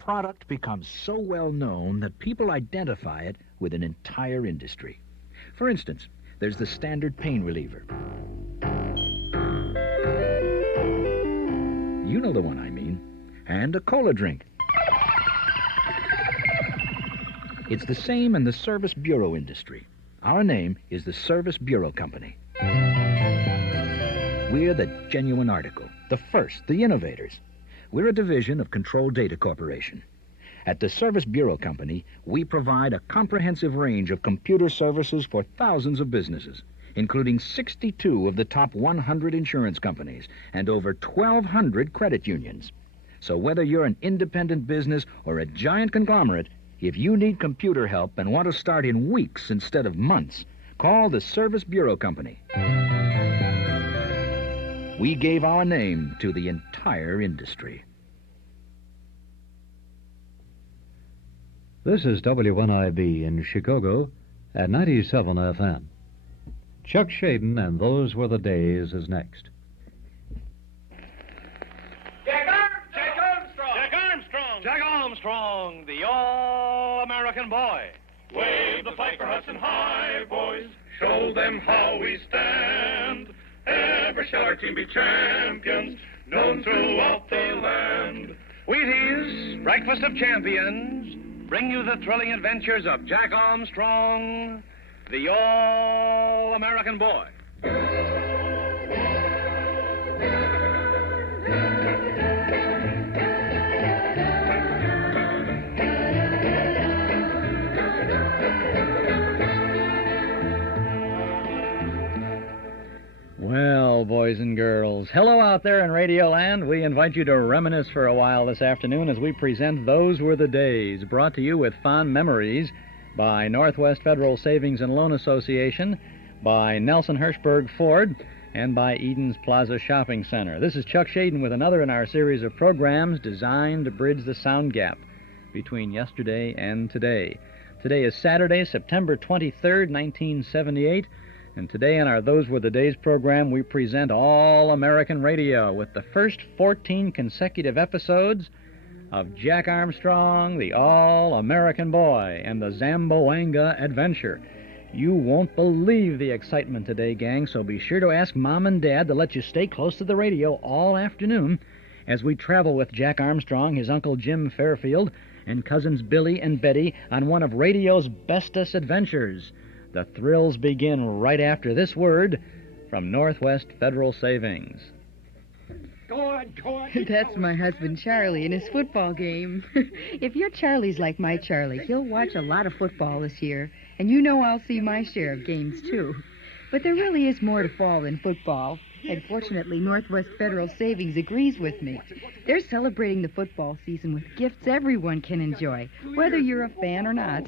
product becomes so well known that people identify it with an entire industry. For instance, there's the standard pain reliever. You know the one I mean. And a cola drink. It's the same in the Service Bureau industry. Our name is the Service Bureau Company. We're the genuine article, the first, the innovators. We're a division of Control Data Corporation. At the Service Bureau Company, we provide a comprehensive range of computer services for thousands of businesses, including 62 of the top 100 insurance companies and over 1,200 credit unions. So whether you're an independent business or a giant conglomerate, if you need computer help and want to start in weeks instead of months, call the Service Bureau Company. We gave our name to the entire industry. This is WNIB in Chicago at 97 FM. Chuck Shaden and Those Were the Days is next. Jack Armstrong! Jack Armstrong! Jack Armstrong, the all-American boy. Wave the flag for Hudson High, boys. Show them how we stand. Ever shall our team be champions, known throughout the land. Wheaties, breakfast of champions, bring you the thrilling adventures of Jack Armstrong, the all-American boy. Well, boys and girls, hello out there in Radioland. We invite you to reminisce for a while this afternoon as we present Those Were the Days, brought to you with fond memories by Northwest Federal Savings and Loan Association, by Nelson Hirschberg Ford, and by Eden's Plaza Shopping Center. This is Chuck Shaden with another in our series of programs designed to bridge the sound gap between yesterday and today. Today is Saturday, September 23rd, 1978. And today on our Those Were the Days program, we present All-American Radio with the first 14 consecutive episodes of Jack Armstrong, the All-American Boy, and the Zamboanga Adventure. You won't believe the excitement today, gang, so be sure to ask Mom and Dad to let you stay close to the radio all afternoon as we travel with Jack Armstrong, his Uncle Jim Fairfield, and cousins Billy and Betty on one of radio's bestest adventures. The thrills begin right after this word from Northwest Federal Savings. Go on. That's my husband Charlie in his football game. If your Charlie's like my Charlie, he'll watch a lot of football this year, and you know I'll see my share of games, too. But there really is more to fall than football, and fortunately Northwest Federal Savings agrees with me. They're celebrating the football season with gifts everyone can enjoy, whether you're a fan or not.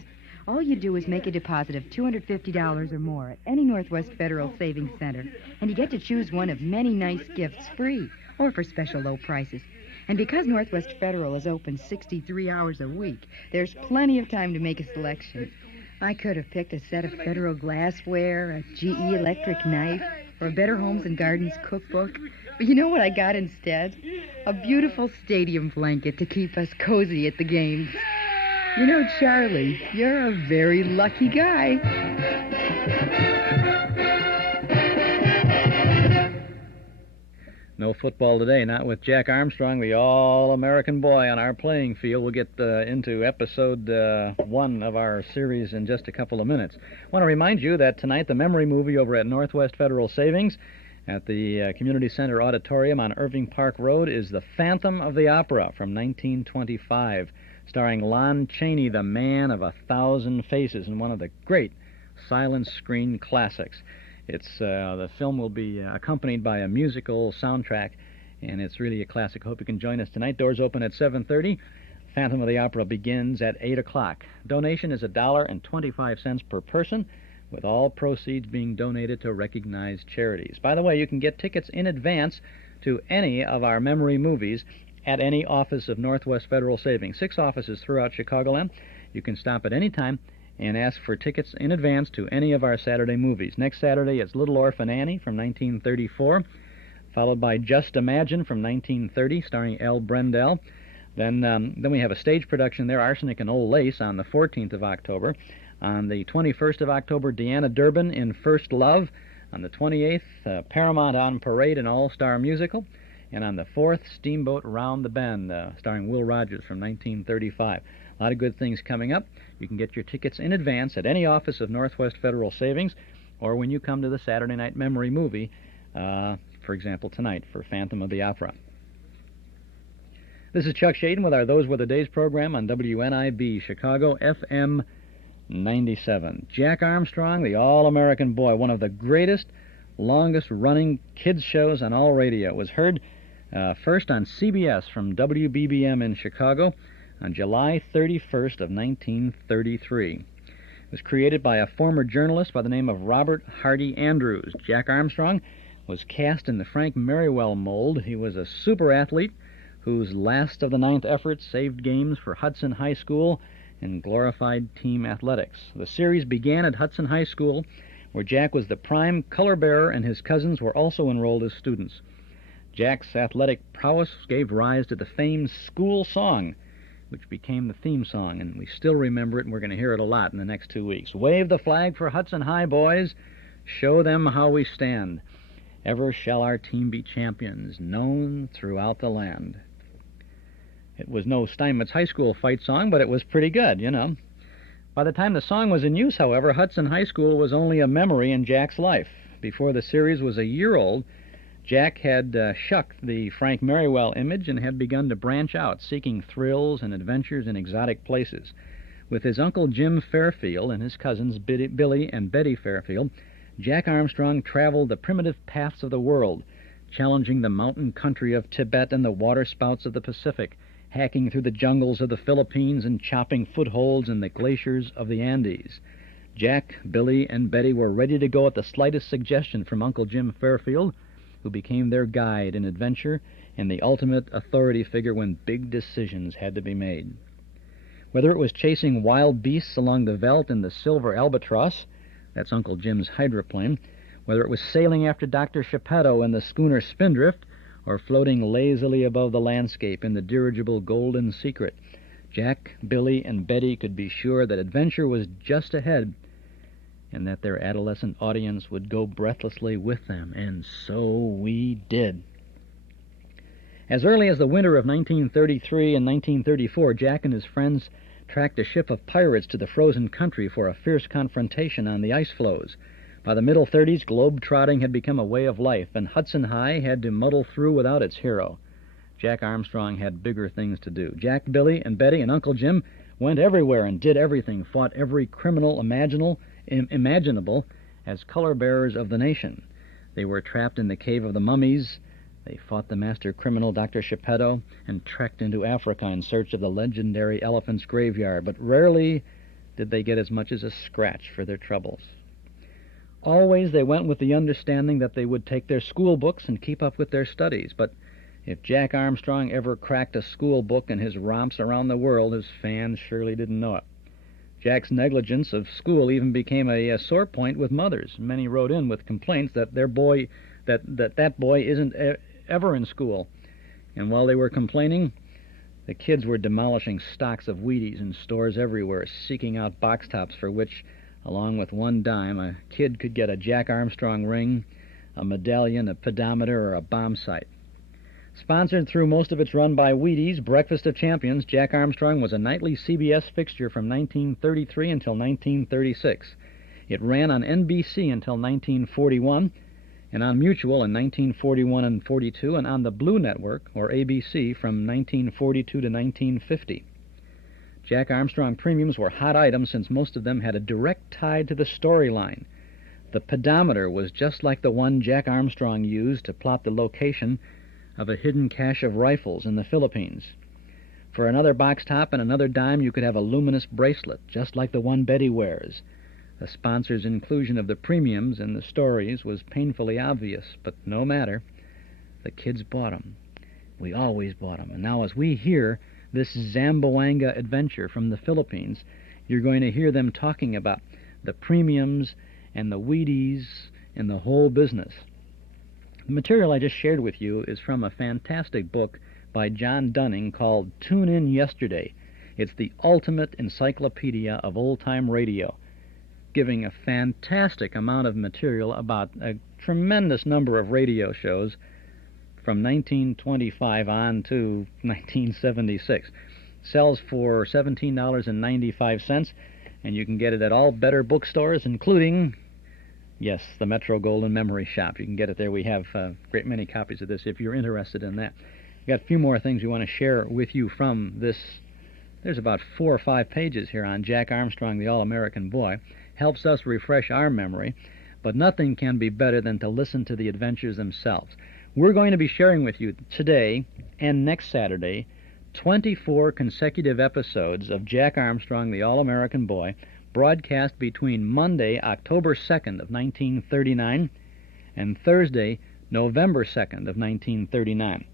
All you do is make a deposit of $250 or more at any Northwest Federal Savings Center, and you get to choose one of many nice gifts free or for special low prices. And because Northwest Federal is open 63 hours a week, there's plenty of time to make a selection. I could have picked a set of Federal glassware, a GE electric knife, or a Better Homes and Gardens cookbook. But you know what I got instead? A beautiful stadium blanket to keep us cozy at the games. You know, Charlie, you're a very lucky guy. No football today, not with Jack Armstrong, the all-American boy, on our playing field. We'll get into episode 1 of our series in just a couple of minutes. I want to remind you that tonight the memory movie over at Northwest Federal Savings at the Community Center Auditorium on Irving Park Road is The Phantom of the Opera from 1925. Starring Lon Chaney, the man of 1,000 faces, in one of the great silent screen classics. The film will be accompanied by a musical soundtrack, and it's really a classic. Hope you can join us tonight. Doors open at 7:30. Phantom of the Opera begins at 8 o'clock. Donation is $1.25 per person, with all proceeds being donated to recognized charities. By the way, you can get tickets in advance to any of our memory movies at any office of Northwest Federal Savings. 6 offices throughout Chicagoland. You can stop at any time and ask for tickets in advance to any of our Saturday movies. Next Saturday, it's Little Orphan Annie from 1934, followed by Just Imagine from 1930, starring Al Brendel. Then we have a stage production there, Arsenic and Old Lace, on the 14th of October. On the 21st of October, Deanna Durbin in First Love. On the 28th, Paramount on Parade, an all-star musical. And on the 4th, Steamboat Round the Bend, starring Will Rogers from 1935. A lot of good things coming up. You can get your tickets in advance at any office of Northwest Federal Savings, or when you come to the Saturday Night Memory Movie, for example, tonight for Phantom of the Opera. This is Chuck Shaden with our Those Were the Days program on WNIB, Chicago, FM 97. Jack Armstrong, the All-American Boy, one of the greatest, longest-running kids shows on all radio, was heard first on CBS from WBBM in Chicago on July 31st of 1933. It was created by a former journalist by the name of Robert Hardy Andrews. Jack Armstrong was cast in the Frank Merriwell mold. He was a super athlete whose last of the ninth efforts saved games for Hudson High School in glorified team athletics. The series began at Hudson High School, where Jack was the prime color bearer and his cousins were also enrolled as students. Jack's athletic prowess gave rise to the famed school song, which became the theme song, and we still remember it, and we're going to hear it a lot in the next 2 weeks. Wave the flag for Hudson High, boys. Show them how we stand. Ever shall our team be champions, known throughout the land. It was no Steinmetz High School fight song, but it was pretty good, you know. By the time the song was in use, however, Hudson High School was only a memory in Jack's life. Before the series was a year old, Jack had shucked the Frank Merriwell image and had begun to branch out, seeking thrills and adventures in exotic places. With his Uncle Jim Fairfield and his cousins Billy and Betty Fairfield, Jack Armstrong traveled the primitive paths of the world, challenging the mountain country of Tibet and the waterspouts of the Pacific, hacking through the jungles of the Philippines and chopping footholds in the glaciers of the Andes. Jack, Billy, and Betty were ready to go at the slightest suggestion from Uncle Jim Fairfield, who became their guide in adventure and the ultimate authority figure when big decisions had to be made. Whether it was chasing wild beasts along the veldt in the Silver Albatross, that's Uncle Jim's hydroplane, whether it was sailing after Dr. Geppetto in the schooner Spindrift, or floating lazily above the landscape in the dirigible Golden Secret, Jack, Billy, and Betty could be sure that adventure was just ahead and that their adolescent audience would go breathlessly with them, and so we did. As early as the winter of 1933 and 1934, Jack and his friends tracked a ship of pirates to the frozen country for a fierce confrontation on the ice floes. By the middle 30s, globe-trotting had become a way of life, and Hudson High had to muddle through without its hero. Jack Armstrong had bigger things to do. Jack, Billy, and Betty, and Uncle Jim went everywhere and did everything, fought every criminal imaginable as color-bearers of the nation. They were trapped in the Cave of the Mummies. They fought the master criminal, Dr. Geppetto, and trekked into Africa in search of the legendary elephant's graveyard, but rarely did they get as much as a scratch for their troubles. Always they went with the understanding that they would take their school books and keep up with their studies, but if Jack Armstrong ever cracked a school book in his romps around the world, his fans surely didn't know it. Jack's negligence of school even became a sore point with mothers. Many wrote in with complaints that their boy, that boy isn't ever in school. And while they were complaining, the kids were demolishing stocks of Wheaties in stores everywhere, seeking out box tops for which, along with one dime, a kid could get a Jack Armstrong ring, a medallion, a pedometer, or a bomb sight. Sponsored through most of its run by Wheaties, Breakfast of Champions, Jack Armstrong was a nightly CBS fixture from 1933 until 1936. It ran on NBC until 1941, and on Mutual in 1941 and 42, and on the Blue Network, or ABC, from 1942 to 1950. Jack Armstrong premiums were hot items since most of them had a direct tie to the storyline. The pedometer was just like the one Jack Armstrong used to plot the location of a hidden cache of rifles in the Philippines. For another box top and another dime, you could have a luminous bracelet, just like the one Betty wears. The sponsor's inclusion of the premiums in the stories was painfully obvious, but no matter. The kids bought 'em. We always bought 'em. And now as we hear this Zamboanga adventure from the Philippines, you're going to hear them talking about the premiums and the Wheaties and the whole business. The material I just shared with you is from a fantastic book by John Dunning called Tune In Yesterday. It's the ultimate encyclopedia of old-time radio, giving a fantastic amount of material about a tremendous number of radio shows from 1925 on to 1976. Sells for $17.95, and you can get it at all better bookstores, including, yes, the Metro Golden Memory Shop. You can get it there. We have a great many copies of this if you're interested in that. We've got a few more things we want to share with you from this. There's about 4 or 5 pages here on Jack Armstrong, the All-American Boy. Helps us refresh our memory, but nothing can be better than to listen to the adventures themselves. We're going to be sharing with you today and next Saturday 24 consecutive episodes of Jack Armstrong, the All-American Boy, broadcast between Monday, October 2nd of 1939, and Thursday, November 2nd of 1939.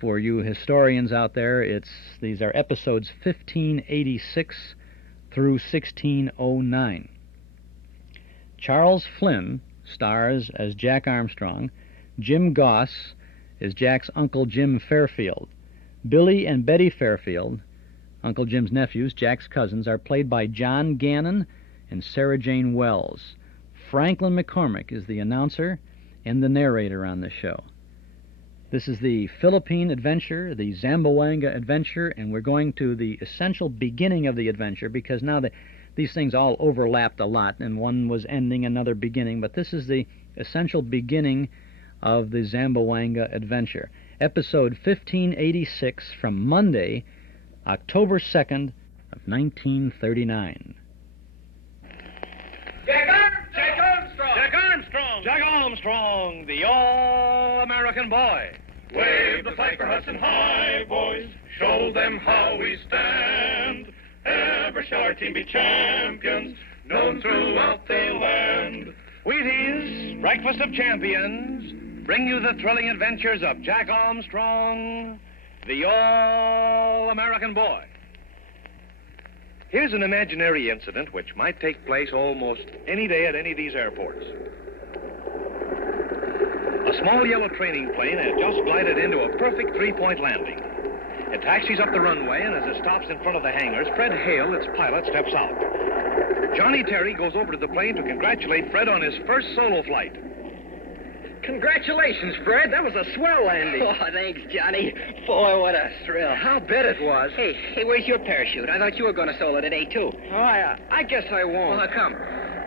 For you historians out there, these are episodes 1586 through 1609. Charles Flynn stars as Jack Armstrong. Jim Goss is Jack's Uncle Jim Fairfield. Billy and Betty Fairfield, Uncle Jim's nephews, Jack's cousins, are played by John Gannon and Sarah Jane Wells. Franklin McCormick is the announcer and the narrator on the show. This is the Philippine adventure, the Zamboanga adventure, and we're going to the essential beginning of the adventure because now these things all overlapped a lot, and one was ending, another beginning, but this is the essential beginning of the Zamboanga adventure. Episode 1586 from Monday, October 2nd of 1939. Jack Armstrong! Jack Armstrong! Jack Armstrong, the All-American Boy. Wave the flag for Hudson High, boys. Show them how we stand. Ever shall our team be champions, known throughout the land. Wheaties, Breakfast of Champions, bring you the thrilling adventures of Jack Armstrong, the All-American Boy. Here's an imaginary incident which might take place almost any day at any of these airports. A small yellow training plane has just glided into a perfect three-point landing. It taxis up the runway, and as it stops in front of the hangars, Fred Hale, its pilot, steps out. Johnny Terry goes over to the plane to congratulate Fred on his first solo flight. Congratulations, Fred. That was a swell landing. Oh, thanks, Johnny. Boy, what a thrill. I'll bet it was. Hey, where's your parachute? I thought you were going to solo today, too. Oh, I guess I won't. Well, how come?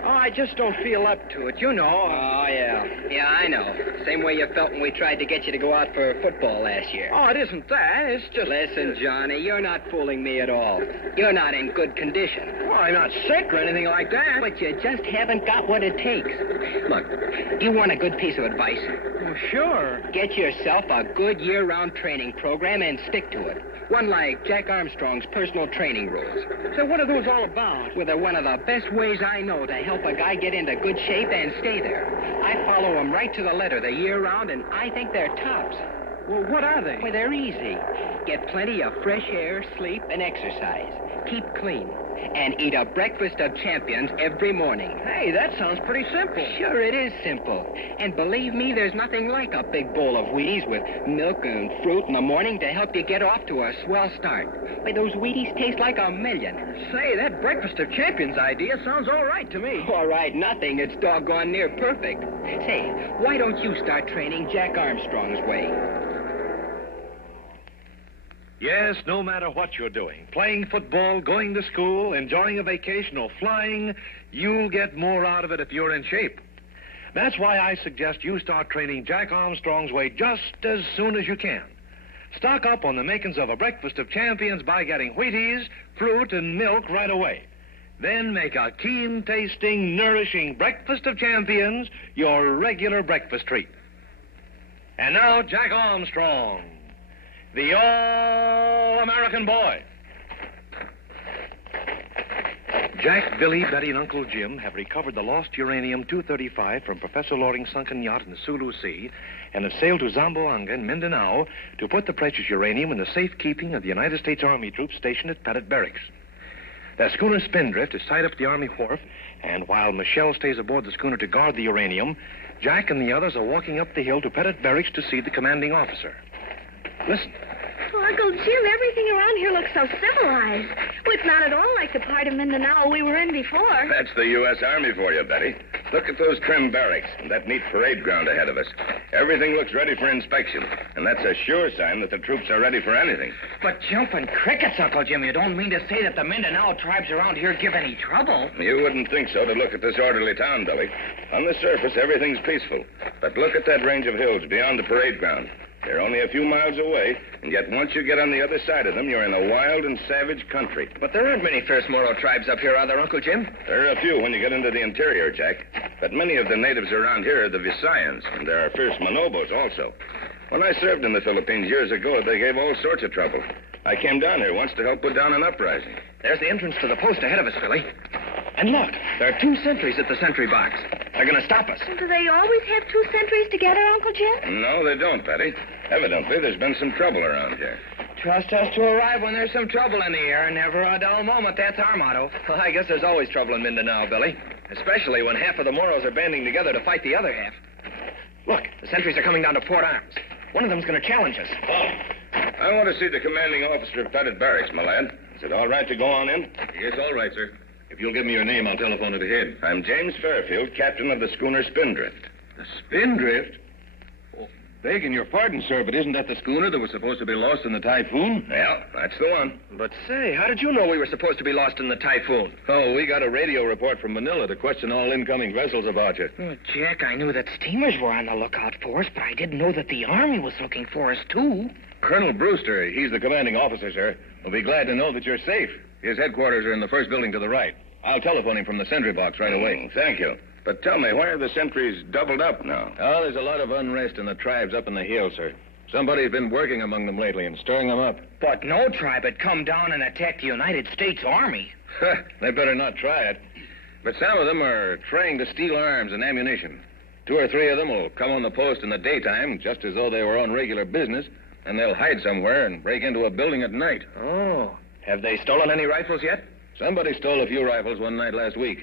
Oh, I just don't feel up to it, you know. Oh, yeah. Yeah, I know. Same way you felt when we tried to get you to go out for football last year. Oh, it isn't that. It's just... Listen, Johnny, you're not fooling me at all. You're not in good condition. Well, I'm not sick or anything like that. But you just haven't got what it takes. Look, do you want a good piece of advice? Well, sure. Get yourself a good year-round training program and stick to it. One like Jack Armstrong's personal training rules. So what are those all about? Well, they're one of the best ways I know to help a guy get into good shape and stay there. I follow them right to the letter the year round, and I think they're tops. Well, what are they? Well, they're easy. Get plenty of fresh air, sleep, and exercise. Keep clean. And eat a breakfast of champions every morning. Hey, that sounds pretty simple. Sure, it is simple. And believe me, there's nothing like a big bowl of Wheaties with milk and fruit in the morning to help you get off to a swell start. Why, those Wheaties taste like a million. Say, that breakfast of champions idea sounds all right to me. All right, nothing. It's doggone near perfect. Say, why don't you start training Jack Armstrong's way? Yes, no matter what you're doing, playing football, going to school, enjoying a vacation, or flying, you'll get more out of it if you're in shape. That's why I suggest you start training Jack Armstrong's way just as soon as you can. Stock up on the makings of a breakfast of champions by getting Wheaties, fruit, and milk right away. Then make a keen-tasting, nourishing breakfast of champions your regular breakfast treat. And now, Jack Armstrong, the All-American Boy. Jack, Billy, Betty, and Uncle Jim have recovered the lost uranium-235 from Professor Loring's sunken yacht in the Sulu Sea and have sailed to Zamboanga in Mindanao to put the precious uranium in the safekeeping of the United States Army troops stationed at Pettit Barracks. The schooner Spindrift is tied up at the Army wharf, and while Michelle stays aboard the schooner to guard the uranium, Jack and the others are walking up the hill to Pettit Barracks to see the commanding officer. Listen. Oh, Uncle Jim, everything around here looks so civilized. Well, it's not at all like the part of Mindanao we were in before. That's the U.S. Army for you, Betty. Look at those trim barracks and that neat parade ground ahead of us. Everything looks ready for inspection, and that's a sure sign that the troops are ready for anything. But jumping crickets, Uncle Jim, you don't mean to say that the Mindanao tribes around here give any trouble? You wouldn't think so to look at this orderly town, Billy. On the surface, everything's peaceful. But look at that range of hills beyond the parade ground. They're only a few miles away, and yet once you get on the other side of them, you're in a wild and savage country. But there aren't many First Moro tribes up here, are there, Uncle Jim? There are a few when you get into the interior, Jack. But many of the natives around here are the Visayans, and there are fierce Manobos also. When I served in the Philippines years ago, they gave all sorts of trouble. I came down here once to help put down an uprising. There's the entrance to the post ahead of us, Billy. And look, there are 2 sentries at the sentry box. They're going to stop us. Do they always have 2 sentries together, Uncle Jim? No, they don't, Betty. Evidently, there's been some trouble around here. Trust us to arrive when there's some trouble in the air. Never a dull moment. That's our motto. Well, I guess there's always trouble in Mindanao, Billy. Especially when half of the Moros are banding together to fight the other half. Look, the sentries are coming down to Port Arms. One of them's going to challenge us. I want to see the commanding officer of Pettit Barracks, my lad. Is it all right to go on in? Yes, all right, sir. If you'll give me your name, I'll telephone it ahead. I'm James Fairfield, captain of the schooner Spindrift. The Spindrift? Oh, begging your pardon, sir, but isn't that the schooner that was supposed to be lost in the typhoon? Yeah, that's the one. But say, how did you know we were supposed to be lost in the typhoon? Oh, we got a radio report from Manila to question all incoming vessels about you. Oh, Jack, I knew that steamers were on the lookout for us, but I didn't know that the Army was looking for us, too. Colonel Brewster, he's the commanding officer, sir. We'll be glad to know that you're safe. His headquarters are in the first building to the right. I'll telephone him from the sentry box right away. Thank you. But tell me, why are the sentries doubled up now? Oh, there's a lot of unrest in the tribes up in the hills, sir. Somebody's been working among them lately and stirring them up. But no tribe had come down and attacked the United States Army. They better not try it. But some of them are trying to steal arms and ammunition. 2 or 3 of them will come on the post in the daytime, just as though they were on regular business, and they'll hide somewhere and break into a building at night. Oh. Have they stolen any rifles yet? Somebody stole a few rifles one night last week.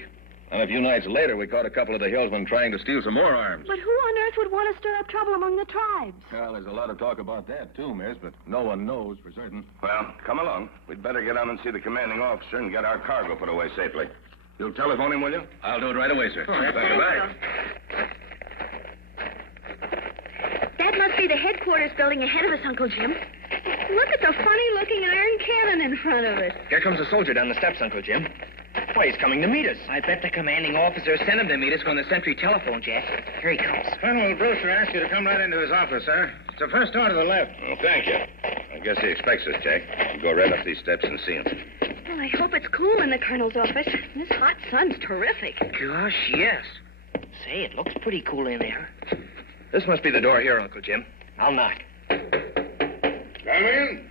And a few nights later, we caught a couple of the hillsmen trying to steal some more arms. But who on earth would want to stir up trouble among the tribes? Well, there's a lot of talk about that, too, miss, but no one knows for certain. Well, come along. We'd better get on and see the commanding officer and get our cargo put away safely. You'll telephone him, will you? I'll do it right away, sir. Thank you. That must be the headquarters building ahead of us, Uncle Jim. Look at the funny-looking iron cannon in front of us. Here comes a soldier down the steps, Uncle Jim. Why, he's coming to meet us. I bet the commanding officer sent him to meet us when the sentry telephoned, Jack. Here he comes. Colonel Brewster asked you to come right into his office, sir. It's the first door to the left. Oh, thank you. I guess he expects us, Jack. We'll go right up these steps and see him. Well, I hope it's cool in the colonel's office. This hot sun's terrific. Gosh, yes. Say, it looks pretty cool in there. This must be the door here, Uncle Jim. I'll knock. Come in.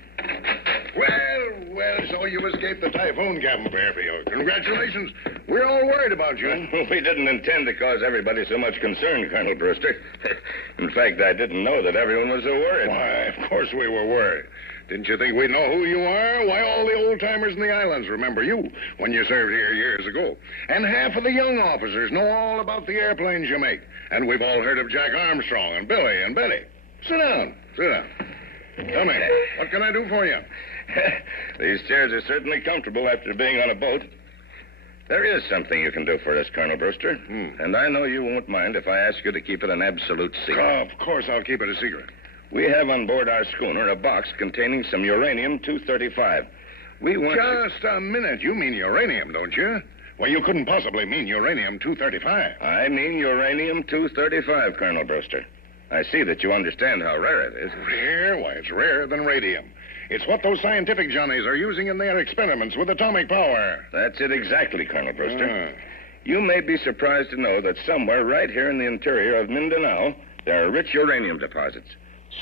Well, so you escaped the typhoon, Captain Fairfield. Congratulations. We're all worried about you. We didn't intend to cause everybody so much concern, Colonel Brewster. In fact, I didn't know that everyone was so worried. Why, of course we were worried. Didn't you think we'd know who you are? Why, all the old-timers in the islands remember you when you served here years ago. And half of the young officers know all about the airplanes you make. And we've all heard of Jack Armstrong and Billy and Betty. Sit down. Come in. What can I do for you? These chairs are certainly comfortable after being on a boat. There is something you can do for us, Colonel Brewster. And I know you won't mind if I ask you to keep it an absolute secret. Oh, of course I'll keep it a secret. We have on board our schooner a box containing some uranium-235. We want Just a minute. You mean uranium, don't you? Well, you couldn't possibly mean uranium-235. I mean uranium-235, Colonel Brewster. I see that you understand how rare it is. Rare? Why, it's rarer than radium. It's what those scientific Johnnies are using in their experiments with atomic power. That's it exactly, Colonel Brewster. You may be surprised to know that somewhere right here in the interior of Mindanao, there are rich uranium deposits.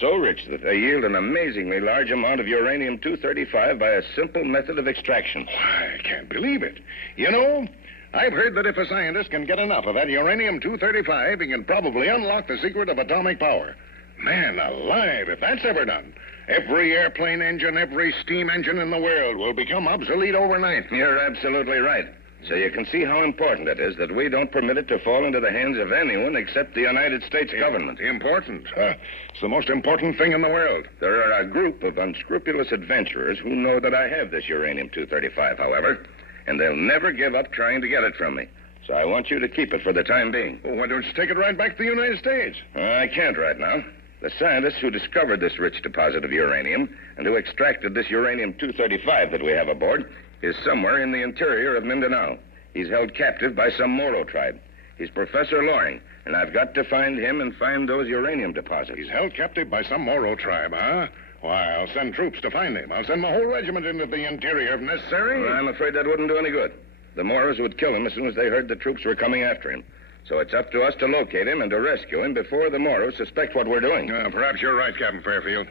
So rich that they yield an amazingly large amount of uranium-235 by a simple method of extraction. Why, I can't believe it. You know, I've heard that if a scientist can get enough of that uranium-235, he can probably unlock the secret of atomic power. Man alive, if that's ever done, every airplane engine, every steam engine in the world will become obsolete overnight. You're absolutely right. So you can see how important it is that we don't permit it to fall into the hands of anyone except the United States government. Important? It's the most important thing in the world. There are a group of unscrupulous adventurers who know that I have this uranium-235, however, and they'll never give up trying to get it from me. So I want you to keep it for the time being. Well, why don't you take it right back to the United States? I can't right now. The scientist who discovered this rich deposit of uranium and who extracted this uranium-235 that we have aboard is somewhere in the interior of Mindanao. He's held captive by some Moro tribe. He's Professor Loring, and I've got to find him and find those uranium deposits. He's held captive by some Moro tribe, huh? Why, I'll send troops to find him. I'll send my whole regiment into the interior if necessary. Well, I'm afraid that wouldn't do any good. The Moros would kill him as soon as they heard the troops were coming after him. So it's up to us to locate him and to rescue him before the Moros suspect what we're doing. Perhaps you're right, Captain Fairfield.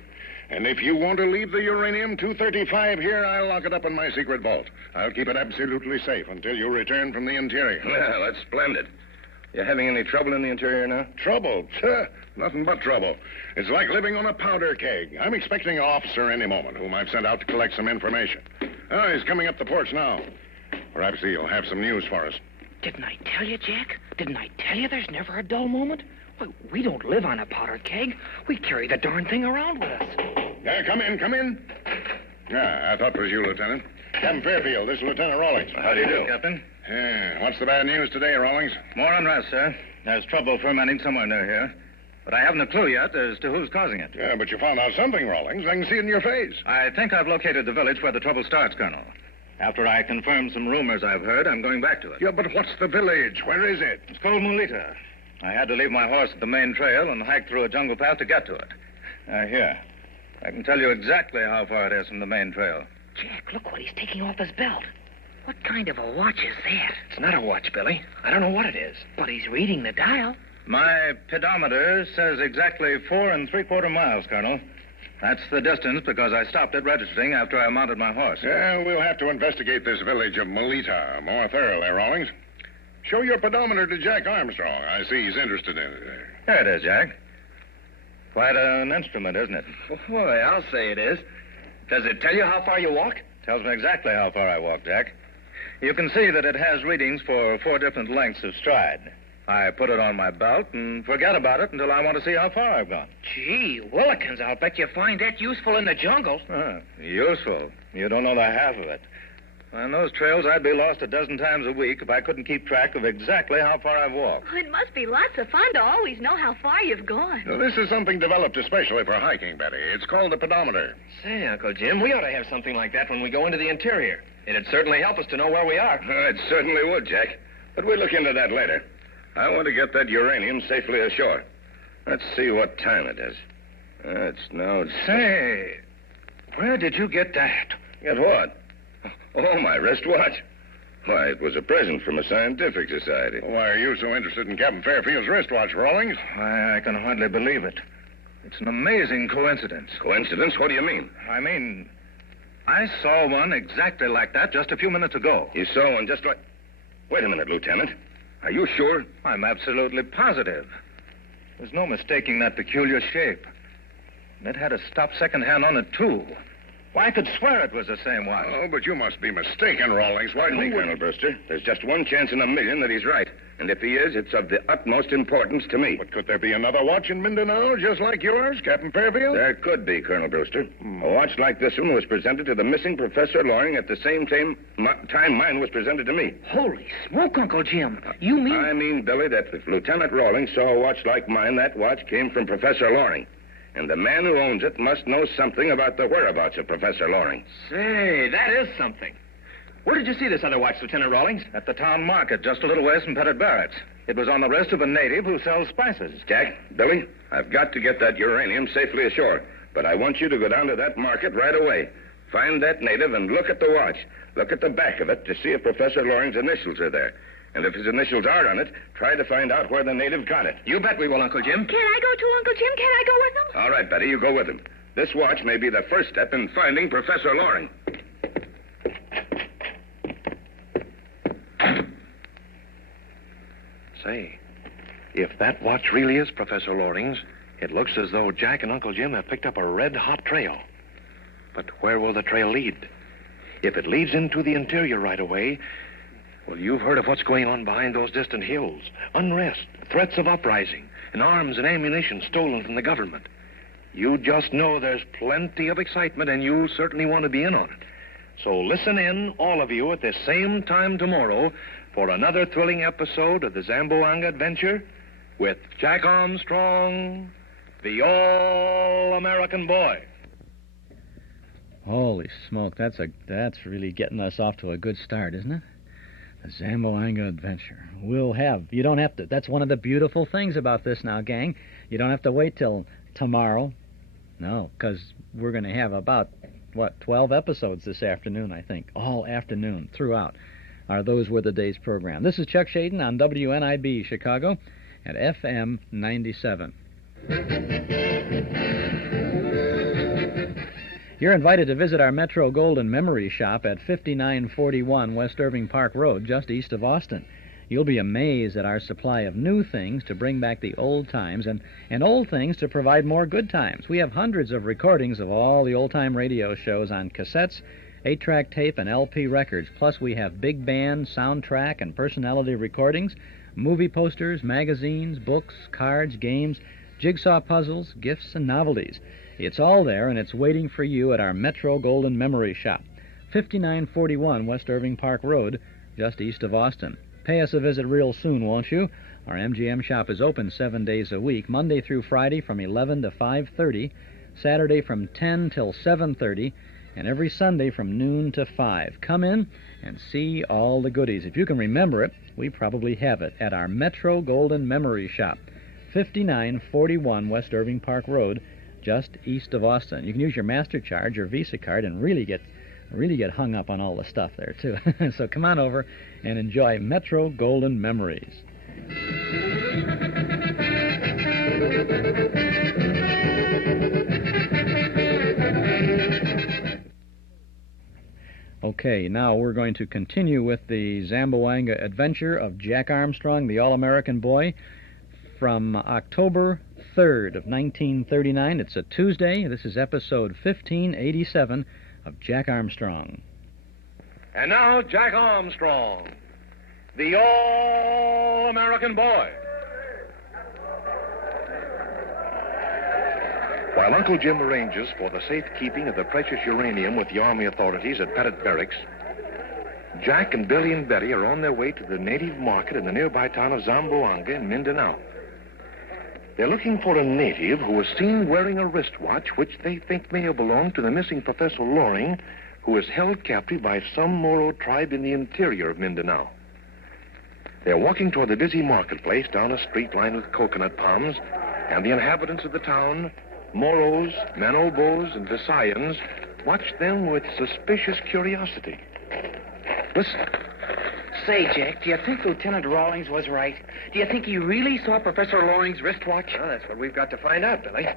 And if you want to leave the uranium-235 here, I'll lock it up in my secret vault. I'll keep it absolutely safe until you return from the interior. Well, that's splendid. You having any trouble in the interior now? Trouble? Nothing but trouble. It's like living on a powder keg. I'm expecting an officer any moment whom I've sent out to collect some information. Oh, he's coming up the porch now. Perhaps he'll have some news for us. Didn't I tell you, Jack? Didn't I tell you there's never a dull moment? Why, we don't live on a powder keg. We carry the darn thing around with us. Come in. Yeah, I thought it was you, Lieutenant. Captain Fairfield, this is Lieutenant Rawlings. How do you do? Captain? What's the bad news today, Rawlings? More unrest, sir. There's trouble fermenting somewhere near here. But I haven't a clue yet as to who's causing it. Yeah, but you found out something, Rawlings. I can see it in your face. I think I've located the village where the trouble starts, Colonel. After I confirm some rumors I've heard, I'm going back to it. Yeah, but what's the village? Where is it? It's called Molita. I had to leave my horse at the main trail and hike through a jungle path to get to it. Here. I can tell you exactly how far it is from the main trail. Jack, look what he's taking off his belt. What kind of a watch is that? It's not a watch, Billy. I don't know what it is. But he's reading the dial. My pedometer says exactly 4 3/4 miles, Colonel. That's the distance because I stopped it registering after I mounted my horse. Yeah, we'll have to investigate this village of Molita more thoroughly, Rawlings. Show your pedometer to Jack Armstrong. I see he's interested in it. There it is, Jack. Quite an instrument, isn't it? Boy, I'll say it is. Does it tell you how far you walk? Tells me exactly how far I walk, Jack. You can see that it has readings for 4 different lengths of stride. I put it on my belt and forget about it until I want to see how far I've gone. Gee, Willikins, I'll bet you find that useful in the jungle. Useful? You don't know the half of it. On those trails, I'd be lost a dozen times a week if I couldn't keep track of exactly how far I've walked. Oh, it must be lots of fun to always know how far you've gone. Now, this is something developed especially for hiking, Betty. It's called the pedometer. Say, Uncle Jim, we ought to have something like that when we go into the interior. It'd certainly help us to know where we are. It certainly would, Jack. But we'll look into that later. I want to get that uranium safely ashore. Let's see what time it is. It's now... Say, where did you get that? Get what? Oh, my wristwatch. Why, it was a present from a scientific society. Why are you so interested in Captain Fairfield's wristwatch, Rawlings? I can hardly believe it. It's an amazing coincidence. Coincidence? What do you mean? I mean, I saw one exactly like that just a few minutes ago. You saw one just like... Wait a minute, Lieutenant. Are you sure? I'm absolutely positive. There's no mistaking that peculiar shape. And it had a stop second hand on it, too. Why, I could swear it was the same watch. Oh, but you must be mistaken, Rawlings. Pardon me, Colonel Brewster. There's just one chance in a million that he's right. And if he is, it's of the utmost importance to me. But could there be another watch in Mindanao just like yours, Captain Fairfield? There could be, Colonel Brewster. A watch like this one was presented to the missing Professor Loring at the same time mine was presented to me. Holy smoke, Uncle Jim. You mean... I mean, Billy, that if Lieutenant Rawlings saw a watch like mine, that watch came from Professor Loring. And the man who owns it must know something about the whereabouts of Professor Loring. Say, that is something. Where did you see this other watch, Lieutenant Rawlings? At the town market, just a little ways from Pettit Barrett's. It was on the wrist of a native who sells spices. Jack, Billy, I've got to get that uranium safely ashore. But I want you to go down to that market right away. Find that native and look at the watch. Look at the back of it to see if Professor Loring's initials are there. And if his initials are on it, try to find out where the native got it. You bet we will, Uncle Jim. Can I go too, Uncle Jim? Can I go with him? All right, Betty, you go with him. This watch may be the first step in finding Professor Loring. Say, if that watch really is Professor Loring's, it looks as though Jack and Uncle Jim have picked up a red-hot trail. But where will the trail lead? If it leads into the interior right away, Well, you've heard of what's going on behind those distant hills. Unrest, threats of uprising, and arms and ammunition stolen from the government. You just know there's plenty of excitement, and you'll certainly want to be in on it. So listen in, all of you, at this same time tomorrow for another thrilling episode of the Zamboanga Adventure with Jack Armstrong, the All-American Boy. Holy smoke, that's really getting us off to a good start, isn't it? The Zamboanga Adventure. You don't have to, that's one of the beautiful things about this now, gang. You don't have to wait till tomorrow. No, because we're going to have about, 12 episodes this afternoon, I think. All afternoon, throughout, Those Were the Days program. This is Chuck Shaden on WNIB Chicago at FM 97. You're invited to visit our Metro Golden Memory Shop at 5941 West Irving Park Road, just east of Austin. You'll be amazed at our supply of new things to bring back the old times and old things to provide more good times. We have hundreds of recordings of all the old-time radio shows on cassettes, 8-track tape, and LP records. Plus, we have big band, soundtrack, and personality recordings, movie posters, magazines, books, cards, games, jigsaw puzzles, gifts, and novelties. It's all there, and it's waiting for you at our Metro Golden Memory Shop, 5941 West Irving Park Road, just east of Austin. Pay us a visit real soon, won't you? Our MGM shop is open 7 days a week, Monday through Friday from 11 to 5:30, Saturday from 10 till 7:30, and every Sunday from noon to 5. Come in and see all the goodies. If you can remember it, we probably have it at our Metro Golden Memory Shop, 5941 West Irving Park Road, just east of Austin. You can use your MasterCard or Visa card and really get hung up on all the stuff there, too. So come on over and enjoy Metro Golden Memories. Okay, now we're going to continue with the Zamboanga Adventure of Jack Armstrong, the All-American Boy, from October 3rd of 1939. It's a Tuesday. This is episode 1587 of Jack Armstrong. And now, Jack Armstrong, the All-American Boy. While Uncle Jim arranges for the safekeeping of the precious uranium with the Army authorities at Pettit Barracks, Jack and Billy and Betty are on their way to the native market in the nearby town of Zamboanga in Mindanao. They're looking for a native who was seen wearing a wristwatch which they think may have belonged to the missing Professor Loring, who is held captive by some Moro tribe in the interior of Mindanao. They're walking toward the busy marketplace down a street lined with coconut palms, and the inhabitants of the town, Moros, Manobos, and Visayans, watch them with suspicious curiosity. Listen. Say, Jack, do you think Lieutenant Rawlings was right? Do you think he really saw Professor Loring's wristwatch? Well, that's what we've got to find out, Billy.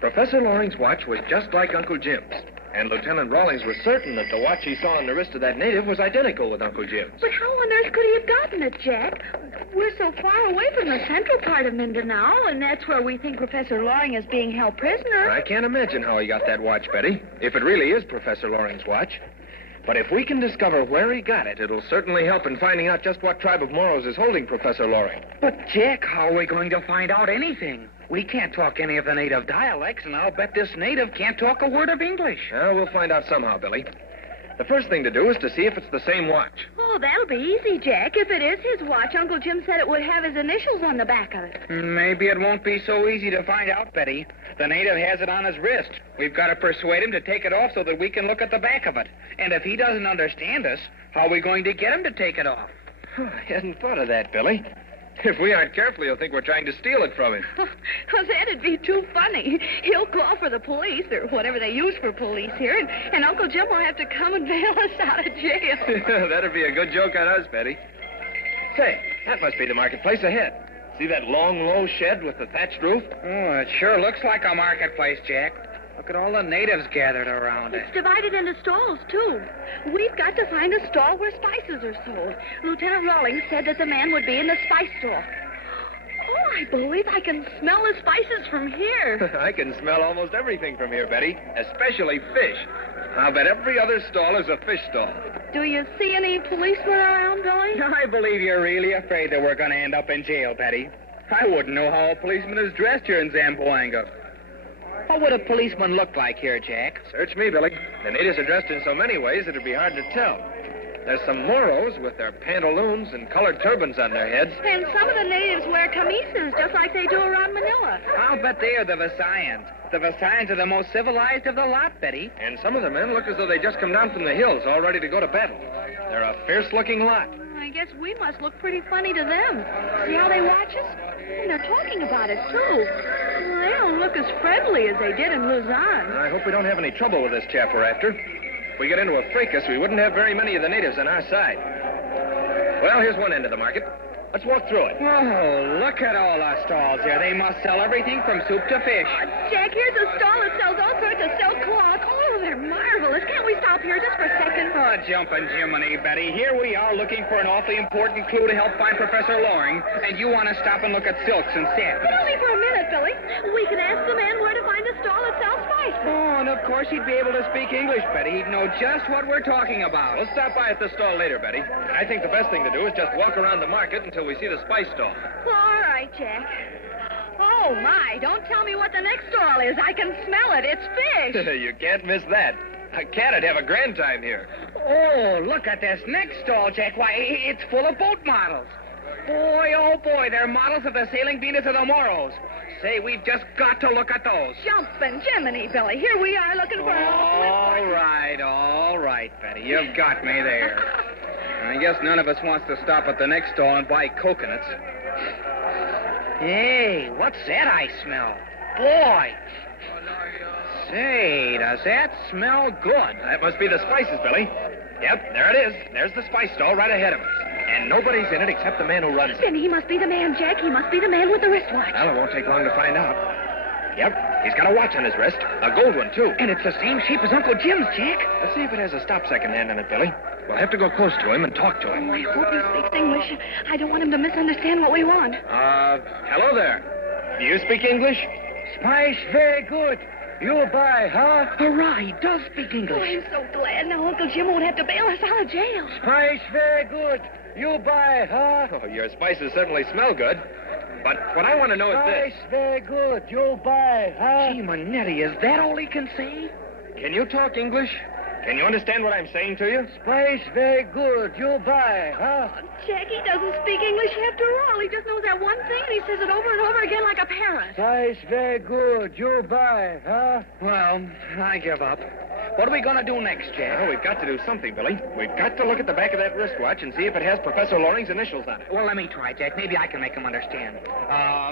Professor Loring's watch was just like Uncle Jim's, and Lieutenant Rawlings was certain that the watch he saw on the wrist of that native was identical with Uncle Jim's. But how on earth could he have gotten it, Jack? We're so far away from the central part of Mindanao, and that's where we think Professor Loring is being held prisoner. I can't imagine how he got that watch, Betty, if it really is Professor Loring's watch. But if we can discover where he got it, it'll certainly help in finding out just what tribe of Moros is holding Professor Loring. But, Jack, how are we going to find out anything? We can't talk any of the native dialects, and I'll bet this native can't talk a word of English. We'll find out somehow, Billy. The first thing to do is to see if it's the same watch. Oh, that'll be easy, Jack. If it is his watch, Uncle Jim said it would have his initials on the back of it. Maybe it won't be so easy to find out, Betty. The native has it on his wrist. We've got to persuade him to take it off so that we can look at the back of it. And if he doesn't understand us, how are we going to get him to take it off? I hadn't thought of that, Billy. If we aren't careful, he'll think we're trying to steal it from him. Well, that'd be too funny. He'll call for the police, or whatever they use for police here, and Uncle Jim will have to come and bail us out of jail. That'd be a good joke on us, Betty. Say, that must be the marketplace ahead. See that long, low shed with the thatched roof? Oh, it sure looks like a marketplace, Jack. Look at all the natives gathered around it. It's divided into stalls, too. We've got to find a stall where spices are sold. Lieutenant Rawlings said that the man would be in the spice store. Oh, I believe I can smell the spices from here. I can smell almost everything from here, Betty, especially fish. I'll bet every other stall is a fish stall. Do you see any policemen around, Billy? I believe you're really afraid that we're going to end up in jail, Betty. I wouldn't know how a policeman is dressed here in Zamboanga. What would a policeman look like here, Jack? Search me, Billy. The natives are dressed in so many ways it'd be hard to tell. There's some Moros with their pantaloons and colored turbans on their heads. And some of the natives wear camisas just like they do around Manila. I'll bet they are the Visayans. The Visayans are the most civilized of the lot, Betty. And some of the men look as though they just come down from the hills, all ready to go to battle. They're a fierce-looking lot. I guess we must look pretty funny to them. See how they watch us? And they're talking about us, too. Well, they don't look as friendly as they did in Luzon. I hope we don't have any trouble with this chap we're after. If we get into a fracas, we wouldn't have very many of the natives on our side. Well, here's one end of the market. Let's walk through it. Oh, look at all our stalls here. They must sell everything from soup to fish. Jack, here's a stall that sells all sorts of silk cloth. Oh, they're marvelous. Can't we stop here just for a second? Oh, jumping Jiminy, Betty. Here we are looking for an awfully important clue to help find Professor Loring, and you want to stop and look at silks and satins. But only for a minute, Billy. We can ask the man where to find a stall that sells spices. Oh, and of course he'd be able to speak English, Betty. He'd know just what we're talking about. We'll stop by at the stall later, Betty. I think the best thing to do is just walk around the market until we see the spice stall. All right, Jack. Oh, my. Don't tell me what the next stall is. I can smell it. It's fish. You can't miss that. A cat'd have a grand time here. Oh, look at this next stall, Jack. Why, it's full of boat models. Boy, oh, boy, they're models of the sailing Venus of the Moros. Say, we've just got to look at those. Jumping Jiminy, Billy. Here we are looking for an awful all right, Betty. You've got me there. I guess none of us wants to stop at the next stall and buy coconuts. Hey, what's that I smell? Boy! Say, does that smell good? That must be the spices, Billy. Yep, there it is. There's the spice stall right ahead of us. And nobody's in it except the man who runs it. Then he must be the man, Jack. He must be the man with the wristwatch. Well, it won't take long to find out. Yep, he's got a watch on his wrist. A gold one, too. And it's the same shape as Uncle Jim's, Jack. Let's see if it has a stop-second hand on it, Billy. We'll have to go close to him and talk to him. Oh, I hope he speaks English. I don't want him to misunderstand what we want. Hello there. Do you speak English? Spice very good. You buy, huh? Hurrah, he does speak English. Oh, I'm so glad now Uncle Jim won't have to bail us out of jail. Spice very good. You buy, huh? Oh, your spices certainly smell good. But what I want to know is this. Spice very good. You buy, huh? Gee, Manetti, is that all he can say? Can you talk English? Can you understand what I'm saying to you? Spice very good. You buy, huh? Oh, Jack, he doesn't speak English after all. He just knows that one thing, and he says it over and over again like a parrot. Spice very good. You buy, huh? Well, I give up. What are we going to do next, Jack? Well, we've got to do something, Billy. We've got to look at the back of that wristwatch and see if it has Professor Loring's initials on it. Well, let me try, Jack. Maybe I can make him understand.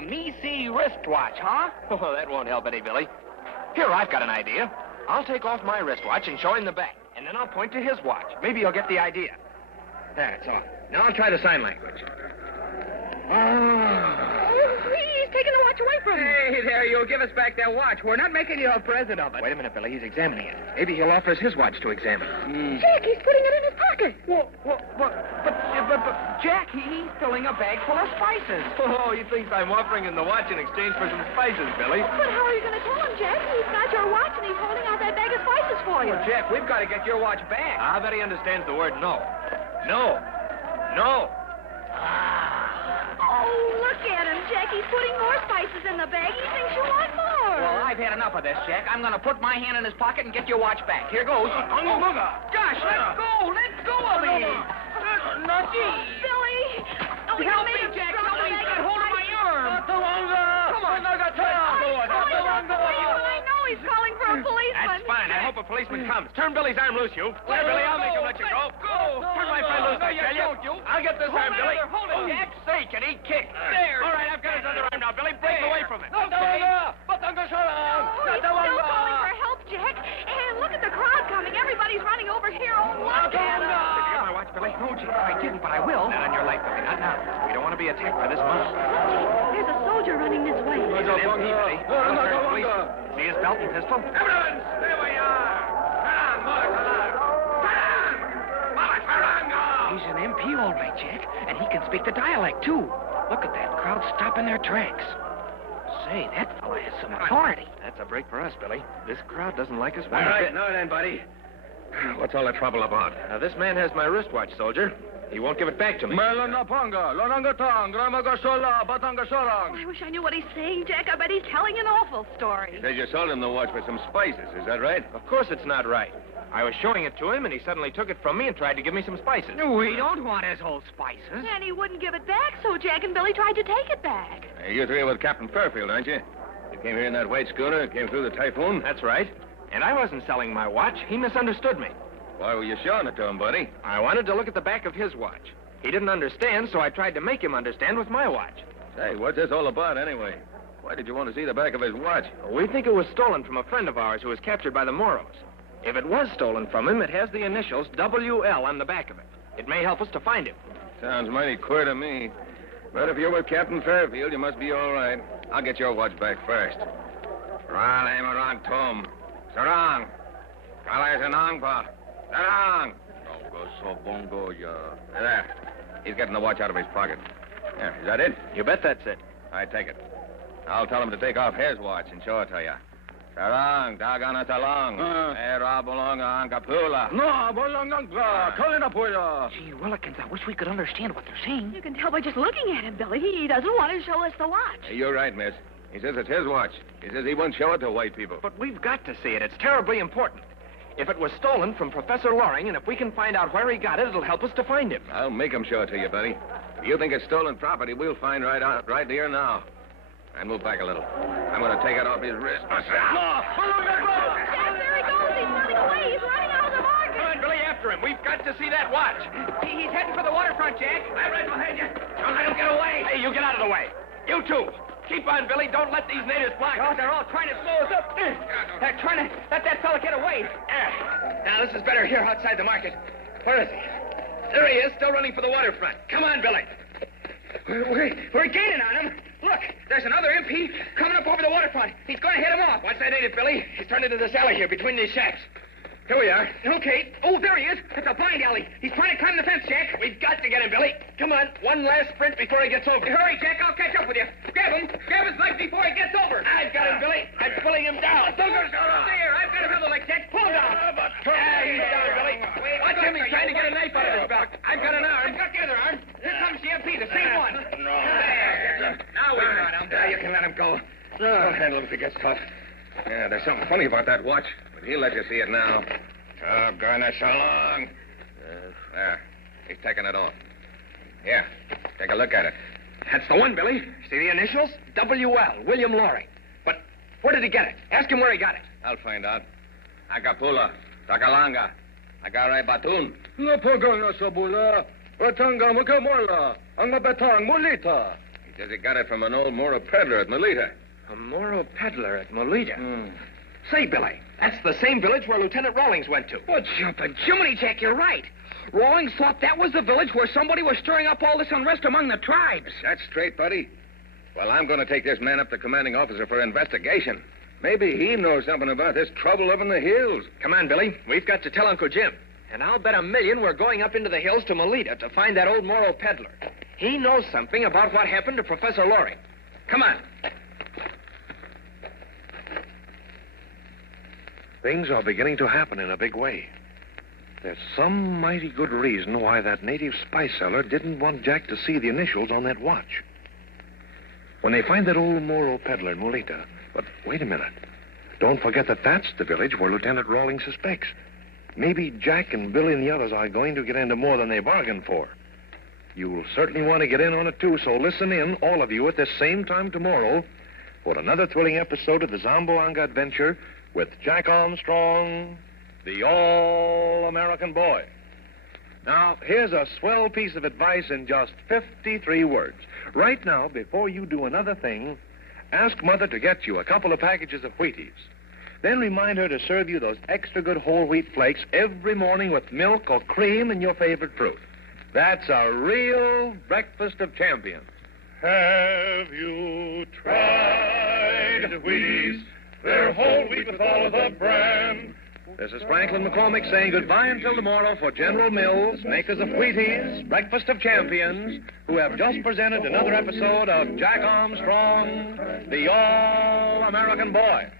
Me see wristwatch, huh? Oh, that won't help any, Billy. Here, I've got an idea. I'll take off my wristwatch and show him the back, and then I'll point to his watch. Maybe he'll get the idea. That's all. Now I'll try the sign language. He's taking the watch away from me. Hey, there, you'll give us back that watch. We're not making you a present of it. Wait a minute, Billy. He's examining it. Maybe he'll offer us his watch to examine. Jack, he's putting it in his pocket. But Jack, he's filling a bag full of spices. Oh, he thinks I'm offering him the watch in exchange for some spices, Billy. But how are you going to tell him, Jack? He's got your watch, and he's holding out that bag of spices for you. Well, Jack, we've got to get your watch back. I bet he understands the word no. No. No. Oh, look at him, Jack. He's putting more spices in the bag. He thinks you want more. Well, I've had enough of this, Jack. I'm going to put my hand in his pocket and get your watch back. Here goes. Gosh, let go. Let go of me. Billy. Oh, help me, Jack. Help me. Got hold of my arm. Come on. I know he's calling for a policeman. That's fine. I hope a policeman comes. Turn Billy's arm loose, you. There, Billy, I'll make him let you go. Turn my friend loose, I tell you. I'll get this arm, Billy. Hold it, Jack. Say, can he kick? There. All right, I've got his other arm now, Billy. Break away from it. He's still calling for help, Jack. And look at the crowd coming. Everybody's running over here. Oh, look at him. Did you get my watch, Billy? No, Chief, I didn't, but I will. Not on your life, Billy. Not now. We don't want to be attacked by this mob. There's a soldier running this way. He's an MP, Billy. See his belt and pistol? Evidence! There we are! He's an MP, all right, Jack. And he can speak the dialect, too. Look at that crowd stop in their tracks. Say, that fella has some authority. That's a break for us, Billy. This crowd doesn't like us one bit. Now then, buddy. What's all the trouble about? Now, this man has my wristwatch, soldier. He won't give it back to me. Oh, I wish I knew what he's saying, Jack. I bet he's telling an awful story. Says you sold him the watch for some spices. Is that right? Of course it's not right. I was showing it to him, and he suddenly took it from me and tried to give me some spices. We don't want his whole spices. And he wouldn't give it back, so Jack and Billy tried to take it back. Hey, you three are with Captain Fairfield, aren't you? You came here in that white schooner, came through the typhoon? That's right. And I wasn't selling my watch. He misunderstood me. Why were you showing it to him, buddy? I wanted to look at the back of his watch. He didn't understand, so I tried to make him understand with my watch. Say, what's this all about, anyway? Why did you want to see the back of his watch? We think it was stolen from a friend of ours who was captured by the Moros. If it was stolen from him, it has the initials WL on the back of it. It may help us to find him. Sounds mighty queer to me. But if you're with Captain Fairfield, you must be all right. I'll get your watch back first. Raleigh Marang Tom. Sarang. Raleigh Sanangpa. Sarang. Bongo so bongo ya. There. He's getting the watch out of his pocket. Yeah, is that it? You bet that's it. I take it. I'll tell him to take off his watch and show it to you. Sarang, Dagana Talong. Era Bolonga Ankapula. No, Bolonga, Kalinapuya. Gee willikins, I wish we could understand what they're saying. You can tell by just looking at him, Billy. He doesn't want to show us the watch. Hey, you're right, miss. He says it's his watch. He says he won't show it to white people. But we've got to see it. It's terribly important. If it was stolen from Professor Loring, and if we can find out where he got it, it'll help us to find him. I'll make him show it to you, buddy. If you think it's stolen property, we'll find right here now. And move back a little. I'm going to take it off his wrist. Jack, there he goes. He's running away. He's running out of the market. Come on, Billy, after him. We've got to see that watch. He's heading for the waterfront, Jack. I'm right behind you. Don't let him get away. Hey, you get out of the way. You too. Keep on, Billy. Don't let these natives block us. They're all trying to slow us up. They're trying to let that fella get away. Now, this is better here outside the market. Where is he? There he is, still running for the waterfront. Come on, Billy. We're gaining on him. Look, there's another MP coming up over the waterfront. He's going to hit him off. Watch that native, Billy. He's turned into this alley here between these shacks. Here we are. Okay. Oh, there he is. It's a blind alley. He's trying to climb the fence, Jack. We've got to get him, Billy. Come on, one last sprint before he gets over. Hurry, Jack. I'll catch up with you. Grab him. Grab his leg before he gets over. I've got him, Billy. I'm pulling him down. Don't go stay here. I've got another leg, Jack. Pull him down. He's down, Billy. Watch him. He's trying to get a knife out of his belt. I've got an arm. I've got the other arm. Here comes the MP, the same one. No. Now we've got him. You can let him go. I'll handle him if he gets caught. Yeah, there's something funny about that watch, but he'll let you see it now. Oh, Garner, so long. There. He's taking it off. Here, take a look at it. That's the one, Billy. See the initials? WL, William Loring. But where did he get it? Ask him where he got it. I'll find out. Acapula, Takalanga, Agaray Batun. Napaganga sabula. Batanga Makamola. Ang mabatang Molita. He says he got it from an old Moro peddler at Molita. A Moro peddler at Molita? Say, Billy, that's the same village where Lieutenant Rawlings went to. Oh, jumping Jiminy, Jack, you're right. Rawlings thought that was the village where somebody was stirring up all this unrest among the tribes. That's straight, buddy. Well, I'm going to take this man up to commanding officer for investigation. Maybe he knows something about this trouble up in the hills. Come on, Billy. We've got to tell Uncle Jim. And I'll bet $1,000,000 we're going up into the hills to Molita to find that old Moro peddler. He knows something about what happened to Professor Loring. Come on. Things are beginning to happen in a big way. There's some mighty good reason why that native spice seller didn't want Jack to see the initials on that watch. When they find that old Moro peddler in Molita... But wait a minute. Don't forget that that's the village where Lieutenant Rawlings suspects. Maybe Jack and Billy and the others are going to get into more than they bargained for. You'll certainly want to get in on it, too, so listen in, all of you, at the same time tomorrow for another thrilling episode of the Zamboanga Adventure with Jack Armstrong, the All-American Boy. Now, here's a swell piece of advice in just 53 words. Right now, before you do another thing, ask Mother to get you a couple of packages of Wheaties. Then remind her to serve you those extra good whole wheat flakes every morning with milk or cream and your favorite fruit. That's a real breakfast of champions. Have you tried Wheaties? They're whole wheat with all of the bran. This is Franklin McCormick saying goodbye until tomorrow for General Mills, makers of Wheaties, Breakfast of Champions, who have just presented another episode of Jack Armstrong, the All-American Boy.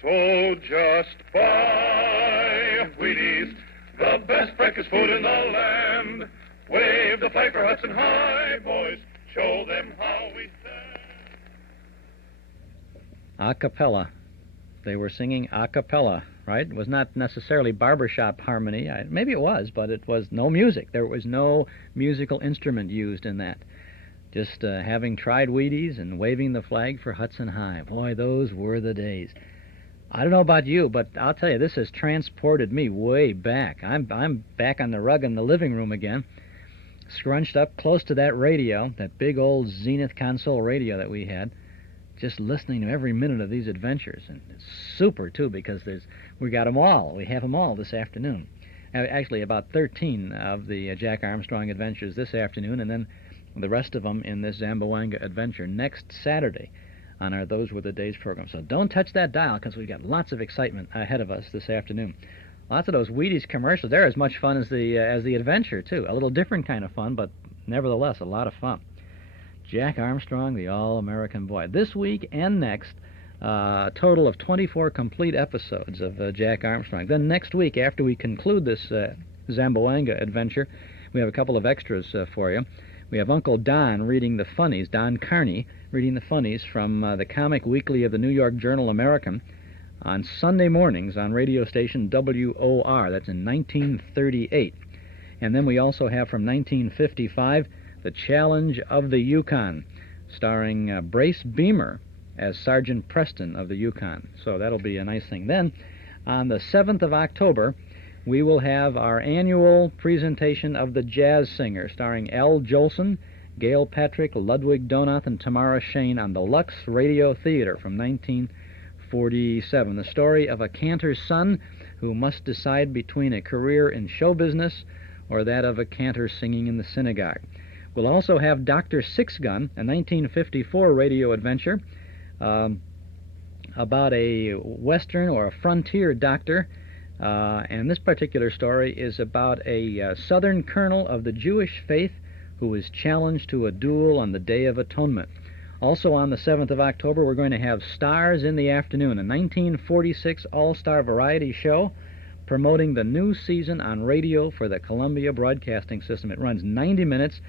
So just buy Wheaties, the best breakfast food in the land. Wave the flag for Hudson High, boys. Show them how we stand. A cappella. They were singing a cappella, right? It was not necessarily barbershop harmony. Maybe it was, but it was no music. There was no musical instrument used in that. Just having tried Wheaties and waving the flag for Hudson High. Boy, those were the days. I don't know about you, but I'll tell you, this has transported me way back. I'm back on the rug in the living room again, scrunched up close to that radio, that big old Zenith console radio that we had, just listening to every minute of these adventures. And it's super, too, because we got them all. We have them all this afternoon. Actually, about 13 of the Jack Armstrong adventures this afternoon, and then the rest of them in this Zamboanga adventure next Saturday on our Those Were the Days program. So don't touch that dial, because we've got lots of excitement ahead of us this afternoon. Lots of those Wheaties commercials. They're as much fun as the adventure, too. A little different kind of fun, but nevertheless a lot of fun. Jack Armstrong, the All-American Boy. This week and next, a total of 24 complete episodes of Jack Armstrong. Then next week, after we conclude this Zamboanga adventure, we have a couple of extras for you. We have Uncle Don reading the funnies, Don Carney, reading the funnies from the Comic Weekly of the New York Journal-American on Sunday mornings on radio station WOR. That's in 1938. And then we also have from 1955, The Challenge of the Yukon, starring Brace Beamer as Sergeant Preston of the Yukon. So that'll be a nice thing. Then, on the 7th of October, we will have our annual presentation of The Jazz Singer, starring Al Jolson, Gail Patrick, Ludwig Donath, and Tamara Shane on the Lux Radio Theater from 1947. The story of a cantor's son who must decide between a career in show business or that of a cantor singing in the synagogue. We'll also have Dr. Six Gun, a 1954 radio adventure about a Western or a frontier doctor. And this particular story is about a Southern colonel of the Jewish faith who was challenged to a duel on the Day of Atonement. Also on the 7th of October, we're going to have Stars in the Afternoon, a 1946 all-star variety show promoting the new season on radio for the Columbia Broadcasting System. It runs 90 minutes,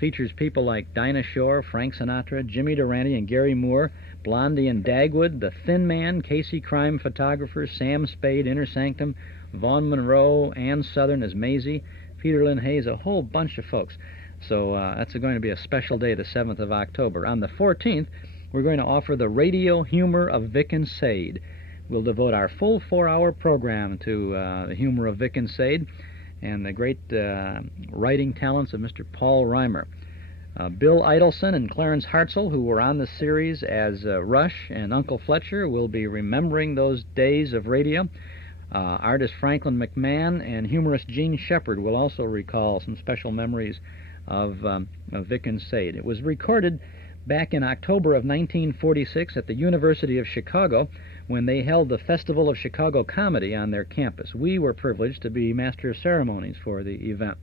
features people like Dinah Shore, Frank Sinatra, Jimmy Durante, and Gary Moore, Blondie and Dagwood, The Thin Man, Casey Crime Photographer, Sam Spade, Inner Sanctum, Vaughn Monroe, Ann Southern as Maisie, Peter Lynn Hayes, a whole bunch of folks. So that's going to be a special day, the 7th of October. On the 14th, we're going to offer the radio humor of Vic and Sade. We'll devote our full 4-hour program to the humor of Vic and Sade and the great writing talents of Mr. Paul Reimer. Bill Idelson and Clarence Hartzell, who were on the series as Rush and Uncle Fletcher, will be remembering those days of radio. Artist Franklin McMahon and humorist Gene Shepard will also recall some special memories of Vic and Sade. It was recorded back in October of 1946 at the University of Chicago when they held the Festival of Chicago Comedy on their campus. We were privileged to be master of ceremonies for the event.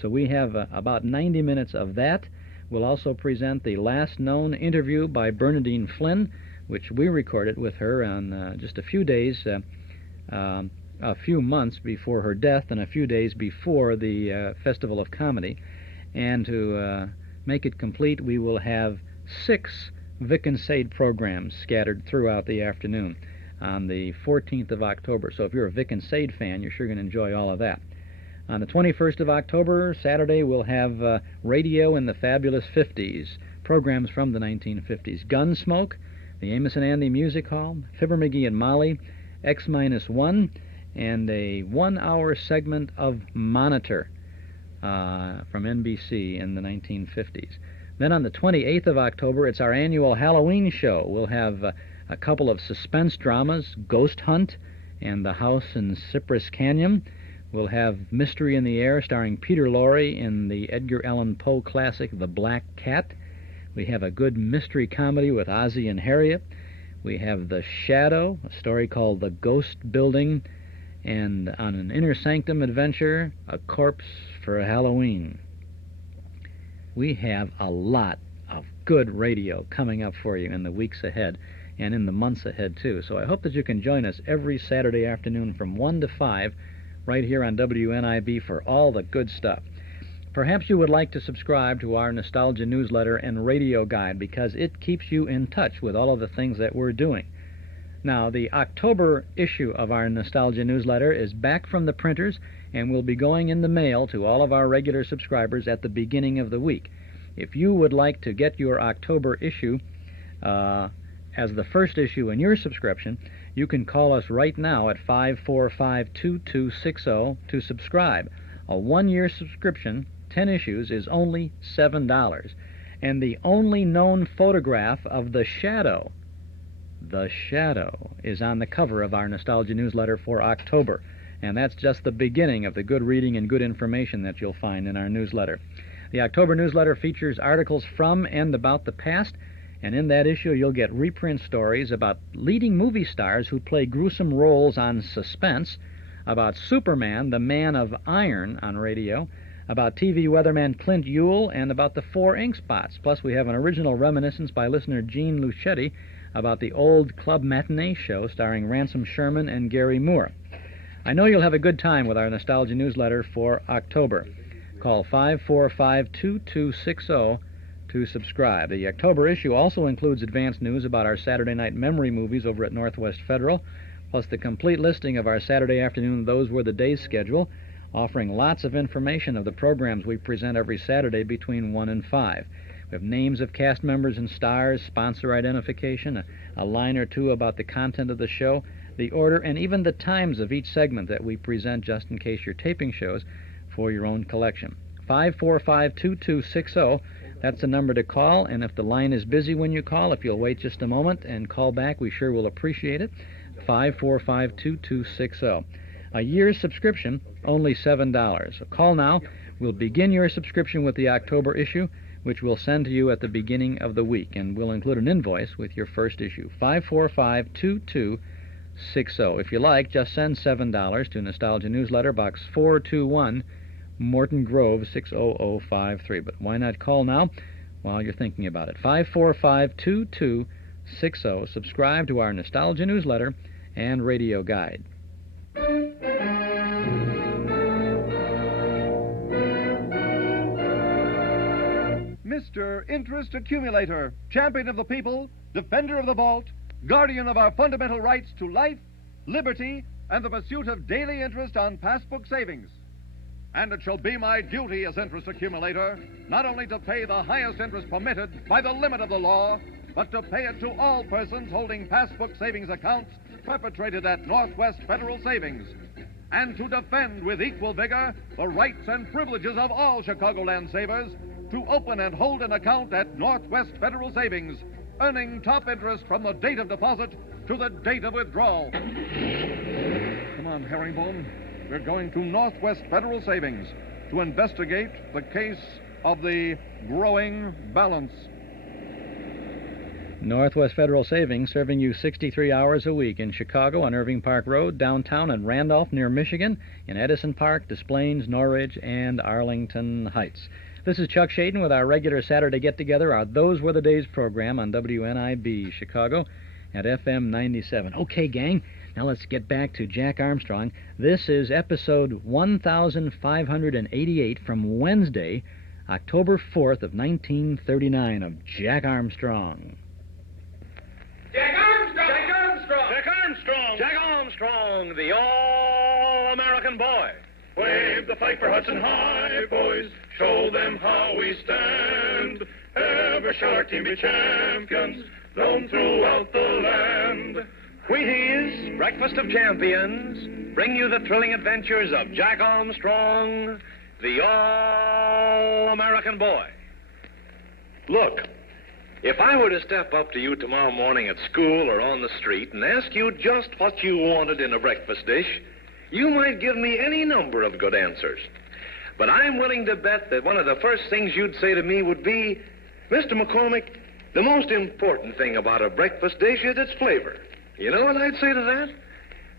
So we have about 90 minutes of that. We'll also present the last known interview by Bernadine Flynn, which we recorded with her on just a few days, a few months before her death and a few days before the Festival of Comedy. And to make it complete, we will have 6 Vic and Sade programs scattered throughout the afternoon on the 14th of October. So if you're a Vic and Sade fan, you're sure going to enjoy all of that. On the 21st of October, Saturday, we'll have Radio in the Fabulous 50s, programs from the 1950s. Gunsmoke, the Amos and Andy Music Hall, Fibber McGee and Molly, X-1, and a 1-hour segment of Monitor from NBC in the 1950s. Then on the 28th of October, it's our annual Halloween show. We'll have a couple of suspense dramas, Ghost Hunt and The House in Cypress Canyon. We'll have Mystery in the Air, starring Peter Lorre in the Edgar Allan Poe classic, The Black Cat. We have a good mystery comedy with Ozzie and Harriet. We have The Shadow, a story called The Ghost Building. And on an inner sanctum adventure, a corpse for Halloween. We have a lot of good radio coming up for you in the weeks ahead and in the months ahead, too. So I hope that you can join us every Saturday afternoon from 1 to 5 right here on WNIB for all the good stuff. Perhaps you would like to subscribe to our Nostalgia newsletter and radio guide because it keeps you in touch with all of the things that we're doing. Now, the October issue of our Nostalgia newsletter is back from the printers and will be going in the mail to all of our regular subscribers at the beginning of the week. If you would like to get your October issue as the first issue in your subscription, you can call us right now at 545-2260 to subscribe. A one-year subscription, 10 issues, is only $7. And the only known photograph of the Shadow is on the cover of our Nostalgia newsletter for October. And that's just the beginning of the good reading and good information that you'll find in our newsletter. The October newsletter features articles from and about the past, and in that issue you'll get reprint stories about leading movie stars who play gruesome roles on Suspense, about Superman, the Man of Iron on radio, about TV weatherman Clint Ewell, and about the 4 ink spots. Plus we have an original reminiscence by listener Gene Luchetti about the old club matinee show starring Ransom Sherman and Gary Moore. I know you'll have a good time with our Nostalgia newsletter for October. Call 545-2260 to subscribe. The October issue also includes advance news about our Saturday night memory movies over at Northwest Federal, plus the complete listing of our Saturday afternoon Those Were the Days schedule, offering lots of information of the programs we present every Saturday between 1 and 5. We have names of cast members and stars, sponsor identification, a line or two about the content of the show, the order, and even the times of each segment that we present just in case you're taping shows for your own collection. 545-2260, that's the number to call, and if the line is busy when you call, if you'll wait just a moment and call back, we sure will appreciate it. 545-2260. A year's subscription, only $7. So call now. We'll begin your subscription with the October issue, which we'll send to you at the beginning of the week, and we'll include an invoice with your first issue. 545-2260. If you like, just send $7 to Nostalgia Newsletter, Box 421, Morton Grove, 60053. But why not call now while you're thinking about it? 545-2260. Subscribe to our Nostalgia Newsletter and radio guide. Mr. Interest Accumulator, champion of the people, defender of the vault, guardian of our fundamental rights to life, liberty, and the pursuit of daily interest on passbook savings. And it shall be my duty as interest accumulator not only to pay the highest interest permitted by the limit of the law, but to pay it to all persons holding passbook savings accounts perpetrated at Northwest Federal Savings, and to defend with equal vigor the rights and privileges of all Chicagoland savers to open and hold an account at Northwest Federal Savings, earning top interest from the date of deposit to the date of withdrawal. Come on, Herringbone. We're going to Northwest Federal Savings to investigate the case of the growing balance. Northwest Federal Savings, serving you 63 hours a week in Chicago on Irving Park Road, downtown in Randolph near Michigan, in Edison Park, Des Plaines, Norridge, and Arlington Heights. This is Chuck Shaden with our regular Saturday get-together, our Those Were the Days program on WNIB Chicago at FM 97. Okay, gang, now let's get back to Jack Armstrong. This is episode 1588 from Wednesday, October 4th of 1939 of Jack Armstrong. Jack Armstrong! Jack Armstrong! Jack Armstrong! Jack Armstrong, the all-American boy. Wave the flag for Hudson High, boys. Show them how we stand. Ever shall our team be champions, known throughout the land. Wheaties, Breakfast of Champions, bring you the thrilling adventures of Jack Armstrong, the all-American boy. Look, if I were to step up to you tomorrow morning at school or on the street and ask you just what you wanted in a breakfast dish, you might give me any number of good answers. But I'm willing to bet that one of the first things you'd say to me would be, Mr. McCormick, the most important thing about a breakfast dish is its flavor. You know what I'd say to that?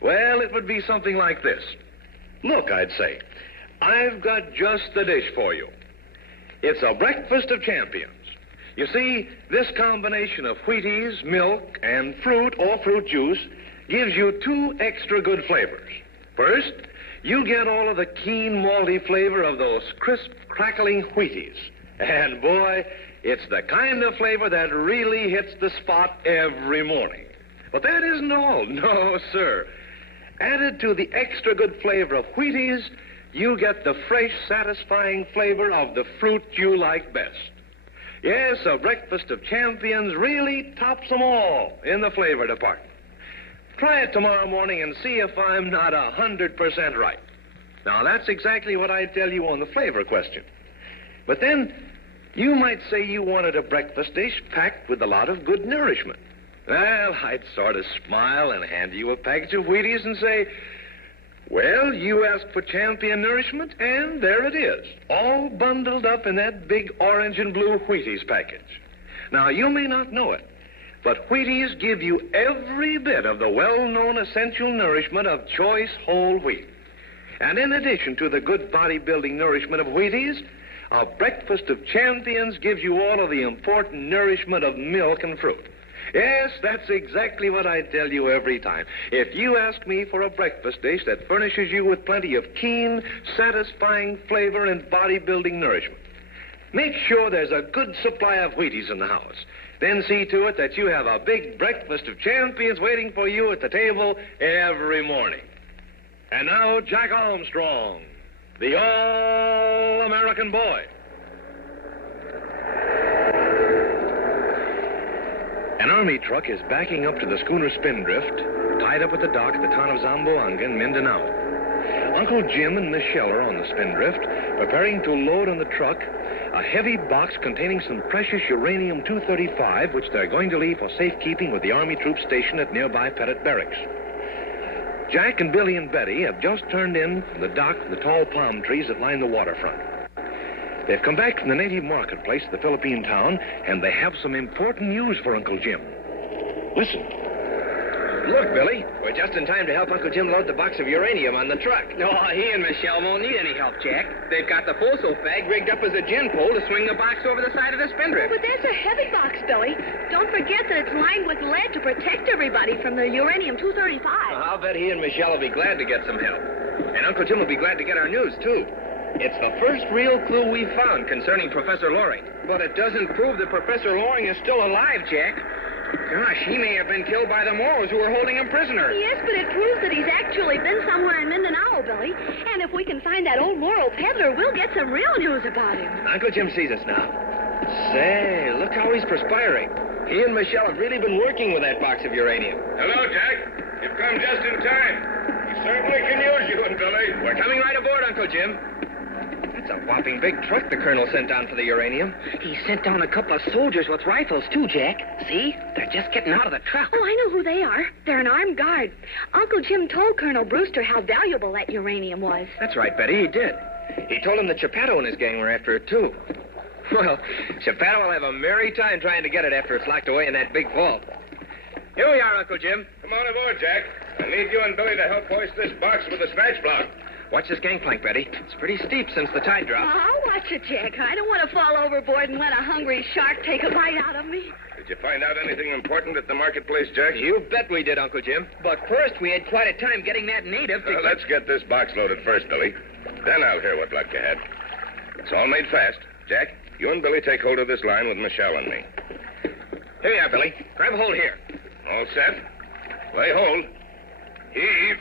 Well, it would be something like this. Look, I'd say, I've got just the dish for you. It's a breakfast of champions. You see, this combination of Wheaties, milk, and fruit or fruit juice gives you 2 extra good flavors. First, you get all of the keen, malty flavor of those crisp, crackling Wheaties. And boy, it's the kind of flavor that really hits the spot every morning. But that isn't all. No, sir. Added to the extra good flavor of Wheaties, you get the fresh, satisfying flavor of the fruit you like best. Yes, a breakfast of champions really tops them all in the flavor department. Try it tomorrow morning and see if I'm not 100% right. Now, that's exactly what I tell you on the flavor question. But then, you might say you wanted a breakfast dish packed with a lot of good nourishment. Well, I'd sort of smile and hand you a package of Wheaties and say, well, you asked for champion nourishment, and there it is, all bundled up in that big orange and blue Wheaties package. Now, you may not know it, but Wheaties give you every bit of the well-known essential nourishment of choice whole wheat. And in addition to the good bodybuilding nourishment of Wheaties, a breakfast of champions gives you all of the important nourishment of milk and fruit. Yes, that's exactly what I tell you every time. If you ask me for a breakfast dish that furnishes you with plenty of keen, satisfying flavor and bodybuilding nourishment, make sure there's a good supply of Wheaties in the house. Then see to it that you have a big breakfast of champions waiting for you at the table every morning. And now, Jack Armstrong, the all-American boy. An army truck is backing up to the schooner Spindrift, tied up at the dock at the town of Zamboanga in Mindanao. Uncle Jim and Michelle are on the Spindrift, preparing to load on the truck a heavy box containing some precious uranium-235, which they're going to leave for safekeeping with the Army troops stationed at nearby Pettit Barracks. Jack and Billy and Betty have just turned in from the dock to the tall palm trees that line the waterfront. They've come back from the native marketplace at the Philippine town, and they have some important news for Uncle Jim. Listen. Look, Billy, we're just in time to help Uncle Jim load the box of uranium on the truck. No, he and Michelle won't need any help, Jack. They've got the fossil fag rigged up as a gin pole to swing the box over the side of the Spindrift. But there's a heavy box, Billy. Don't forget that it's lined with lead to protect everybody from the uranium-235. I'll bet he and Michelle will be glad to get some help. And Uncle Jim will be glad to get our news, too. It's the first real clue we've found concerning Professor Loring. But it doesn't prove that Professor Loring is still alive, Jack. Gosh, he may have been killed by the Moros who were holding him prisoner. Yes, but it proves that he's actually been somewhere in Mindanao, Billy. And if we can find that old Moro peddler, we'll get some real news about him. Uncle Jim sees us now. Say, look how he's perspiring. He and Michelle have really been working with that box of uranium. Hello, Jack. You've come just in time. We certainly can use you and Billy. We're coming right aboard, Uncle Jim. That's a whopping big truck the Colonel sent down for the uranium. He sent down a couple of soldiers with rifles, too, Jack. See? They're just getting out of the truck. Oh, I know who they are. They're an armed guard. Uncle Jim told Colonel Brewster how valuable that uranium was. That's right, Betty, he did. He told him that Chapato and his gang were after it, too. Well, Chapato will have a merry time trying to get it after it's locked away in that big vault. Here we are, Uncle Jim. Come on aboard, Jack. I need you and Billy to help hoist this box with a snatch block. Watch this gangplank, Betty. It's pretty steep since the tide dropped. I'll watch it, Jack. I don't want to fall overboard and let a hungry shark take a bite out of me. Did you find out anything important at the marketplace, Jack? You bet we did, Uncle Jim. But first, we had quite a time getting that native to... Let's get this box loaded first, Billy. Then I'll hear what luck you had. It's all made fast. Jack, you and Billy take hold of this line with Michelle and me. Here you are, Billy. Grab a hold here. All set? Lay hold. Heave.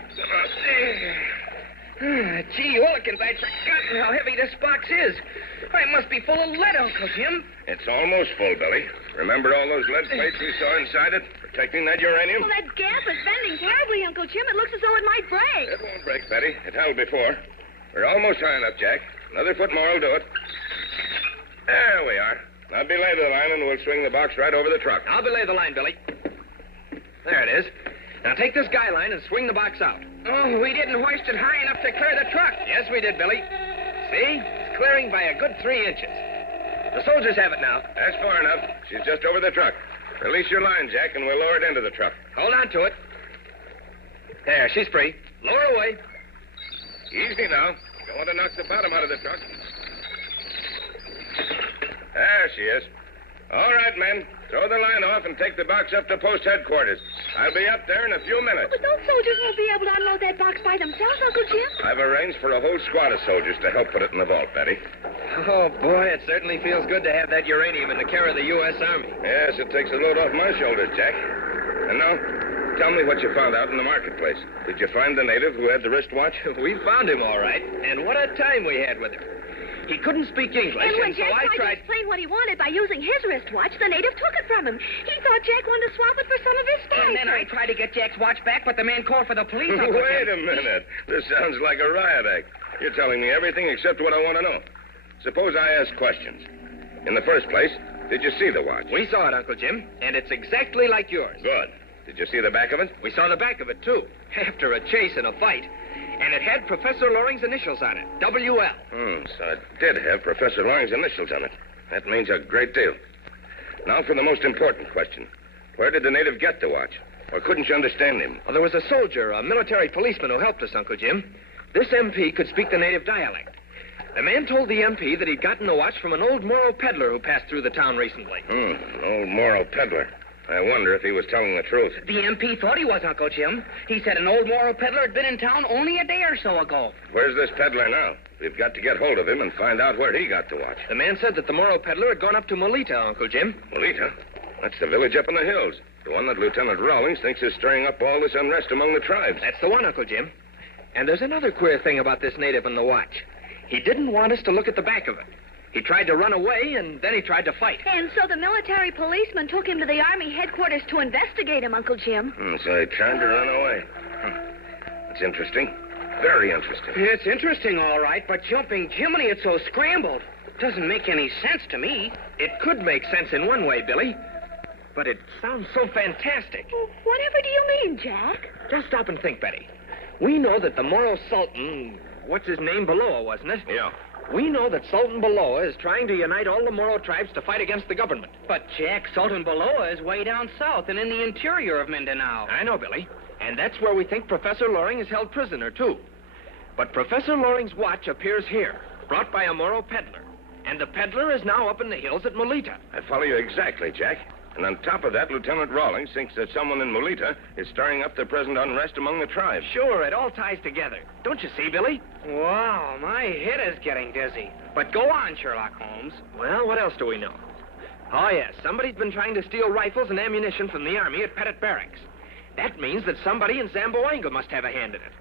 Gee, Willikins, I'd forgotten how heavy this box is. It must be full of lead, Uncle Jim. It's almost full, Billy. Remember all those lead plates we saw inside it, protecting that uranium? Well, that gap is bending terribly, Uncle Jim. It looks as though it might break. It won't break, Betty. It held before. We're almost high enough, Jack. Another foot more will do it. There we are. Now belay the line and we'll swing the box right over the truck. I'll belay the line, Billy. There it is. Now take this guy line and swing the box out. Oh, we didn't hoist it high enough to clear the truck. Yes, we did, Billy. See? It's clearing by a good 3 inches. The soldiers have it now. That's far enough. She's just over the truck. Release your line, Jack, and we'll lower it into the truck. Hold on to it. There, she's free. Lower away. Easy now. Don't want to knock the bottom out of the truck. There she is. All right, men. Throw the line off and take the box up to post headquarters. I'll be up there in a few minutes. But those soldiers won't be able to unload that box by themselves, Uncle Jim. I've arranged for a whole squad of soldiers to help put it in the vault, Betty. Oh, boy, it certainly feels good to have that uranium in the care of the U.S. Army. Yes, it takes a load off my shoulders, Jack. And now, tell me what you found out in the marketplace. Did you find the native who had the wristwatch? We found him, all right. And what a time we had with him. He couldn't speak English, And when so Jack I tried to explain what he wanted by using his wristwatch, the native took it from him. He thought Jack wanted to swap it for some of his spies. And then I tried to get Jack's watch back, but the man called for the police. Uncle Wait Jim. a minute. This sounds like a riot act. You're telling me everything except what I want to know. Suppose I ask questions. In the first place, did you see the watch? We saw it, Uncle Jim, and it's exactly like yours. Good. Did you see the back of it? We saw the back of it, too, after a chase and a fight. And it had Professor Loring's initials on it, W.L. So it did have Professor Loring's initials on it. That means a great deal. Now for the most important question. Where did the native get the watch? Or couldn't you understand him? Well, there was a soldier, a military policeman who helped us, Uncle Jim. This MP could speak the native dialect. The man told the MP that he'd gotten the watch from an old Moro peddler who passed through the town recently. An old Moro peddler. I wonder if he was telling the truth. The MP thought he was, Uncle Jim. He said an old Moro peddler had been in town only a day or so ago. Where's this peddler now? We've got to get hold of him and find out where he got the watch. The man said that the Moro peddler had gone up to Molita, Uncle Jim. Molita? That's the village up in the hills. The one that Lieutenant Rawlings thinks is stirring up all this unrest among the tribes. That's the one, Uncle Jim. And there's another queer thing about this native and the watch. He didn't want us to look at the back of it. He tried to run away, and then he tried to fight. And so the military policeman took him to the Army headquarters to investigate him, Uncle Jim. So he tried to run away. That's interesting. Very interesting. It's interesting, all right, but jumping Jiminy, it's so scrambled. Doesn't make any sense to me. It could make sense in one way, Billy. But it sounds so fantastic. Well, whatever do you mean, Jack? Just stop and think, Betty. We know that the Moro Sultan, what's his name, Baloa, wasn't it? Yeah. We know that Sultan Baloa is trying to unite all the Moro tribes to fight against the government. But, Jack, Sultan Baloa is way down south and in the interior of Mindanao. I know, Billy. And that's where we think Professor Loring is held prisoner, too. But Professor Loring's watch appears here, brought by a Moro peddler. And the peddler is now up in the hills at Molita. I follow you exactly, Jack. And on top of that, Lieutenant Rawlings thinks that someone in Molita is stirring up the present unrest among the tribes. Sure, it all ties together. Don't you see, Billy? Wow, my head is getting dizzy. But go on, Sherlock Holmes. Well, what else do we know? Oh, yes, somebody's been trying to steal rifles and ammunition from the Army at Pettit Barracks. That means that somebody in Zamboanga must have a hand in it.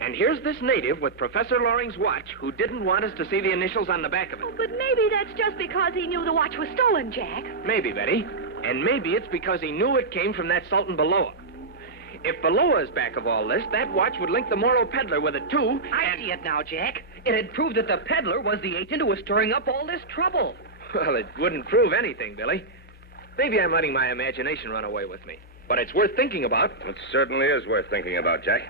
And here's this native with Professor Loring's watch who didn't want us to see the initials on the back of it. Oh, but maybe that's just because he knew the watch was stolen, Jack. Maybe, Betty. And maybe it's because he knew it came from that Sultan Baloa. If Baloa is back of all this, that watch would link the Moro peddler with it, too. I see it now, Jack. It had proved that the peddler was the agent who was stirring up all this trouble. Well, it wouldn't prove anything, Billy. Maybe I'm letting my imagination run away with me. But it's worth thinking about. It certainly is worth thinking about, Jack.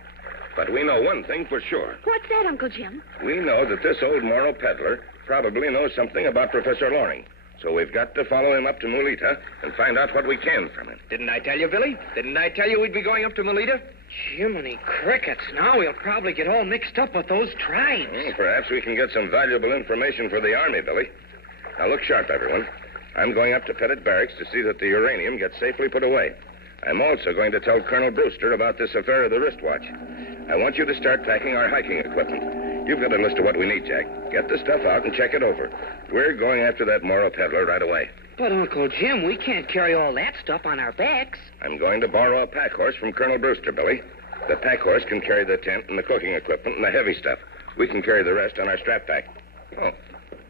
But we know one thing for sure. What's that, Uncle Jim? We know that this old Moro peddler probably knows something about Professor Loring. So we've got to follow him up to Molita and find out what we can from him. Didn't I tell you, Billy? Didn't I tell you we'd be going up to Molita? Jiminy crickets. Now we'll probably get all mixed up with those tribes. Perhaps we can get some valuable information for the Army, Billy. Now look sharp, everyone. I'm going up to Pettit Barracks to see that the uranium gets safely put away. I'm also going to tell Colonel Brewster about this affair of the wristwatch. I want you to start packing our hiking equipment. You've got a list of what we need, Jack. Get the stuff out and check it over. We're going after that Moro peddler right away. But, Uncle Jim, we can't carry all that stuff on our backs. I'm going to borrow a pack horse from Colonel Brewster, Billy. The pack horse can carry the tent and the cooking equipment and the heavy stuff. We can carry the rest on our strap pack. Oh,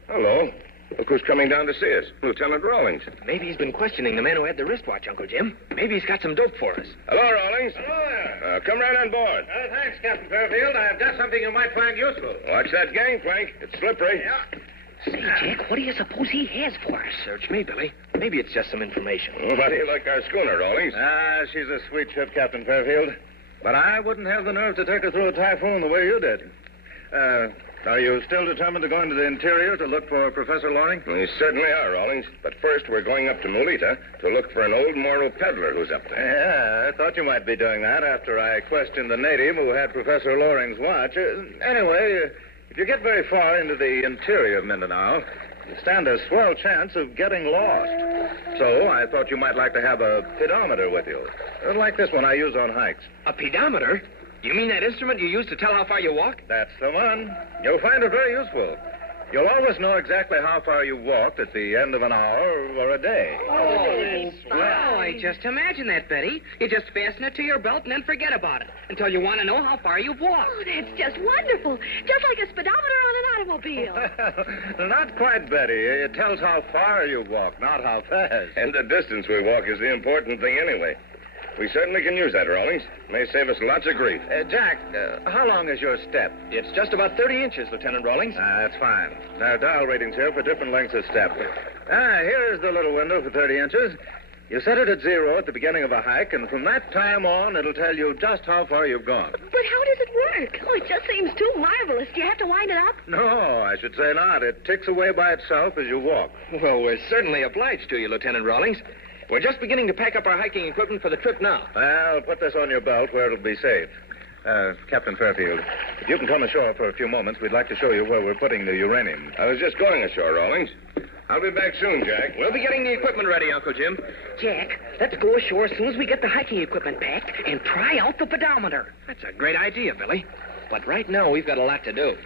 hello. Look who's coming down to see us. Lieutenant Rawlings. Maybe he's been questioning the man who had the wristwatch, Uncle Jim. Maybe he's got some dope for us. Hello, Rawlings. Hello there. Come right on board. Thanks, Captain Fairfield. I've got something you might find useful. Watch that gangplank. It's slippery. Yeah. Say, Jack, what do you suppose he has for us? Search me, Billy. Maybe it's just some information. Well, how do you like our schooner, Rawlings? She's a sweet ship, Captain Fairfield. But I wouldn't have the nerve to take her through a typhoon the way you did. Are you still determined to go into the interior to look for Professor Loring? We certainly are, Rawlings. But first, we're going up to Molita to look for an old Moro peddler who's up there. Yeah, I thought you might be doing that after I questioned the native who had Professor Loring's watch. Anyway, if you get very far into the interior of Mindanao, you stand a swell chance of getting lost. So I thought you might like to have a pedometer with you. Like this one I use on hikes. A pedometer? You mean that instrument you use to tell how far you walk? That's the one. You'll find it very useful. You'll always know exactly how far you've walked at the end of an hour or a day. Well, I just imagine that, Betty. You just fasten it to your belt and then forget about it until you want to know how far you've walked. Oh, that's just wonderful. Just like a speedometer on an automobile. Not quite, Betty. It tells how far you've walked, not how fast. And the distance we walk is the important thing anyway. We certainly can use that, Rawlings. May save us lots of grief. Jack, how long is your step? It's just about 30 inches, Lieutenant Rawlings. That's fine. There are dial ratings here for different lengths of step. Here's the little window for 30 inches. You set it at 0 at the beginning of a hike, and from that time on, it'll tell you just how far you've gone. But how does it work? Oh, it just seems too marvelous. Do you have to wind it up? No, I should say not. It ticks away by itself as you walk. Well, we're certainly obliged to you, Lieutenant Rawlings. We're just beginning to pack up our hiking equipment for the trip now. Well, put this on your belt where it'll be safe. Captain Fairfield, if you can come ashore for a few moments, we'd like to show you where we're putting the uranium. I was just going ashore, Rawlings. I'll be back soon, Jack. We'll be getting the equipment ready, Uncle Jim. Jack, let's go ashore as soon as we get the hiking equipment packed and try out the pedometer. That's a great idea, Billy. But right now, we've got a lot to do.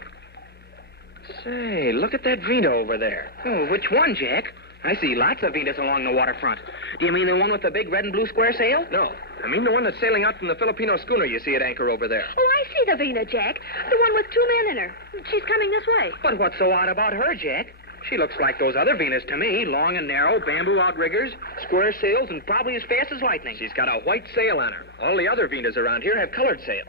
Say, look at that Vina over there. Oh, which one, Jack? I see lots of Venus along the waterfront. Do you mean the one with the big red and blue square sail? No, I mean the one that's sailing out from the Filipino schooner you see at anchor over there. Oh, I see the Vina, Jack. The one with 2 men in her. She's coming this way. But what's so odd about her, Jack? She looks like those other Venus to me. Long and narrow, bamboo outriggers, square sails, and probably as fast as lightning. She's got a white sail on her. All the other Venas around here have colored sails.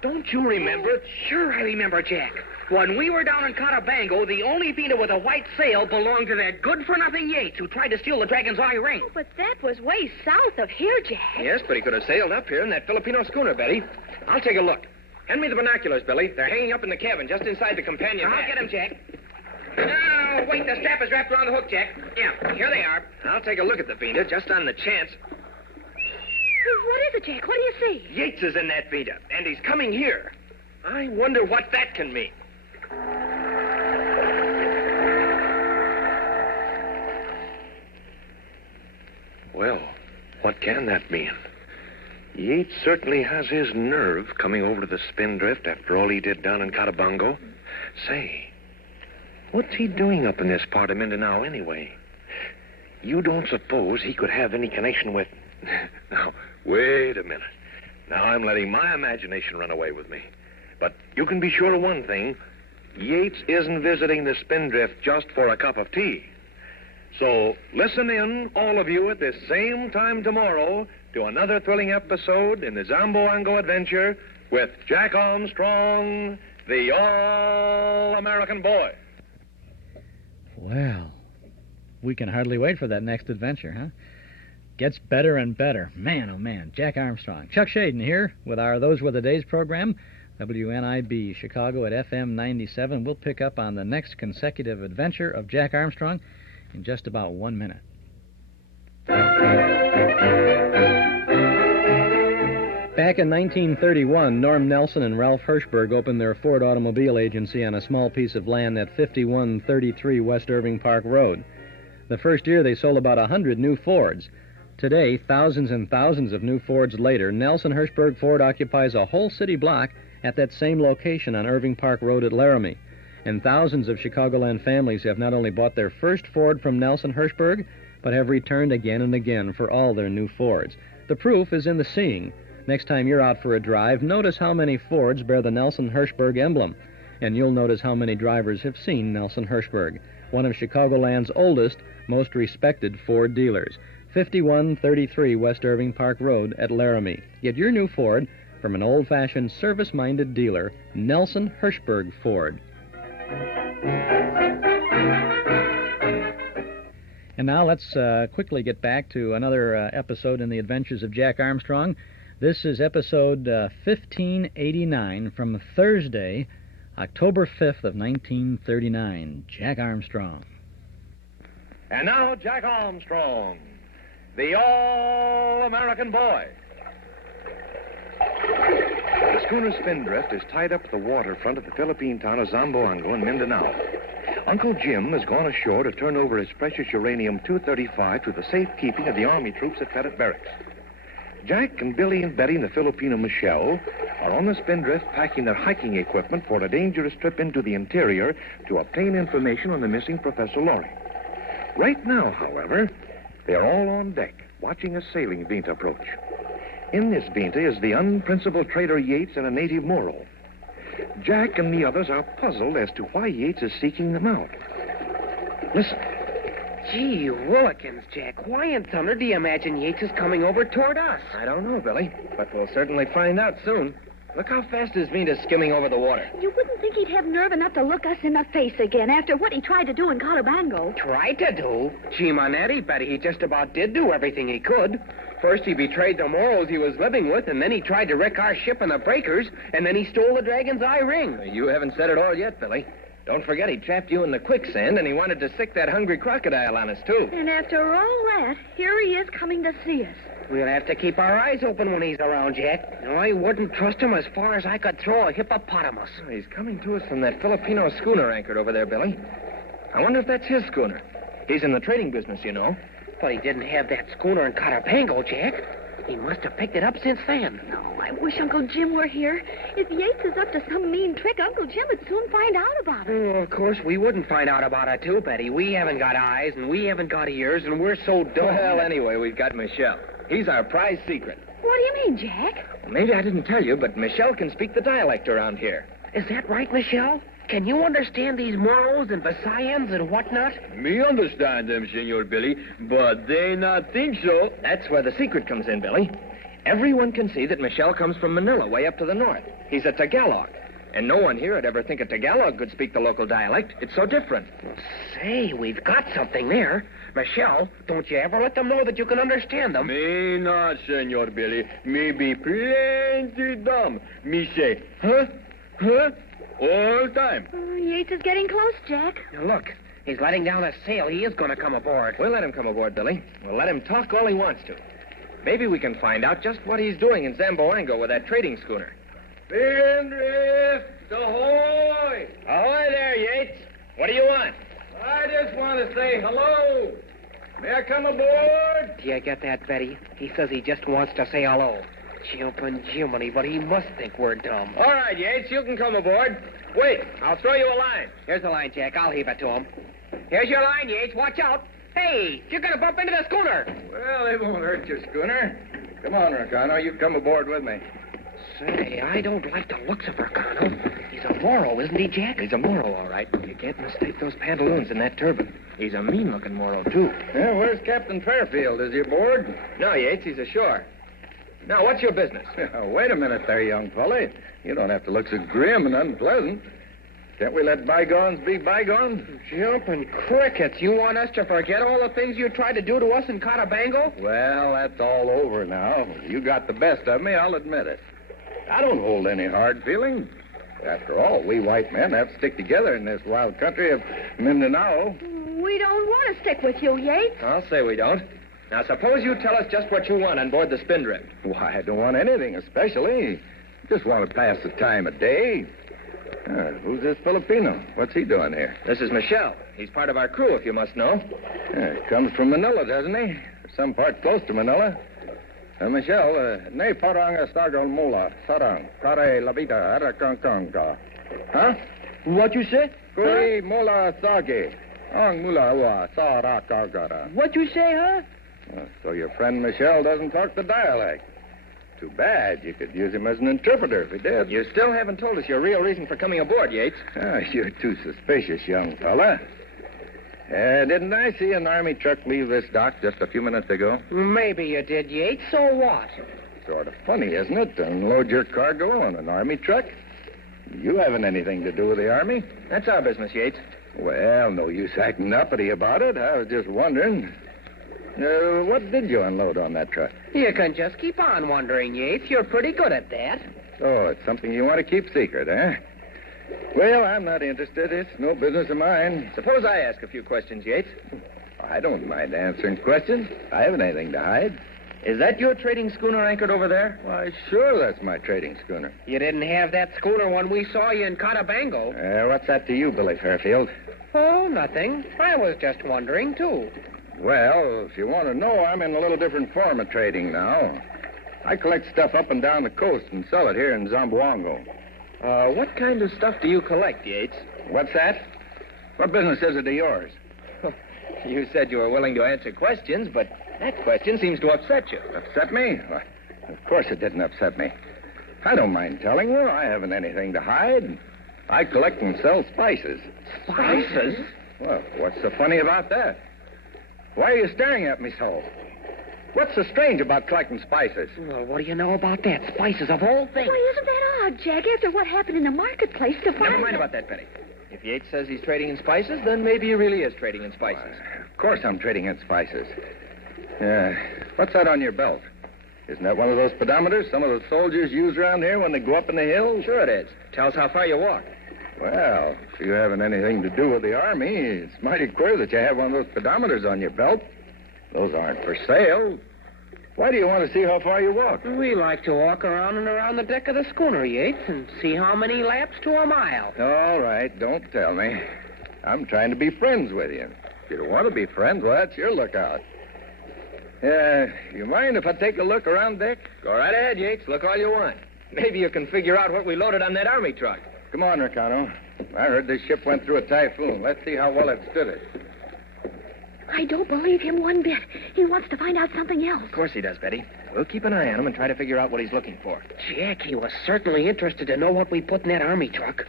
Don't you remember? Sure I remember, Jack. When we were down in Cotabango, the only Vina with a white sail belonged to that good-for-nothing Yates who tried to steal the Dragon's Eye ring. Oh, but that was way south of here, Jack. Yes, but he could have sailed up here in that Filipino schooner, Betty. I'll take a look. Hand me the binoculars, Billy. They're hanging up in the cabin just inside the companion I'll hatch. get 'em, Jack. Oh, wait, the strap is wrapped around the hook, Jack. Yeah, here they are. I'll take a look at the Vina just on the chance. What is it, Jack? What do you see? Yates is in that Vina, and he's coming here. I wonder what that can mean. Well, what can that mean? Yates certainly has his nerve coming over to the Spindrift after all he did down in Cotabango. Say, what's he doing up in this part of Mindanao anyway? You don't suppose he could have any connection with... Now, wait a minute. Now I'm letting my imagination run away with me. But you can be sure of one thing. Yates isn't visiting the Spindrift just for a cup of tea. So listen in, all of you, at this same time tomorrow to another thrilling episode in the Zamboanga adventure with Jack Armstrong, the All-American Boy. Well, we can hardly wait for that next adventure, huh? Gets better and better. Man, oh man, Jack Armstrong. Chuck Shaden here with our Those Were the Days program. WNIB Chicago at FM 97. We'll pick up on the next consecutive adventure of Jack Armstrong in just about 1 minute. Back in 1931, Norm Nelson and Ralph Hirschberg opened their Ford automobile agency on a small piece of land at 5133 West Irving Park Road. The first year they sold about 100 new Fords. Today, thousands and thousands of new Fords later, Nelson Hirschberg Ford occupies a whole city block at that same location on Irving Park Road at Laramie. And thousands of Chicagoland families have not only bought their first Ford from Nelson Hirschberg, but have returned again and again for all their new Fords. The proof is in the seeing. Next time you're out for a drive, notice how many Fords bear the Nelson Hirschberg emblem. And you'll notice how many drivers have seen Nelson Hirschberg, one of Chicagoland's oldest, most respected Ford dealers. 5133 West Irving Park Road at Laramie. Get your new Ford from an old-fashioned, service-minded dealer, Nelson Hirschberg Ford. And now let's quickly get back to another episode in the Adventures of Jack Armstrong. This is episode 1589 from Thursday, October 5th of 1939. Jack Armstrong. And now, Jack Armstrong, the All-American Boy. The schooner Spindrift is tied up at the waterfront of the Philippine town of Zamboanga in Mindanao. Uncle Jim has gone ashore to turn over his precious uranium-235 to the safekeeping of the Army troops at Pettit Barracks. Jack and Billy and Betty and the Filipino Michelle are on the Spindrift packing their hiking equipment for a dangerous trip into the interior to obtain information on the missing Professor Loring. Right now, however, they are all on deck, watching a sailing Vinta approach. In this Vinta is the unprincipled Trader Yates and a native Moro. Jack and the others are puzzled as to why Yates is seeking them out. Listen. Gee willikins, Jack. Why in thunder do you imagine Yates is coming over toward us? I don't know, Billy, but we'll certainly find out soon. Look how fast his Vita's skimming over the water. You wouldn't think he'd have nerve enough to look us in the face again after what he tried to do in Catabango. Tried to do? Gee, Manetti, Betty, he just about did do everything he could. First, he betrayed the Moros he was living with, and then he tried to wreck our ship in the breakers, and then he stole the Dragon's Eye ring. You haven't said it all yet, Billy. Don't forget he trapped you in the quicksand, and he wanted to sick that hungry crocodile on us, too. And after all that, here he is coming to see us. We'll have to keep our eyes open when he's around, Jack. I wouldn't trust him as far as I could throw a hippopotamus. He's coming to us from that Filipino schooner anchored over there, Billy. I wonder if that's his schooner. He's in the trading business, you know. But he didn't have that schooner in Catabango, Jack. He must have picked it up since then. Oh, I wish Uncle Jim were here. If Yates is up to some mean trick, Uncle Jim would soon find out about it. Oh, of course, we wouldn't find out about it, too, Betty. We haven't got eyes, and we haven't got ears, and we're so dumb. Well, anyway, we've got Michelle. He's our prize secret. What do you mean, Jack? Well, maybe I didn't tell you, but Michelle can speak the dialect around here. Is that right, Michelle? Can you understand these Moros and Visayans and whatnot? Me understand them, Senor Billy, but they not think so. That's where the secret comes in, Billy. Everyone can see that Michelle comes from Manila, way up to the north. He's a Tagalog. And no one here would ever think a Tagalog could speak the local dialect. It's so different. Well, say, we've got something there. Michelle, don't you ever let them know that you can understand them. Me not, Senor Billy. Me be plenty dumb. Me say, huh? Huh? All time. Yates is getting close, Jack. Now, look, he's letting down a sail. He is going to come aboard. We'll let him come aboard, Billy. We'll let him talk all he wants to. Maybe we can find out just what he's doing in Zamboanga with that trading schooner. Spindrift, ahoy! Ahoy there, Yates. What do you want? I just want to say hello. May I come aboard? Do you get that, Betty? He says he just wants to say hello. Jumpin' Jiminy, but he must think we're dumb. All right, Yates, you can come aboard. Wait, I'll throw you a line. Here's the line, Jack. I'll heave it to him. Here's your line, Yates. Watch out. Hey, you're going to bump into the schooner. Well, it won't hurt your schooner. Come on, Ricano. You come aboard with me. Say, I don't like the looks of Ricano. He's a Moro, isn't he, Jack? He's a Moro, all right. You can't mistake those pantaloons and that turban. He's a mean-looking Moro, too. Yeah, where's Captain Fairfield? Is he aboard? No, Yates, he's ashore. Now, what's your business? Wait a minute there, young fella. You don't have to look so grim and unpleasant. Can't we let bygones be bygones? Jumping crickets. You want us to forget all the things you tried to do to us in Catabango? Well, that's all over now. You got the best of me, I'll admit it. I don't hold any hard feelings. After all, we white men have to stick together in this wild country of Mindanao. We don't want to stick with you, Yates. I'll say we don't. Now, suppose you tell us just what you want on board the Spindrift. Why, I don't want anything especially. Just want to pass the time of day. Who's this Filipino? What's he doing here? This is Michelle. He's part of our crew, if you must know. He comes from Manila, doesn't he? Some part close to Manila. Michelle, ne parang estagon mula, sarang, kare labita, arakangkangka. Huh? What you say? Kuri mula sage, ang mula wa sarakagara. What you say, huh? So your friend Michelle doesn't talk the dialect. Too bad. You could use him as an interpreter if he did. You still haven't told us your real reason for coming aboard, Yates. You're too suspicious, young fella. Didn't I see an Army truck leave this dock just a few minutes ago? Maybe you did, Yates. So what? Sort of funny, isn't it, to unload your cargo on an Army truck? You haven't anything to do with the Army. That's our business, Yates. Well, no use acting uppity about it. I was just wondering. What did you unload on that truck? You can just keep on wondering, Yates. You're pretty good at that. Oh, it's something you want to keep secret, eh? Well, I'm not interested. It's no business of mine. Suppose I ask a few questions, Yates. I don't mind answering questions. I haven't anything to hide. Is that your trading schooner anchored over there? Why, sure, that's my trading schooner. You didn't have that schooner when we saw you in Cotabango. What's that to you, Billy Fairfield? Oh, nothing. I was just wondering, too. Well, if you want to know, I'm in a little different form of trading now. I collect stuff up and down the coast and sell it here in Zamboanga. What kind of stuff do you collect, Yates? What's that? What business is it of yours? You said you were willing to answer questions, but that question seems to upset you. Upset me? Why, of course it didn't upset me. I don't mind telling you. I haven't anything to hide. I collect and sell spices. Spices? Well, what's so funny about that? Why are you staring at me so? What's so strange about collecting spices? Well, what do you know about that? Spices of all things. Why, isn't that odd, Jack, after what happened in the marketplace to find... Never mind about that, Betty. If Yates says he's trading in spices, then maybe he really is trading in spices. Of course I'm trading in spices. What's that on your belt? Isn't that one of those pedometers some of the soldiers use around here when they go up in the hills? Sure it is. Tells how far you walk. Well, if you haven't anything to do with the Army, it's mighty queer that you have one of those pedometers on your belt. Those aren't for sale. Why do you want to see how far you walk? We like to walk around and around the deck of the schooner, Yates, and see how many laps to a mile. All right, don't tell me. I'm trying to be friends with you. If you don't want to be friends, well, that's your lookout. You mind if I take a look around deck? Go right ahead, Yates. Look all you want. Maybe you can figure out what we loaded on that Army truck. Come on, Ricano. I heard this ship went through a typhoon. Let's see how well it stood it. I don't believe him one bit. He wants to find out something else. Of course he does, Betty. We'll keep an eye on him and try to figure out what he's looking for. Jack, he was certainly interested to know what we put in that Army truck.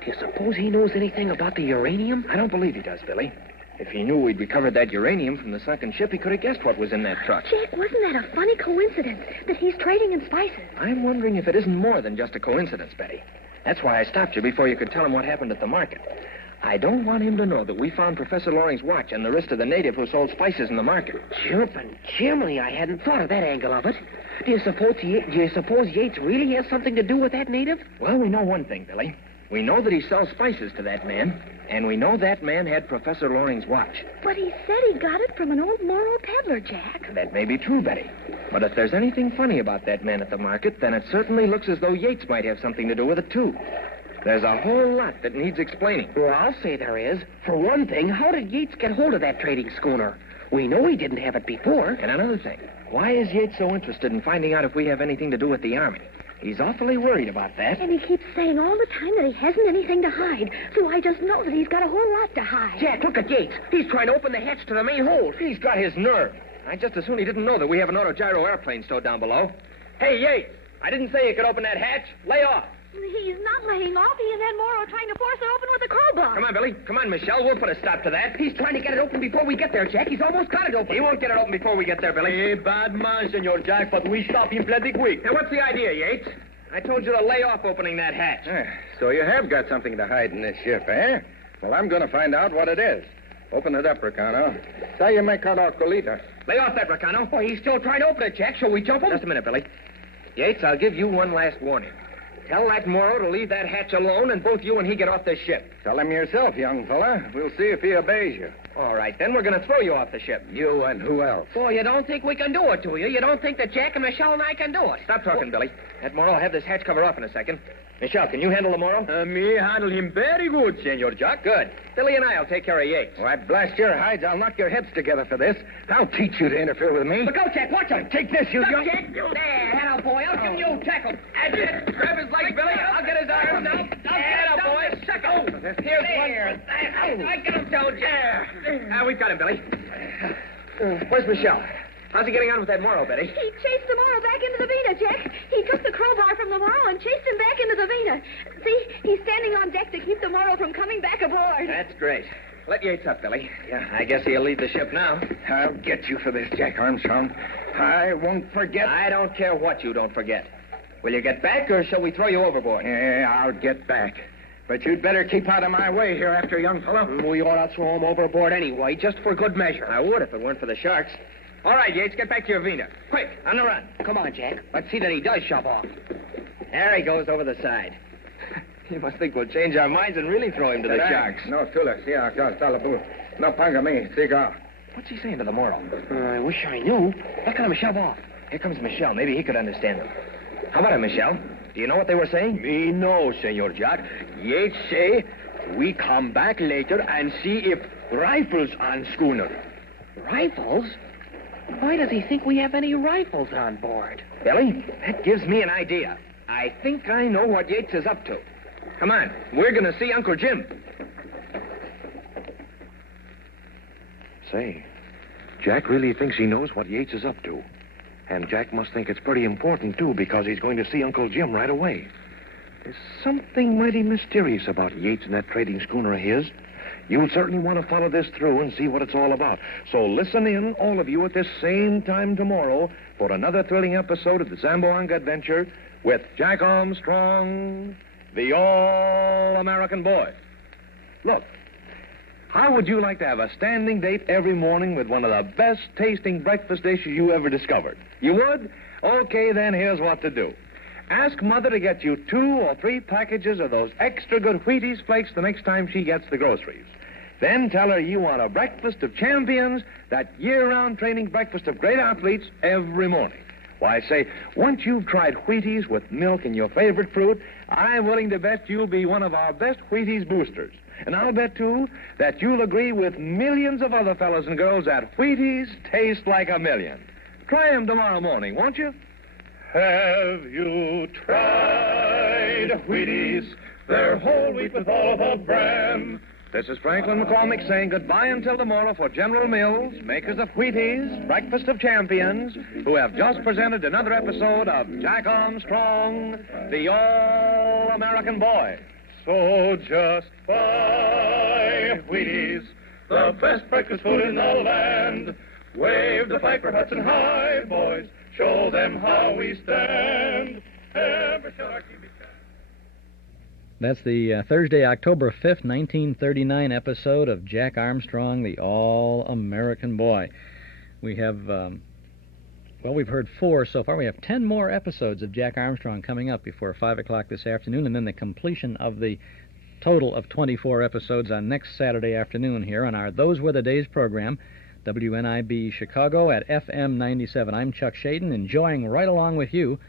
Do you suppose he knows anything about the uranium? I don't believe he does, Billy. If he knew we'd recovered that uranium from the sunken ship, he could have guessed what was in that truck. Jack, wasn't that a funny coincidence that he's trading in spices? I'm wondering if it isn't more than just a coincidence, Betty. That's why I stopped you before you could tell him what happened at the market. I don't want him to know that we found Professor Loring's watch and the wrist of the native who sold spices in the market. Jumping Jiminy, I hadn't thought of that angle of it. Do you suppose Yates really has something to do with that native? Well, we know one thing, Billy. We know that he sells spices to that man, and we know that man had Professor Loring's watch. But he said he got it from an old Moro peddler, Jack. That may be true, Betty. But if there's anything funny about that man at the market, then it certainly looks as though Yates might have something to do with it, too. There's a whole lot that needs explaining. Well, I'll say there is. For one thing, how did Yates get hold of that trading schooner? We know he didn't have it before. And another thing, why is Yates so interested in finding out if we have anything to do with the Army? He's awfully worried about that. And he keeps saying all the time that he hasn't anything to hide. So I just know that he's got a whole lot to hide. Jack, look at Yates. He's trying to open the hatch to the main hold. He's got his nerve. I just as soon he didn't know that we have an autogyro airplane stowed down below. Hey, Yates, I didn't say you could open that hatch. Lay off. He's not laying off. He and that Moro are trying to force it open with a crowbar. Come on, Billy. Come on, Michelle. We'll put a stop to that. He's trying to get it open before we get there, Jack. He's almost got it open. He won't get it open before we get there, Billy. Hey, bad man, Senor Jack, but we stop him plenty quick. Now, what's the idea, Yates? I told you to lay off opening that hatch. So you have got something to hide in this ship, eh? Well, I'm going to find out what it is. Open it up, Ricano. Say you make out our colita. Lay off that, Ricano. Oh, he's still trying to open it, Jack. Shall we jump him? Just a minute, Billy. Yates, I'll give you one last warning. Tell that Moro to leave that hatch alone, and both you and he get off this ship. Tell him yourself, young fella. We'll see if he obeys you. All right, then we're going to throw you off the ship. You and who else? Oh, you don't think we can do it, do you? You don't think that Jack and Michelle and I can do it? Stop talking, Billy. That Moro will have this hatch cover off in a second. Michelle, can you handle the Moro? Me handle him very good, Senor Jack. Good. Billy and I'll take care of Yates. Why, blast your hides. I'll knock your heads together for this. I'll teach you to interfere with me. Look out, Jack. Watch him. Take this, you young... Jack. There, hello, boy. I'll give you a tackle. That's it. Grab his legs, Billy. I'll get his arms now. Hello, boy. Here's one. I got him, told you. We got him, Billy. Where's Michelle? How's he getting on with that Moro, Betty? He chased the Moro back into the Vita, Jack. He took the crowbar from the Moro and chased him back into the Vita. See, he's standing on deck to keep the Moro from coming back aboard. That's great. Let Yates up, Billy. Yeah, I guess he'll leave the ship now. I'll get you for this, Jack Armstrong. I won't forget. I don't care what you don't forget. Will you get back, or shall we throw you overboard? Yeah, I'll get back. But you'd better keep out of my way hereafter, young fellow. We ought to throw him overboard anyway, just for good measure. I would if it weren't for the sharks. All right, Yates, get back to your Vina. Quick, on the run. Come on, Jack. Let's see that he does shove off. There he goes over the side. You must think we'll change our minds and really throw him to the sharks. No, Tula. See, I'll talabu. No, panga me. Cigar. What's he saying to the moral? I wish I knew. What kind of a shove off? Here comes Michelle. Maybe he could understand them. How about it, Michelle? Do you know what they were saying? Me no, Senor Jack. Yates say we come back later and see if rifles on schooner. Rifles? Why does he think we have any rifles on board? Billy, that gives me an idea. I think I know what Yates is up to. Come on, we're going to see Uncle Jim. Say, Jack really thinks he knows what Yates is up to. And Jack must think it's pretty important, too, because he's going to see Uncle Jim right away. There's something mighty mysterious about Yates and that trading schooner of his. You'll certainly want to follow this through and see what it's all about. So listen in, all of you, at this same time tomorrow for another thrilling episode of the Zamboanga Adventure with Jack Armstrong, the All-American Boy. Look, how would you like to have a standing date every morning with one of the best-tasting breakfast dishes you ever discovered? You would? Okay, then here's what to do. Ask Mother to get you 2 or 3 packages of those extra good Wheaties flakes the next time she gets the groceries. Then tell her you want a breakfast of champions, that year-round training breakfast of great athletes every morning. Why, say, once you've tried Wheaties with milk and your favorite fruit, I'm willing to bet you'll be one of our best Wheaties boosters. And I'll bet, too, that you'll agree with millions of other fellas and girls that Wheaties taste like a million. Try them tomorrow morning, won't you? Have you tried Wheaties? They're whole wheat with all of a bran. This is Franklin McCormick saying goodbye until tomorrow for General Mills, makers of Wheaties, Breakfast of Champions, who have just presented another episode of Jack Armstrong, the All-American Boy. So just buy Wheaties, the best breakfast food in the land. Wave the fight for Hudson High, boys. Show them how we stand. Ever shall our team be champions. That's the Thursday, October 5th, 1939 episode of Jack Armstrong, the All-American Boy. We have, we've heard 4 so far. We have 10 more episodes of Jack Armstrong coming up before 5 o'clock this afternoon, and then the completion of the total of 24 episodes on next Saturday afternoon here on our Those Were the Days program, WNIB Chicago at FM 97. I'm Chuck Shaden, enjoying right along with you,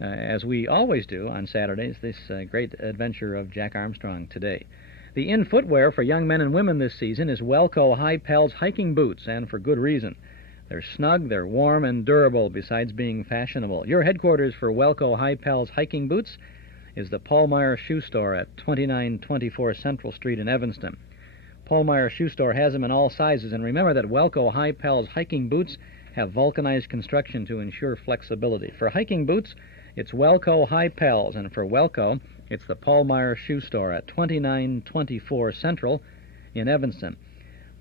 as we always do on Saturdays, this great adventure of Jack Armstrong today. The in footwear for young men and women this season is Welco High Pels hiking boots, and for good reason. They're snug, they're warm, and durable, besides being fashionable. Your headquarters for Welco High Pels hiking boots is the Paul Meyer Shoe Store at 2924 Central Street in Evanston. Paul Meyer Shoe Store has them in all sizes, and remember that Welco High Pels hiking boots have vulcanized construction to ensure flexibility. For hiking boots, it's Welco High Pels, and for Welco, it's the Paul Meyer Shoe Store at 2924 Central in Evanston.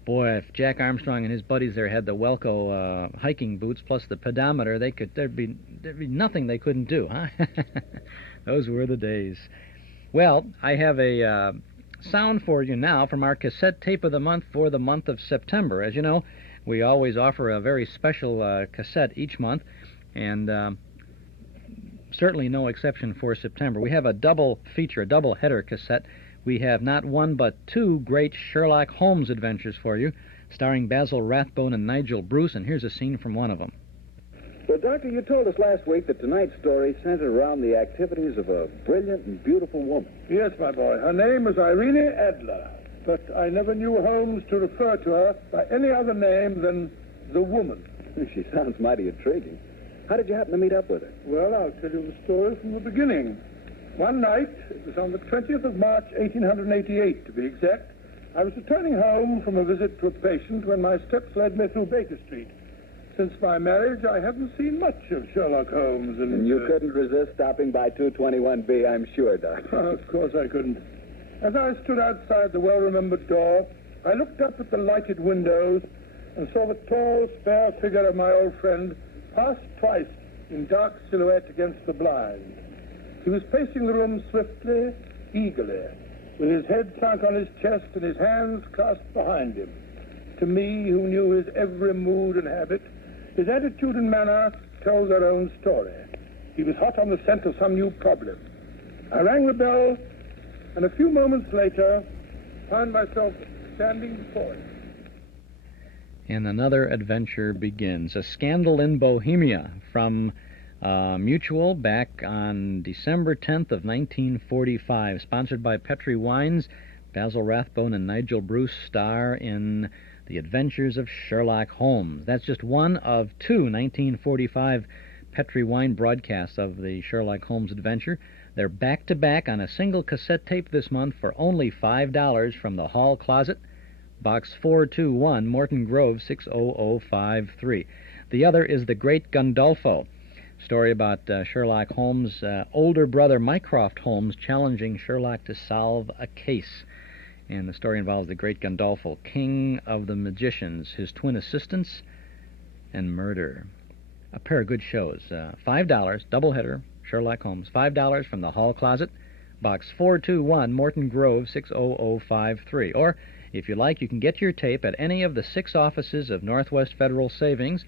Boy, if Jack Armstrong and his buddies there had the Welco hiking boots plus the pedometer, there'd be nothing they couldn't do, huh? Those were the days. Well, I have a sound for you now from our cassette tape of the month for the month of September. As you know, we always offer a very special cassette each month, and certainly no exception for September. We have a double feature, a double header cassette. We have not one but 2 great Sherlock Holmes adventures for you, starring Basil Rathbone and Nigel Bruce, and here's a scene from one of them. Well, Doctor, you told us last week that tonight's story centered around the activities of a brilliant and beautiful woman. Yes, my boy. Her name is Irene Adler, but I never knew Holmes to refer to her by any other name than the woman. She sounds mighty intriguing. How did you happen to meet up with her? Well, I'll tell you the story from the beginning. One night, it was on the 20th of March, 1888, to be exact, I was returning home from a visit to a patient when my steps led me through Baker Street. Since my marriage, I haven't seen much of Sherlock Holmes. And you couldn't resist stopping by 221B, I'm sure, Doctor. Of course I couldn't. As I stood outside the well-remembered door, I looked up at the lighted windows and saw the tall, spare figure of my old friend pass twice in dark silhouette against the blind. He was pacing the room swiftly, eagerly, with his head sunk on his chest and his hands clasped behind him. To me, who knew his every mood and habit, his attitude and manner told their own story. He was hot on the scent of some new problem. I rang the bell and a few moments later found myself standing before it. And another adventure begins. A Scandal in Bohemia from Mutual back on December 10th of 1945, sponsored by Petri Wines. Basil Rathbone and Nigel Bruce star in The Adventures of Sherlock Holmes. That's just one of two 1945 Petri Wine broadcasts of the Sherlock Holmes adventure. They're back-to-back on a single cassette tape this month for only $5 from the Hall Closet, Box 421, Morton Grove, 60053. The other is The Great Gundolfo, story about Sherlock Holmes' older brother Mycroft Holmes challenging Sherlock to solve a case. And the story involves the Great Gundolfo, king of the magicians, his twin assistants, and murder. A pair of good shows. $5, doubleheader, Sherlock Holmes. $5 from the Hall Closet, Box 421, Morton Grove, 60053. Or, if you like, you can get your tape at any of the 6 offices of Northwest Federal Savings,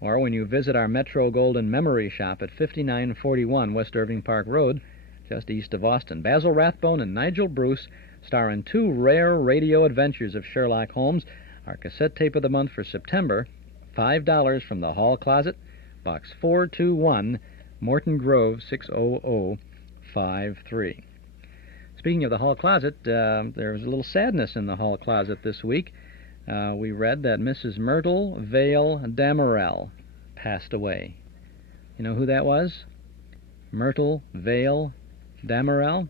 or when you visit our Metro Golden Memory Shop at 5941 West Irving Park Road, just east of Austin. Basil Rathbone and Nigel Bruce star in 2 rare radio adventures of Sherlock Holmes. Our cassette tape of the month for September, $5 from the Hall Closet, Box 421, Morton Grove, 60053. Speaking of the Hall Closet, there was a little sadness in the Hall Closet this week. We read that Mrs. Myrtle Vale Damerel passed away. You know who that was? Myrtle Vale Damerel?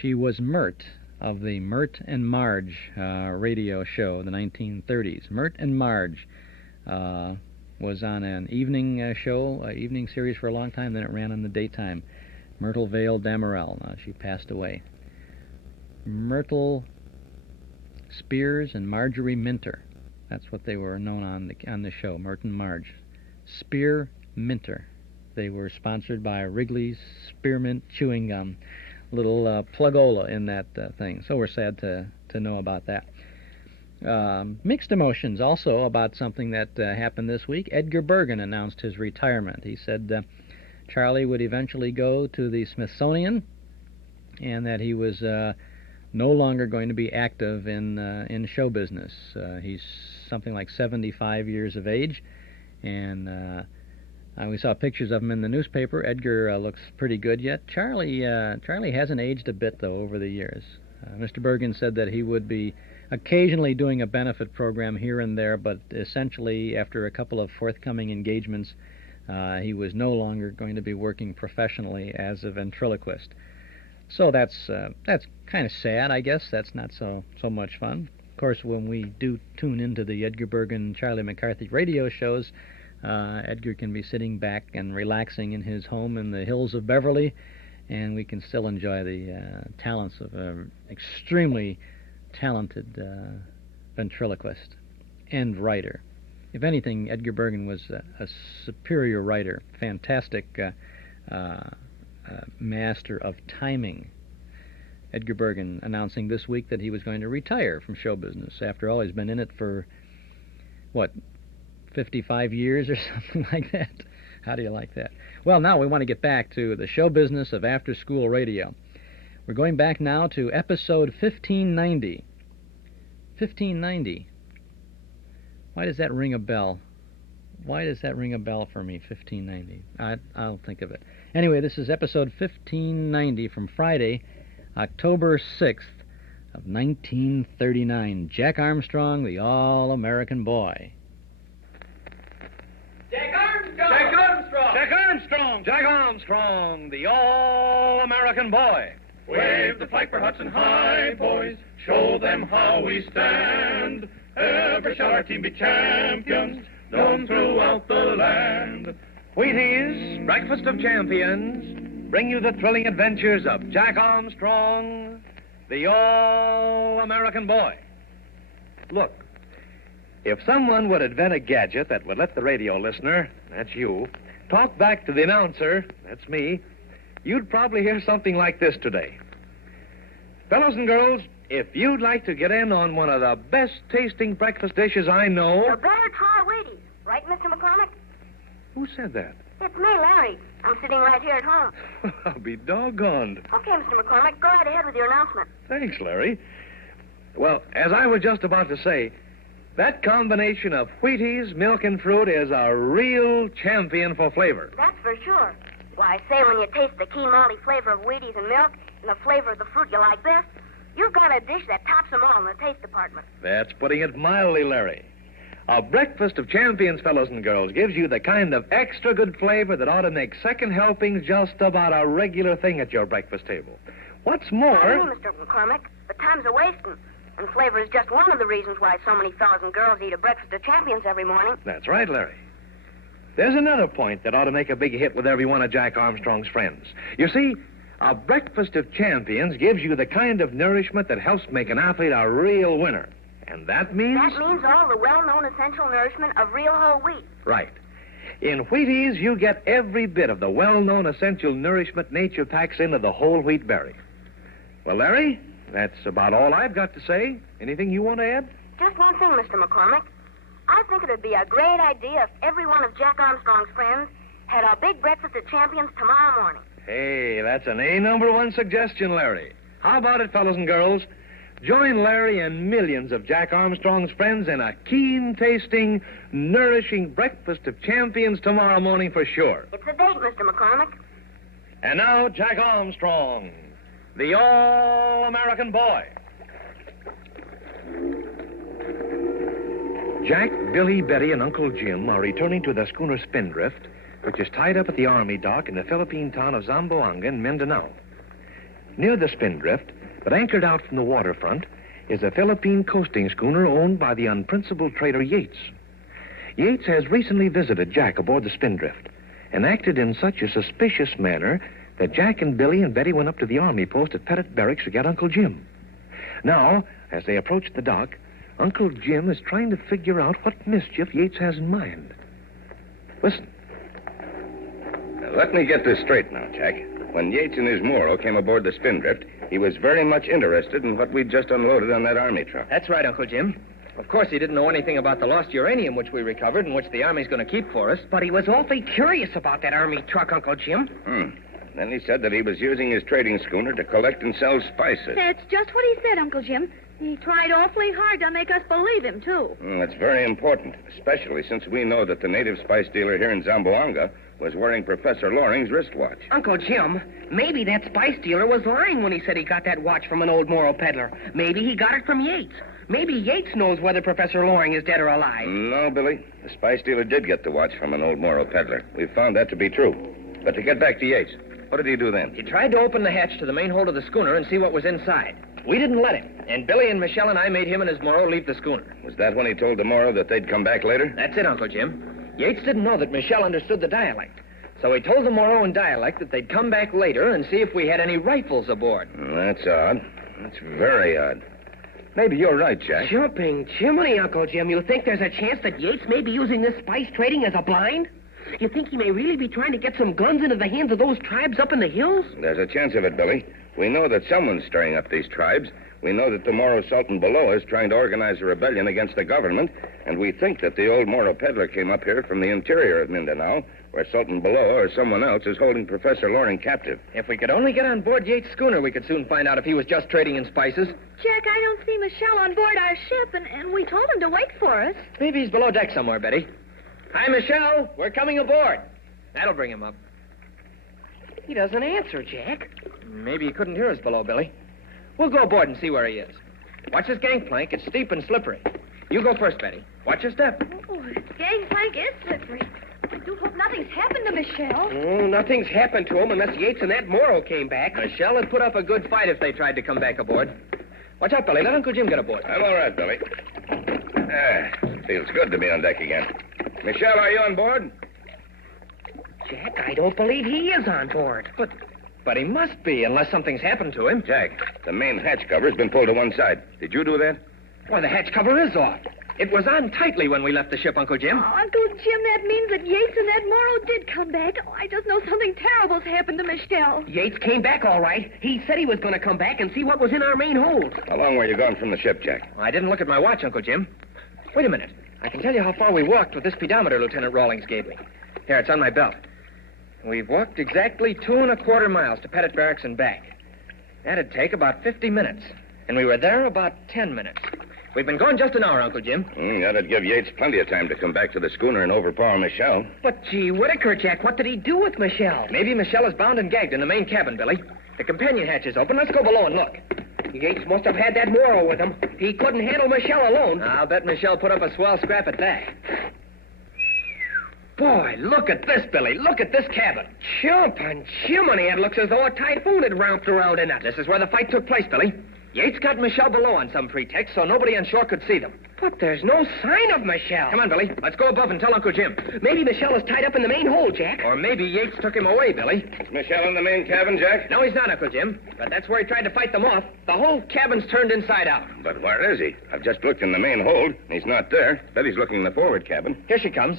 She was Mert of the Mert and Marge radio show, the 1930s. Mert and Marge was on an evening show, evening series for a long time, then it ran in the daytime. Myrtle Vale Damerel. She passed away. Myrtle Spears and Marjorie Minter. That's what they were known on the show, Mert and Marge. Spear Minter. They were sponsored by Wrigley's Spearmint Chewing Gum. Little plugola in that thing. So we're sad to know about that. Mixed emotions also about something that happened this week. Edgar Bergen announced his retirement. He said Charlie would eventually go to the Smithsonian and that he was no longer going to be active in show business. He's something like 75 years of age, and we saw pictures of him in the newspaper. Edgar looks pretty good yet. Charlie hasn't aged a bit, though, over the years. Mr. Bergen said that he would be occasionally doing a benefit program here and there, but essentially, after a couple of forthcoming engagements, he was no longer going to be working professionally as a ventriloquist. So that's kind of sad, I guess. That's not so much fun. Of course, when we do tune into the Edgar Bergen, Charlie McCarthy radio shows, Edgar can be sitting back and relaxing in his home in the hills of Beverly, and we can still enjoy the talents of an extremely talented ventriloquist and writer. If anything, Edgar Bergen was a superior writer, fantastic master of timing. Edgar Bergen announcing this week that he was going to retire from show business. After all, he's been in it for, 55 years or something like that? How do you like that? Well, now we want to get back to the show business of after-school radio. We're going back now to episode 1590. 1590. Why does that ring a bell? Why does that ring a bell for me, 1590? I'll think of it. Anyway, this is episode 1590 from Friday, October 6th of 1939. Jack Armstrong, the All-American Boy. Jack Armstrong! Jack Armstrong! Jack Armstrong! Jack Armstrong, the All-American Boy. Wave the flag for Hudson High, boys. Show them how we stand. Ever shall our team be champions, known throughout the land. Wheaties, Breakfast of Champions, bring you the thrilling adventures of Jack Armstrong, the All-American Boy. Look, if someone would invent a gadget that would let the radio listener, that's you, talk back to the announcer, that's me, you'd probably hear something like this today. Fellows and girls, if you'd like to get in on one of the best-tasting breakfast dishes I know... The Brother Tar Wheaties. Right, Mr. McCormick? Who said that? It's me, Larry. I'm sitting right here at home. I'll be doggoned. Okay, Mr. McCormick, go right ahead with your announcement. Thanks, Larry. Well, as I was just about to say, that combination of Wheaties, milk, and fruit is a real champion for flavor. That's for sure. Why, I say when you taste the keen malty flavor of Wheaties and milk and the flavor of the fruit you like best, you've got a dish that tops them all in the taste department. That's putting it mildly, Larry. A breakfast of champions, fellows and girls, gives you the kind of extra good flavor that ought to make second helpings just about a regular thing at your breakfast table. What's more... I know, Mr. McCormick, but time's a-wasting. And flavor is just one of the reasons why so many fellows and girls eat a breakfast of champions every morning. That's right, Larry. There's another point that ought to make a big hit with every one of Jack Armstrong's friends. You see, a breakfast of champions gives you the kind of nourishment that helps make an athlete a real winner. And that means... That means all the well-known essential nourishment of real whole wheat. Right. In Wheaties, you get every bit of the well-known essential nourishment nature packs into the whole wheat berry. Well, Larry, that's about all I've got to say. Anything you want to add? Just one thing, Mr. McCormick. I think it would be a great idea if every one of Jack Armstrong's friends had a big breakfast of champions tomorrow morning. Hey, that's an A1 suggestion, Larry. How about it, fellows and girls? Join Larry and millions of Jack Armstrong's friends in a keen-tasting, nourishing breakfast of champions tomorrow morning for sure. It's a date, Mr. McCormick. And now, Jack Armstrong, the all-American boy. Jack, Billy, Betty, and Uncle Jim are returning to the schooner Spindrift, which is tied up at the Army dock in the Philippine town of Zamboanga in Mindanao. Near the Spindrift, but anchored out from the waterfront, is a Philippine coasting schooner owned by the unprincipled Trader Yates. Yates has recently visited Jack aboard the Spindrift and acted in such a suspicious manner that Jack and Billy and Betty went up to the Army post at Pettit Barracks to get Uncle Jim. Now, as they approach the dock, Uncle Jim is trying to figure out what mischief Yates has in mind. Listen. Now, let me get this straight now, Jack. When Yates and his Moro came aboard the Spindrift, he was very much interested in what we'd just unloaded on that Army truck. That's right, Uncle Jim. Of course, he didn't know anything about the lost uranium which we recovered and which the Army's going to keep for us. But he was awfully curious about that Army truck, Uncle Jim. Then he said that he was using his trading schooner to collect and sell spices. That's just what he said, Uncle Jim. He tried awfully hard to make us believe him, too. That's very important, especially since we know that the native spice dealer here in Zamboanga was wearing Professor Loring's wristwatch. Uncle Jim, maybe that spice dealer was lying when he said he got that watch from an old Moro peddler. Maybe he got it from Yates. Maybe Yates knows whether Professor Loring is dead or alive. No, Billy. The spice dealer did get the watch from an old Moro peddler. We've found that to be true. But to get back to Yates, what did he do then? He tried to open the hatch to the main hold of the schooner and see what was inside. We didn't let him, and Billy and Michelle and I made him and his Moro leave the schooner. Was that when he told the Moro that they'd come back later? That's it, Uncle Jim. Yates didn't know that Michelle understood the dialect. So he told the Moro in dialect that they'd come back later and see if we had any rifles aboard. That's odd. That's very odd. Maybe you're right, Jack. Jumping chimney, Uncle Jim. You think there's a chance that Yates may be using this spice trading as a blind? You think he may really be trying to get some guns into the hands of those tribes up in the hills? There's a chance of it, Billy. We know that someone's stirring up these tribes. We know that the Moro Sultan below is trying to organize a rebellion against the government, and we think that the old Moro peddler came up here from the interior of Mindanao, where Sultan below or someone else is holding Professor Loring captive. If we could only get on board Yates' schooner, we could soon find out if he was just trading in spices. Jack, I don't see Michelle on board our ship, and we told him to wait for us. Maybe he's below deck somewhere, Betty. Hi, Michelle. We're coming aboard. That'll bring him up. He doesn't answer, Jack. Maybe he couldn't hear us below, Billy. We'll go aboard and see where he is. Watch this gangplank. It's steep and slippery. You go first, Betty. Watch your step. Oh, the gangplank is slippery. I do hope nothing's happened to Michelle. Oh, nothing's happened to him unless Yates and that Moro came back. Michelle would put up a good fight if they tried to come back aboard. Watch out, Billy. Let Uncle Jim get aboard. I'm all right, Billy. Feels good to be on deck again. Michelle, are you on board? Jack, I don't believe he is on board. But he must be, unless something's happened to him. Jack, the main hatch cover's been pulled to one side. Did you do that? Why, the hatch cover is off. It was on tightly when we left the ship, Uncle Jim. Oh, Uncle Jim, that means that Yates and that Moro did come back. Oh, I just know something terrible's happened to Michelle. Yates came back all right. He said he was going to come back and see what was in our main hold. How long were you gone from the ship, Jack? I didn't look at my watch, Uncle Jim. Wait a minute. I can tell you how far we walked with this pedometer Lieutenant Rawlings gave me. Here, it's on my belt. We've walked exactly 2¼ miles to Pettit Barracks and back. That'd take about 50 minutes. And we were there about 10 minutes. We've been gone just an hour, Uncle Jim. That'd give Yates plenty of time to come back to the schooner and overpower Michelle. But, gee, Whitaker, Jack, what did he do with Michelle? Maybe Michelle is bound and gagged in the main cabin, Billy. The companion hatch is open. Let's go below and look. Yates must have had that Moro with him. He couldn't handle Michelle alone. I'll bet Michelle put up a swell scrap at that. Boy, look at this, Billy. Look at this cabin. Chump and chimney. It looks as though a typhoon had ramped around in it. This is where the fight took place, Billy. Yates got Michelle below on some pretext so nobody on shore could see them. But there's no sign of Michelle. Come on, Billy. Let's go above and tell Uncle Jim. Maybe Michelle is tied up in the main hold, Jack. Or maybe Yates took him away, Billy. Is Michelle in the main cabin, Jack? No, he's not, Uncle Jim. But that's where he tried to fight them off. The whole cabin's turned inside out. But where is he? I've just looked in the main hold. He's not there. Betty's looking in the forward cabin. Here she comes.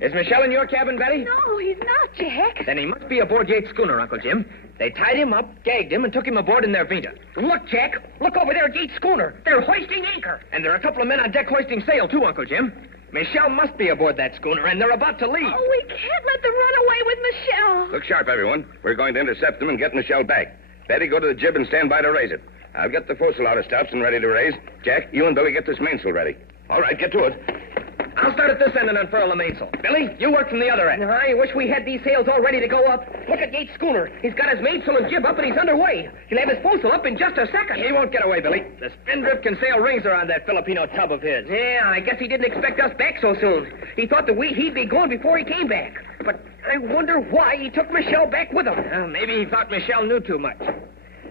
Is Michelle in your cabin, Betty? No, he's not, Jack. Then he must be aboard Yates' schooner, Uncle Jim. They tied him up, gagged him, and took him aboard in their Vita. Look, Jack. Look over there at Yates' schooner. They're hoisting anchor. And there are a couple of men on deck hoisting sail, too, Uncle Jim. Michelle must be aboard that schooner, and they're about to leave. Oh, we can't let them run away with Michelle. Look sharp, everyone. We're going to intercept them and get Michelle back. Betty, go to the jib and stand by to raise it. I'll get the foresail out of stops and ready to raise. Jack, you and Billy get this mainsail ready. All right, get to it. I'll start at this end and unfurl the mainsail. Billy, you work from the other end. I wish we had these sails all ready to go up. Look at Yates' schooner. He's got his mainsail and jib up, and he's underway. He'll have his foresail up in just a second. He won't get away, Billy. The spindrift can sail rings around that Filipino tub of his. Yeah, I guess he didn't expect us back so soon. He thought that he'd be gone before he came back. But I wonder why he took Michelle back with him. Well, maybe he thought Michelle knew too much.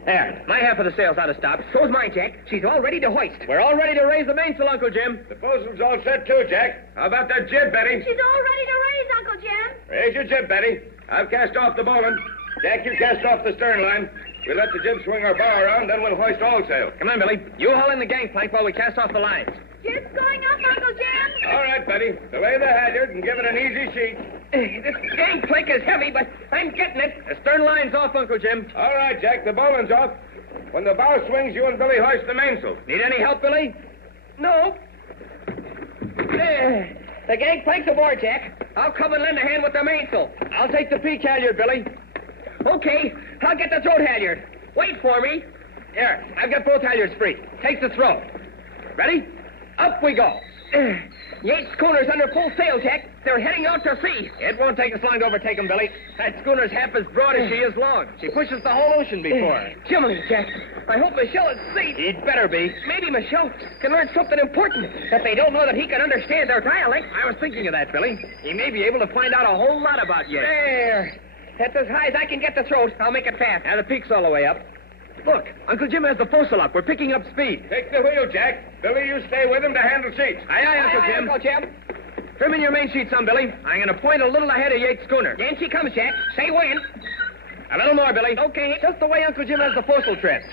There, my half of the sail's out of stop. So's mine, Jack. She's all ready to hoist. We're all ready to raise the mainsail, Uncle Jim. The foresail's all set, too, Jack. How about that jib, Betty? She's all ready to raise, Uncle Jim. Raise your jib, Betty. I've cast off the bowline. Jack, you cast off the stern line. We'll let the jib swing our bow around, then we'll hoist all sail. Come on, Billy. You haul in the gangplank while we cast off the lines. Jib's going up, Uncle Jim. All right, Betty. Belay the halyard and give it an easy sheet. This gangplank is heavy, but I'm getting it. The stern line's off, Uncle Jim. All right, Jack. The bowline's off. When the bow swings, you and Billy hoist the mainsail. Need any help, Billy? No. There. The gangplank's aboard, Jack. I'll come and lend a hand with the mainsail. I'll take the peak halyard, Billy. Okay, I'll get the throat halyard. Wait for me. Here, I've got both halyards free. Take the throat. Ready? Up we go. Yates' schooner's under full sail, Jack. They're heading out to sea. It won't take us long to overtake them, Billy. That schooner's half as broad as she is long. She pushes the whole ocean before her. Jiminy, Jack. I hope Michelle is safe. He'd better be. Maybe Michelle can learn something important. That they don't know that he can understand their dialect. I was thinking of that, Billy. He may be able to find out a whole lot about Yates. There. That's as high as I can get the throat. I'll make it fast. Now the peak's all the way up. Look, Uncle Jim has the foresail up. We're picking up speed. Take the wheel, Jack. Billy, you stay with him to handle sheets. Aye, aye, Uncle Jim. Uncle Jim. Trim in your main sheet some, Billy. I'm going to point a little ahead of Yates' schooner. In she comes, Jack. Say when. A little more, Billy. Okay. Just the way Uncle Jim has the foresail trimmed.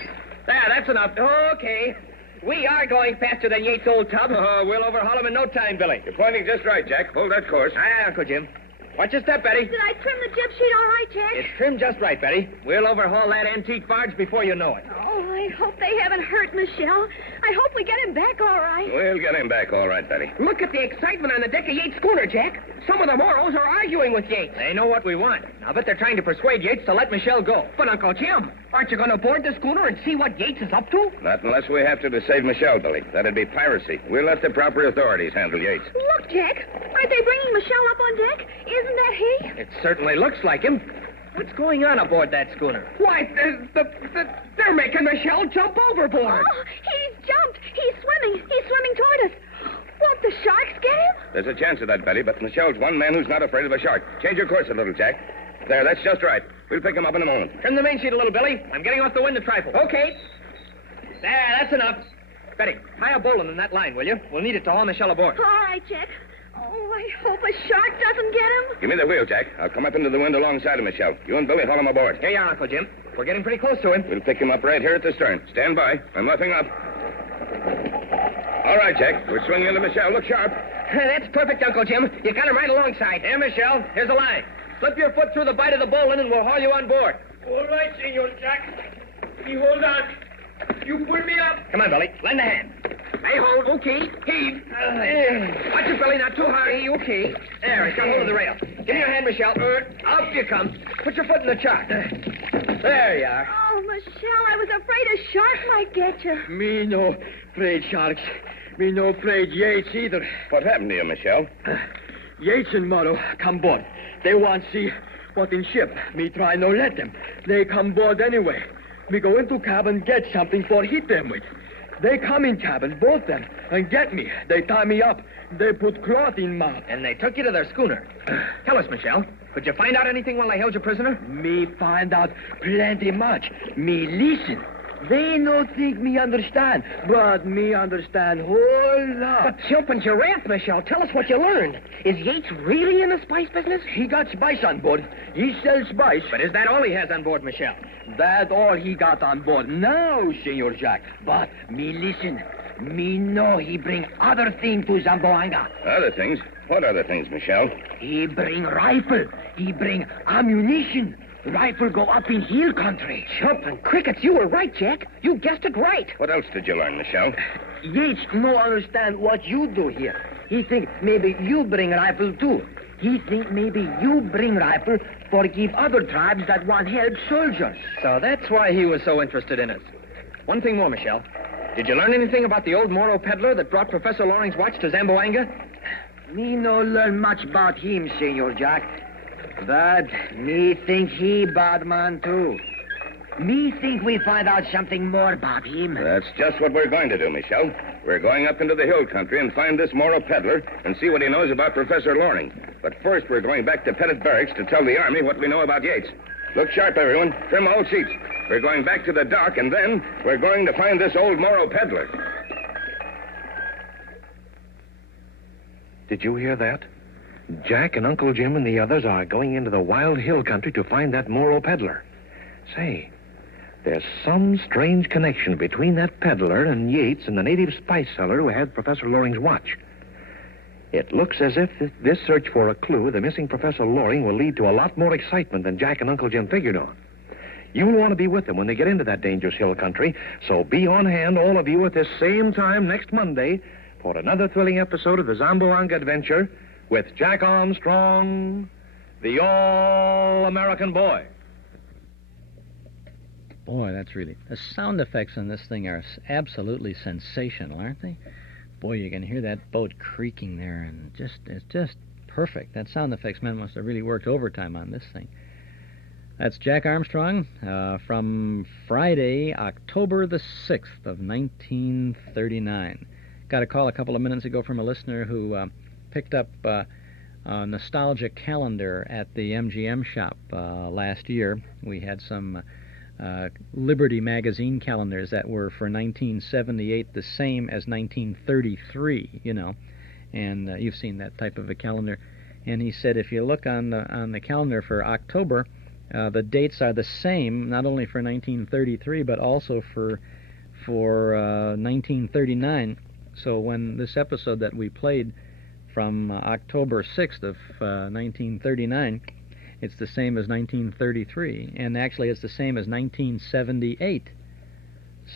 There, that's enough. Okay. We are going faster than Yates' old tub. We'll overhaul him in no time, Billy. You're pointing just right, Jack. Hold that course. Aye, Uncle Jim. Watch your step, Betty. Did I trim the jib sheet all right, Jack? It's trimmed just right, Betty. We'll overhaul that antique barge before you know it. Oh, I hope they haven't hurt Michelle. I hope we get him back all right. We'll get him back all right, Betty. Look at the excitement on the deck of Yates' schooner, Jack. Some of the Moros are arguing with Yates. They know what we want. I'll bet they're trying to persuade Yates to let Michelle go. But, Uncle Jim, aren't you going to board the schooner and see what Yates is up to? Not unless we have to save Michelle, Billy. That'd be piracy. We'll let the proper authorities handle Yates. Look, Jack. Aren't they bringing Michelle up on deck? Isn't that he? It certainly looks like him. What's going on aboard that schooner? Why, they're making Michelle jump overboard. Oh, he's jumped. He's swimming. He's swimming toward us. Won't the sharks get him? There's a chance of that, Betty, but Michelle's one man who's not afraid of a shark. Change your course a little, Jack. There, that's just right. We'll pick him up in a moment. Trim the main sheet a little, Billy. I'm getting off the wind a trifle. Okay. There, that's enough. Betty, tie a bowline in that line, will you? We'll need it to haul Michelle aboard. All right, Jack. Oh, I hope a shark doesn't get him. Give me the wheel, Jack. I'll come up into the wind alongside of Michelle. You and Billy haul him aboard. Here you are, Uncle Jim. We're getting pretty close to him. We'll pick him up right here at the stern. Stand by. I'm luffing up. All right, Jack. We're swinging into Michelle. Look sharp. That's perfect, Uncle Jim. You got him right alongside. Here, Michelle. Here's a line. Slip your foot through the bight of the bowline and we'll haul you on board. All right, Senor Jack. You hold on. You pull me up. Come on, Billy. Lend a hand. I hold. Okay. Heave. Watch it, Billy. Not too hard. Okay. There, he's got hold of the rail. Give me your hand, Michelle. Up you come. Put your foot in the chart. There you are. Oh, Michelle, I was afraid a shark might get you. Me no afraid sharks. Me no afraid Yates either. What happened to you, Michelle? Yates and Motto come board. They want see what in ship. Me try no let them. They come board anyway. Me go into cabin get something for hit them with. They come in cabin, both them, and get me. They tie me up. They put cloth in mouth. And they took you to their schooner. Tell us, Michelle, could you find out anything while they held you prisoner? Me find out plenty much. Me listen. They no think me understand, but me understand whole lot. But jumping giraffe, Michelle, tell us what you learned. Is Yates really in the spice business? He got spice on board. He sells spice. But is that all he has on board, Michelle? That all he got on board now, Senor Jack. But me listen. Me know he bring other thing to Zamboanga. Other things? What other things, Michelle? He bring rifle. He bring ammunition. Rifle go up in hill country. Jumping crickets, you were right, Jack. You guessed it right. What else did you learn, Michelle? Yates no understand what you do here. He think maybe you bring rifle too. He think maybe you bring rifle for give other tribes that want help soldiers. So that's why he was so interested in us. One thing more, Michelle. Did you learn anything about the old Moro peddler that brought Professor Loring's watch to Zamboanga? Me no learn much about him, Senor Jack. But me think he bad man too. Me think we find out something more about him. That's just what we're going to do, Michelle. We're going up into the hill country and find this Moro peddler and see what he knows about Professor Loring. But first, we're going back to Pettit Barracks to tell the Army what we know about Yates. Look sharp, everyone. Trim all seats. We're going back to the dock, and then we're going to find this old Moro peddler. Did you hear that? Jack and Uncle Jim and the others are going into the wild hill country to find that Moro peddler. Say, there's some strange connection between that peddler and Yates and the native spice seller who had Professor Loring's watch. It looks as if this search for a clue, the missing Professor Loring, will lead to a lot more excitement than Jack and Uncle Jim figured on. You'll want to be with them when they get into that dangerous hill country, so be on hand, all of you, at this same time next Monday for another thrilling episode of the Zamboanga Adventure with Jack Armstrong, the All-American Boy. Boy, that's really... The sound effects on this thing are absolutely sensational, aren't they? Boy, you can hear that boat creaking there, and it's just perfect. That sound effects man must have really worked overtime on this thing. That's Jack Armstrong from Friday, October the 6th of 1939. Got a call a couple of minutes ago from a listener who picked up a nostalgia calendar at the MGM shop last year. We had some Liberty magazine calendars that were for 1978 the same as 1933, you know. And you've seen that type of a calendar. And he said if you look on the calendar for October, the dates are the same, not only for 1933, but also for 1939. So when this episode that we played from October 6th of 1939, it's the same as 1933, and actually it's the same as 1978.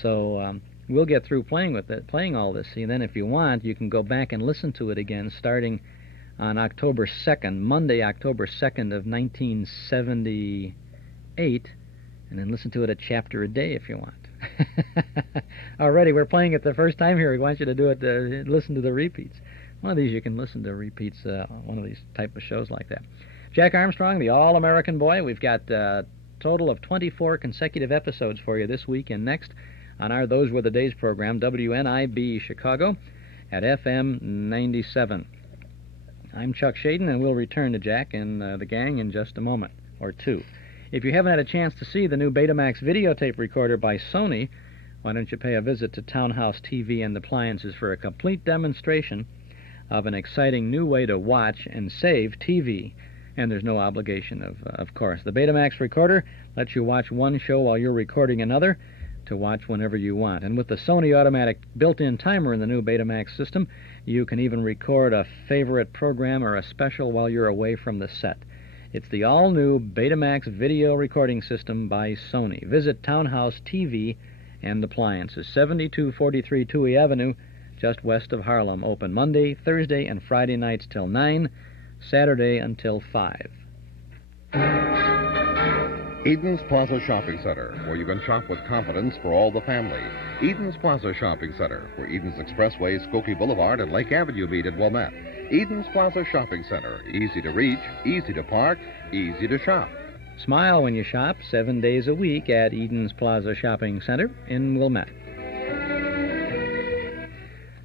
So we'll get through playing all this. See, and then if you want, you can go back and listen to it again, starting on October 2nd, Monday, October 2nd of 1978, and then listen to it a chapter a day if you want. Already, we're playing it the first time here. We want you to do it, listen to the repeats. One of these you can listen to repeats, one of these type of shows like that. Jack Armstrong, the All-American Boy. We've got a total of 24 consecutive episodes for you this week and next on our Those Were the Days program, WNIB Chicago at FM 97. I'm Chuck Shaden, and we'll return to Jack and the gang in just a moment or two. If you haven't had a chance to see the new Betamax videotape recorder by Sony, why don't you pay a visit to Townhouse TV and Appliances for a complete demonstration of an exciting new way to watch and save TV. And there's no obligation, of course. The Betamax recorder lets you watch one show while you're recording another to watch whenever you want. And with the Sony automatic built-in timer in the new Betamax system, you can even record a favorite program or a special while you're away from the set. It's the all-new Betamax video recording system by Sony. Visit Townhouse TV and Appliances, 7243 Touhy Avenue, just west of Harlem. Open Monday, Thursday, and Friday nights till 9. Saturday until 5. Eden's Plaza Shopping Center, where you can shop with confidence for all the family. Eden's Plaza Shopping Center, where Eden's Expressway, Skokie Boulevard, and Lake Avenue meet at Wilmette. Eden's Plaza Shopping Center, easy to reach, easy to park, easy to shop. Smile when you shop 7 days a week at Eden's Plaza Shopping Center in Wilmette.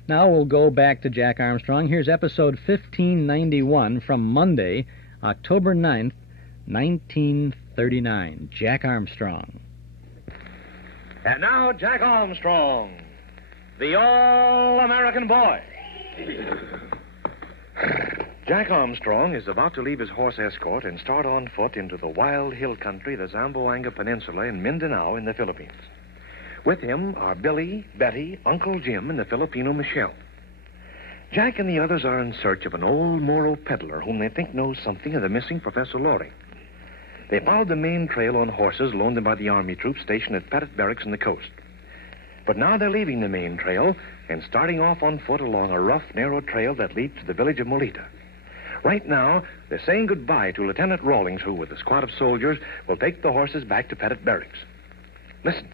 Now we'll go back to Jack Armstrong. Here's episode 1591 from Monday, October 9th, 1939. Jack Armstrong. And now, Jack Armstrong, the All-American Boy. Jack Armstrong is about to leave his horse escort and start on foot into the wild hill country, the Zamboanga Peninsula in Mindanao in the Philippines. With him are Billy, Betty, Uncle Jim, and the Filipino Michelle. Jack and the others are in search of an old Moro peddler whom they think knows something of the missing Professor Loring. They followed the main trail on horses loaned them by the Army troops stationed at Pettit Barracks on the coast. But now they're leaving the main trail and starting off on foot along a rough, narrow trail that leads to the village of Molita. Right now, they're saying goodbye to Lieutenant Rawlings, who, with a squad of soldiers, will take the horses back to Pettit Barracks. Listen.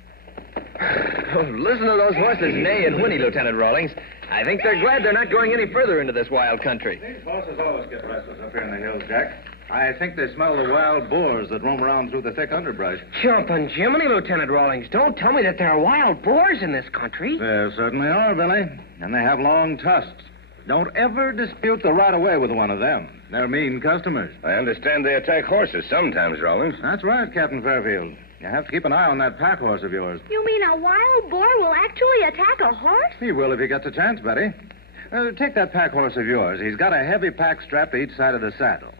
Oh, listen to those horses neigh and whinny, Lieutenant Rawlings. I think they're glad they're not going any further into this wild country. These horses always get restless up here in the hills, Jack. I think they smell the wild boars that roam around through the thick underbrush. Jumpin' Jiminy, Lieutenant Rawlings. Don't tell me that there are wild boars in this country. There certainly are, Billy. And they have long tusks. Don't ever dispute the right of way with one of them. They're mean customers. I understand they attack horses sometimes, Rawlings. That's right, Captain Fairfield. You have to keep an eye on that pack horse of yours. You mean a wild boar will actually attack a horse? He will if he gets a chance, Betty. Take that pack horse of yours. He's got a heavy pack strapped to each side of the saddle.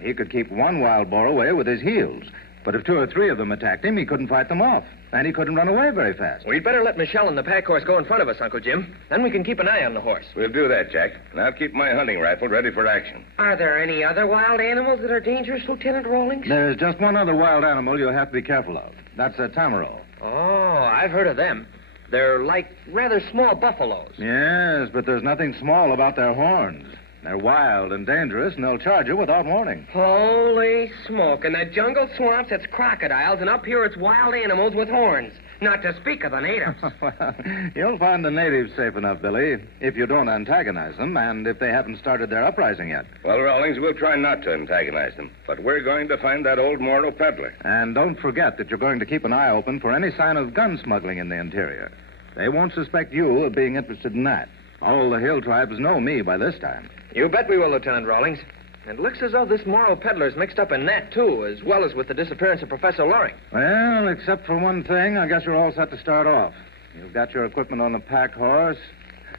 He could keep one wild boar away with his heels. But if 2 or 3 of them attacked him, he couldn't fight them off. And he couldn't run away very fast. We'd better let Michelle and the pack horse go in front of us, Uncle Jim. Then we can keep an eye on the horse. We'll do that, Jack. And I'll keep my hunting rifle ready for action. Are there any other wild animals that are dangerous, Lieutenant Rawlings? There's just one other wild animal you'll have to be careful of. That's a tamaro. Oh, I've heard of them. They're like rather small buffaloes. Yes, but there's nothing small about their horns. They're wild and dangerous, and they'll charge you without warning. Holy smoke. In the jungle swamps, it's crocodiles, and up here it's wild animals with horns. Not to speak of the natives. You'll find the natives safe enough, Billy, if you don't antagonize them, and if they haven't started their uprising yet. Well, Rawlings, we'll try not to antagonize them, but we're going to find that old Moro peddler. And don't forget that you're going to keep an eye open for any sign of gun smuggling in the interior. They won't suspect you of being interested in that. All the hill tribes know me by this time. You bet we will, Lieutenant Rawlings. It looks as though this Moro peddler's mixed up in that, too, as well as with the disappearance of Professor Loring. Well, except for one thing, I guess you're all set to start off. You've got your equipment on the pack horse,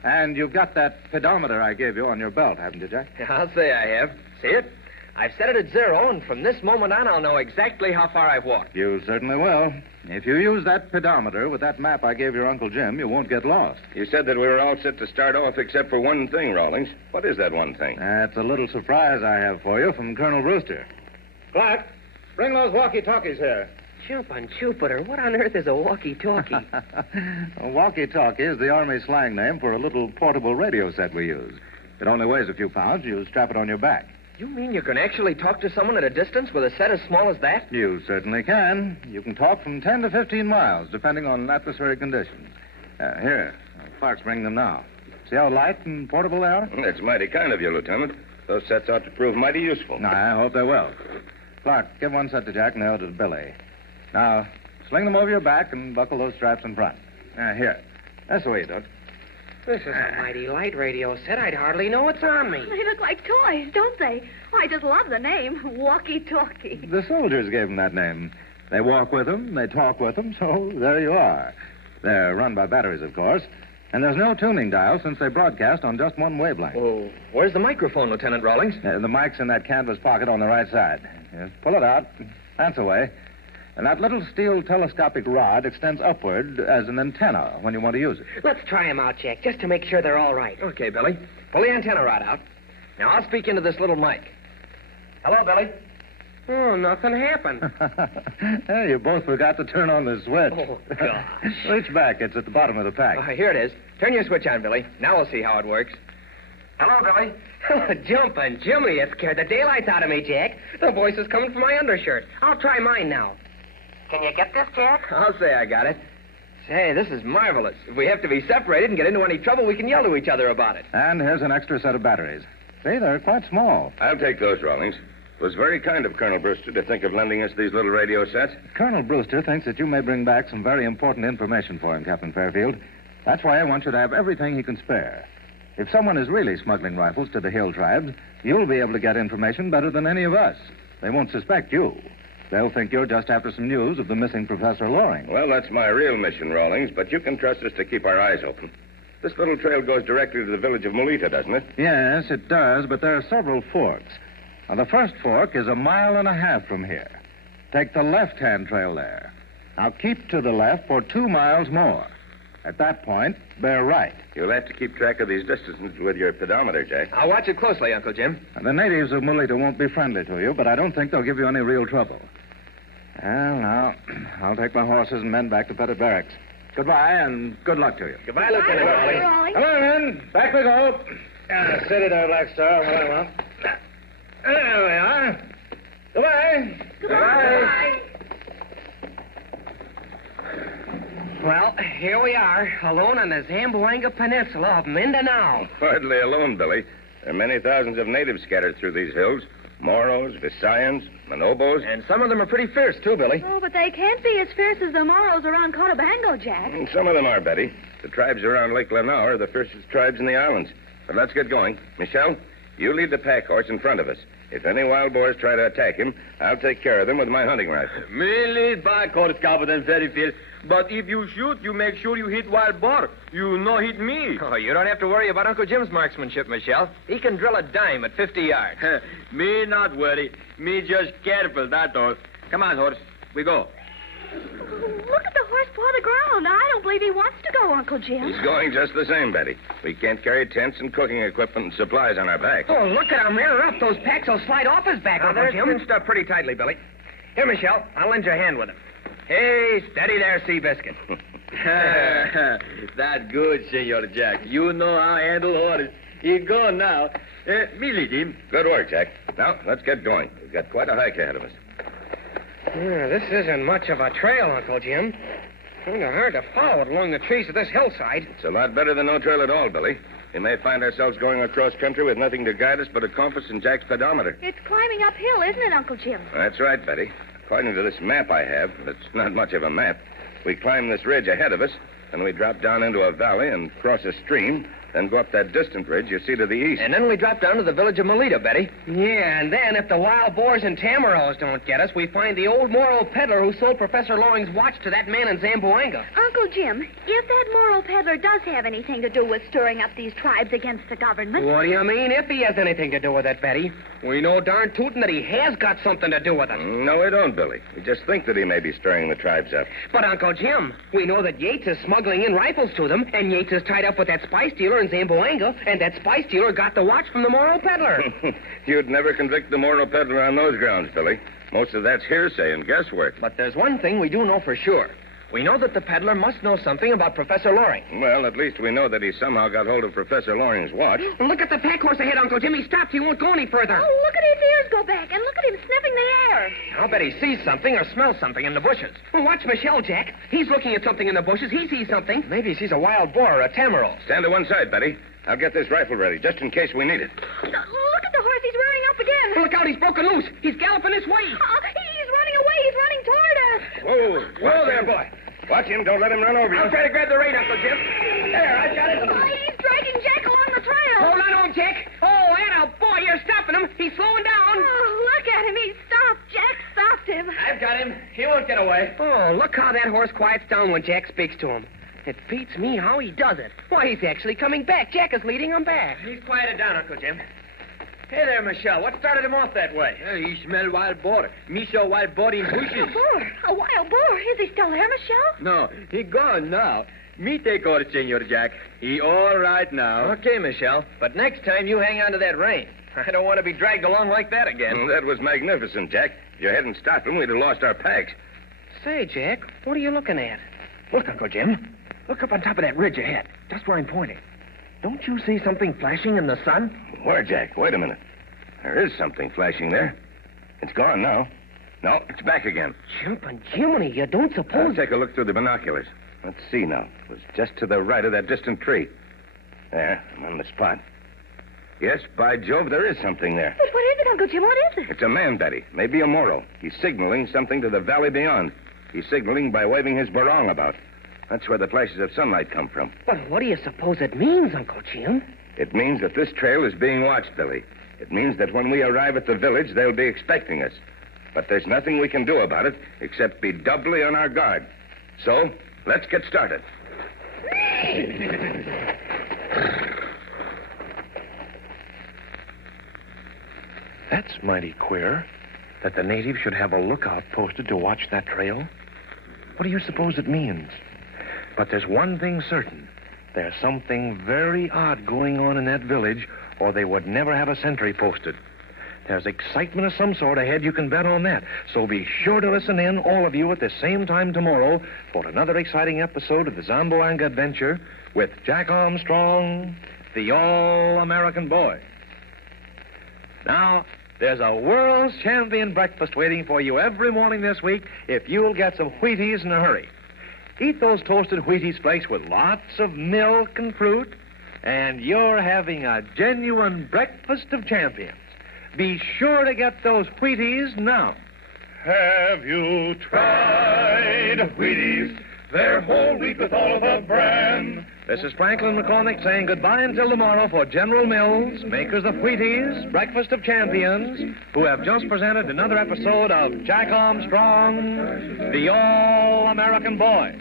and you've got that pedometer I gave you on your belt, haven't you, Jack? I'll say I have. See it? I've set it at 0, and from this moment on, I'll know exactly how far I've walked. You certainly will. If you use that pedometer with that map I gave your Uncle Jim, you won't get lost. You said that we were all set to start off except for one thing, Rawlings. What is that one thing? That's a little surprise I have for you from Colonel Brewster. Clark, bring those walkie-talkies here. Jumpin' Jupiter, what on earth is a walkie-talkie? A walkie-talkie is the Army slang name for a little portable radio set we use. It only weighs a few pounds. You strap it on your back. You mean you can actually talk to someone at a distance with a set as small as that? You certainly can. You can talk from 10 to 15 miles, depending on atmospheric conditions. Here, Clark's bringing them now. See how light and portable they are? That's mighty kind of you, Lieutenant. Those sets ought to prove mighty useful. I hope they will. Clark, give one set to Jack and the other to Billy. Now, sling them over your back and buckle those straps in front. Here. That's the way, Doc. This is a mighty light radio set. I'd hardly know it's on me. They look like toys, don't they? Oh, I just love the name, walkie-talkie. The soldiers gave them that name. They walk with them, they talk with them, so there you are. They're run by batteries, of course. And there's no tuning dial since they broadcast on just one wavelength. Oh, where's the microphone, Lieutenant Rawlings? The mic's in that canvas pocket on the right side. Just pull it out. That's the way. And that little steel telescopic rod extends upward as an antenna when you want to use it. Let's try them out, Jack, just to make sure they're all right. Okay, Billy. Pull the antenna rod out. Now, I'll speak into this little mic. Hello, Billy. Oh, nothing happened. Hey, you both forgot to turn on the switch. Oh, gosh. Reach back. It's at the bottom of the pack. Here it is. Turn your switch on, Billy. Now we'll see how it works. Hello, Billy. Jumping Jimmy, it scared the daylights out of me, Jack. The voice is coming from my undershirt. I'll try mine now. Can you get this, Jack? I'll say I got it. Say, this is marvelous. If we have to be separated and get into any trouble, we can yell to each other about it. And here's an extra set of batteries. See, they're quite small. I'll take those, Rawlings. It was very kind of Colonel Brewster to think of lending us these little radio sets. Colonel Brewster thinks that you may bring back some very important information for him, Captain Fairfield. That's why I want you to have everything he can spare. If someone is really smuggling rifles to the hill tribes, you'll be able to get information better than any of us. They won't suspect you. They'll think you're just after some news of the missing Professor Loring. Well, that's my real mission, Rawlings, but you can trust us to keep our eyes open. This little trail goes directly to the village of Molita, doesn't it? Yes, it does, but there are several forks. Now, the first fork is 1.5 miles from here. Take the left-hand trail there. Now, keep to the left for 2 miles more. At that point, bear right. You'll have to keep track of these distances with your pedometer, Jack. I'll watch it closely, Uncle Jim. The natives of Molita won't be friendly to you, but I don't think they'll give you any real trouble. Well, now, I'll take my horses and men back to Pettit Barracks. Goodbye, and good luck to you. Goodbye, Lieutenant Rawlings. Come on, men. Back we go. Steady there, Black Star. What I want. There we are. Goodbye. Goodbye. Well, here we are, alone on the Zamboanga Peninsula of Mindanao. Hardly alone, Billy. There are many thousands of natives scattered through these hills. Moros, Visayans, Manobos. And some of them are pretty fierce, too, Billy. Oh, but they can't be as fierce as the Moros around Cotabango, Jack. And some of them are, Betty. The tribes around Lake Lanao are the fiercest tribes in the islands. But let's get going. Michelle, you lead the pack horse in front of us. If any wild boars try to attack him, I'll take care of them with my hunting rifle. Me lead back horse, Captain Fairfield. But if you shoot, you make sure you hit wild boar. You no hit me. Oh, you don't have to worry about Uncle Jim's marksmanship, Michelle. He can drill a dime at 50 yards. Me not worry. Me just careful, that all. Come on, horse. We go. Look at the horse paw the ground. I don't believe he wants to go, Uncle Jim. He's going just the same, Betty. We can't carry tents and cooking equipment and supplies on our backs. Oh, look at him rear up. Those packs will slide off his back, Now, Uncle they're Jim. cinched up pretty tightly, Billy. Here, Michelle, I'll lend you a hand with him. Hey, steady there, Seabiscuit. That's good, Senor Jack. You know how to handle horses. He's gone now. Me lead him. Good work, Jack. Now, let's get going. We've got quite a hike ahead of us. This isn't much of a trail, Uncle Jim. Kind of hard to follow it along the trees of this hillside. It's a lot better than no trail at all, Billy. We may find ourselves going across country with nothing to guide us but a compass and Jack's pedometer. It's climbing uphill, isn't it, Uncle Jim? That's right, Betty. According to this map I have, it's not much of a map. We climb this ridge ahead of us, then we drop down into a valley and cross a stream, then go up that distant ridge you see to the east. And then we drop down to the village of Molita, Betty. Yeah, and then if the wild boars and tamaros don't get us, we find the old Moro peddler who sold Professor Loring's watch to that man in Zamboanga. Uncle Jim, if that Moro peddler does have anything to do with stirring up these tribes against the government... What do you mean, if he has anything to do with it, Betty? We know darn tootin' that he has got something to do with it. No, we don't, Billy. We just think that he may be stirring the tribes up. But, Uncle Jim, we know that Yates is smuggling in rifles to them, and Yates is tied up with that spice dealer in Zamboanga, and that spice dealer got the watch from the Moro peddler. You'd never convict the Moro peddler on those grounds, Billy. Most of that's hearsay and guesswork. But there's one thing we do know for sure. We know that the peddler must know something about Professor Loring. Well, at least we know that he somehow got hold of Professor Loring's watch. Look at the pack horse ahead, Uncle Jim. He stopped. He won't go any further. Oh, look at his ears go back, and look at him sniffing the air. I'll bet he sees something or smells something in the bushes. Well, watch Michelle, Jack. He's looking at something in the bushes. He sees something. Maybe he sees a wild boar or a tamaro. Stand to one side, Betty. I'll get this rifle ready, just in case we need it. Look at the horse. He's rearing up again. Look out. He's broken loose. He's galloping this way. He's running away. He's running toward us. Whoa there, boy. Watch him. Don't let him run over you. I'll try to grab the rein, Uncle Jim. There, I got it. He's dragging Jack along the trail. Hold on to him, Jack. Oh, and boy, you're stopping him. He's slowing down. Oh, look at him. He stopped. Jack stopped him. I've got him. He won't get away. Oh, look how that horse quiets down when Jack speaks to him. It beats me how he does it. Why, he's actually coming back. Jack is leading him back. He's quieted down, Uncle Jim. Hey there, Michelle. What started him off that way? He smell wild boar. Me saw wild boar in bushes. A boar. A wild boar. Is he still there, Michelle? No, he gone now. Me take order, Senor Jack. He all right now. Okay, Michelle. But next time you hang on to that rein. I don't want to be dragged along like that again. That was magnificent, Jack. If you hadn't stopped him, we'd have lost our packs. Say, Jack, what are you looking at? Look, Uncle Jim. Look up on top of that ridge ahead. That's where I'm pointing. Don't you see something flashing in the sun? Where, Jack? Wait a minute. There is something flashing there. It's gone now. No, it's back again. Jumping Jiminy, you don't I'll suppose... take a look through the binoculars. Let's see now. It was just to the right of that distant tree. There, I'm on the spot. Yes, by Jove, there is something there. But what is it, Uncle Jim? What is it? It's a man, Betty. Maybe a Moro. He's signaling something to the valley beyond. He's signaling by waving his barong about. That's where the flashes of sunlight come from. But what do you suppose it means, Uncle Jim? It means that this trail is being watched, Billy. It means that when we arrive at the village, they'll be expecting us. But there's nothing we can do about it except be doubly on our guard. So, let's get started. That's mighty queer, that the natives should have a lookout posted to watch that trail. What do you suppose it means? But there's one thing certain. There's something very odd going on in that village, or they would never have a sentry posted. There's excitement of some sort ahead, you can bet on that. So be sure to listen in, all of you, at the same time tomorrow for another exciting episode of the Zamboanga Adventure with Jack Armstrong, the All-American Boy. Now, there's a world's champion breakfast waiting for you every morning this week if you'll get some Wheaties in a hurry. Eat those toasted Wheaties flakes with lots of milk and fruit, and you're having a genuine breakfast of champions. Be sure to get those Wheaties now. Have you tried Wheaties? They're whole wheat with all of the bran. This is Franklin McCormick saying goodbye until tomorrow for General Mills, makers of Wheaties, Breakfast of Champions, who have just presented another episode of Jack Armstrong, the All-American Boy.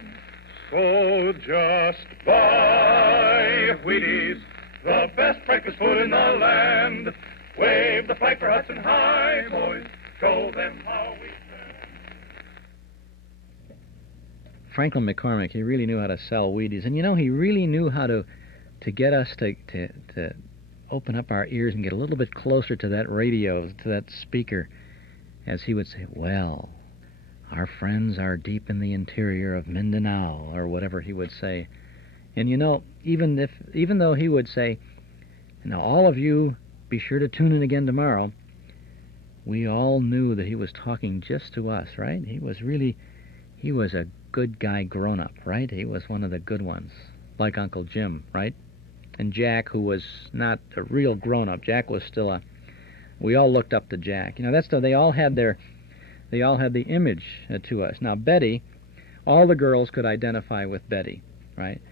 So just buy Wheaties, the best breakfast food in the land. Wave the flag for Hudson High, boys. Show them how we... Franklin McCormick, he really knew how to sell Wheaties. And, you know, he really knew how to get us to open up our ears and get a little bit closer to that radio, to that speaker, as he would say, well, our friends are deep in the interior of Mindanao, or whatever he would say. And, you know, even though he would say, now, all of you, be sure to tune in again tomorrow, we all knew that he was talking just to us, right? He was a good guy grown up, right? He was one of the good ones, like Uncle Jim, right? And Jack, who was not a real grown up. Jack was still we all looked up to Jack. You know, they all had the image to us. Now, Betty, all the girls could identify with Betty, right?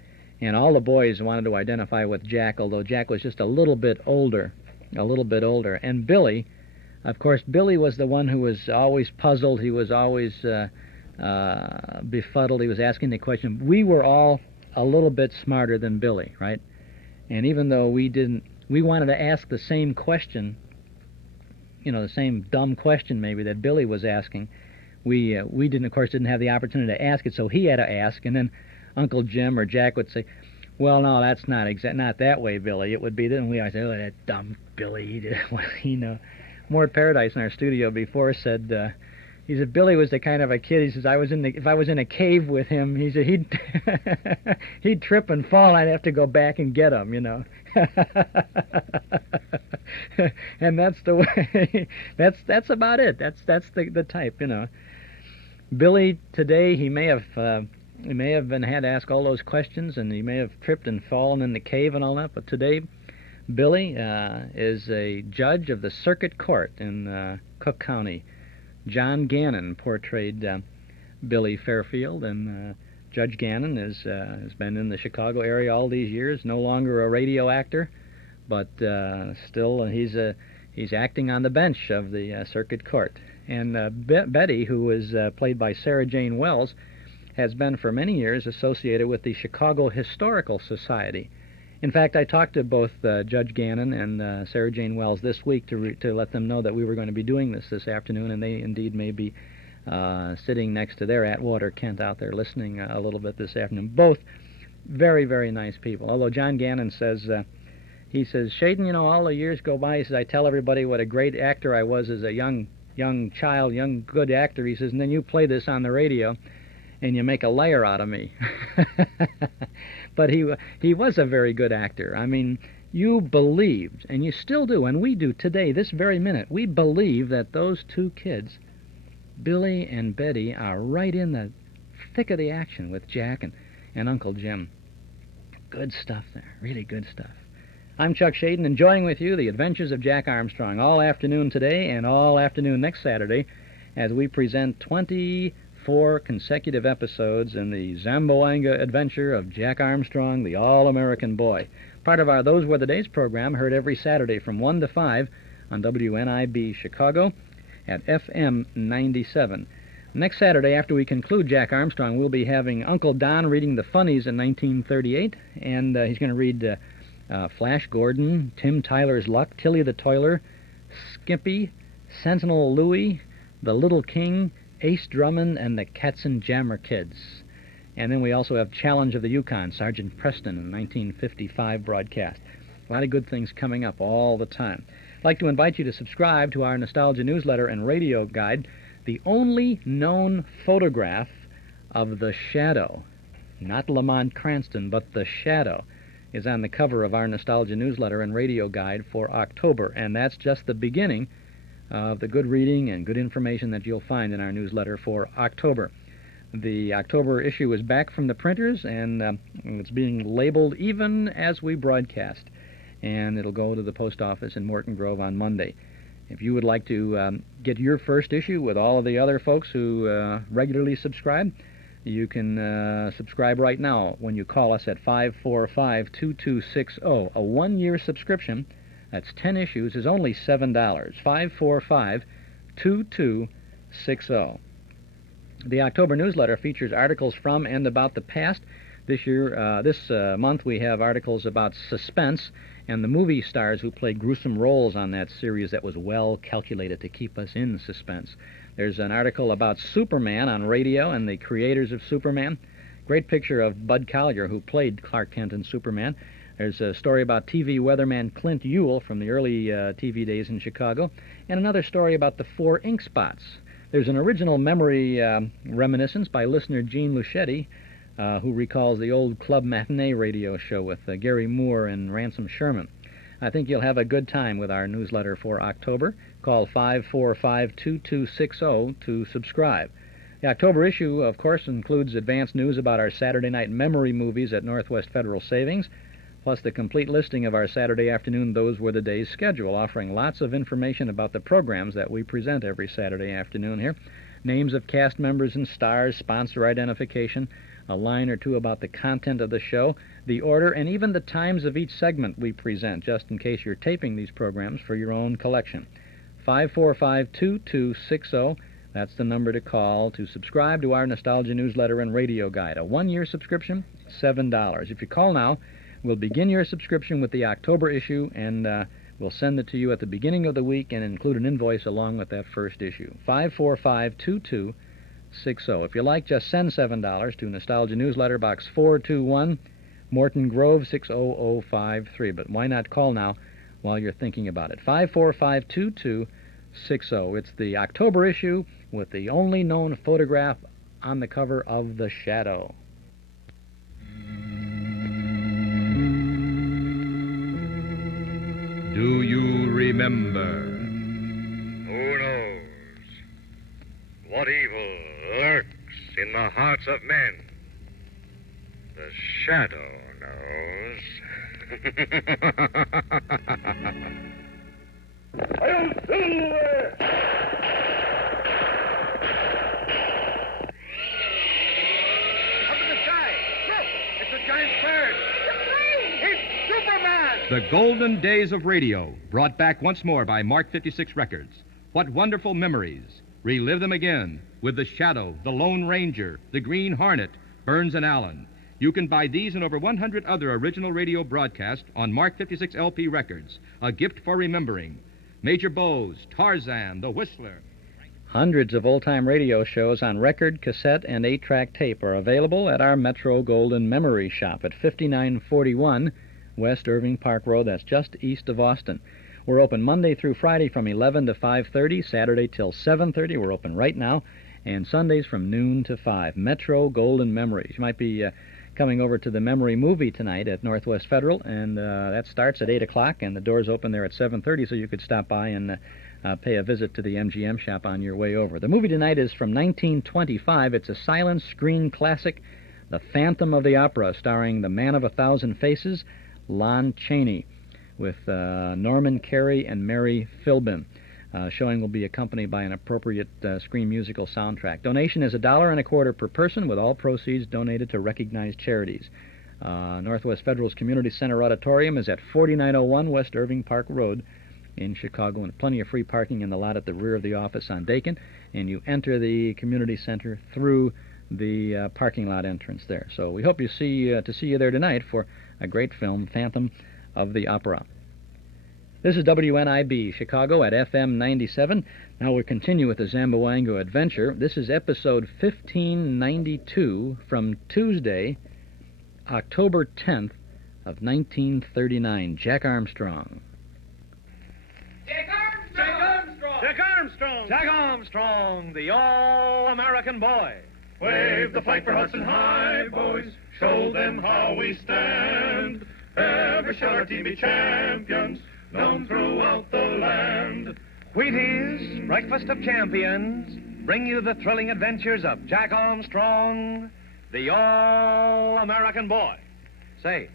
And all the boys wanted to identify with Jack, although Jack was just a little bit older. And Billy, of course, Billy was the one who was always puzzled. He was always befuddled. He was asking the question. We were all a little bit smarter than Billy, right? And even though we wanted to ask the same question, you know, the same dumb question maybe that Billy was asking, we didn't have the opportunity to ask it, so he had to ask. And then Uncle Jim or Jack would say, well, no, that's not that way, Billy. It would be then. We always say, oh, that dumb Billy. He did, you know. Mort Paradise in our studio before said, he said Billy was the kind of a kid. He says if I was in a cave with him, he said he'd trip and fall. I'd have to go back and get him, you know. And that's the way. That's about it. That's the type, you know. Billy today, he may have been had to ask all those questions, and he may have tripped and fallen in the cave and all that. But today, Billy is a judge of the circuit court in Cook County. John Gannon portrayed Billy Fairfield, and Judge Gannon has been in the Chicago area all these years. No longer a radio actor, but still he's acting on the bench of the circuit court. And Betty, who was played by Sarah Jane Wells, has been for many years associated with the Chicago Historical Society. In fact, I talked to both Judge Gannon and Sarah Jane Wells this week to let them know that we were going to be doing this afternoon, and they indeed may be sitting next to their Atwater Kent out there listening a little bit this afternoon. Both very, very nice people. Although John Gannon says, he says, Shaden, you know, all the years go by, he says, I tell everybody what a great actor I was as a young child, young good actor. He says, and then you play this on the radio, and you make a liar out of me. But he was a very good actor. I mean, you believed, and you still do, and we do today, this very minute, we believe that those two kids, Billy and Betty, are right in the thick of the action with Jack and Uncle Jim. Good stuff there, really good stuff. I'm Chuck Shaden, enjoying with you the adventures of Jack Armstrong all afternoon today and all afternoon next Saturday as we present 24 consecutive episodes in the Zamboanga adventure of Jack Armstrong, the All-American Boy. Part of our Those Were the Days program, heard every Saturday from 1 to 5 on WNIB Chicago at FM 97. Next Saturday, after we conclude Jack Armstrong, we'll be having Uncle Don reading the funnies in 1938, and he's going to read Flash Gordon, Tim Tyler's Luck, Tilly the Toiler, Skippy, Sentinel Louie, The Little King, Ace Drummond, and the Katzenjammer Kids. And then we also have Challenge of the Yukon, Sergeant Preston, in 1955 broadcast. A lot of good things coming up all the time. I'd like to invite you to subscribe to our Nostalgia newsletter and radio guide. The only known photograph of the Shadow, not Lamont Cranston, but the Shadow, is on the cover of our Nostalgia newsletter and radio guide for October. And that's just the beginning of the good reading and good information that you'll find in our newsletter for October. The October issue is back from the printers, and it's being labeled even as we broadcast. And it'll go to the post office in Morton Grove on Monday. If you would like to get your first issue with all of the other folks who regularly subscribe, you can subscribe right now when you call us at 545-2260. A one-year subscription, that's 10 issues, is only $7. 545-2260. The October newsletter features articles from and about the past. This month we have articles about suspense and the movie stars who played gruesome roles on that series that was well calculated to keep us in suspense. There's an article about Superman on radio and the creators of Superman. Great picture of Bud Collyer, who played Clark Kent in Superman. There's a story about TV weatherman Clint Ewell from the early TV days in Chicago. And another story about the 4 ink spots. There's an original memory reminiscence by listener Gene Luchetti, who recalls the old club matinee radio show with Gary Moore and Ransom Sherman. I think you'll have a good time with our newsletter for October. Call 545-2260 to subscribe. The October issue, of course, includes advance news about our Saturday night memory movies at Northwest Federal Savings, plus the complete listing of our Saturday afternoon Those Were the Days schedule, offering lots of information about the programs that we present every Saturday afternoon here. Names of cast members and stars, sponsor identification, a line or two about the content of the show, the order, and even the times of each segment we present, just in case you're taping these programs for your own collection. 545-2260, that's the number to call to subscribe to our Nostalgia newsletter and radio guide. A one-year subscription, $7. If you call now, we'll begin your subscription with the October issue, and we'll send it to you at the beginning of the week and include an invoice along with that first issue. 545-2260. If you like, just send $7 to Nostalgia Newsletter, Box 421, Morton Grove, 60053. But why not call now while you're thinking about it? 545-2260. It's the October issue with the only known photograph on the cover of The Shadow. Do you remember? Who knows what evil lurks in the hearts of men? The Shadow knows. Hail Silver! Up in the sky! Look! It's a giant bird! It's Superman! The Golden Days of Radio, brought back once more by Mark 56 Records. What wonderful memories. Relive them again with The Shadow, The Lone Ranger, The Green Hornet, Burns and Allen. You can buy these and over 100 other original radio broadcasts on Mark 56 LP Records. A gift for remembering. Major Bowes, Tarzan, The Whistler. Hundreds of old-time radio shows on record, cassette, and 8-track tape are available at our Metro Golden Memory Shop at 5941 West Irving Park Road. That's just east of Austin. We're open Monday through Friday from 11 to 5:30, Saturday till 7:30. We're open right now, and Sundays from noon to 5. Metro Golden Memories. You might be coming over to the Memory Movie tonight at Northwest Federal, and that starts at 8 o'clock, and the doors open there at 7:30, so you could stop by and pay a visit to the MGM shop on your way over. The movie tonight is from 1925. It's a silent screen classic, The Phantom of the Opera, starring the man of 1,000 faces, Lon Chaney, with Norman Carey and Mary Philbin. Showing will be accompanied by an appropriate screen musical soundtrack. Donation is $1.25 per person, with all proceeds donated to recognized charities. Northwest Federal's Community Center Auditorium is at 4901 West Irving Park Road in Chicago, and plenty of free parking in the lot at the rear of the office on Dakin, and you enter the community center through the parking lot entrance there. So we hope to see you there tonight for a great film, Phantom of the Opera. This is WNIB Chicago at FM 97. Now we continue with the Zamboanga adventure. This is episode 1592 from Tuesday, October 10th of 1939. Jack Armstrong. Jack Armstrong! Jack Armstrong, the all-American boy. Wave the flag for Hudson High, boys. Show them how we stand. Ever shall our team be champions, known throughout the land. Wheaties, breakfast of champions, bring you the thrilling adventures of Jack Armstrong, the all-American boy. Say,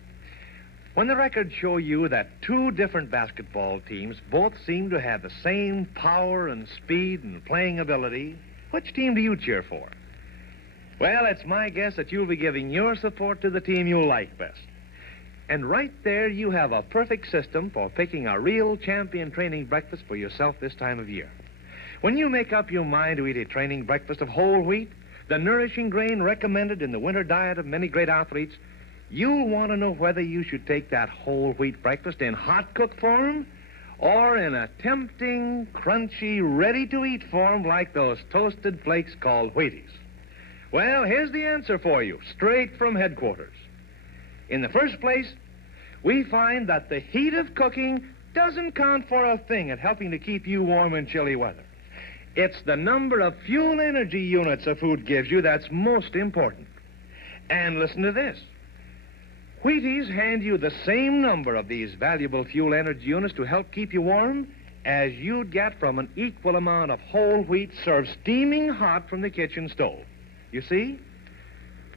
when the records show you that two different basketball teams both seem to have the same power and speed and playing ability, which team do you cheer for? Well, it's my guess that you'll be giving your support to the team you like best. And right there you have a perfect system for picking a real champion training breakfast for yourself this time of year. When you make up your mind to eat a training breakfast of whole wheat, the nourishing grain recommended in the winter diet of many great athletes, you'll want to know whether you should take that whole wheat breakfast in hot cooked form or in a tempting, crunchy, ready-to-eat form like those toasted flakes called Wheaties. Well, here's the answer for you, straight from headquarters. In the first place, we find that the heat of cooking doesn't count for a thing at helping to keep you warm in chilly weather. It's the number of fuel energy units a food gives you that's most important. And listen to this. Wheaties hand you the same number of these valuable fuel energy units to help keep you warm as you'd get from an equal amount of whole wheat served steaming hot from the kitchen stove. You see?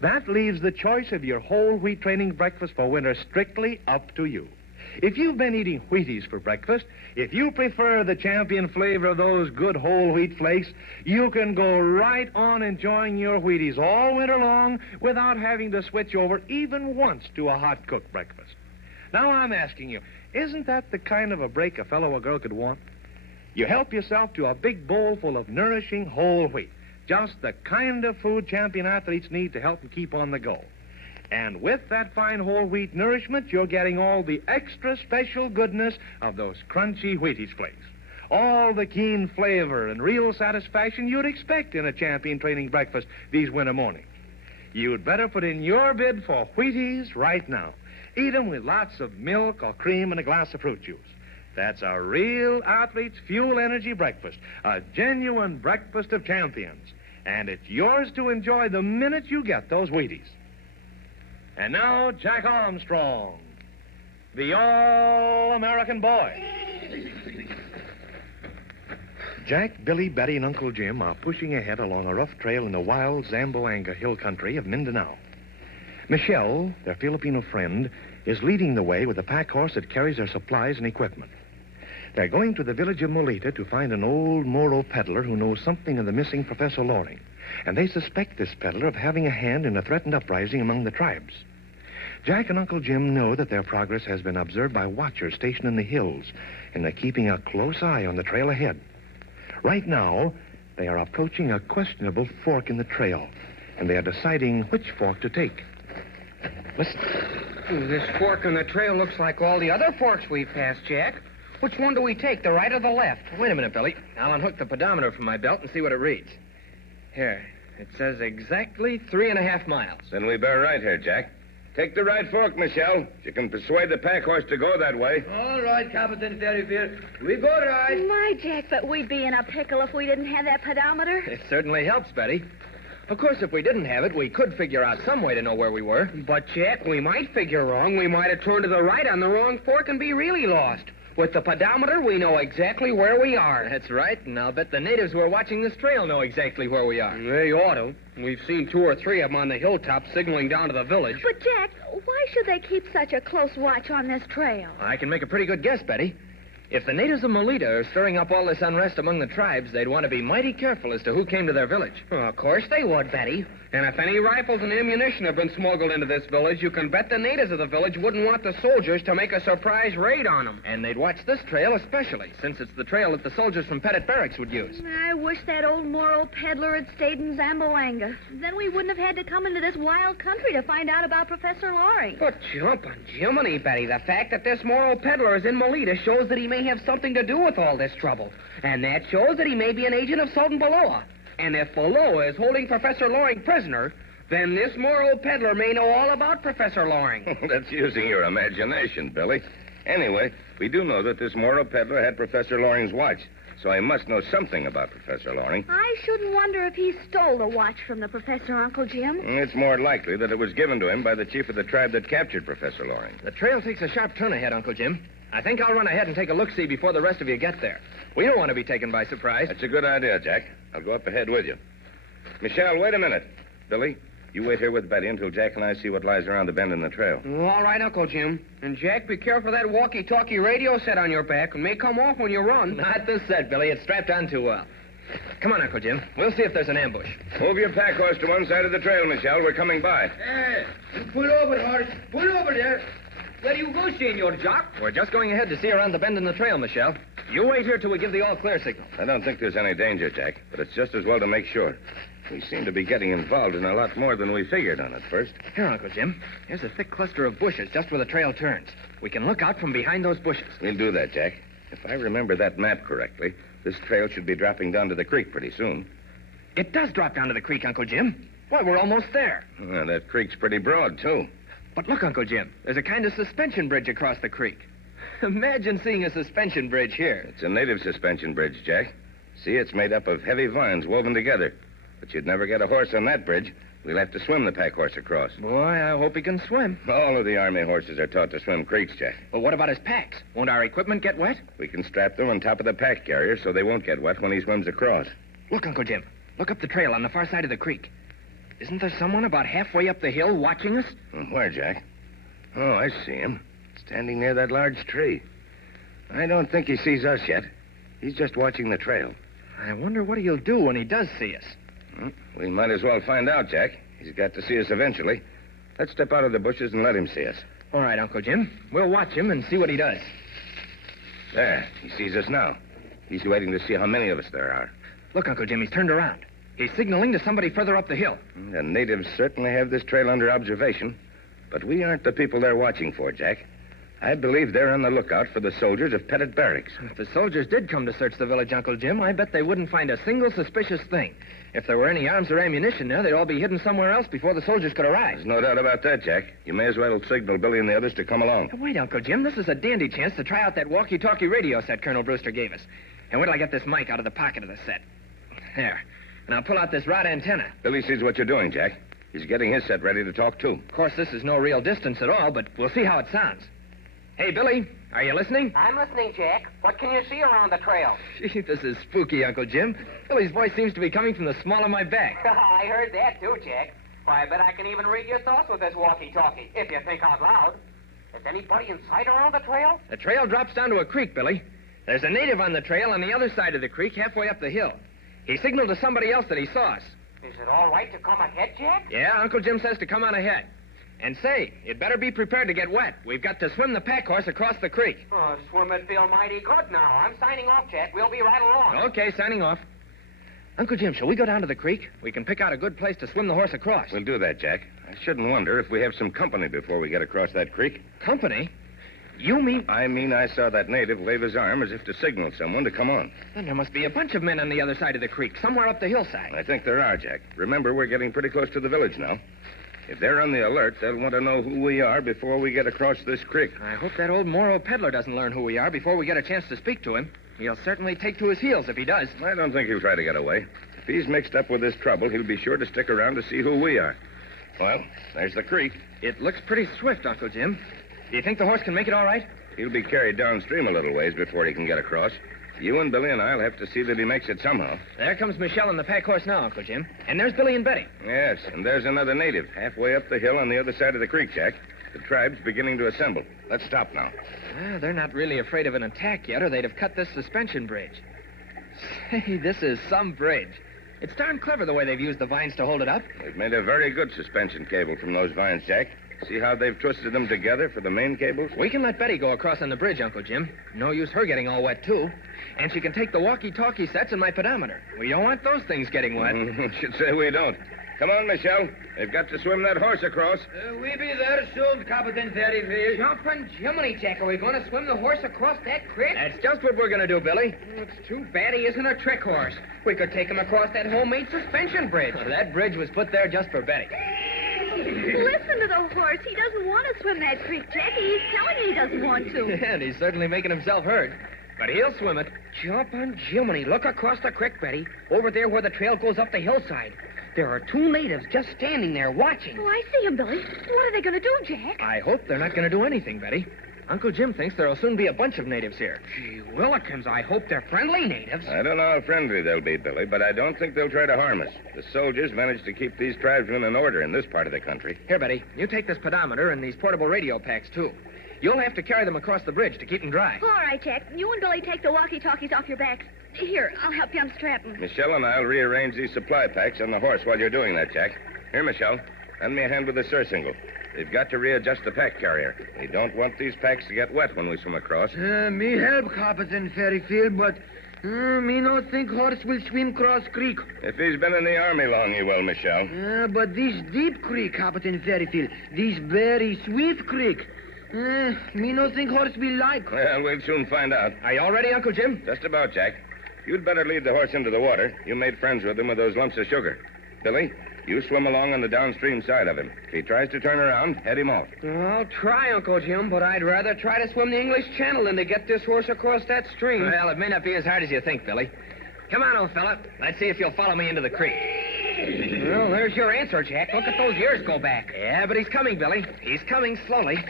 That leaves the choice of your whole wheat training breakfast for winter strictly up to you. If you've been eating Wheaties for breakfast, if you prefer the champion flavor of those good whole wheat flakes, you can go right on enjoying your Wheaties all winter long without having to switch over even once to a hot cooked breakfast. Now I'm asking you, isn't that the kind of a break a fellow or girl could want? You help yourself to a big bowl full of nourishing whole wheat. Just the kind of food champion athletes need to help them keep on the go. And with that fine whole wheat nourishment, you're getting all the extra special goodness of those crunchy Wheaties flakes. All the keen flavor and real satisfaction you'd expect in a champion training breakfast these winter mornings. You'd better put in your bid for Wheaties right now. Eat them with lots of milk or cream and a glass of fruit juice. That's a real athlete's fuel energy breakfast, a genuine breakfast of champions. And it's yours to enjoy the minute you get those Wheaties. And now, Jack Armstrong, the all-American boy. Jack, Billy, Betty, and Uncle Jim are pushing ahead along a rough trail in the wild Zamboanga hill country of Mindanao. Michelle, their Filipino friend, is leading the way with a pack horse that carries their supplies and equipment. They're going to the village of Molita to find an old Moro peddler who knows something of the missing Professor Loring, and they suspect this peddler of having a hand in a threatened uprising among the tribes. Jack and Uncle Jim know that their progress has been observed by watchers stationed in the hills, and they're keeping a close eye on the trail ahead. Right now, they are approaching a questionable fork in the trail, and they are deciding which fork to take. Listen. This fork in the trail looks like all the other forks we've passed, Jack. Which one do we take, the right or the left? Wait a minute, Billy. I'll unhook the pedometer from my belt and see what it reads. Here, it says exactly 3.5 miles. Then we bear right here, Jack. Take the right fork, Michelle. You can persuade the pack horse to go that way. All right, Captain Ferryfield. We go right. My, Jack, but we'd be in a pickle if we didn't have that pedometer. It certainly helps, Betty. Of course, if we didn't have it, we could figure out some way to know where we were. But, Jack, we might figure wrong. We might have turned to the right on the wrong fork and be really lost. With the pedometer, we know exactly where we are. That's right, and I'll bet the natives who are watching this trail know exactly where we are. They ought to. We've seen 2 or 3 of them on the hilltop signaling down to the village. But, Jack, why should they keep such a close watch on this trail? I can make a pretty good guess, Betty. If the natives of Molita are stirring up all this unrest among the tribes, they'd want to be mighty careful as to who came to their village. Well, of course they would, Betty. And if any rifles and ammunition have been smuggled into this village, you can bet the natives of the village wouldn't want the soldiers to make a surprise raid on them. And they'd watch this trail especially, since it's the trail that the soldiers from Pettit Barracks would use. I wish that old Moro peddler had stayed in Zamboanga. Then we wouldn't have had to come into this wild country to find out about Professor Loring. But jumping Jiminy, Betty, the fact that this Moro peddler is in Molita shows that he may have something to do with all this trouble. And that shows that he may be an agent of Sultan Balloa. And if Balloa is holding Professor Loring prisoner, then this Moro peddler may know all about Professor Loring. That's using your imagination, Billy. Anyway, we do know that this Moro peddler had Professor Loring's watch, so he must know something about Professor Loring. I shouldn't wonder if he stole the watch from the professor, Uncle Jim. It's more likely that it was given to him by the chief of the tribe that captured Professor Loring. The trail takes a sharp turn ahead, Uncle Jim. I think I'll run ahead and take a look-see before the rest of you get there. We don't want to be taken by surprise. That's a good idea, Jack. I'll go up ahead with you. Michelle, wait a minute. Billy, you wait here with Betty until Jack and I see what lies around the bend in the trail. All right, Uncle Jim. And, Jack, be careful of that walkie-talkie radio set on your back. It may come off when you run. Not this set, Billy. It's strapped on too well. Come on, Uncle Jim. We'll see if there's an ambush. Move your pack horse to one side of the trail, Michelle. We're coming by. Hey, pull over, horse. Pull over there. Where do you go, Senor Jock? We're just going ahead to see around the bend in the trail, Michelle. You wait here till we give the all-clear signal. I don't think there's any danger, Jack, but it's just as well to make sure. We seem to be getting involved in a lot more than we figured on at first. Here, Uncle Jim. Here's a thick cluster of bushes just where the trail turns. We can look out from behind those bushes. We'll do that, Jack. If I remember that map correctly, this trail should be dropping down to the creek pretty soon. It does drop down to the creek, Uncle Jim. Why, we're almost there. Well, that creek's pretty broad, too. But look, Uncle Jim, there's a kind of suspension bridge across the creek. Imagine seeing a suspension bridge here. It's a native suspension bridge, Jack. See, it's made up of heavy vines woven together. But you'd never get a horse on that bridge. We'll have to swim the pack horse across. Boy, I hope he can swim. All of the Army horses are taught to swim creeks, Jack. But what about his packs? Won't our equipment get wet? We can strap them on top of the pack carrier so they won't get wet when he swims across. Look, Uncle Jim. Look up the trail on the far side of the creek. Isn't there someone about halfway up the hill watching us? Where, Jack? Oh, I see him. Standing near that large tree. I don't think he sees us yet. He's just watching the trail. I wonder what he'll do when he does see us. We might as well find out, Jack. He's got to see us eventually. Let's step out of the bushes and let him see us. All right, Uncle Jim. We'll watch him and see what he does. There. He sees us now. He's waiting to see how many of us there are. Look, Uncle Jim, he's turned around. He's signaling to somebody further up the hill. The natives certainly have this trail under observation. But we aren't the people they're watching for, Jack. I believe they're on the lookout for the soldiers of Pettit Barracks. If the soldiers did come to search the village, Uncle Jim, I bet they wouldn't find a single suspicious thing. If there were any arms or ammunition there, they'd all be hidden somewhere else before the soldiers could arrive. There's no doubt about that, Jack. You may as well signal Billy and the others to come along. Wait, Uncle Jim. This is a dandy chance to try out that walkie-talkie radio set Colonel Brewster gave us. And wait till I get this mic out of the pocket of the set. There. And I'll pull out this rod antenna. Billy sees what you're doing, Jack. He's getting his set ready to talk, too. Of course, this is no real distance at all, but we'll see how it sounds. Hey, Billy, are you listening? I'm listening, Jack. What can you see around the trail? Gee, this is spooky, Uncle Jim. Billy's voice seems to be coming from the small of my back. I heard that, too, Jack. Why, I bet I can even read your thoughts with this walkie-talkie, if you think out loud. Is anybody in sight around the trail? The trail drops down to a creek, Billy. There's a native on the trail on the other side of the creek, halfway up the hill. He signaled to somebody else that he saw us. Is it all right to come ahead, Jack? Yeah, Uncle Jim says to come on ahead. And say, you'd better be prepared to get wet. We've got to swim the pack horse across the creek. Oh, swimming feel mighty good now. I'm signing off, Jack. We'll be right along. Okay, signing off. Uncle Jim, shall we go down to the creek? We can pick out a good place to swim the horse across. We'll do that, Jack. I shouldn't wonder if we have some company before we get across that creek. Company? You mean... I mean I saw that native wave his arm as if to signal someone to come on. Then there must be a bunch of men on the other side of the creek, somewhere up the hillside. I think there are, Jack. Remember, we're getting pretty close to the village now. If they're on the alert, they'll want to know who we are before we get across this creek. I hope that old Moro peddler doesn't learn who we are before we get a chance to speak to him. He'll certainly take to his heels if he does. I don't think he'll try to get away. If If he's mixed up with this trouble, he'll be sure to stick around to see who we are. Well, there's the creek. It looks pretty swift, Uncle Jim. Do you think the horse can make it all right? He'll be carried downstream a little ways before he can get across. You and Billy and I'll have to see that he makes it somehow. There comes Michelle and the pack horse now, Uncle Jim. And there's Billy and Betty. Yes, and there's another native halfway up the hill on the other side of the creek, Jack. The tribe's beginning to assemble. Let's stop now. Well, they're not really afraid of an attack yet, or they'd have cut this suspension bridge. Say, this is some bridge. It's darn clever the way they've used the vines to hold it up. They've made a very good suspension cable from those vines, Jack. See how they've twisted them together for the main cables? We can let Betty go across on the bridge, Uncle Jim. No use her getting all wet, too. And she can take the walkie-talkie sets and my pedometer. We don't want those things getting wet. Should say we don't. Come on, Michelle. They've got to swim that horse across. We be there soon, Captain Ferryfield. Jumping Jiminy, Jack. Are we going to swim the horse across that creek? That's just what we're going to do, Billy. It's too bad he isn't a trick horse. We could take him across that homemade suspension bridge. That bridge was put there just for Betty. Listen to the horse. He doesn't want to swim that creek, Jackie. He's telling you he doesn't want to. And he's certainly making himself heard. But he'll swim it. Jumping Jiminy. Look across the creek, Betty. Over there where the trail goes up the hillside. There are two natives just standing there watching. Oh, I see him, Billy. What are they going to do, Jack? I hope they're not going to do anything, Betty. Uncle Jim thinks there'll soon be a bunch of natives here. Gee willikins, I hope they're friendly natives. I don't know how friendly they'll be, Billy, but I don't think they'll try to harm us. The soldiers managed to keep these tribesmen in order in this part of the country. Here, Betty, you take this pedometer and these portable radio packs, too. You'll have to carry them across the bridge to keep them dry. All right, Jack. You and Billy take the walkie-talkies off your backs. Here, I'll help you unstrap them. Michelle and I'll rearrange these supply packs on the horse while you're doing that, Jack. Here, Michelle, lend me a hand with the surcingle. They've got to readjust the pack carrier. We don't want these packs to get wet when we swim across. Me help, Captain Ferryfield, but me no think horse will swim cross creek. If he's been in the army long, he will, Michelle. But this deep creek, Captain Ferryfield, this very swift creek, me no think horse will like. Well, we'll soon find out. Are you all ready, Uncle Jim? Just about, Jack. You'd better lead the horse into the water. You made friends with him with those lumps of sugar. Billy, you swim along on the downstream side of him. If he tries to turn around, head him off. I'll try, Uncle Jim, but I'd rather try to swim the English Channel than to get this horse across that stream. Well, it may not be as hard as you think, Billy. Come on, old fella. Let's see if you'll follow me into the creek. Well, there's your answer, Jack. Look at those ears go back. Yeah, but he's coming, Billy. He's coming slowly.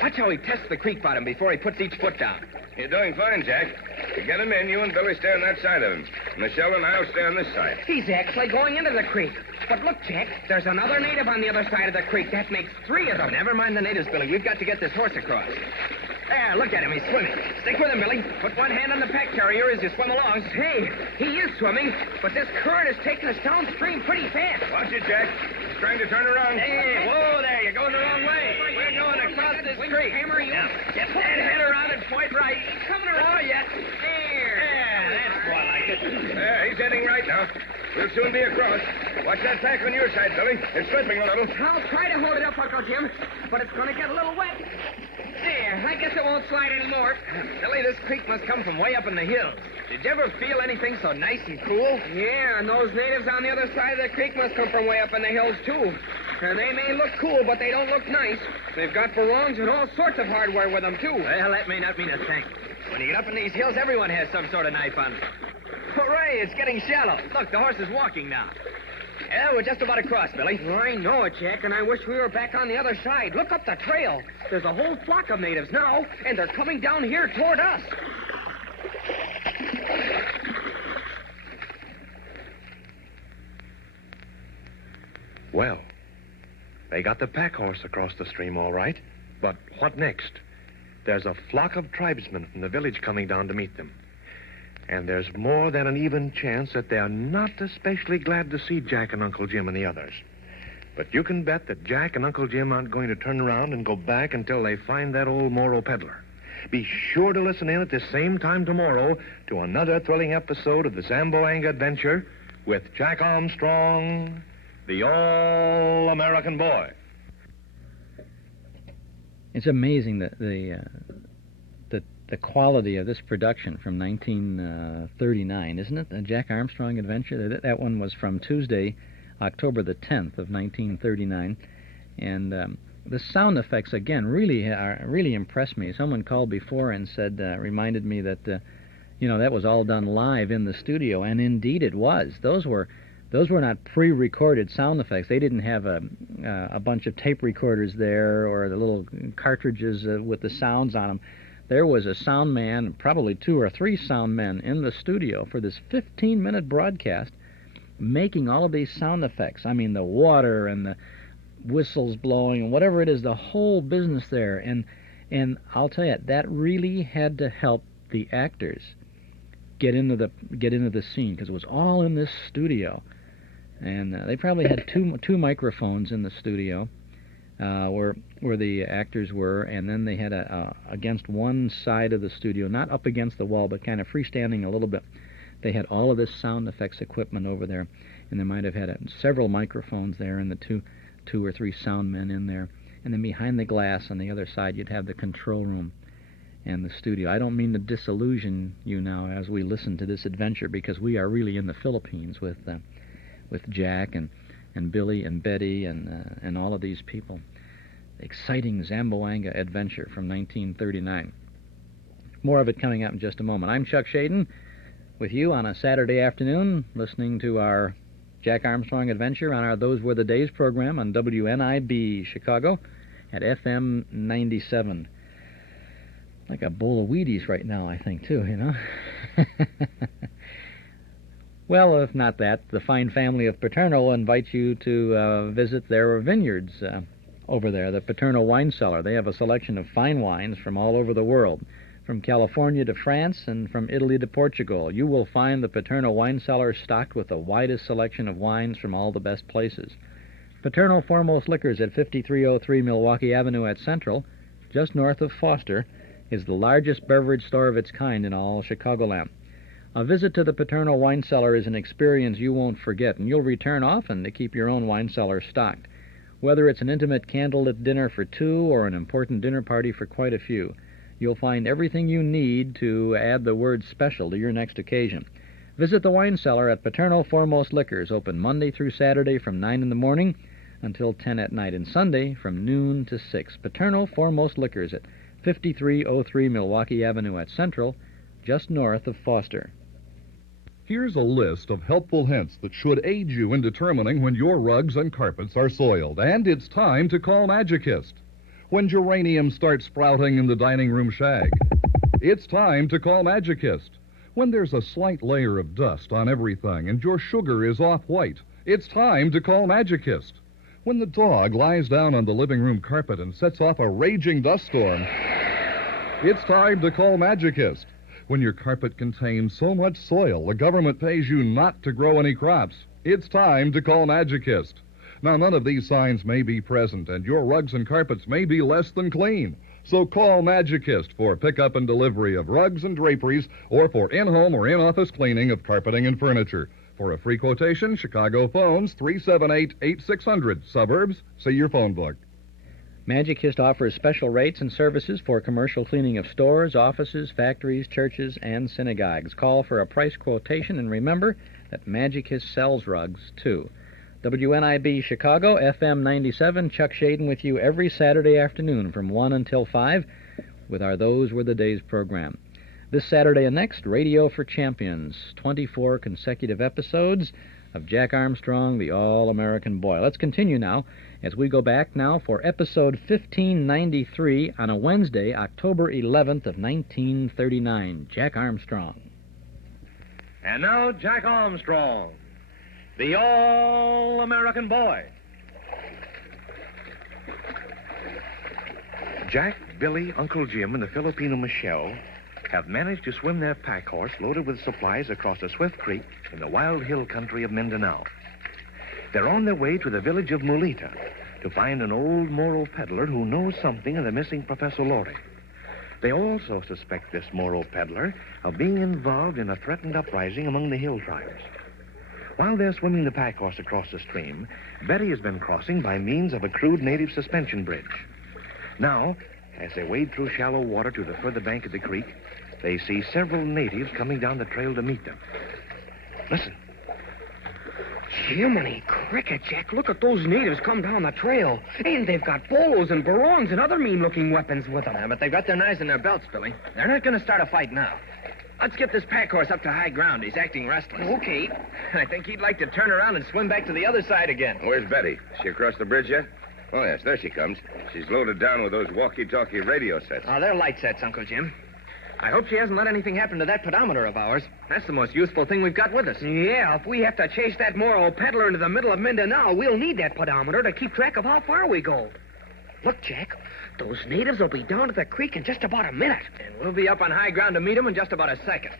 Watch how he tests the creek bottom before he puts each foot down. You're doing fine, Jack. To get him in, you and Billy stay on that side of him. Michelle and I'll stay on this side. He's actually going into the creek. But look, Jack, there's another native on the other side of the creek. That makes three of them. Never mind the natives, Billy. We've got to get this horse across. There, look at him. He's swimming. Stick with him, Billy. Put one hand on the pack carrier as you swim along. Hey, he is swimming, but this current is taking us downstream pretty fast. Watch it, Jack. He's trying to turn around. Hey, whoa there. You're going the wrong way. We're going across this creek. Hammer, you. Now, get that head around and point right. He's coming around. Oh, yes. There. Yeah, that's more like it. Yeah, he's heading right now. We'll soon be across. Watch that pack on your side, Billy. It's slipping a little. I'll try to hold it up, Uncle Jim, but it's going to get a little wet. There, I guess it won't slide anymore. Billy, this creek must come from way up in the hills. Did you ever feel anything so nice and cool? Yeah, and those natives on the other side of the creek must come from way up in the hills, too. And they may look cool, but they don't look nice. They've got barongs and all sorts of hardware with them, too. Well, that may not mean a thing. When you get up in these hills, everyone has some sort of knife on them. Hooray, it's getting shallow. Look, the horse is walking now. Yeah, we're just about across, Billy. I know it, Jack, and I wish we were back on the other side. Look up the trail. There's a whole flock of natives now, and they're coming down here toward us. Well, they got the pack horse across the stream all right, but what next? There's a flock of tribesmen from the village coming down to meet them. And there's more than an even chance that they're not especially glad to see Jack and Uncle Jim and the others. But you can bet that Jack and Uncle Jim aren't going to turn around and go back until they find that old Moro peddler. Be sure to listen in at the same time tomorrow to another thrilling episode of the Zamboanga Adventure with Jack Armstrong, the All-American Boy. It's amazing that the quality of this production from 1939, isn't it? The Jack Armstrong Adventure. That one was from Tuesday, October the 10th of 1939, and the sound effects again really impressed me. Someone called before and said, reminded me that that was all done live in the studio, and indeed it was. Those were not pre-recorded sound effects. They didn't have a bunch of tape recorders there or the little cartridges with the sounds on them. There was a sound man, probably 2 or 3 sound men in the studio for this 15-minute broadcast, making all of these sound effects. I mean, the water and the whistles blowing and whatever it is, the whole business there. And I'll tell you, that really had to help the actors get into the scene, because it was all in this studio. And they probably had two microphones in the studio where the actors were, and then they had against one side of the studio, not up against the wall, but kind of freestanding a little bit. They had all of this sound effects equipment over there, and they might have had several microphones there, and the two or three sound men in there. And then behind the glass on the other side, you'd have the control room and the studio. I don't mean to disillusion you now as we listen to this adventure, because we are really in the Philippines with Jack and Billy and Betty and all of these people. Exciting Zamboanga adventure from 1939. More of it coming up in just a moment. I'm Chuck Shaden with you on a Saturday afternoon, listening to our Jack Armstrong adventure on our Those Were the Days program on WNIB Chicago at FM 97. Like a bowl of Wheaties right now, I think, too, Well, if not that, the fine family of Paterno invites you to visit their vineyards over there, the Paterno Wine Cellar. They have a selection of fine wines from all over the world, from California to France and from Italy to Portugal. You will find the Paterno Wine Cellar stocked with the widest selection of wines from all the best places. Paterno Foremost Liquors at 5303 Milwaukee Avenue at Central, just north of Foster, is the largest beverage store of its kind in all Chicagoland. A visit to the Paterno Wine Cellar is an experience you won't forget, and you'll return often to keep your own wine cellar stocked. Whether it's an intimate candlelit dinner for 2 or an important dinner party for quite a few, you'll find everything you need to add the word special to your next occasion. Visit the wine cellar at Paterno Foremost Liquors, open Monday through Saturday from 9 in the morning until 10 at night, and Sunday from noon to 6. Paterno Foremost Liquors at 5303 Milwaukee Avenue at Central, just north of Foster. Here's a list of helpful hints that should aid you in determining when your rugs and carpets are soiled. And it's time to call Magicist. When geraniums start sprouting in the dining room shag, it's time to call Magicist. When there's a slight layer of dust on everything and your sugar is off-white, it's time to call Magicist. When the dog lies down on the living room carpet and sets off a raging dust storm, it's time to call Magicist. When your carpet contains so much soil the government pays you not to grow any crops, it's time to call Magicist. Now, none of these signs may be present, and your rugs and carpets may be less than clean. So call Magicist for pickup and delivery of rugs and draperies, or for in-home or in-office cleaning of carpeting and furniture. For a free quotation, Chicago phones 378-8600. Suburbs, see your phone book. Magicist offers special rates and services for commercial cleaning of stores, offices, factories, churches, and synagogues. Call for a price quotation, and remember that Magicist sells rugs, too. WNIB Chicago, FM 97, Chuck Shaden with you every Saturday afternoon from 1 until 5 with our Those Were the Days program. This Saturday and next, Radio for Champions, 24 consecutive episodes of Jack Armstrong, the All-American Boy. Let's continue now as we go back now for episode 1593 on a Wednesday, October 11th of 1939. Jack Armstrong. And now, Jack Armstrong, the All-American Boy. Jack, Billy, Uncle Jim, and the Filipino Michelle have managed to swim their pack horse loaded with supplies across a swift creek in the wild hill country of Mindanao. They're on their way to the village of Molita to find an old Moro peddler who knows something of the missing Professor Loring. They also suspect this Moro peddler of being involved in a threatened uprising among the hill tribes. While they're swimming the pack horse across the stream, Betty has been crossing by means of a crude native suspension bridge. Now, as they wade through shallow water to the further bank of the creek, they see several natives coming down the trail to meet them. Listen. Jiminy cricket, Jack. Look at those natives come down the trail. And they've got bolos and barongs and other mean-looking weapons with them. Yeah, but they've got their knives in their belts, Billy. They're not going to start a fight now. Let's get this pack horse up to high ground. He's acting restless. Okay. I think he'd like to turn around and swim back to the other side again. Where's Betty? Is she across the bridge yet? Oh, yes, there she comes. She's loaded down with those walkie-talkie radio sets. Oh, they're light sets, Uncle Jim. I hope she hasn't let anything happen to that pedometer of ours. That's the most useful thing we've got with us. Yeah, if we have to chase that Moro peddler into the middle of Mindanao, we'll need that pedometer to keep track of how far we go. Look, Jack, those natives will be down at the creek in just about a minute. And we'll be up on high ground to meet them in just about a second.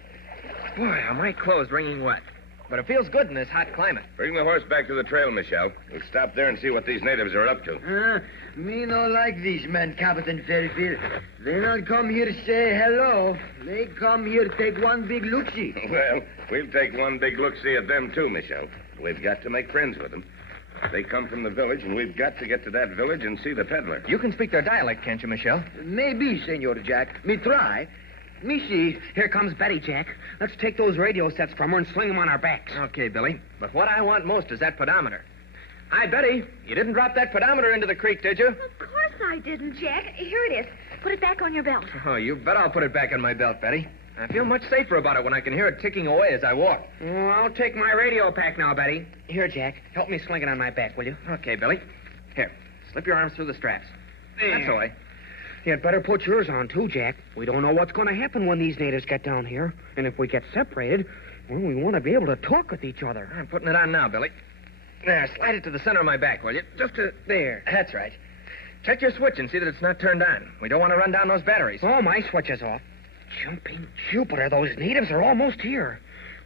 Boy, are my clothes wringing wet. But it feels good in this hot climate. Bring the horse back to the trail, Michelle. We'll stop there and see what these natives are up to. Me no like these men, Captain Fairfield. They not come here to say hello. They come here to take one big look-see. Well, we'll take one big look-see at them, too, Michelle. We've got to make friends with them. They come from the village, and we've got to get to that village and see the peddler. You can speak their dialect, can't you, Michelle? Maybe, Senor Jack. Me try. Me see. Here comes Betty, Jack. Let's take those radio sets from her and sling them on our backs. Okay, Billy. But what I want most is that pedometer. Hi, Betty. You didn't drop that pedometer into the creek, did you? Of course I didn't, Jack. Here it is. Put it back on your belt. Oh, you bet I'll put it back on my belt, Betty. I feel much safer about it when I can hear it ticking away as I walk. Well, I'll take my radio pack now, Betty. Here, Jack. Help me sling it on my back, will you? Okay, Billy. Here, slip your arms through the straps. That's the way. You'd better put yours on, too, Jack. We don't know what's going to happen when these natives get down here. And if we get separated, well, we want to be able to talk with each other. I'm putting it on now, Billy. There, slide it to the center of my back, will you? Just to... There. That's right. Check your switch and see that it's not turned on. We don't want to run down those batteries. Oh, my switch is off. Jumping Jupiter, those natives are almost here.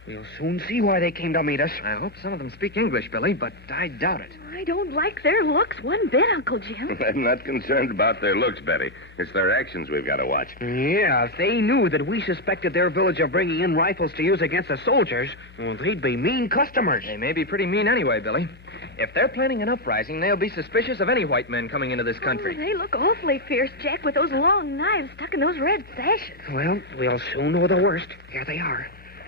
We'll soon see why they came to meet us. I hope some of them speak English, Billy, but I doubt it. I don't like their looks one bit, Uncle Jim. I'm not concerned about their looks, Betty. It's their actions we've got to watch. Yeah, if they knew that we suspected their village of bringing in rifles to use against the soldiers, well, they'd be mean customers. They may be pretty mean anyway, Billy. If they're planning an uprising, they'll be suspicious of any white men coming into this country. Oh, they look awfully fierce, Jack, with those long knives stuck in those red sashes. Well, we'll soon know the worst. Here they are.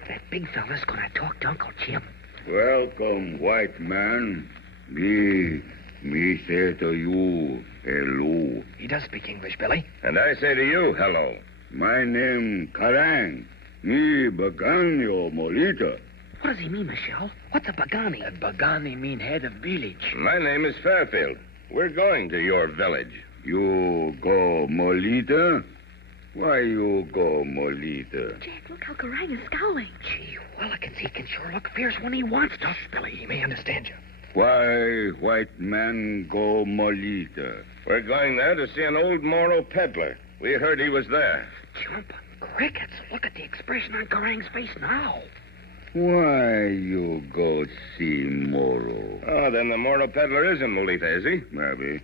That big fella's going to talk to Uncle Jim. Welcome, white man. Me say to you, hello. He does speak English, Billy. And I say to you, hello. My name Karang. Me Baganio Molita. What does he mean, Michelle? What's a Bagani? A Bagani mean head of village. My name is Fairfield. We're going to your village. You go Molita? Why you go Molita? Jack, look how Karang is scowling. Gee, Willikins, he can sure look fierce when he wants to. Billy, he may understand you. Why white man go Molita? We're going there to see an old Moro peddler. We heard he was there. Jumping crickets. Look at the expression on Karang's face now. Why you go see Moro? Oh, then the Moro peddler is in Molita, is he? Maybe.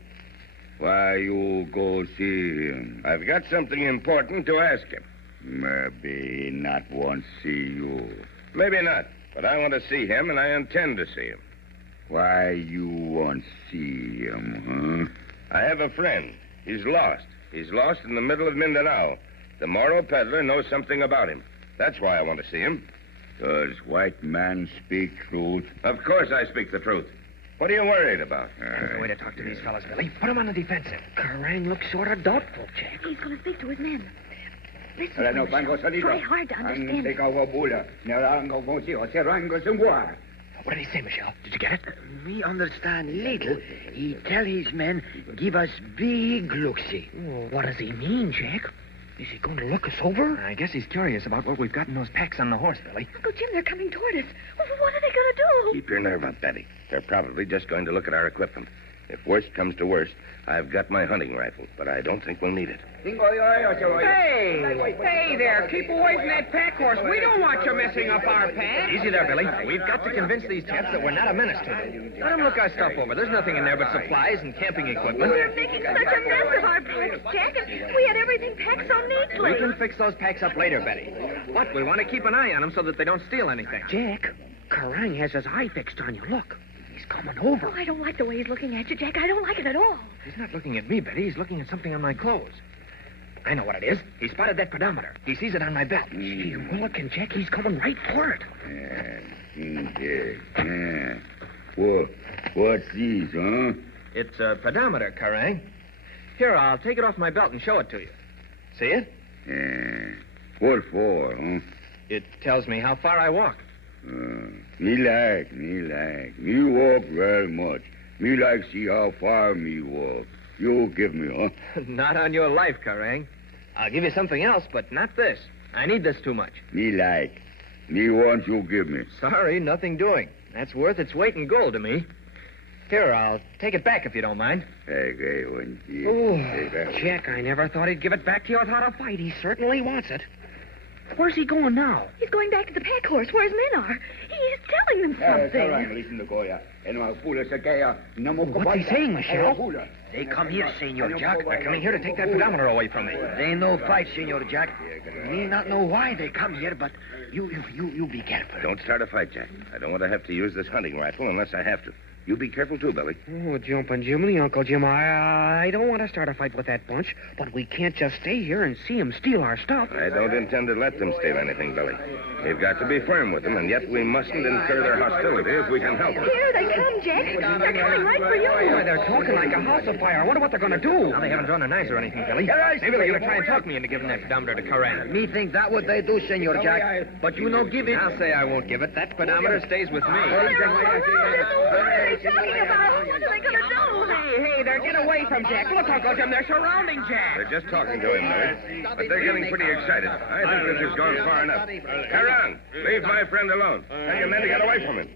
Why you go see him? I've got something important to ask him. Maybe he not want see you. Maybe not, but I want to see him, and I intend to see him. Why you want see him, huh? I have a friend. He's lost. He's lost in the middle of Mindanao. The Moro peddler knows something about him. That's why I want to see him. Does white man speak truth? Of course I speak the truth. What are you worried about? There's a way to talk to these fellas, Billy. Put them on the defensive. Karang looks sort of doubtful, Jack. He's going to speak to his men. Listen, Try hard to understand. What did he say, Michelle? Did you get it? Me understand little. He tell his men, give us big look-see. Oh, what does he mean, Jack? Is he going to look us over? I guess he's curious about what we've got in those packs on the horse, Billy. Uncle Jim, they're coming toward us. What are they going to do? Keep your nerve up, Betty. They're probably just going to look at our equipment. If worst comes to worst, I've got my hunting rifle, but I don't think we'll need it. Hey there. Keep away from that pack horse. We don't want you messing up our pack. Easy there, Billy. We've got to convince these chaps that we're not a menace to them. Let them look our stuff over. There's nothing in there but supplies and camping equipment. We're making such a mess of our packs, Jack, and we had everything packed so neatly. We can fix those packs up later, Betty. But we want to keep an eye on them so that they don't steal anything. Jack, Karang has his eye fixed on you. Look. He's coming over. Oh, I don't like the way he's looking at you, Jack. I don't like it at all. He's not looking at me, Betty. He's looking at something on my clothes. I know what it is. He spotted that pedometer. He sees it on my belt. Gee, Willikin, Jack, he's coming right for it. What's these, huh? It's a pedometer, Karang. Here, I'll take it off my belt and show it to you. See it? What for, huh? It tells me how far I walk. Me like. Me walk very much. Me like see how far me walk. You give me, huh? Not on your life, Karang. I'll give you something else, but not this. I need this too much. Me like. Me want you give me. Sorry, nothing doing. That's worth its weight in gold to me. Here, I'll take it back if you don't mind. Okay, when you Oh, Jack, I never thought he'd give it back to you without a fight. He certainly wants it. Where's he going now? He's going back to the pack horse where his men are. He's telling them something. listen to Goya. What's he saying, Michelle? They come here, Senor Jack. They're coming here to take that pedometer away from me. They no fight, Senor Jack. Me not know why they come here, but you be careful. Don't start a fight, Jack. I don't want to have to use this hunting rifle unless I have to. You be careful, too, Billy. Oh, Jumpin' Jiminy, Uncle Jim, I don't want to start a fight with that bunch, but we can't just stay here and see them steal our stuff. I don't intend to let them steal anything, Billy. We've got to be firm with them, and yet we mustn't incur their hostility if we can help it. Here they come, Jack. They're coming right for you. Boy, they're talking like a house of fire. I wonder what they're going to do. Now, they haven't drawn a knife or anything, Billy. Maybe they're going to try and talk me into giving that pedometer to Karang. Me think that what they do, Senor Jack. But you no give it. I'll say I won't give it. That pedometer stays with me. What are they talking about? What are they going to do? Hey, they're getting away from Jack. Look, Uncle Jim, they're surrounding Jack. They're just talking to him, Billy. But they're getting pretty excited. I think this has gone far enough. Karang, leave my friend alone. Tell your men to get away from him.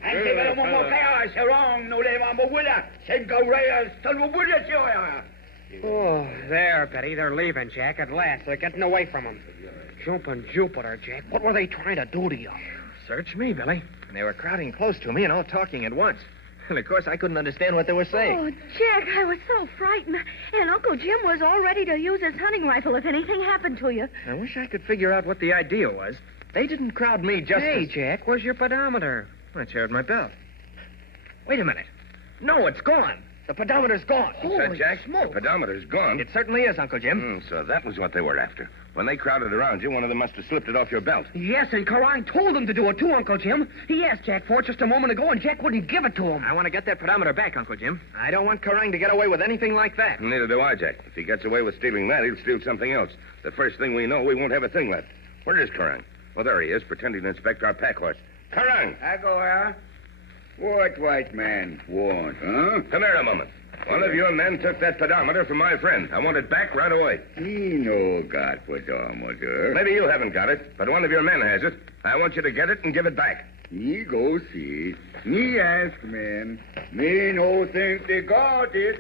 Oh, there, Betty. They're leaving, Jack, at last. They're getting away from him. Jumping Jupiter, Jack. What were they trying to do to you? Search me, Billy. They were crowding close to me and all talking at once. And, of course, I couldn't understand what they were saying. Oh, Jack, I was so frightened. And Uncle Jim was all ready to use his hunting rifle if anything happened to you. I wish I could figure out what the idea was. They didn't crowd me just Hey, as... Jack, where's your pedometer? It's here at my belt. Wait a minute. No, it's gone. The pedometer's gone. Said Jack, the pedometer's gone. It certainly is, Uncle Jim. So that was what they were after. When they crowded around you, one of them must have slipped it off your belt. Yes, and Karang told them to do it too, Uncle Jim. He asked Jack for it just a moment ago, and Jack wouldn't give it to him. I want to get that pedometer back, Uncle Jim. I don't want Karang to get away with anything like that. Neither do I, Jack. If he gets away with stealing that, he'll steal something else. The first thing we know, we won't have a thing left. Where is Karang? Well, there he is, pretending to inspect our pack horse. Karang! I go here. What white man want, huh? Come here a moment. One of your men took that pedometer from my friend. I want it back right away. He no got pedometer. Maybe you haven't got it, but one of your men has it. I want you to get it and give it back. He go see. Me ask men. Me no think they got it.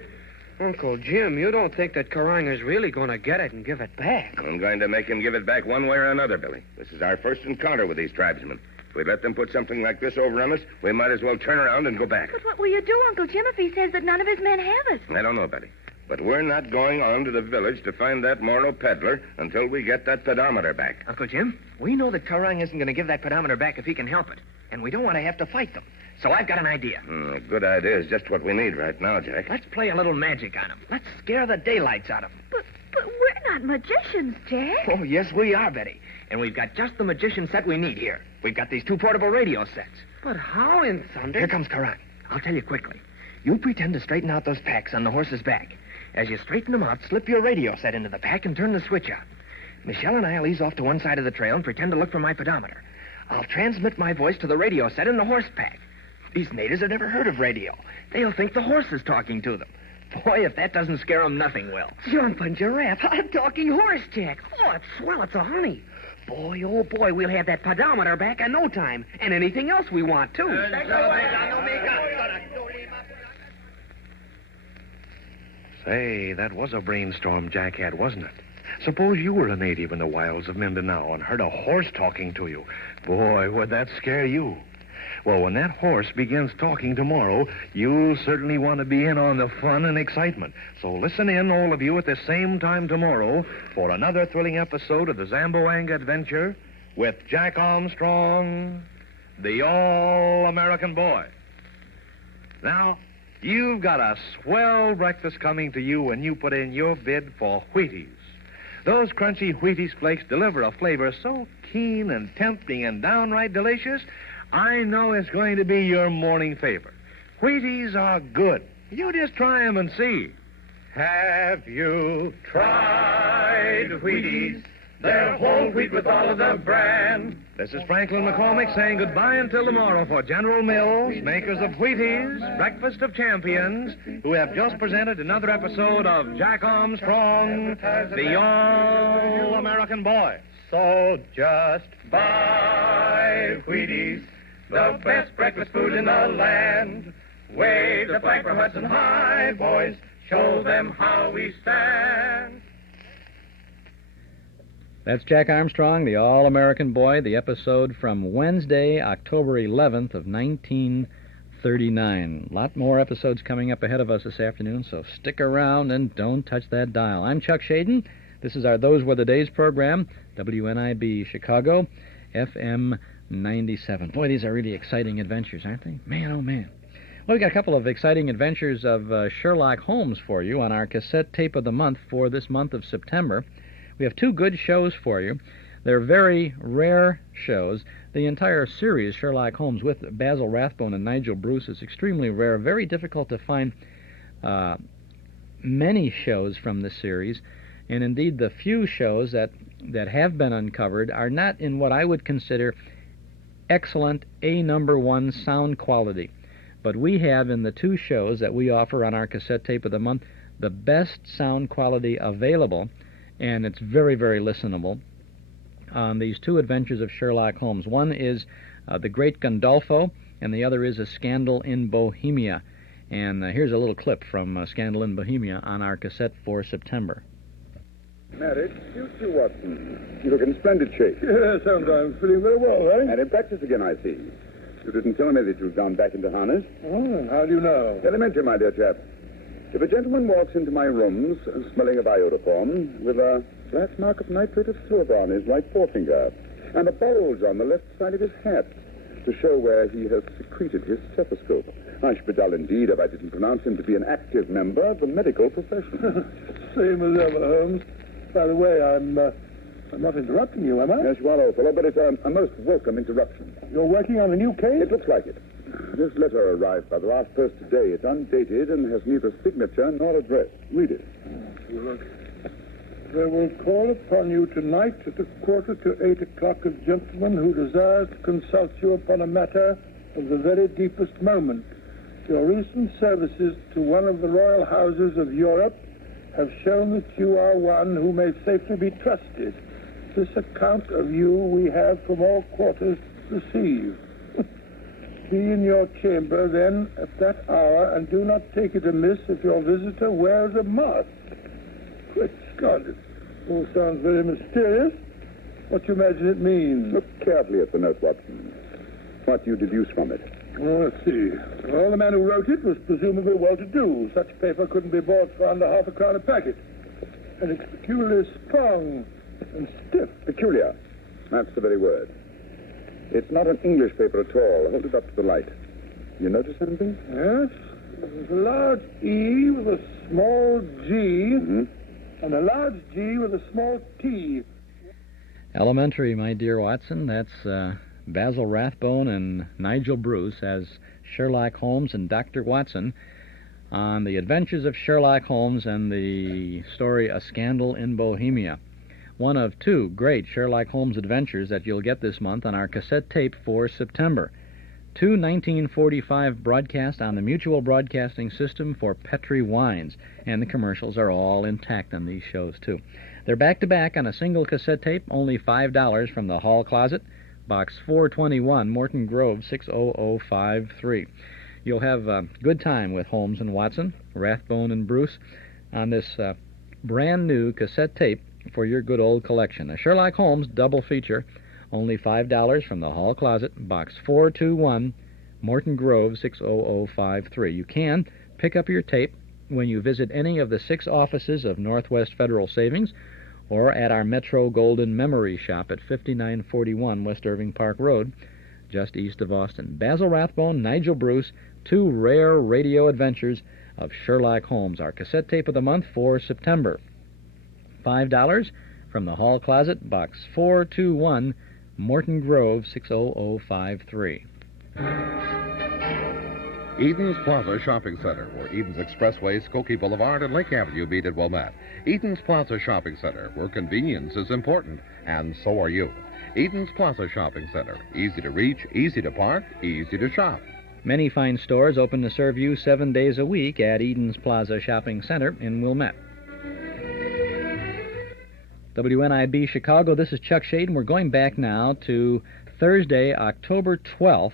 Uncle Jim, you don't think that Karang is really going to get it and give it back? I'm going to make him give it back one way or another, Billy. This is our first encounter with these tribesmen. If we let them put something like this over on us, we might as well turn around and go back. But what will you do, Uncle Jim, if he says that none of his men have it? I don't know, Betty. But we're not going on to the village to find that Moro peddler until we get that pedometer back. Uncle Jim, we know that Karang isn't going to give that pedometer back if he can help it. And we don't want to have to fight them. So I've got an idea. A good idea is just what we need right now, Jack. Let's play a little magic on him. Let's scare the daylights out of him. But we're not magicians, Jack. Oh, yes, we are, Betty. And we've got just the magician set we need here. We've got these 2 portable radio sets. But how in thunder? Here comes Karang. I'll tell you quickly. You pretend to straighten out those packs on the horse's back. As you straighten them out, slip your radio set into the pack and turn the switch on. Michelle and I'll ease off to one side of the trail and pretend to look for my pedometer. I'll transmit my voice to the radio set in the horse pack. These natives have never heard of radio. They'll think the horse is talking to them. Boy, if that doesn't scare them, nothing will. Jumping giraffe, a talking horse, Jack. Oh, it's swell, it's a honey. Boy, oh boy, we'll have that pedometer back in no time. And anything else we want, too. Say, that was a brainstorm Jack had, wasn't it? Suppose you were a native in the wilds of Mindanao and heard a horse talking to you. Boy, would that scare you. Well, when that horse begins talking tomorrow, you'll certainly want to be in on the fun and excitement. So listen in, all of you, at the same time tomorrow for another thrilling episode of the Zamboanga Adventure with Jack Armstrong, the All-American Boy. Now, you've got a swell breakfast coming to you when you put in your bid for Wheaties. Those crunchy Wheaties flakes deliver a flavor so keen and tempting and downright delicious, I know it's going to be your morning favorite. Wheaties are good. You just try them and see. Have you tried Wheaties? They're whole wheat with all of the bran. This is Franklin McCormick saying goodbye until tomorrow for General Mills, makers of Wheaties, Breakfast of Champions, who have just presented another episode of Jack Armstrong, the All-American Boy. So just buy Wheaties, the best breakfast food in the land. Wave the flag for Hudson High, boys. Show them how we stand. That's Jack Armstrong, the All-American Boy, the episode from Wednesday, October 11th of 1939. A lot more episodes coming up ahead of us this afternoon, so stick around and don't touch that dial. I'm Chuck Shaden. This is our Those Were the Days program, WNIB Chicago, FM 97. Boy, these are really exciting adventures, aren't they? Man, oh man. Well, we got a couple of exciting adventures of Sherlock Holmes for you on our cassette tape of the month for this month of September. We have two good shows for you. They're very rare shows. The entire series, Sherlock Holmes, with Basil Rathbone and Nigel Bruce, is extremely rare. Very difficult to find many shows from the series. And indeed, the few shows that have been uncovered are not in what I would consider excellent #1 sound quality. But we have in the two shows that we offer on our cassette tape of the month the best sound quality available, and it's very, very listenable on these two adventures of Sherlock Holmes. One is The Great Gandolfo, and the other is A Scandal in Bohemia. And here's a little clip from Scandal in Bohemia on our cassette for September. Married, you, Watson. You look in splendid shape. Yes, and I'm feeling very well, eh? And in practice again, I see. You didn't tell me that you'd gone back into harness. Oh, how do you know? Elementary, my dear chap. If a gentleman walks into my rooms smelling of iodoform with a black mark of nitrate of silver on his right forefinger and a bulge on the left side of his hat to show where he has secreted his stethoscope, I should be dull indeed if I didn't pronounce him to be an active member of the medical profession. Same as ever, Holmes. By the way, I'm not interrupting you, am I? Yes, you are, old fellow, but it's a most welcome interruption. You're working on a new case? It looks like it. This letter arrived by the last post today. It's undated and has neither signature nor address. Read it. Look. There will call upon you tonight at 7:45 a gentleman who desires to consult you upon a matter of the very deepest moment. Your recent services to one of the royal houses of Europe have shown that you are one who may safely be trusted. This account of you we have from all quarters received. Be in your chamber, then, at that hour, and do not take it amiss if your visitor wears a mask. Great Scott, it all sounds very mysterious. What do you imagine it means? Look carefully at the note, Watson. What do you deduce from it? Oh, let's see. Well, the man who wrote it was presumably well-to-do. Such paper couldn't be bought for under half a crown a packet. And it's peculiarly strong and stiff. Peculiar. That's the very word. It's not an English paper at all. Hold it up to the light. You notice anything? Yes. There's a large E with a small G, and a large G with a small T. Elementary, my dear Watson. That's Basil Rathbone and Nigel Bruce as Sherlock Holmes and Dr. Watson on the adventures of Sherlock Holmes and the story A Scandal in Bohemia. One of two great Sherlock Holmes adventures that you'll get this month on our cassette tape for September. Two 1945 broadcasts on the Mutual Broadcasting System for Petri wines, and the commercials are all intact on these shows, too. They're back-to-back on a single cassette tape, only $5 from the Hall Closet, Box 421, Morton Grove, 60053. You'll have a good time with Holmes and Watson, Rathbone and Bruce, on this brand-new cassette tape for your good old collection. A Sherlock Holmes double feature, only $5 from the Hall Closet, Box 421, Morton Grove, 60053. You can pick up your tape when you visit any of the 6 offices of Northwest Federal Savings or at our Metro Golden Memory Shop at 5941 West Irving Park Road, just east of Austin. Basil Rathbone, Nigel Bruce, two rare radio adventures of Sherlock Holmes, our cassette tape of the month for September. $5 from the Hall Closet, Box 421, Morton Grove, 60053. Eden's Plaza Shopping Center, where Eden's Expressway, Skokie Boulevard, and Lake Avenue meet at Wilmette. Eden's Plaza Shopping Center, where convenience is important, and so are you. Eden's Plaza Shopping Center. Easy to reach, easy to park, easy to shop. Many fine stores open to serve you 7 days a week at Eden's Plaza Shopping Center in Wilmette. WNIB Chicago, this is Chuck Shade, and we're going back now to Thursday, October 12th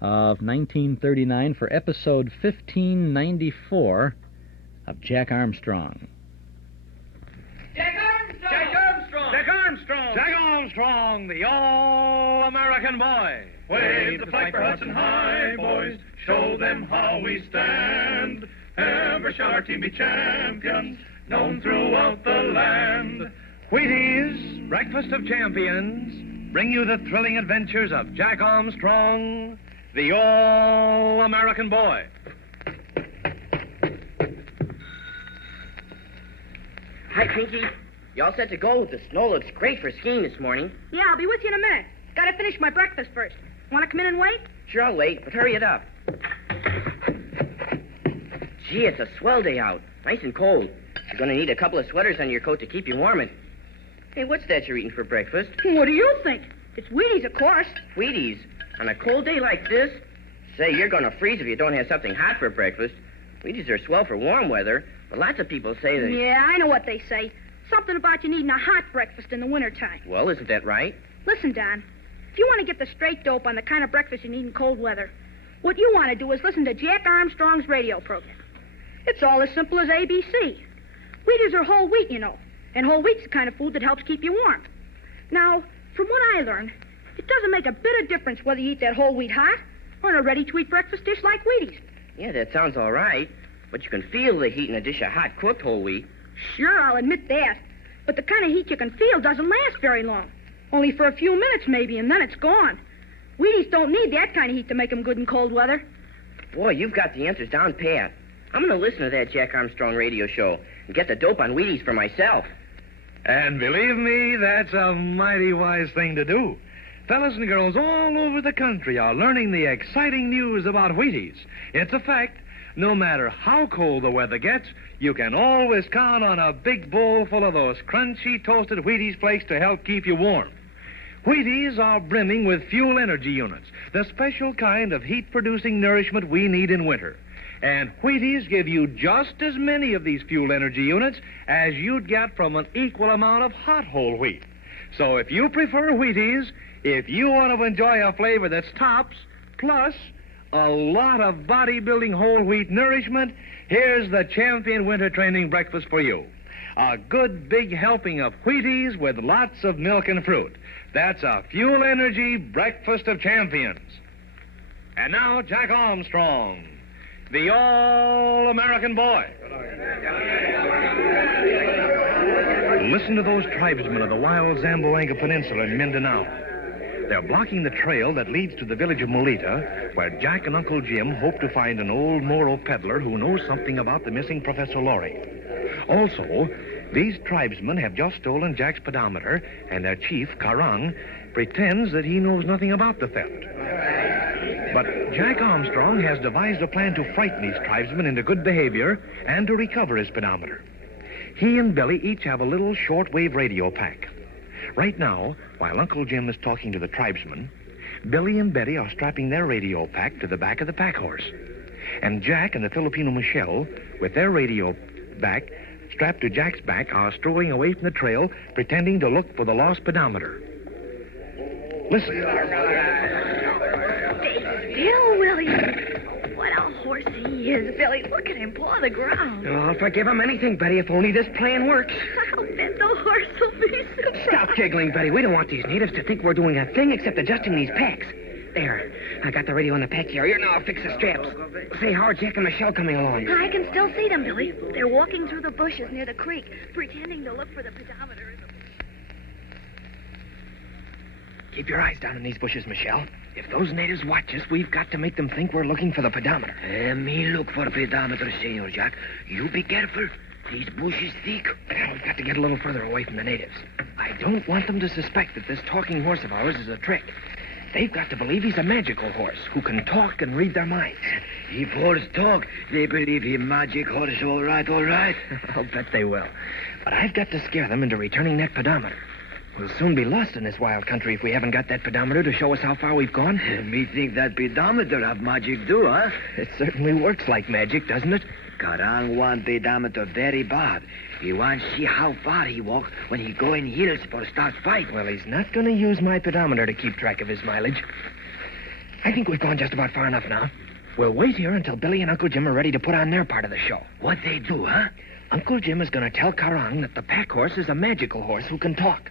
of 1939 for episode 1594 of Jack Armstrong. Jack Armstrong! Jack Armstrong! Jack Armstrong! Jack Armstrong, the all-American boy. Wave the flag for Hudson High, boys. Show them how we stand. Ever shall our team be champions, known throughout the land. Wheaties, Breakfast of Champions, bring you the thrilling adventures of Jack Armstrong, the all-American boy. Hi, Pinky. You all set to go? The snow looks great for skiing this morning. Yeah, I'll be with you in a minute. Gotta finish my breakfast first. Want to come in and wait? Sure, I'll wait, but hurry it up. Gee, it's a swell day out. Nice and cold. You're going to need a couple of sweaters on your coat to keep you warm. Hey, what's that you're eating for breakfast? What do you think? It's Wheaties, of course. Wheaties? On a cold day like this? Say, you're going to freeze if you don't have something hot for breakfast. Wheaties are swell for warm weather, but lots of people say that... Yeah, I know what they say. Something about you needing a hot breakfast in the wintertime. Well, isn't that right? Listen, Don. If you want to get the straight dope on the kind of breakfast you need in cold weather, what you want to do is listen to Jack Armstrong's radio program. It's all as simple as ABC. Wheaties are whole wheat, you know, and whole wheat's the kind of food that helps keep you warm. Now, from what I learned, it doesn't make a bit of difference whether you eat that whole wheat hot or in a ready-to-eat breakfast dish like Wheaties. Yeah, that sounds all right, but you can feel the heat in a dish of hot cooked whole wheat. Sure, I'll admit that. But the kind of heat you can feel doesn't last very long. Only for a few minutes, maybe, and then it's gone. Wheaties don't need that kind of heat to make them good in cold weather. Boy, you've got the answers down pat. I'm going to listen to that Jack Armstrong radio show and get the dope on Wheaties for myself. And believe me, that's a mighty wise thing to do. Fellas and girls all over the country are learning the exciting news about Wheaties. It's a fact. No matter how cold the weather gets, you can always count on a big bowl full of those crunchy toasted Wheaties flakes to help keep you warm. Wheaties are brimming with fuel energy units, the special kind of heat-producing nourishment we need in winter. And Wheaties give you just as many of these fuel energy units as you'd get from an equal amount of hot whole wheat. So if you prefer Wheaties, if you want to enjoy a flavor that's tops, plus a lot of bodybuilding whole wheat nourishment, here's the champion winter training breakfast for you. A good big helping of Wheaties with lots of milk and fruit. That's a fuel energy breakfast of champions. And now, Jack Armstrong, the all-American boy. Listen to those tribesmen of the wild Zamboanga Peninsula in Mindanao. They're blocking the trail that leads to the village of Molita, where Jack and Uncle Jim hope to find an old Moro peddler who knows something about the missing Professor Loring. Also, these tribesmen have just stolen Jack's pedometer, and their chief, Karang, pretends that he knows nothing about the theft. But Jack Armstrong has devised a plan to frighten these tribesmen into good behavior and to recover his pedometer. He and Billy each have a little shortwave radio pack. Right now, while Uncle Jim is talking to the tribesmen, Billy and Betty are strapping their radio pack to the back of the pack horse. And Jack and the Filipino Michelle, with their radio back strapped to Jack's back, are strolling away from the trail, pretending to look for the lost pedometer. Listen. Still, Willie. What a horse he is, Billy. Look at him paw the ground. Oh, I'll forgive him anything, Betty, if only this plan works. I'll bet the horse will be surprised. Stop giggling, Betty. We don't want these natives to think we're doing a thing except adjusting these packs. There. I got the radio on the pack carrier. Now I'll fix the straps. Say, how are Jack and Michelle coming along? I can still see them, Billy. They're walking through the bushes near the creek, pretending to look for the pedometer in the... Keep your eyes down in these bushes, Michelle. If those natives watch us, we've got to make them think we're looking for the pedometer. Me look for pedometer, Senor Jack. You be careful. These bushes thick. We've got to get a little further away from the natives. I don't want them to suspect that this talking horse of ours is a trick. They've got to believe he's a magical horse who can talk and read their minds. If horse talk, they believe he magic horse. All right, all right. I'll bet they will. But I've got to scare them into returning that pedometer. We'll soon be lost in this wild country if we haven't got that pedometer to show us how far we've gone. Me think that pedometer have magic too, huh? It certainly works like magic, doesn't it? Karang want pedometer very bad. He want see how far he walk when he go in hills for start fight. Well, he's not going to use my pedometer to keep track of his mileage. I think we've gone just about far enough now. We'll wait here until Billy and Uncle Jim are ready to put on their part of the show. What they do, huh? Uncle Jim is going to tell Karang that the pack horse is a magical horse who can talk.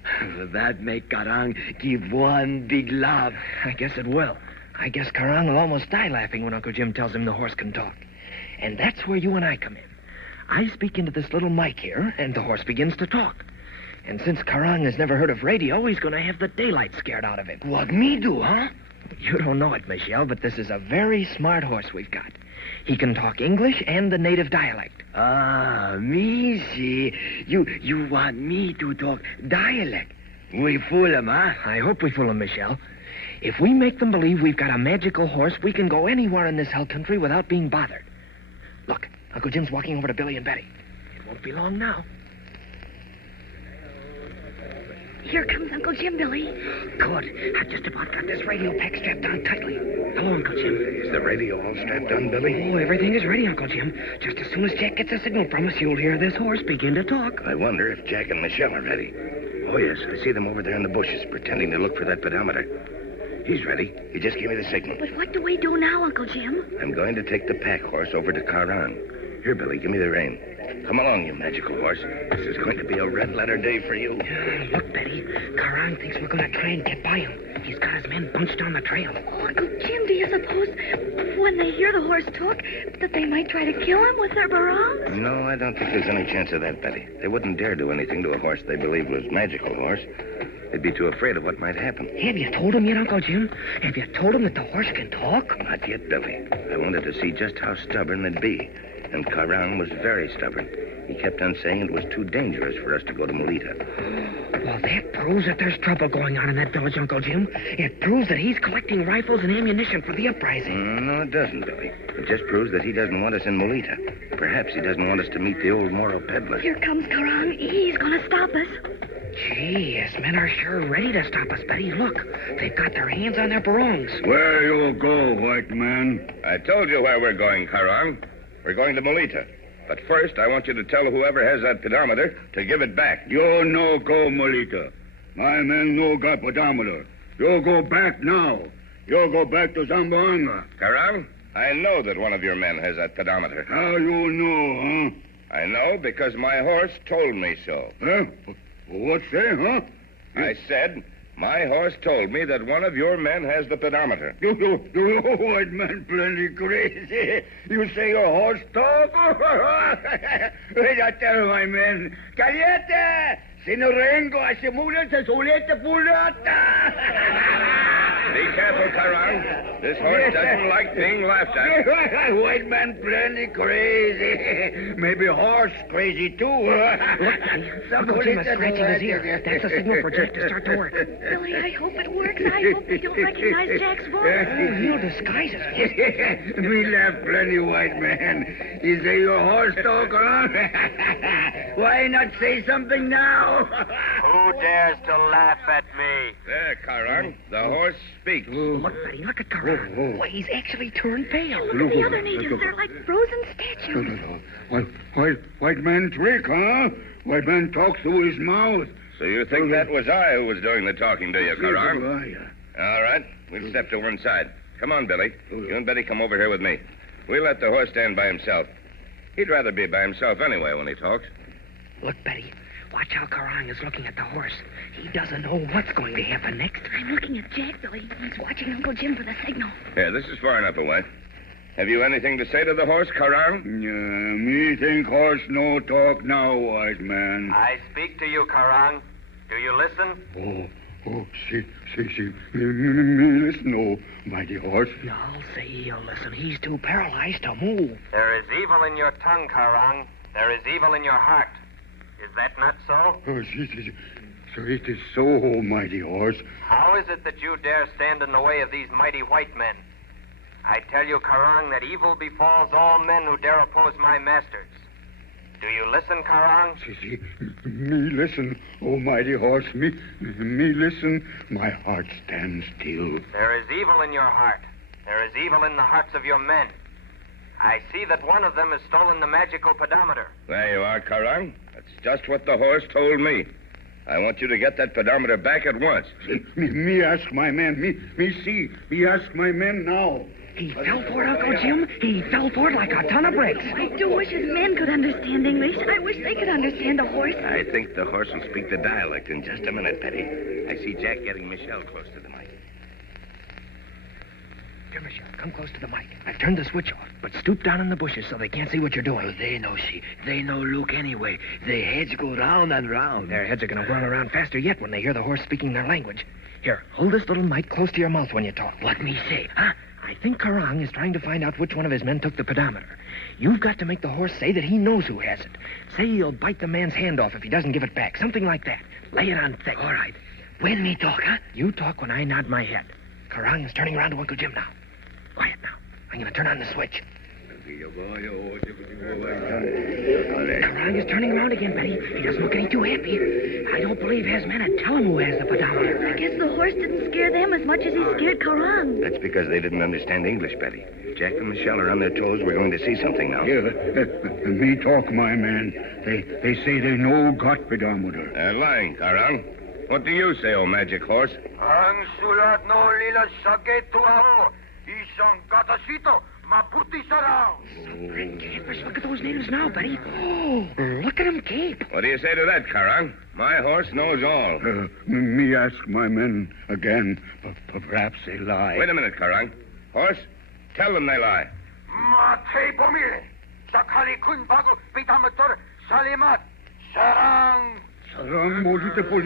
That make Karang give one big laugh. I guess it will. I guess Karang will almost die laughing when Uncle Jim tells him the horse can talk. And that's where you and I come in. I speak into this little mic here, and the horse begins to talk. And since Karang has never heard of radio, he's going to have the daylight scared out of him. What me do, huh? You don't know it, Michelle, but this is a very smart horse we've got. He can talk English and the native dialect. Ah, me see. You want me to talk dialect. We fool him, huh? I hope we fool him, Michelle. If we make them believe we've got a magical horse, we can go anywhere in this hell country without being bothered. Look, Uncle Jim's walking over to Billy and Betty. It won't be long now. Here comes Uncle Jim, Billy. Good. I've just about got this radio pack strapped on tightly. Hello, Uncle Jim. Is the radio all strapped on, Billy? Oh, everything is ready, Uncle Jim. Just as soon as Jack gets a signal from us, you'll hear this horse begin to talk. I wonder if Jack and Michelle are ready. Oh, yes, I see them over there in the bushes, pretending to look for that pedometer. He's ready. He just gave me the signal. But what do we do now, Uncle Jim? I'm going to take the pack horse over to Karang. Here, Billy, give me the rein. Come along, you magical horse. This is going to be a red-letter day for you. Look, Betty. Karang thinks we're going to try and get by him. He's got his men bunched on the trail. Oh, Uncle Jim, do you suppose when they hear the horse talk that they might try to kill him with their barongs? No, I don't think there's any chance of that, Betty. They wouldn't dare do anything to a horse they believed was magical horse. They'd be too afraid of what might happen. Have you told him yet, Uncle Jim? Have you told him that the horse can talk? Not yet, Billy. I wanted to see just how stubborn they'd be. And Karang was very stubborn. He kept on saying it was too dangerous for us to go to Molita. Well, that proves that there's trouble going on in that village, Uncle Jim. It proves that he's collecting rifles and ammunition for the uprising. No, it doesn't, Billy. It just proves that he doesn't want us in Molita. Perhaps he doesn't want us to meet the old Moro peddler. Here comes Karang. He's going to stop us. Gee, his men are sure ready to stop us, Betty. Look, they've got their hands on their barongs. Where you go, white man? I told you where we're going, Karang. We're going to Molita. But first, I want you to tell whoever has that pedometer to give it back. You no go, Molita. My men no got pedometer. You go back now. You go back to Zamboanga. Karang, I know that one of your men has that pedometer. How you know, huh? I know because my horse told me so. Huh? What say, huh? I said, my horse told me that one of your men has the pedometer. You white man plenty crazy. You say your horse talk? Wait, I tell my men. Caliente! Si no rengo a se mula, se solete pulata. Be careful, Karang. This horse doesn't like being laughed at. White man plenty crazy. Maybe horse crazy, too. Uncle Jim is scratching his ear. That's a signal for Jack to start to work. Billy, I hope it works. I hope they don't recognize Jack's voice. Oh, he'll disguise his voice. Me laugh plenty, white man. You say your horse talk, huh? Why not say something now? Who dares to laugh at me? There, Karang. The horse speaks. Look, Betty, look at Karang. Why, he's actually turned pale. Look at the other natives. They're like frozen statues. White man trick, huh? White man talks through his mouth. So you think that was I who was doing the talking, do you, Karang? All right. We'll step to one side. Come on, Billy. You and Betty come over here with me. We'll let the horse stand by himself. He'd rather be by himself anyway when he talks. Look, Betty. Watch how Karang is looking at the horse. He doesn't know what's going to happen next. I'm looking at Jack, Billy. He's watching Uncle Jim for the signal. Yeah, this is far enough away. Have you anything to say to the horse, Karang? Me think horse no talk now, white man. I speak to you, Karang. Do you listen? See. Me listen, mighty horse. I'll say he'll listen. He's too paralyzed to move. There is evil in your tongue, Karang. There is evil in your heart. Is that not so? So it is so, mighty horse. How is it that you dare stand in the way of these mighty white men? I tell you, Karang, that evil befalls all men who dare oppose my masters. Do you listen, Karang? See, me listen, oh mighty horse, me listen, my heart stands still. There is evil in your heart. There is evil in the hearts of your men. I see that one of them has stolen the magical pedometer. There you are, Karang. That's just what the horse told me. I want you to get that pedometer back at once. Me ask my men, me ask my men now. He fell for it, Uncle Jim. He fell for it like a ton of bricks. I do wish his men could understand English. I wish they could understand a horse. I think the horse will speak the dialect in just a minute, Betty. I see Jack getting Michelle close to the mic. Here, Michelle, come close to the mic. I've turned the switch off, but stoop down in the bushes so they can't see what you're doing. Oh, they know, see. They know look anyway. Their heads go round and round. Their heads are going to whirl around faster yet when they hear the horse speaking their language. Here, hold this little mic close to your mouth when you talk. What me say? Huh? I think Karang is trying to find out which one of his men took the pedometer. You've got to make the horse say that he knows who has it. Say he'll bite the man's hand off if he doesn't give it back. Something like that. Lay it on thick. All right. When me talk, huh? You talk when I nod my head. Karang is turning around to Uncle Jim now. Quiet now. I'm going to turn on the switch. Karang is turning around again, Betty. He doesn't look any too happy. I don't believe his men would tell him who has the pedometer. I guess the horse didn't scare them as much as he scared Karang. That's because they didn't understand English, Betty. Jack and Michelle are on their toes. We're going to see something now. Me talk, my man. They say they know got pedometer. They're lying, Karang. What do you say, oh magic horse? Ang sulat no lila sakit tuao. Isang katasito. Mabuti sarao. Look at those natives now, Betty. Oh, look at them gape. What do you say to that, Karang? My horse knows all. Me ask my men again. Perhaps they lie. Wait a minute, Karang. Horse, tell them they lie. Mate pomire. Sakali kun bago pedometer salimat. Sarang. Look, Uncle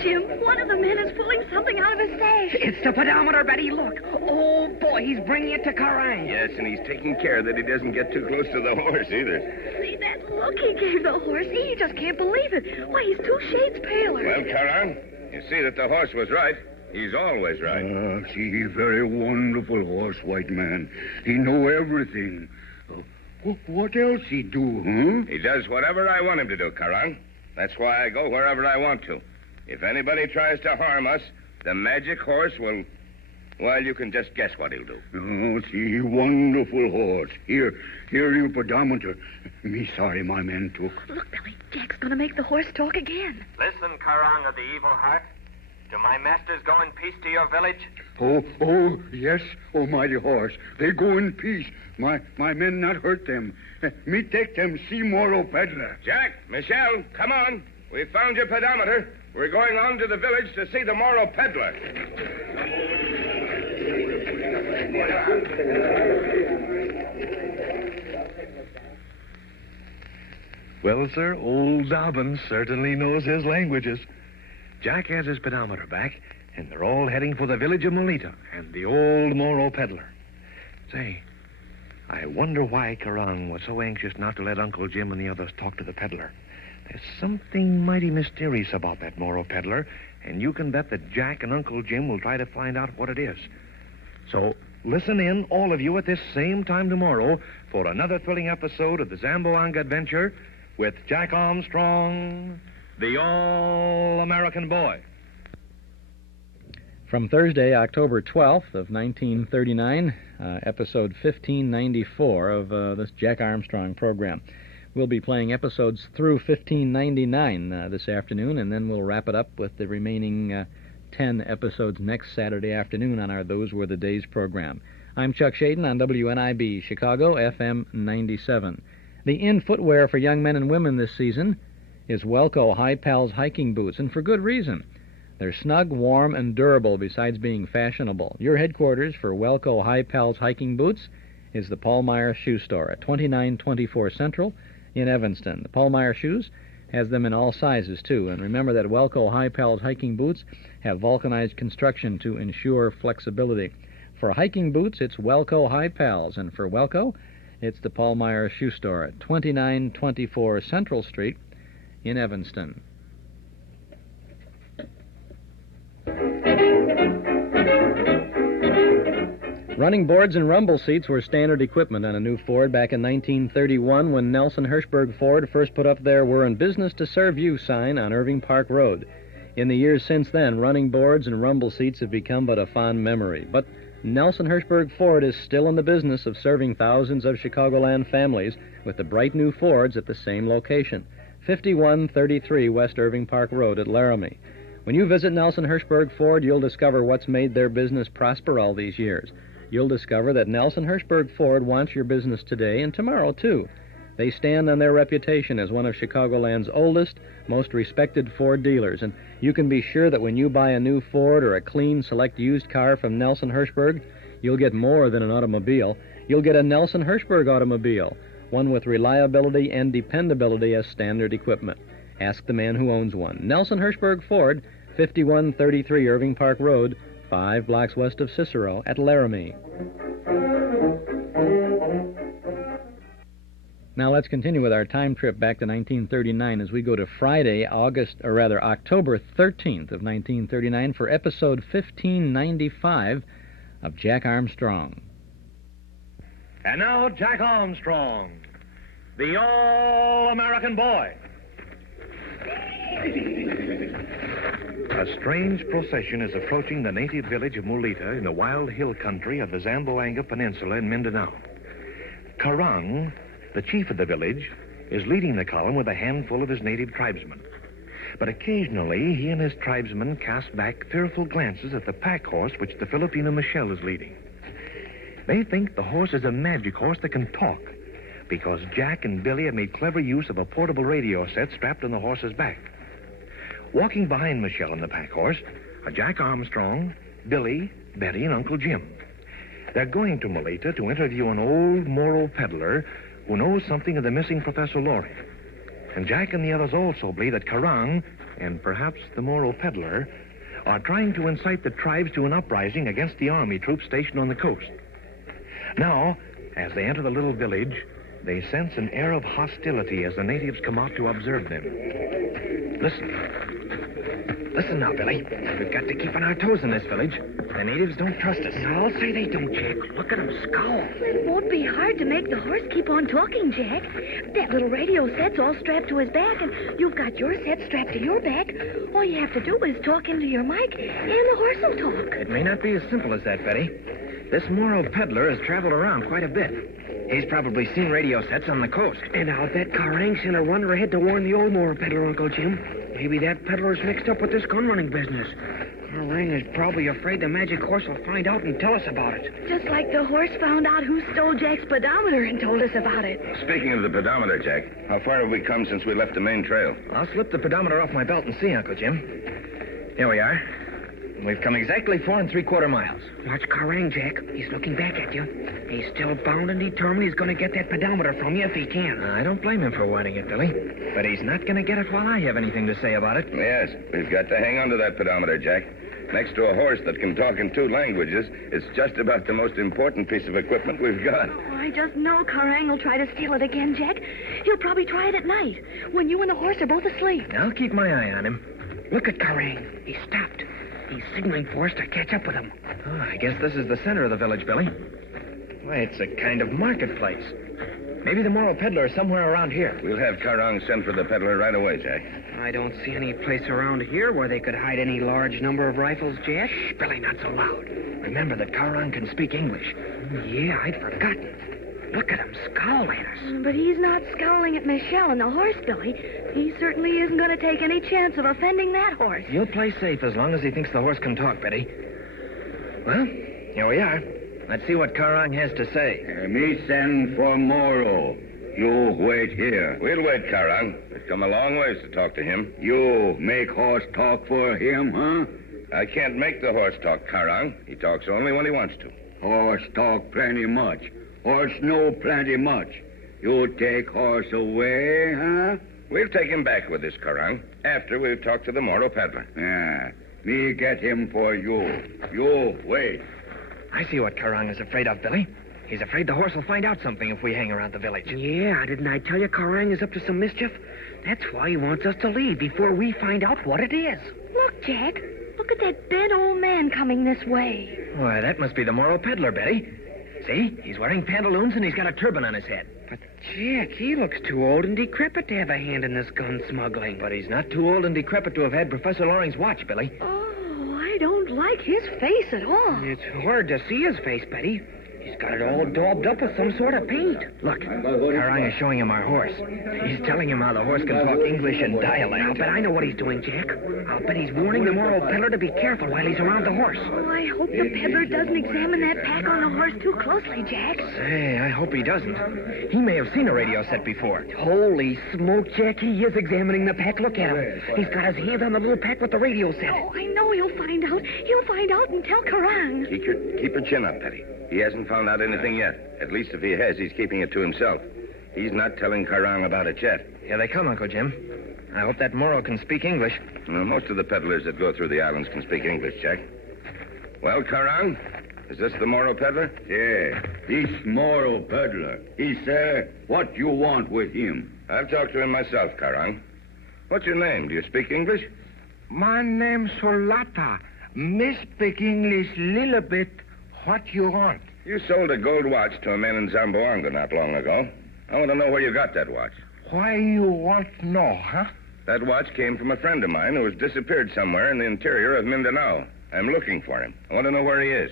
Jim, one of the men is pulling something out of his sash. It's the pedometer, Betty. Look. Oh, boy, he's bringing it to Karang. Yes, and he's taking care that he doesn't get too close to the horse, either. See that look he gave the horse? He just can't believe it. Why, he's 2 shades paler. Well, Karang, you see that the horse was right. He's always right. See, he very wonderful horse, white man. He know everything. What else he do, huh? He does whatever I want him to do, Karang. That's why I go wherever I want to. If anybody tries to harm us, the magic horse will... Well, you can just guess what he'll do. Oh, see, wonderful horse. Here your pedometer. Me sorry my men took. Look, Billy, Jack's gonna make the horse talk again. Listen, Karang of the evil heart. Do my masters go in peace to your village? Oh, yes, oh mighty horse. They go in peace. My men not hurt them. Me take them see Moro peddler. Jack, Michelle, come on. We found your pedometer. We're going on to the village to see the Moro peddler. Well, sir, old Dobbin certainly knows his languages. Jack has his pedometer back, and they're all heading for the village of Molita and the old Moro peddler. Say, I wonder why Karang was so anxious not to let Uncle Jim and the others talk to the peddler. There's something mighty mysterious about that Moro peddler, and you can bet that Jack and Uncle Jim will try to find out what it is. So listen in, all of you, at this same time tomorrow for another thrilling episode of the Zamboanga Adventure with Jack Armstrong, the All-American Boy. From Thursday, October 12th of 1939, episode 1594 of this Jack Armstrong program. We'll be playing episodes through 1599 this afternoon, and then we'll wrap it up with the remaining 10 episodes next Saturday afternoon on our Those Were the Days program. I'm Chuck Shaden on WNIB Chicago, FM 97. The in footwear for young men and women this season is Welco High Pals hiking boots, and for good reason. They're snug, warm, and durable besides being fashionable. Your headquarters for Welco High Pals hiking boots is the Paul Meyer Shoe Store at 2924 Central in Evanston. The Paul Meyer Shoes has them in all sizes, too. And remember that Welco High Pals hiking boots have vulcanized construction to ensure flexibility. For hiking boots, it's Welco High Pals, and for Welco, it's the Paul Meyer Shoe Store at 2924 Central Street in Evanston. Running boards and rumble seats were standard equipment on a new Ford back in 1931 when Nelson Hirschberg Ford first put up their "We're in business to serve you" sign on Irving Park Road. In the years since then, running boards and rumble seats have become but a fond memory. But Nelson Hirschberg Ford is still in the business of serving thousands of Chicagoland families with the bright new Fords at the same location, 5133 West Irving Park Road at Laramie. When you visit Nelson Hirschberg Ford, you'll discover what's made their business prosper all these years. You'll discover that Nelson Hirschberg Ford wants your business today and tomorrow, too. They stand on their reputation as one of Chicagoland's oldest, most respected Ford dealers, and you can be sure that when you buy a new Ford or a clean, select used car from Nelson Hirschberg, you'll get more than an automobile. You'll get a Nelson Hirschberg automobile, one with reliability and dependability as standard equipment. Ask the man who owns one. Nelson Hirschberg Ford, 5133 Irving Park Road, 5 blocks west of Cicero at Laramie. Now let's continue with our time trip back to 1939 as we go to Friday, October 13th of 1939 for episode 1595 of Jack Armstrong. And now, Jack Armstrong, the All-American Boy. A strange procession is approaching the native village of Molita in the wild hill country of the Zamboanga Peninsula in Mindanao. Karang, the chief of the village, is leading the column with a handful of his native tribesmen. But occasionally, he and his tribesmen cast back fearful glances at the pack horse which the Filipino Michelle is leading. They think the horse is a magic horse that can talk, because Jack and Billy have made clever use of a portable radio set strapped on the horse's back. Walking behind Michelle and the pack horse are Jack Armstrong, Billy, Betty, and Uncle Jim. They're going to Molita to interview an old Moro peddler who knows something of the missing Professor Loring. And Jack and the others also believe that Karang, and perhaps the Moro peddler, are trying to incite the tribes to an uprising against the army troops stationed on the coast. Now, as they enter the little village, they sense an air of hostility as the natives come out to observe them. Listen now, Billy. We've got to keep on our toes in this village. The natives don't trust us. I'll say they don't, Jack. Look at them scowl. It won't be hard to make the horse keep on talking, Jack. That little radio set's all strapped to his back, and you've got your set strapped to your back. All you have to do is talk into your mic, and the horse will talk. It may not be as simple as that, Betty. This Moro peddler has traveled around quite a bit. He's probably seen radio sets on the coast. And I'll bet Karang sent a runner ahead to warn the old Moro peddler, Uncle Jim. Maybe that peddler's mixed up with this gun-running business. Karang is probably afraid the magic horse will find out and tell us about it. Just like the horse found out who stole Jack's pedometer and told us about it. Speaking of the pedometer, Jack, how far have we come since we left the main trail? I'll slip the pedometer off my belt and see, Uncle Jim. Here we are. We've come exactly 4 3/4 miles. Watch Karang, Jack. He's looking back at you. He's still bound and determined he's going to get that pedometer from you if he can. I don't blame him for wanting it, Billy. But he's not going to get it while I have anything to say about it. Yes, we've got to hang on to that pedometer, Jack. Next to a horse that can talk in 2 languages, it's just about the most important piece of equipment we've got. Oh, I just know Karang will try to steal it again, Jack. He'll probably try it at night, when you and the horse are both asleep. I'll keep my eye on him. Look at Karang. He stopped. He's signaling for us to catch up with him. Oh, I guess this is the center of the village, Billy. Why, it's a kind of marketplace. Maybe the Moro peddler is somewhere around here. We'll have Karang send for the peddler right away, Jack. I don't see any place around here where they could hide any large number of rifles, Jack. Shh, Billy, not so loud. Remember that Karang can speak English. Yeah, I'd forgotten. Look at him scowl at us. But he's not scowling at Michelle and the horse, Billy. He certainly isn't going to take any chance of offending that horse. You'll play safe as long as he thinks the horse can talk, Betty. Well, here we are. Let's see what Karang has to say. Me send for Moro. You wait here. We'll wait, Karang. We've come a long ways to talk to him. You make horse talk for him, huh? I can't make the horse talk, Karang. He talks only when he wants to. Horse talk plenty much. Horse know plenty much. You take horse away, huh? We'll take him back with us, Karang, after we've talked to the Moro peddler. Yeah. Me get him for you. You wait. I see what Karang is afraid of, Billy. He's afraid the horse will find out something if we hang around the village. Yeah, didn't I tell you Karang is up to some mischief? That's why he wants us to leave before we find out what it is. Look, Jack. Look at that bent old man man coming this way. Why, that must be the Moro peddler, Betty. See? He's wearing pantaloons and he's got a turban on his head. But, Jack, he looks too old and decrepit to have a hand in this gun smuggling. But he's not too old and decrepit to have had Professor Loring's watch, Billy. Oh, I don't like his face at all. It's hard to see his face, Betty. He's got it all daubed up with some sort of paint. Look, Karang is showing him our horse. He's telling him how the horse can talk English and dialect. I'll bet I know what he's doing, Jack. I'll bet he's warning the Moro peddler to be careful while he's around the horse. Oh, I hope the peddler doesn't examine that pack on the horse too closely, Jack. Say, I hope he doesn't. He may have seen a radio set before. Holy smoke, Jack, he is examining the pack. Look at him. He's got his hand on the little pack with the radio set. Oh, I know he'll find out. He'll find out and tell Karang. Keep your chin up, Betty. He hasn't found out anything yet. At least if he has, he's keeping it to himself. He's not telling Karang about it yet. Here they come, Uncle Jim. I hope that Moro can speak English. Well, most of the peddlers that go through the islands can speak English, Jack. Well, Karang, is this the Moro peddler? Yeah, this Moro peddler. He said, what you want with him? I'll talk to him myself, Karang. What's your name? Do you speak English? My name's Solata. Me speak English little bit. What you want? You sold a gold watch to a man in Zamboanga not long ago. I want to know where you got that watch. Why you want to know, huh? That watch came from a friend of mine who has disappeared somewhere in the interior of Mindanao. I'm looking for him. I want to know where he is.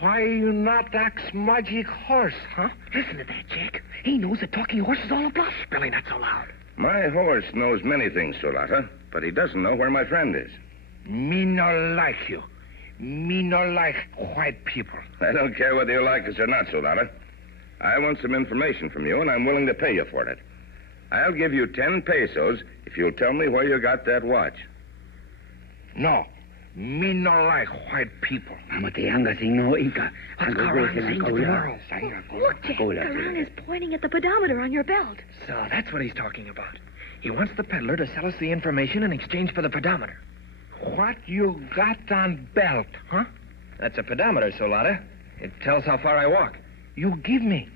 Why you not ask magic horse, huh? Listen to that, Jack. He knows the talking horse is all a bluff. Billy, not so loud. My horse knows many things, Solata, but he doesn't know where my friend is. Me no like you. Me no like white people. I don't care whether you like us or not, Solata. I want some information from you, and I'm willing to pay you for it. I'll give you 10 pesos if you'll tell me where you got that watch. No. Me no like white people. What's Karang saying to the Moro? Look, Jack, Karang is pointing at the pedometer on your belt. So that's what he's talking about. He wants the peddler to sell us the information in exchange for the pedometer. What you got on belt, huh? That's a pedometer, Solata. It tells how far I walk. You give me,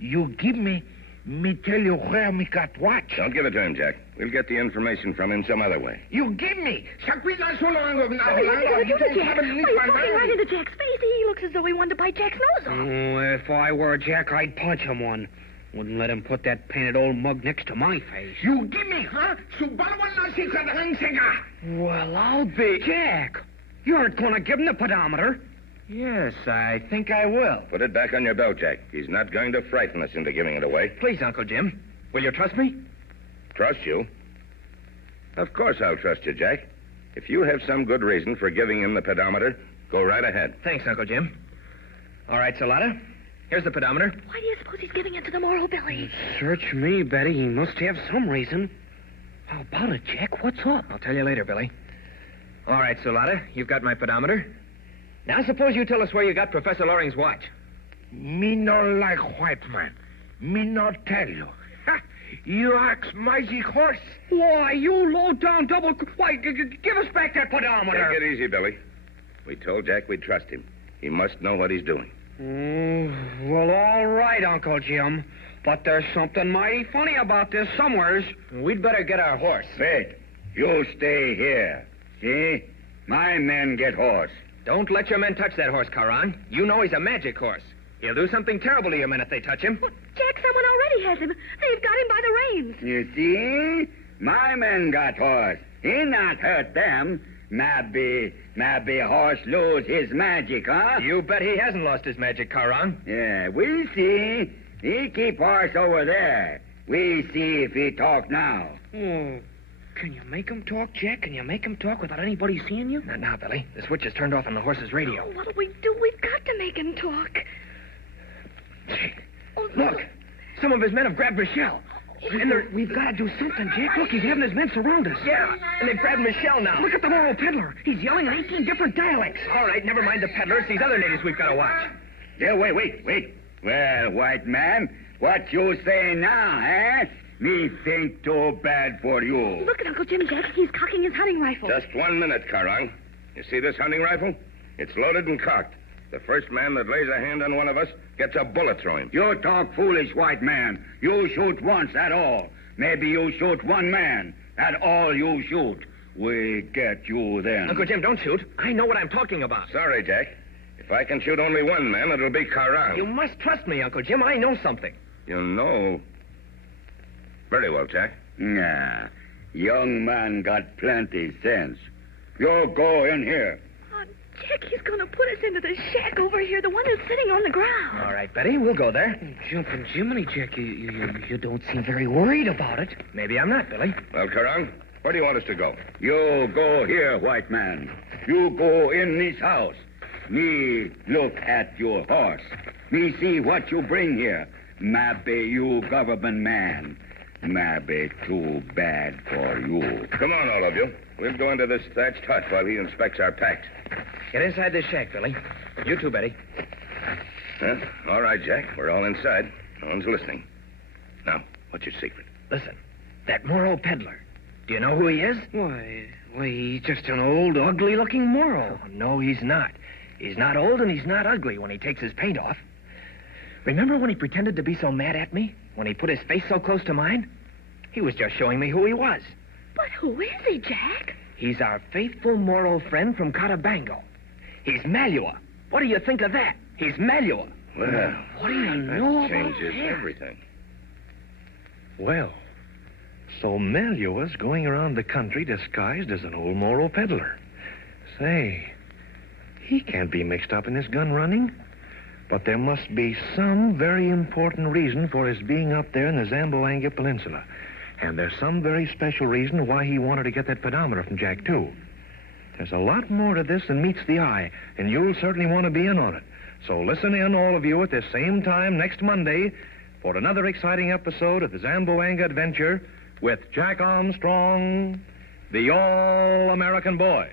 me tell you where me got watch. Don't give it to him, Jack. We'll get the information from him some other way. You give me. What are you going to do to Jack? Why, you're talking right into Jack's face. He looks as though he wanted to bite Jack's nose off. Oh, if I were Jack, I'd punch him one. Wouldn't let him put that painted old mug next to my face. You give me, huh? Well, I'll be... Jack, you aren't going to give him the pedometer. Yes, I think I will. Put it back on your belt, Jack. He's not going to frighten us into giving it away. Please, Uncle Jim. Will you trust me? Trust you? Of course I'll trust you, Jack. If you have some good reason for giving him the pedometer, go right ahead. Thanks, Uncle Jim. All right, Solata. Here's the pedometer. Why do you suppose he's giving it to the Moro, Billy? Search me, Betty. He must have some reason. How about it, Jack? What's up? I'll tell you later, Billy. All right, Solata, you've got my pedometer. Now suppose you tell us where you got Professor Loring's watch. Me no like white man. Me not tell you. Ha! You ask magic horse. Why, you low-down double... Why, give us back that pedometer. Take it easy, Billy. We told Jack we'd trust him. He must know what he's doing. Well, all right, Uncle Jim. But there's something mighty funny about this somewheres. We'd better get our horse. Wait. You stay here. See? My men get horse. Don't let your men touch that horse, Karang. You know he's a magic horse. He'll do something terrible to your men if they touch him. Well, Jack, someone already has him. They've got him by the reins. You see? My men got horse. He not hurt them. Maybe horse lose his magic, huh? You bet he hasn't lost his magic, Karang. Yeah, we see. He keep horse over there. We see if he talk now. Oh, can you make him talk, Jack? Can you make him talk without anybody seeing you? Not now, Billy. The switch is turned off on the horse's radio. Oh, what'll we do? We've got to make him talk. Look, some of his men have grabbed Michelle. And we've got to do something, Jack. Look, he's having his men surround us. Yeah, and they've grabbed Michelle now. Look at the Moro peddler. He's yelling in 18 different dialects. All right, never mind the peddler. It's these other natives we've got to watch. Yeah, wait. Well, white man, what you say now, eh? Me think too bad for you. Look at Uncle Jim, Jack. He's cocking his hunting rifle. Just 1 minute, Karang. You see this hunting rifle? It's loaded and cocked. The first man that lays a hand on one of us gets a bullet through him. You talk foolish, white man. You shoot once, at all. Maybe you shoot one man. At all you shoot. We get you then. Uncle Jim, don't shoot. I know what I'm talking about. Sorry, Jack. If I can shoot only one man, it'll be Carran. You must trust me, Uncle Jim. I know something. You know? Very well, Jack. Nah. Young man got plenty sense. You go in here. Oh, Jack, he's going to put us into the shack over here, the one that's sitting on the ground. All right, Betty, we'll go there. Jumping Jiminy, Jack, you don't seem very worried about it. Maybe I'm not, Billy. Well, Carran, where do you want us to go? You go here, white man. You go in this house. Me look at your horse. Me see what you bring here. Maybe you government man. Maybe too bad for you. Come on, all of you. We'll go into this thatched hut while he inspects our packs. Get inside this shack, Billy. You too, Betty. Huh? All right, Jack. We're all inside. No one's listening. Now, what's your secret? Listen, that Moro peddler. Do you know who he is? Why, he's just an old, ugly-looking Moro. Oh, no, he's not. He's not old and he's not ugly when he takes his paint off. Remember when he pretended to be so mad at me? When he put his face so close to mine? He was just showing me who he was. But who is he, Jack? He's our faithful Moro friend from Catabango. He's Malua. What do you think of that? He's Malua. Well, What do you know that about changes him? everything. Well, so Malua's going around the country disguised as an old Moro peddler. Say, he can't be mixed up in this gun running. But there must be some very important reason for his being up there in the Zamboanga Peninsula. And there's some very special reason why he wanted to get that pedometer from Jack, too. There's a lot more to this than meets the eye, and you'll certainly want to be in on it. So listen in, all of you, at the same time next Monday for another exciting episode of the Zamboanga Adventure with Jack Armstrong, the All-American Boy.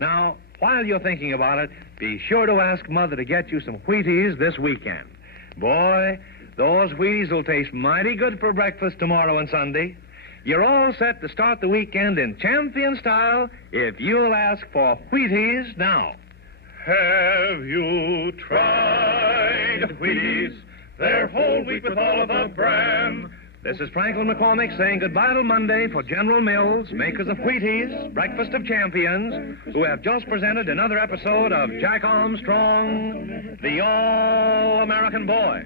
Now, while you're thinking about it, be sure to ask Mother to get you some Wheaties this weekend. Boy, those Wheaties will taste mighty good for breakfast tomorrow and Sunday. You're all set to start the weekend in champion style if you'll ask for Wheaties now. Have you tried Wheaties? They're whole wheat with all of the bran. This is Franklin McCormick saying goodbye till Monday for General Mills, makers of Wheaties, Breakfast of Champions, who have just presented another episode of Jack Armstrong, the All-American Boy.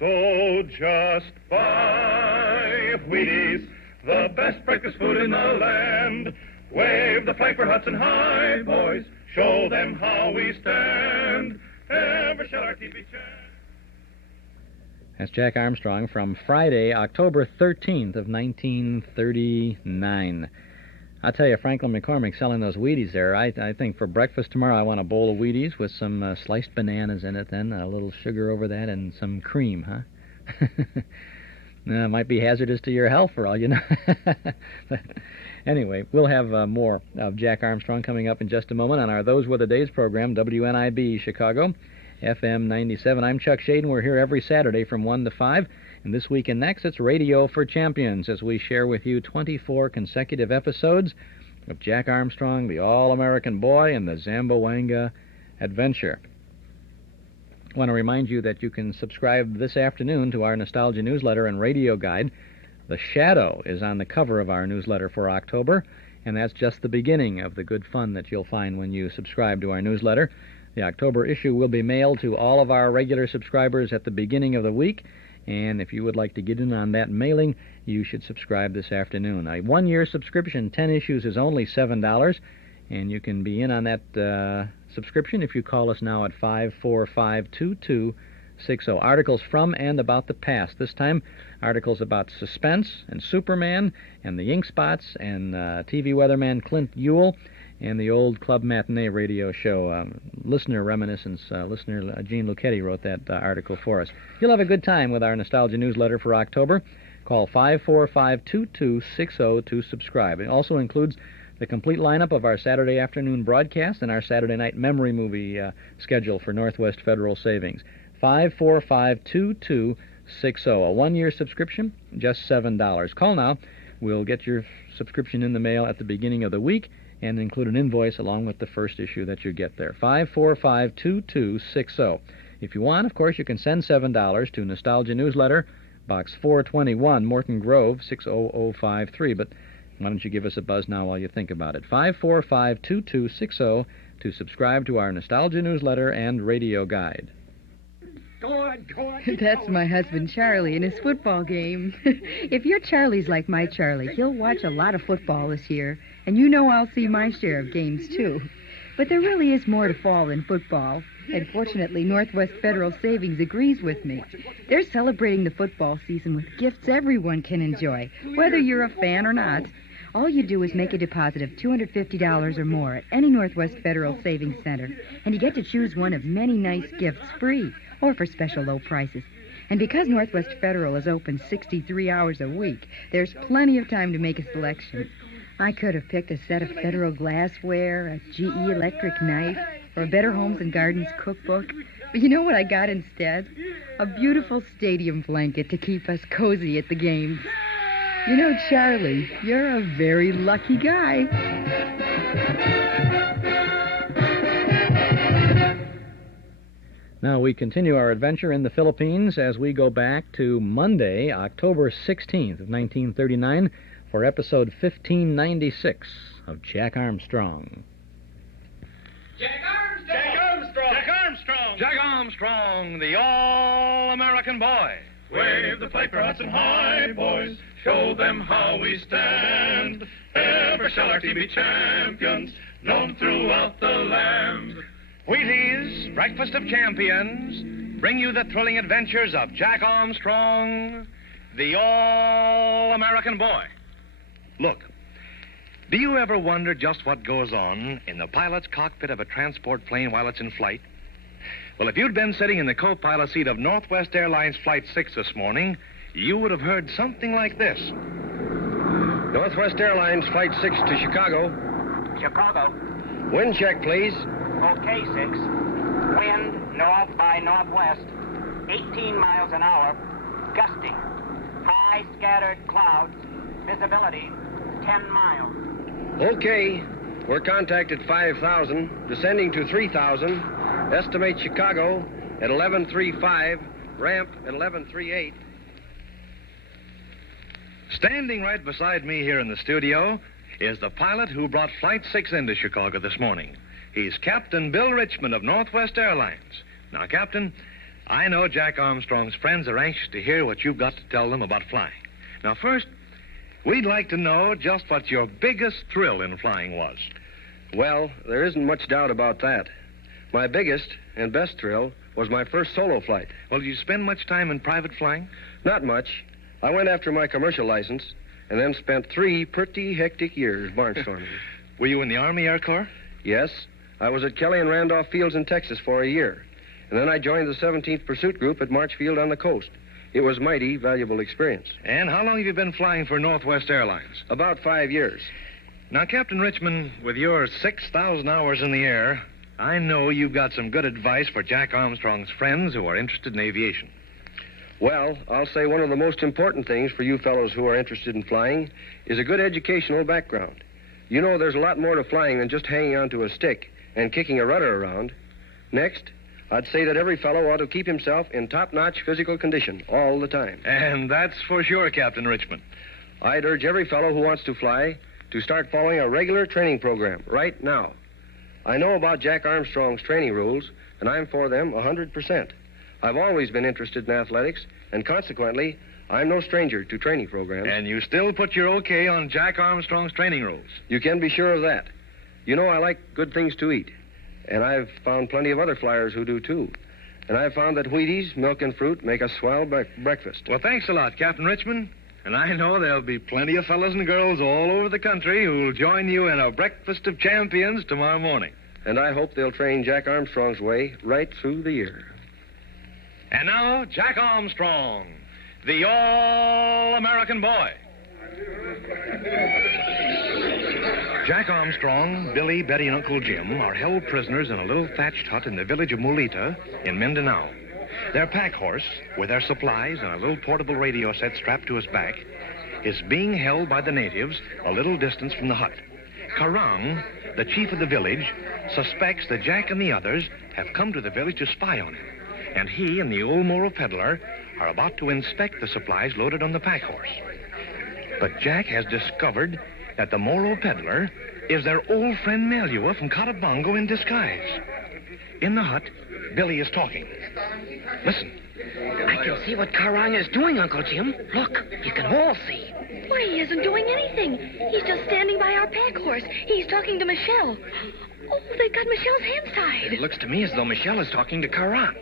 So just buy Wheaties, the best breakfast food in the land. Wave the flag for Hudson High, boys. Show them how we stand. Ever shall our team be champions? That's Jack Armstrong from Friday, October 13th of 1939. I'll tell you, Franklin McCormick selling those Wheaties there. I think for breakfast tomorrow I want a bowl of Wheaties with some sliced bananas in it, then a little sugar over that, and some cream, huh? It might be hazardous to your health for all you know. Anyway, we'll have more of Jack Armstrong coming up in just a moment on our Those Were the Days program, WNIB Chicago, FM 97. I'm Chuck Shaden. We're here every Saturday from 1 to 5. And this week and next, it's Radio for Champions as we share with you 24 consecutive episodes of Jack Armstrong, the All-American Boy, and the Zamboanga Adventure. I want to remind you that you can subscribe this afternoon to our Nostalgia newsletter and radio guide. The Shadow is on the cover of our newsletter for October, and that's just the beginning of the good fun that you'll find when you subscribe to our newsletter. The October issue will be mailed to all of our regular subscribers at the beginning of the week, and if you would like to get in on that mailing, you should subscribe this afternoon. A one-year subscription, 10 issues, is only $7, and you can be in on that subscription if you call us now at 545-2260. Articles from and about the past. This time, articles about Suspense and Superman and the Ink Spots and TV weatherman Clint Ewell and the old Club Matinee radio show. Listener Reminiscence, listener Gene Lucchetti wrote that article for us. You'll have a good time with our Nostalgia newsletter for October. Call 545-2260 to subscribe. It also includes the complete lineup of our Saturday afternoon broadcast and our Saturday night memory movie schedule for Northwest Federal Savings. 545-2260. A one-year subscription, just $7. Call now. We'll get your subscription in the mail at the beginning of the week and include an invoice along with the first issue that you get there. 545-2260. If you want, of course, you can send $7 to Nostalgia Newsletter, Box 421, Morton Grove, 60053. But Why don't you give us a buzz now while you think about it? 545-2260 to subscribe to our Nostalgia newsletter and radio guide. That's my husband, Charlie, in his football game. If your Charlie's like my Charlie, he'll watch a lot of football this year, and you know I'll see my share of games, too. But there really is more to fall than football, and fortunately, Northwest Federal Savings agrees with me. They're celebrating the football season with gifts everyone can enjoy, whether you're a fan or not. All you do is make a deposit of $250 or more at any Northwest Federal Savings Center, and you get to choose one of many nice gifts free or for special low prices. And because Northwest Federal is open 63 hours a week, there's plenty of time to make a selection. I could have picked a set of Federal glassware, a GE electric knife, or a Better Homes and Gardens cookbook. But you know what I got instead? A beautiful stadium blanket to keep us cozy at the games. You know, Charlie, you're a very lucky guy. Now we continue our adventure in the Philippines as we go back to Monday, October 16th of 1939 for episode 1596 of Jack Armstrong. Jack Armstrong, the all-American boy. Wave the flag for Hudson High, boys. Show them how we stand. Ever shall our team be champions, known throughout the land. Wheaties, Breakfast of Champions, bring you the thrilling adventures of Jack Armstrong, the all-American boy. Look, do you ever wonder just what goes on in the pilot's cockpit of a transport plane while it's in flight? Well, if you'd been sitting in the co-pilot seat of Northwest Airlines Flight 6 this morning, you would have heard something like this. Northwest Airlines Flight 6 to Chicago. Chicago. Wind check, please. Okay, 6. Wind north by northwest, 18 miles an hour, gusting. High scattered clouds, visibility 10 miles. Okay. We're contacted 5,000, descending to 3,000. Estimate Chicago at 1135, ramp at 1138. Standing right beside me here in the studio is the pilot who brought Flight 6 into Chicago this morning. He's Captain Bill Richmond of Northwest Airlines. Now, Captain, I know Jack Armstrong's friends are anxious to hear what you've got to tell them about flying. Now, first, we'd like to know just what your biggest thrill in flying was. Well, there isn't much doubt about that. My biggest and best thrill was my first solo flight. Well, did you spend much time in private flying? Not much. I went after my commercial license and then spent 3 pretty hectic years barnstorming. Were you in the Army Air Corps? Yes. I was at Kelly and Randolph Fields in Texas for a year. And then I joined the 17th Pursuit Group at Marchfield on the coast. It was mighty valuable experience. And how long have you been flying for Northwest Airlines? About 5 years. Now, Captain Richmond, with your 6,000 hours in the air, I know you've got some good advice for Jack Armstrong's friends who are interested in aviation. Well, I'll say one of the most important things for you fellows who are interested in flying is a good educational background. You know, there's a lot more to flying than just hanging onto a stick and kicking a rudder around. Next, I'd say that every fellow ought to keep himself in top-notch physical condition all the time. And that's for sure, Captain Richmond. I'd urge every fellow who wants to fly to start following a regular training program right now. I know about Jack Armstrong's training rules, and I'm for them 100%. I've always been interested in athletics, and consequently, I'm no stranger to training programs. And you still put your okay on Jack Armstrong's training rules? You can be sure of that. You know, I like good things to eat, and I've found plenty of other flyers who do, too. And I've found that Wheaties, milk, and fruit make a swell breakfast. Well, thanks a lot, Captain Richmond. And I know there'll be plenty of fellows and girls all over the country who'll join you in a Breakfast of Champions tomorrow morning. And I hope they'll train Jack Armstrong's way right through the year. And now, Jack Armstrong, the all-American boy. Jack Armstrong, Billy, Betty, and Uncle Jim are held prisoners in a little thatched hut in the village of Molita in Mindanao. Their pack horse, with their supplies and a little portable radio set strapped to his back, is being held by the natives a little distance from the hut. Karang, the chief of the village, suspects that Jack and the others have come to the village to spy on him, and he and the old Moro peddler are about to inspect the supplies loaded on the pack horse. But Jack has discovered that the Moro peddler is their old friend Malua from Cotabongo in disguise. In the hut, Billy is talking. Listen. I can see what Karang is doing, Uncle Jim. Look, you can all see. Why, he isn't doing anything. He's just standing by our pack horse. He's talking to Michelle. Oh, they've got Michelle's hands tied. It looks to me as though Michelle is talking to Karang.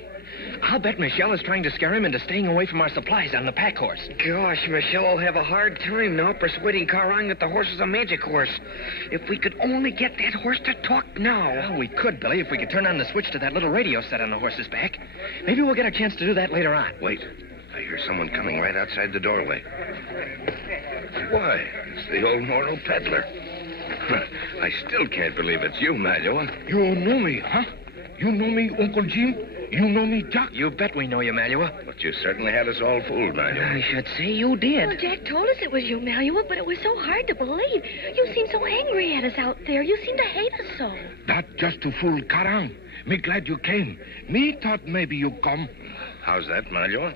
I'll bet Michelle is trying to scare him into staying away from our supplies on the pack horse. Gosh, Michelle will have a hard time now persuading Karang that the horse is a magic horse. If we could only get that horse to talk now. Well, we could, Billy, if we could turn on the switch to that little radio set on the horse's back. Maybe we'll get a chance to do that later on. Wait. I hear someone coming right outside the doorway. Why, it's the old Moro peddler. I still can't believe it's you, Malua. You know me, huh? You know me, Uncle Jim? You know me, Jack? You bet we know you, Malua. But you certainly had us all fooled, Malua. I should say you did. Well, Jack told us it was you, Malua, but it was so hard to believe. You seemed so angry at us out there. You seemed to hate us so. That just to fool Karang. Me glad you came. Me thought maybe you come. How's that, Malua?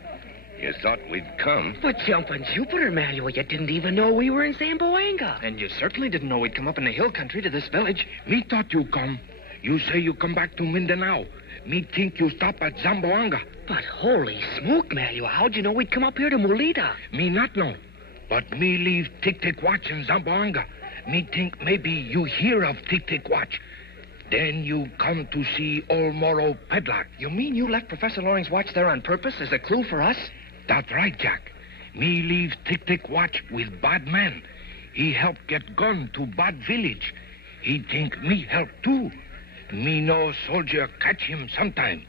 You thought we'd come. But jumping Jupiter, Malua, you didn't even know we were in Zamboanga. And you certainly didn't know we'd come up in the hill country to this village. Me thought you come. You say you come back to Mindanao. Me think you stop at Zamboanga. But holy smoke, Malua, how'd you know we'd come up here to Molita? Me not know. But me leave Tick-Tick Watch in Zamboanga. Me think maybe you hear of Tick-Tick Watch. Then you come to see old Moro peddler. You mean you left Professor Loring's watch there on purpose as a clue for us? That's right, Jack. Me leave Tick-Tick Watch with bad man. He help get gun to bad village. He think me help too. Me know soldier catch him sometime.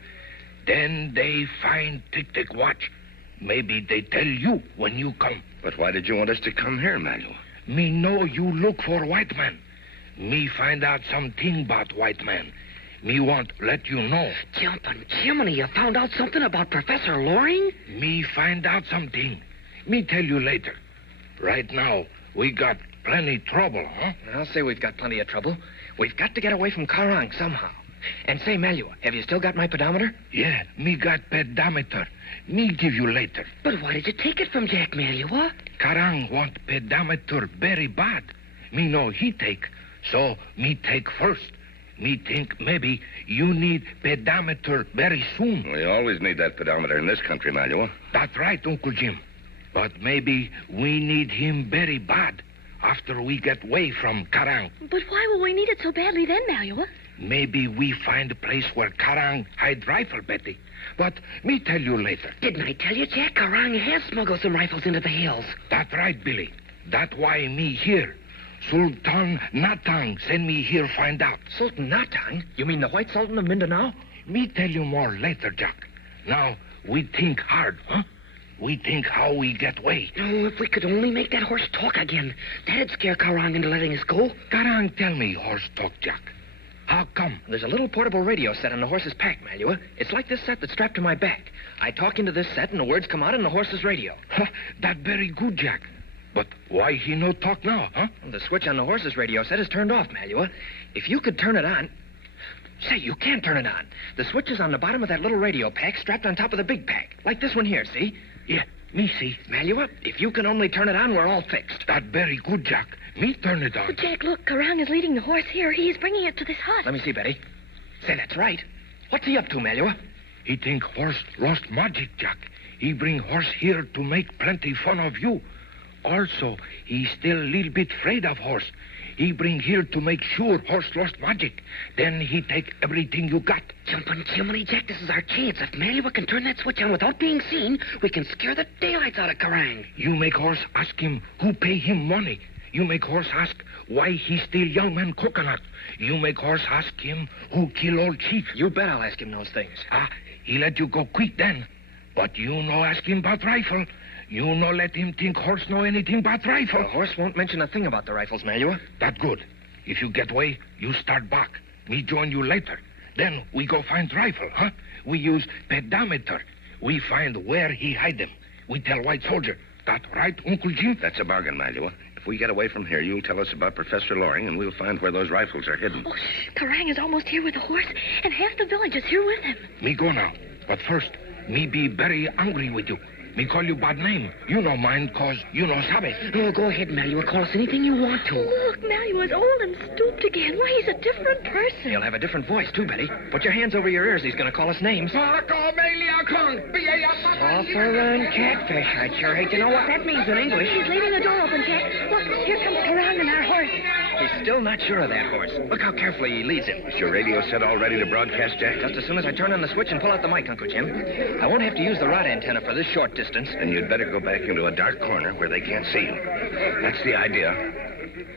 Then they find Tick-Tick Watch. Maybe they tell you when you come. But why did you want us to come here, Malua? Me know you look for white man. Me find out something about white man. Me want let you know. Jumping Jiminy, you found out something about Professor Loring? Me find out something. Me tell you later. Right now, we got plenty trouble, huh? I'll say we've got plenty of trouble. We've got to get away from Karang somehow. And say, Malua, have you still got my pedometer? Yeah, me got pedometer. Me give you later. But why did you take it from Jack, Malua? Karang want pedometer very bad. Me know he take, so me take first. Me think maybe you need pedometer very soon. We always need that pedometer in this country, Malua. That's right, Uncle Jim. But maybe we need him very bad after we get away from Karang. But why will we need it so badly then, Malua? Maybe we find a place where Karang hide rifle, Betty. But me tell you later. Didn't I tell you, Jack? Karang has smuggled some rifles into the hills. That's right, Billy. That's why me here. Sultan Natang send me here find out. Sultan Natang? You mean the White Sultan of Mindanao? Me tell you more later, Jack. Now, we think hard, huh? We think how we get way. Oh, if we could only make that horse talk again. That'd scare Karang into letting us go. Karang, tell me horse talk, Jack. How come? There's a little portable radio set on the horse's pack, Malua. It's like this set that's strapped to my back. I talk into this set and the words come out on the horse's radio. That very good, Jack. But why he no talk now, huh? The switch on the horse's radio set is turned off, Malua. If you could turn it on... Say, you can't turn it on. The switch is on the bottom of that little radio pack strapped on top of the big pack. Like this one here, see? Yeah, me see. Malua, if you can only turn it on, we're all fixed. That very good, Jack. Me turn it on. But Jack, look, Karang is leading the horse here. He's bringing it to this hut. Let me see, Betty. Say, that's right. What's he up to, Malua? He think horse lost magic, Jack. He bring horse here to make plenty fun of you. Also, he still little bit afraid of horse. He bring here to make sure horse lost magic. Then he take everything you got. Jumping Jiminy, Jack, this is our chance. If Malua can turn that switch on without being seen, we can scare the daylights out of Karang. You make horse ask him who pay him money. You make horse ask why he steal young man coconut. You make horse ask him who kill old chief. You bet I'll ask him those things. He let you go quick then. But you no ask him about rifle. You no let him think horse know anything about rifle. The horse won't mention a thing about the rifles, Malua. That good. If you get away, you start back. Me join you later. Then we go find rifle, huh? We use pedometer. We find where he hide them. We tell white soldier. That right, Uncle Jim? That's a bargain, Malua. If we get away from here, you'll tell us about Professor Loring, and we'll find where those rifles are hidden. Oh, Karang is almost here with the horse, and half the village is here with him. Me go now. But first, me be very angry with you. Me call you bad name. You no mind, cause you no sabe. Oh, go ahead, Malua. Call us anything you want to. Look, Malua is old and stooped again. Why, he's a different person. He'll have a different voice, too, Betty. Put your hands over your ears. He's going to call us names. Sulfur and catfish. I'd sure hate to know what that means in English. He's leaving the door open, Jack. Look, here comes Karang and our horse. He's still not sure of that horse. Look how carefully he leads him. Is your radio set all ready to broadcast, Jack? Just as soon as I turn on the switch and pull out the mic, Uncle Jim. I won't have to use the rod antenna for this short distance. And you'd better go back into a dark corner where they can't see you. That's the idea.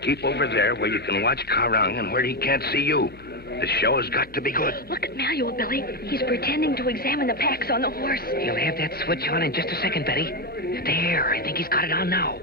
Keep over there where you can watch Karang and where he can't see you. The show has got to be good. Look at Malua, Billy. He's pretending to examine the packs on the horse. He'll have that switch on in just a second, Betty. There, I think he's got it on now.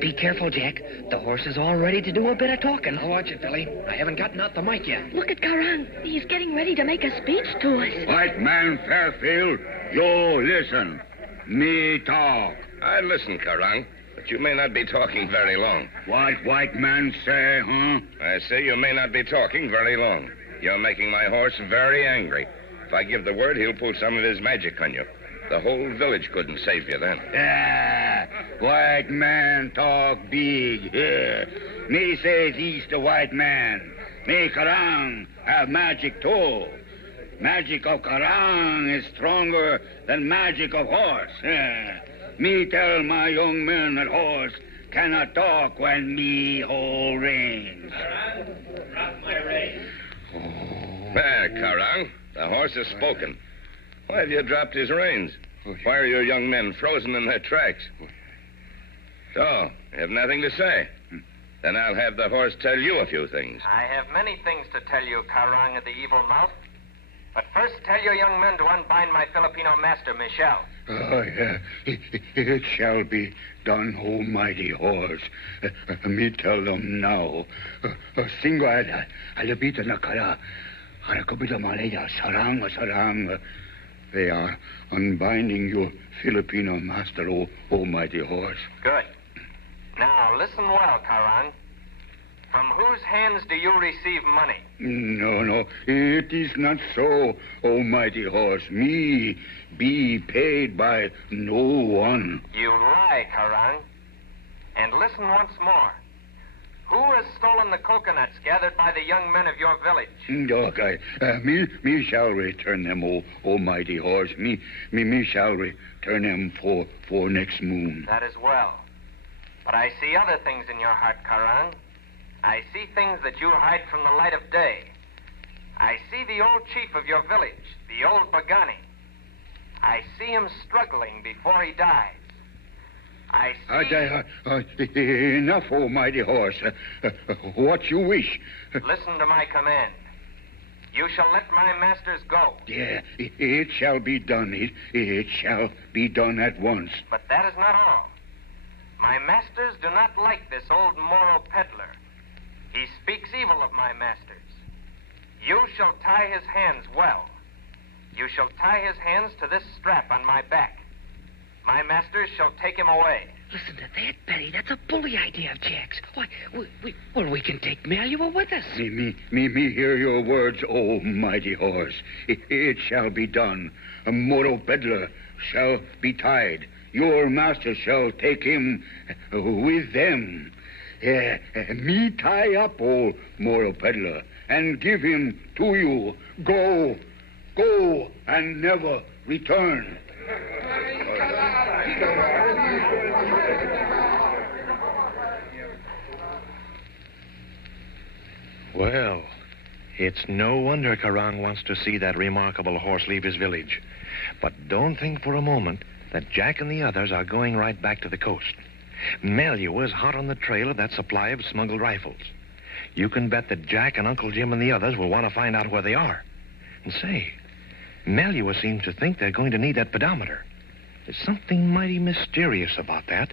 Be careful, Jack. The horse is all ready to do a bit of talking. I'll watch it, Billy. I haven't gotten out the mic yet. Look at Karang. He's getting ready to make a speech to us. White man Fairfield, you listen. Me talk. I listen, Karang, but you may not be talking very long. What white man say, huh? I say you may not be talking very long. You're making my horse very angry. If I give the word, he'll pull some of his magic on you. The whole village couldn't save you then. White man talk big. Me says he's the white man. Me Karang have magic too. Magic of Karang is stronger than magic of horse. Me tell my young men that horse cannot talk when me hold reins. Drop my reins. There, Karang. The horse has spoken. Why have you dropped his reins? Why are your young men frozen in their tracks? So, you have nothing to say. Then I'll have the horse tell you a few things. I have many things to tell you, Karang of the Evil Mouth. But first, tell your young men to unbind my Filipino master, Michel. Oh, yeah. It shall be done, almighty horse. Me tell them now. Singo alabita na kara. Harakabita malaya sarang. They are unbinding your Filipino master, almighty horse. Good. Now, listen well, Karang. From whose hands do you receive money? No, it is not so, almighty horse. Me be paid by no one. You lie, Karang. And listen once more. Who has stolen the coconuts gathered by the young men of your village? Okay, me shall return them, almighty horse. Me shall return them for next moon. That is well. But I see other things in your heart, Karang. I see things that you hide from the light of day. I see the old chief of your village, the old Bagani. I see him struggling before he dies. I see... Enough, almighty horse. What you wish. Listen to my command. You shall let my masters go. Yeah, it shall be done. It shall be done at once. But that is not all. My masters do not like this old Moro peddler. He speaks evil of my masters. You shall tie his hands well. You shall tie his hands to this strap on my back. My masters shall take him away. Listen to that, Betty. That's a bully idea of Jack's. Why, we can take Malua with us. Me hear your words, almighty horse. It shall be done. A Moro peddler shall be tied. Your master shall take him with them. Me tie up old Moro peddler and give him to you. Go, and never return. Well, it's no wonder Karang wants to see that remarkable horse leave his village. But don't think for a moment that Jack and the others are going right back to the coast. Malua is hot on the trail of that supply of smuggled rifles. You can bet that Jack and Uncle Jim and the others will want to find out where they are. And say, Malua seems to think they're going to need that pedometer. There's something mighty mysterious about that.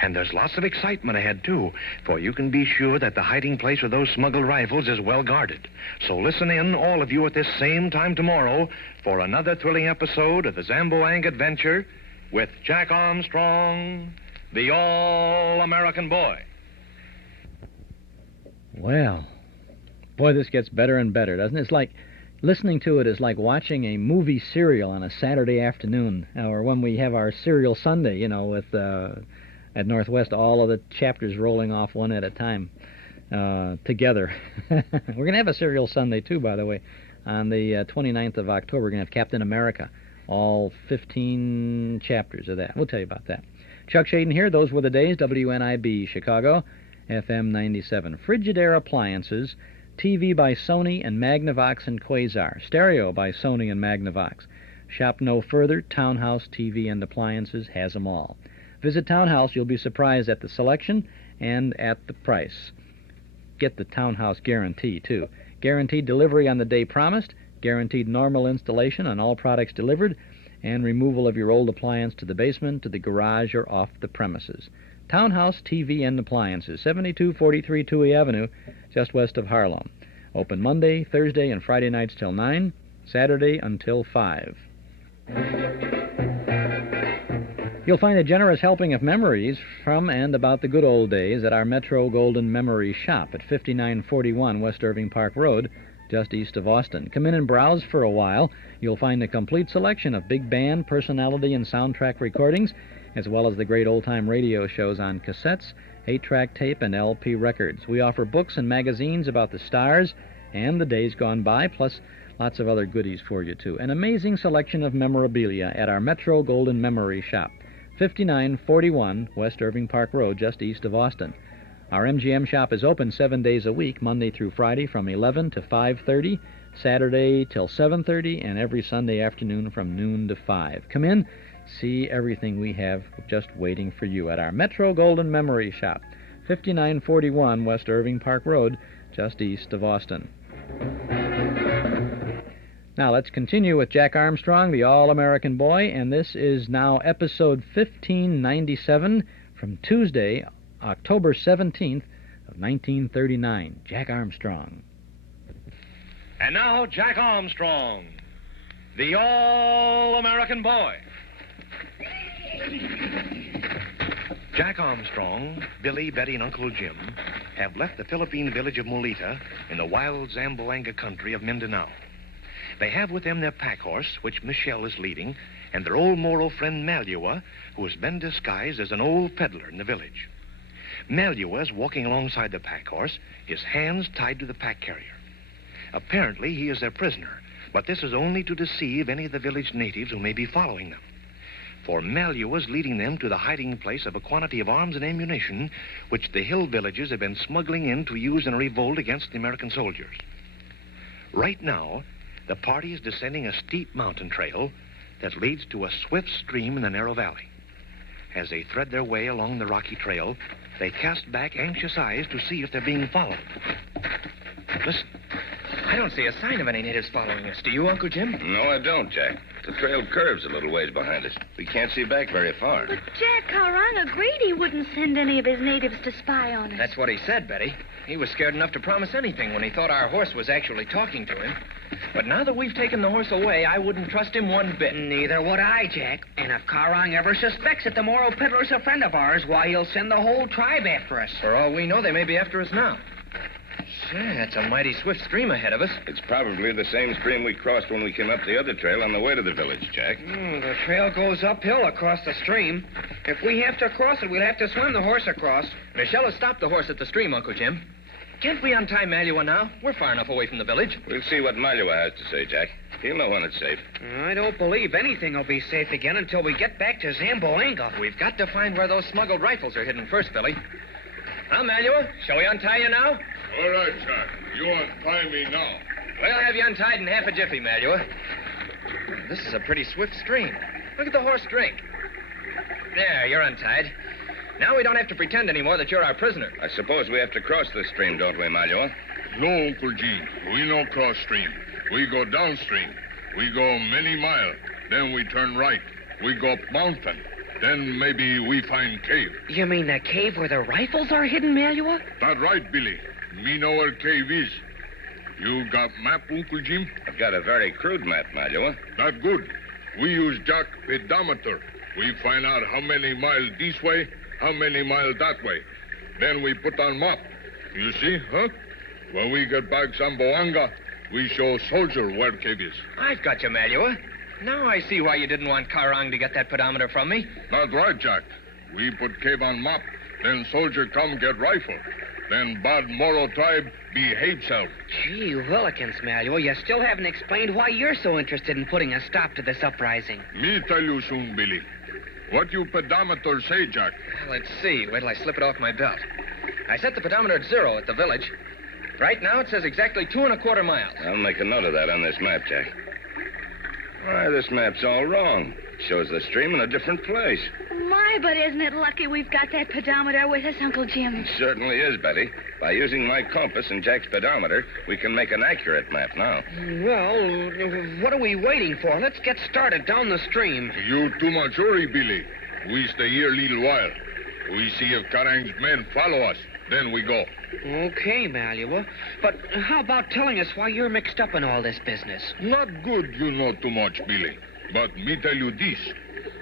And there's lots of excitement ahead, too, for you can be sure that the hiding place of those smuggled rifles is well guarded. So listen in, all of you, at this same time tomorrow for another thrilling episode of the Zamboanga Adventure with Jack Armstrong, the All-American Boy. Well, boy, this gets better and better, doesn't it? It's like Listening to it is like watching a movie serial on a Saturday afternoon, or when we have our serial Sunday, you know, with at Northwest, all of the chapters rolling off one at a time together. We're going to have a serial Sunday, too, by the way. On the 29th of October, we're going to have Captain America, all 15 chapters of that. We'll tell you about that. Chuck Shaden here. Those were the days. WNIB, Chicago, FM 97. Frigidaire Appliances, TV by Sony and Magnavox and Quasar. Stereo by Sony and Magnavox. Shop no further. Townhouse TV and Appliances has them all. Visit Townhouse. You'll be surprised at the selection and at the price. Get the Townhouse guarantee, too. Guaranteed delivery on the day promised. Guaranteed normal installation on all products delivered. And removal of your old appliance to the basement, to the garage, or off the premises. Townhouse TV and Appliances, 7243 Touhy Avenue, just west of Harlem. Open Monday, Thursday, and Friday nights till 9, Saturday until 5. You'll find a generous helping of memories from and about the good old days at our Metro Golden Memory Shop at 5941 West Irving Park Road, just east of Austin. Come in and browse for a while. You'll find a complete selection of big band, personality, and soundtrack recordings, as well as the great old-time radio shows on cassettes, 8-track tape, and LP records. We offer books and magazines about the stars and the days gone by, plus lots of other goodies for you, too. An amazing selection of memorabilia at our Metro Golden Memory Shop, 5941 West Irving Park Road, just east of Austin. Our MGM shop is open 7 days a week, Monday through Friday from 11 to 5:30, Saturday till 7:30, and every Sunday afternoon from noon to 5. Come in. See everything we have just waiting for you at our Metro Golden Memory Shop, 5941 West Irving Park Road, just east of Austin. Now let's continue with Jack Armstrong, the All-American Boy, and this is now episode 1597 from Tuesday, October 17th of 1939. Jack Armstrong. And now, Jack Armstrong, the All-American Boy. Jack Armstrong, Billy, Betty, and Uncle Jim have left the Philippine village of Molita in the wild Zamboanga country of Mindanao. They have with them their pack horse, which Michelle is leading, and their old Moro friend Malua, who has been disguised as an old peddler in the village. Malua is walking alongside the pack horse, his hands tied to the pack carrier. Apparently, he is their prisoner, but this is only to deceive any of the village natives who may be following them. For Malua is leading them to the hiding place of a quantity of arms and ammunition which the hill villages have been smuggling in to use in a revolt against the American soldiers. Right now, the party is descending a steep mountain trail that leads to a swift stream in the narrow valley. As they thread their way along the rocky trail, they cast back anxious eyes to see if they're being followed. Listen. I don't see a sign of any natives following us. Do you, Uncle Jim? No, I don't, Jack. The trail curves a little ways behind us. We can't see back very far. But Jack Karang agreed he wouldn't send any of his natives to spy on us. That's what he said, Betty. He was scared enough to promise anything when he thought our horse was actually talking to him. But now that we've taken the horse away, I wouldn't trust him one bit. Neither would I, Jack. And if Karang ever suspects that the Moro peddler's a friend of ours, why, he'll send the whole tribe after us. For all we know, they may be after us now. Sure, that's a mighty swift stream ahead of us. It's probably the same stream we crossed when we came up the other trail on the way to the village, Jack. The trail goes uphill across the stream. If we have to cross it, we'll have to swim the horse across. Michelle has stopped the horse at the stream, Uncle Jim. Can't we untie Malua now? We're far enough away from the village. We'll see what Malua has to say, Jack. He'll know when it's safe. I don't believe anything will be safe again until we get back to Zamboanga. We've got to find where those smuggled rifles are hidden first, Billy. Now, Malua, shall we untie you now? All right, Jack. You untie me now. We'll have you untied in half a jiffy, Malua. This is a pretty swift stream. Look at the horse drink. There, you're untied. Now we don't have to pretend anymore that you're our prisoner. I suppose we have to cross this stream, don't we, Malua? No, Uncle Gene. We no cross stream. We go downstream. We go many mile. Then we turn right. We go up mountain. Then maybe we find cave. You mean the cave where the rifles are hidden, Malua? That right, Billy. Me know where cave is. You got map, Uncle Jim? I've got a very crude map, Malua. That good. We use JACK pedometer. We find out how many mile this way, how many mile that way. Then we put on map. You see, huh? When we get back Zamboanga, We show soldier where cave is. I've got you, Malua. Now I see why you didn't want Karang to get that pedometer from me. Not right, Jack. We put cave on map, then soldier come get rifle. Then bad Moro tribe behave self. Gee willikins, Malua, you still haven't explained why you're so interested in putting a stop to this uprising. Me tell you soon, Billy. What you pedometer say, Jack? Let's see. Wait till I slip it off my belt. I set the pedometer at 0 at the village. Right now it says exactly 2.25 miles. I'll make a note of that on this map, Jack. Why, this map's all wrong. Shows the stream in a different place. My, but isn't it lucky we've got that pedometer with us, Uncle Jim? It certainly is, Betty. By using my compass and Jack's pedometer, we can make an accurate map now. Well, what are we waiting for? Let's get started down the stream. You too much hurry, Billy. We stay here a little while. We see if Karang's men follow us. Then we go. Okay, Malua. But how about telling us why you're mixed up in all this business? Not good you know too much, Billy. But me tell you this.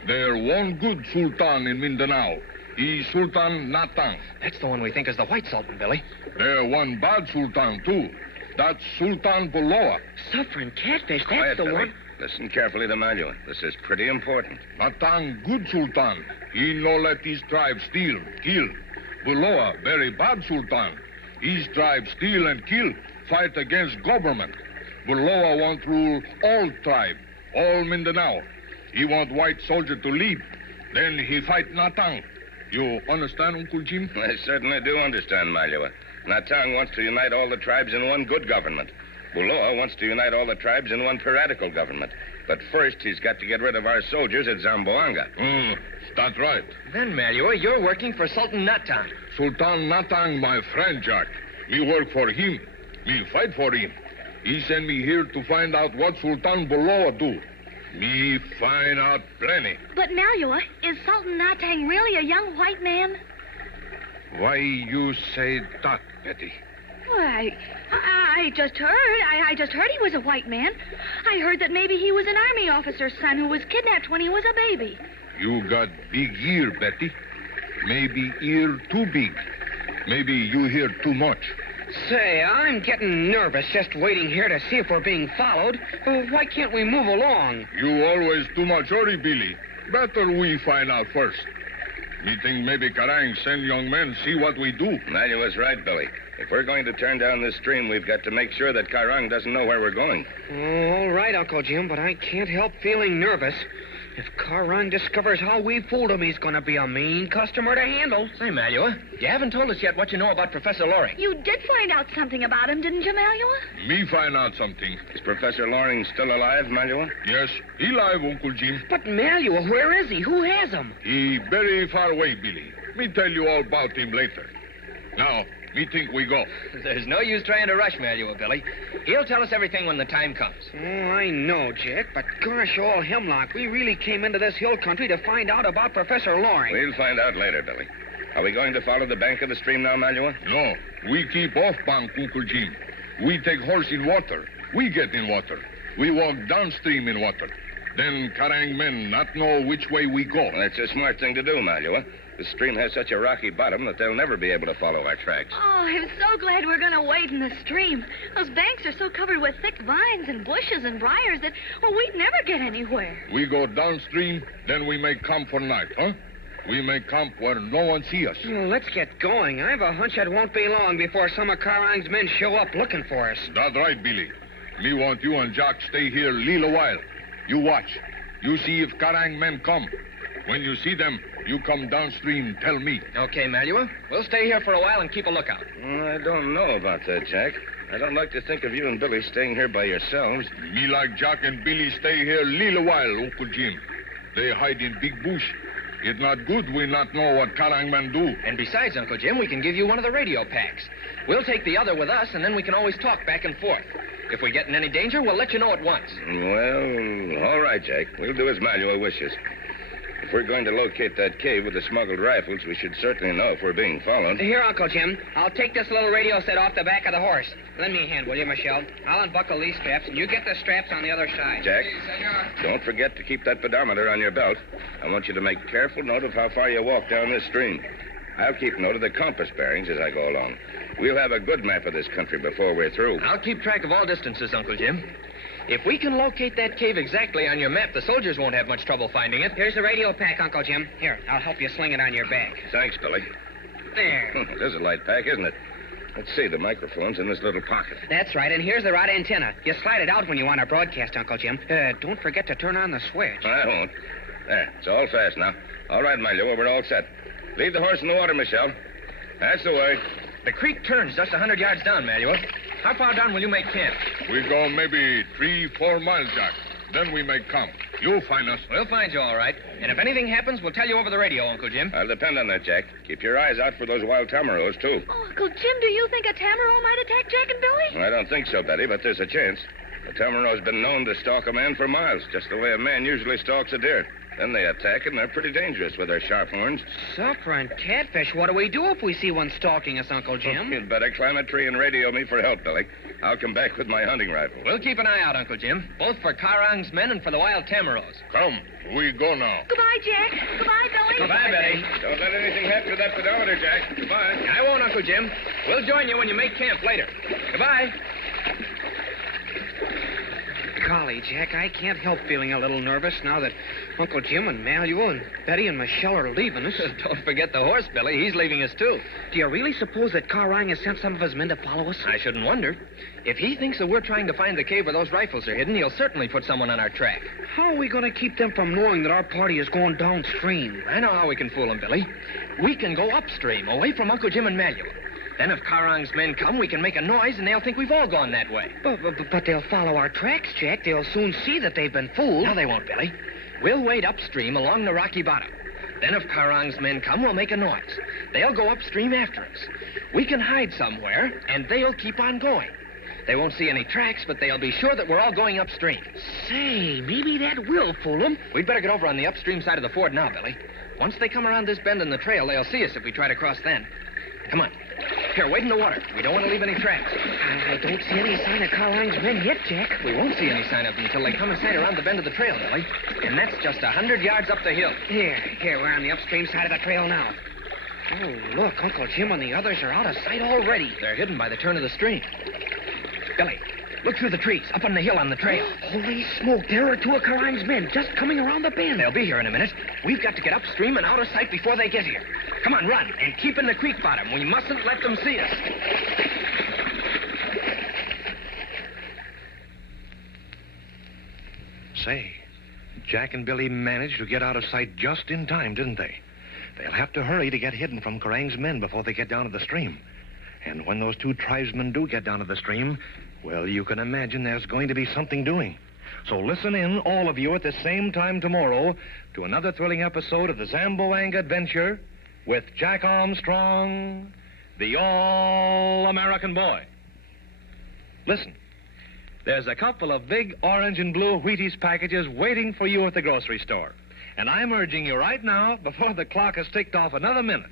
There one good sultan in Mindanao. He's Sultan Natang. That's the one we think is the white sultan, Billy. There one bad sultan, too. That's Sultan Boloa. Suffering catfish, Quiet, that's the Billy. one. Listen carefully to Malua. This is pretty important. Natang good sultan. He no let his tribe steal, kill. Boloa very bad sultan. His tribe steal and kill, fight against government. Boloa want rule all tribe, all Mindanao. He want white soldier to lead. Then he fight Natang. You understand, Uncle Jim? I certainly do understand, Malua. Natang wants to unite all the tribes in one good government. Buloa wants to unite all the tribes in one piratical government. But first, he's got to get rid of our soldiers at Zamboanga. That's right. Then, Malua, you're working for Sultan Natang. Sultan Natang, my friend, Jack. Me work for him. Me fight for him. He sent me here to find out what Sultan Buloa do. Me find out plenty. But Malua, is Sultan Natang really a young white man? Why you say that, Betty? Why, I just heard. I just heard he was a white man. I heard that maybe he was an army officer's son who was kidnapped when he was a baby. You got big ear, Betty. Maybe ear too big. Maybe you hear too much. Say, I'm getting nervous just waiting here to see if we're being followed. Why can't we move along? You always too much hurry, Billy. Better we find out first. Me think maybe Karang send young men see what we do. Manuel's right, Billy. If we're going to turn down this stream, we've got to make sure that Karang doesn't know where we're going. All right, Uncle Jim, but I can't help feeling nervous. If Karang discovers how we fooled him, he's going to be a mean customer to handle. Say, Malua, you haven't told us yet what you know about Professor Loring. You did find out something about him, didn't you, Malua? Me find out something. Is Professor Loring still alive, Malua? Yes, he alive, Uncle Jim. But Malua, where is he? Who has him? He very far away, Billy. Me tell you all about him later. Now, me think we go. There's no use trying to rush Malua, Billy. He'll tell us everything when the time comes. Oh, I know, Jack, but gosh, all hemlock, we really came into this hill country to find out about Professor Loring. We'll find out later, Billy. Are we going to follow the bank of the stream now, Malua? No, we keep off bank, Uncle Jim. We take horse in water. We get in water. We walk downstream in water. Then Karang men not know which way we go. That's a smart thing to do, Malua. The stream has such a rocky bottom that they'll never be able to follow our tracks. Oh, I'm so glad we're going to wade in the stream. Those banks are so covered with thick vines and bushes and briars that, well, we'd never get anywhere. We go downstream, then we make camp for night, huh? We make camp where no one see us. Well, let's get going. I have a hunch it won't be long before some of Karang's men show up looking for us. That's right, Billy. Me want you and Jack stay here a little while. You watch. You see if Karang men come. When you see them, you come downstream, tell me. Okay, Malua. We'll stay here for a while and keep a lookout. I don't know about that, Jack. I don't like to think of you and Billy staying here by yourselves. Me like Jack and Billy stay here a little while, Uncle Jim. They hide in big bush. It's not good we not know what Karang men do. And besides, Uncle Jim, we can give you one of the radio packs. We'll take the other with us, and then we can always talk back and forth. If we get in any danger, we'll let you know at once. Well, all right, Jack. We'll do as Malua wishes. If we're going to locate that cave with the smuggled rifles, we should certainly know if we're being followed. Here, Uncle Jim. I'll take this little radio set off the back of the horse. Lend me a hand, will you, Michelle? I'll unbuckle these straps, and you get the straps on the other side. Jack, don't forget to keep that pedometer on your belt. I want you to make careful note of how far you walk down this stream. I'll keep note of the compass bearings as I go along. We'll have a good map of this country before we're through. I'll keep track of all distances, Uncle Jim. If we can locate that cave exactly on your map, the soldiers won't have much trouble finding it. Here's the radio pack, Uncle Jim. Here, I'll help you sling it on your back. Thanks, Billy. There. It is a light pack, isn't it? Let's see, the microphone's in this little pocket. That's right, and here's the rod antenna. You slide it out when you want to broadcast, Uncle Jim. Don't forget to turn on the switch. I won't. There, it's all fast now. All right, my Lou, we're all set. Leave the horse in the water, Michelle. That's the way. The creek turns just 100 yards down, Manuel. How far down will you make camp? We go maybe 3-4 miles, Jack. Then we make camp. You'll find us. We'll find you all right. And if anything happens, we'll tell you over the radio, Uncle Jim. I'll depend on that, Jack. Keep your eyes out for those wild tamaros, too. Oh, Uncle Jim, do you think a tamaro might attack Jack and Billy? I don't think so, Betty, but there's a chance. A tamaro's been known to stalk a man for miles, just the way a man usually stalks a deer. Then they attack, and they're pretty dangerous with their sharp horns. Suffering catfish. What do we do if we see one stalking us, Uncle Jim? You'd better climb a tree and radio me for help, Billy. I'll come back with my hunting rifle. We'll keep an eye out, Uncle Jim, both for Karang's men and for the wild tamaros. Come, we go now. Goodbye, Jack. Goodbye, Billy. Goodbye, Betty. Don't let anything happen to that pedometer, Jack. Goodbye. I won't, Uncle Jim. We'll join you when you make camp later. Goodbye. Golly, Jack, I can't help feeling a little nervous now that Uncle Jim and Manuel and Betty and Michelle are leaving us. Don't forget the horse, Billy. He's leaving us, too. Do you really suppose that Karang has sent some of his men to follow us? I shouldn't wonder. If he thinks that we're trying to find the cave where those rifles are hidden, he'll certainly put someone on our track. How are we going to keep them from knowing that our party is going downstream? I know how we can fool them, Billy. We can go upstream, away from Uncle Jim and Manuel. Then if Karang's men come, we can make a noise, and they'll think we've all gone that way. But they'll follow our tracks, Jack. They'll soon see that they've been fooled. No, they won't, Billy. We'll wade upstream along the rocky bottom. Then if Karang's men come, we'll make a noise. They'll go upstream after us. We can hide somewhere, and they'll keep on going. They won't see any tracks, but they'll be sure that we're all going upstream. Say, maybe that will fool them. We'd better get over on the upstream side of the ford now, Billy. Once they come around this bend in the trail, they'll see us if we try to cross then. Come on. Here, wade in the water. We don't want to leave any tracks. I don't see any sign of Karang's men yet, Jack. We won't see any sign of them until they come in sight around the bend of the trail, Billy. And that's just 100 yards up the hill. Here, we're on the upstream side of the trail now. Oh, look, Uncle Jim and the others are out of sight already. They're hidden by the turn of the stream. Billy, look through the trees, up on the hill on the trail. Holy smoke, there are two of Karang's men just coming around the bend. They'll be here in a minute. We've got to get upstream and out of sight before they get here. Come on, run, and keep in the creek bottom. We mustn't let them see us. Say, Jack and Billy managed to get out of sight just in time, didn't they? They'll have to hurry to get hidden from Karang's men before they get down to the stream. And when those two tribesmen do get down to the stream, well, you can imagine there's going to be something doing. So listen in, all of you, at the same time tomorrow to another thrilling episode of the Zamboanga Adventure with Jack Armstrong, the All-American Boy. Listen, there's a couple of big orange and blue Wheaties packages waiting for you at the grocery store. And I'm urging you right now, before the clock has ticked off another minute,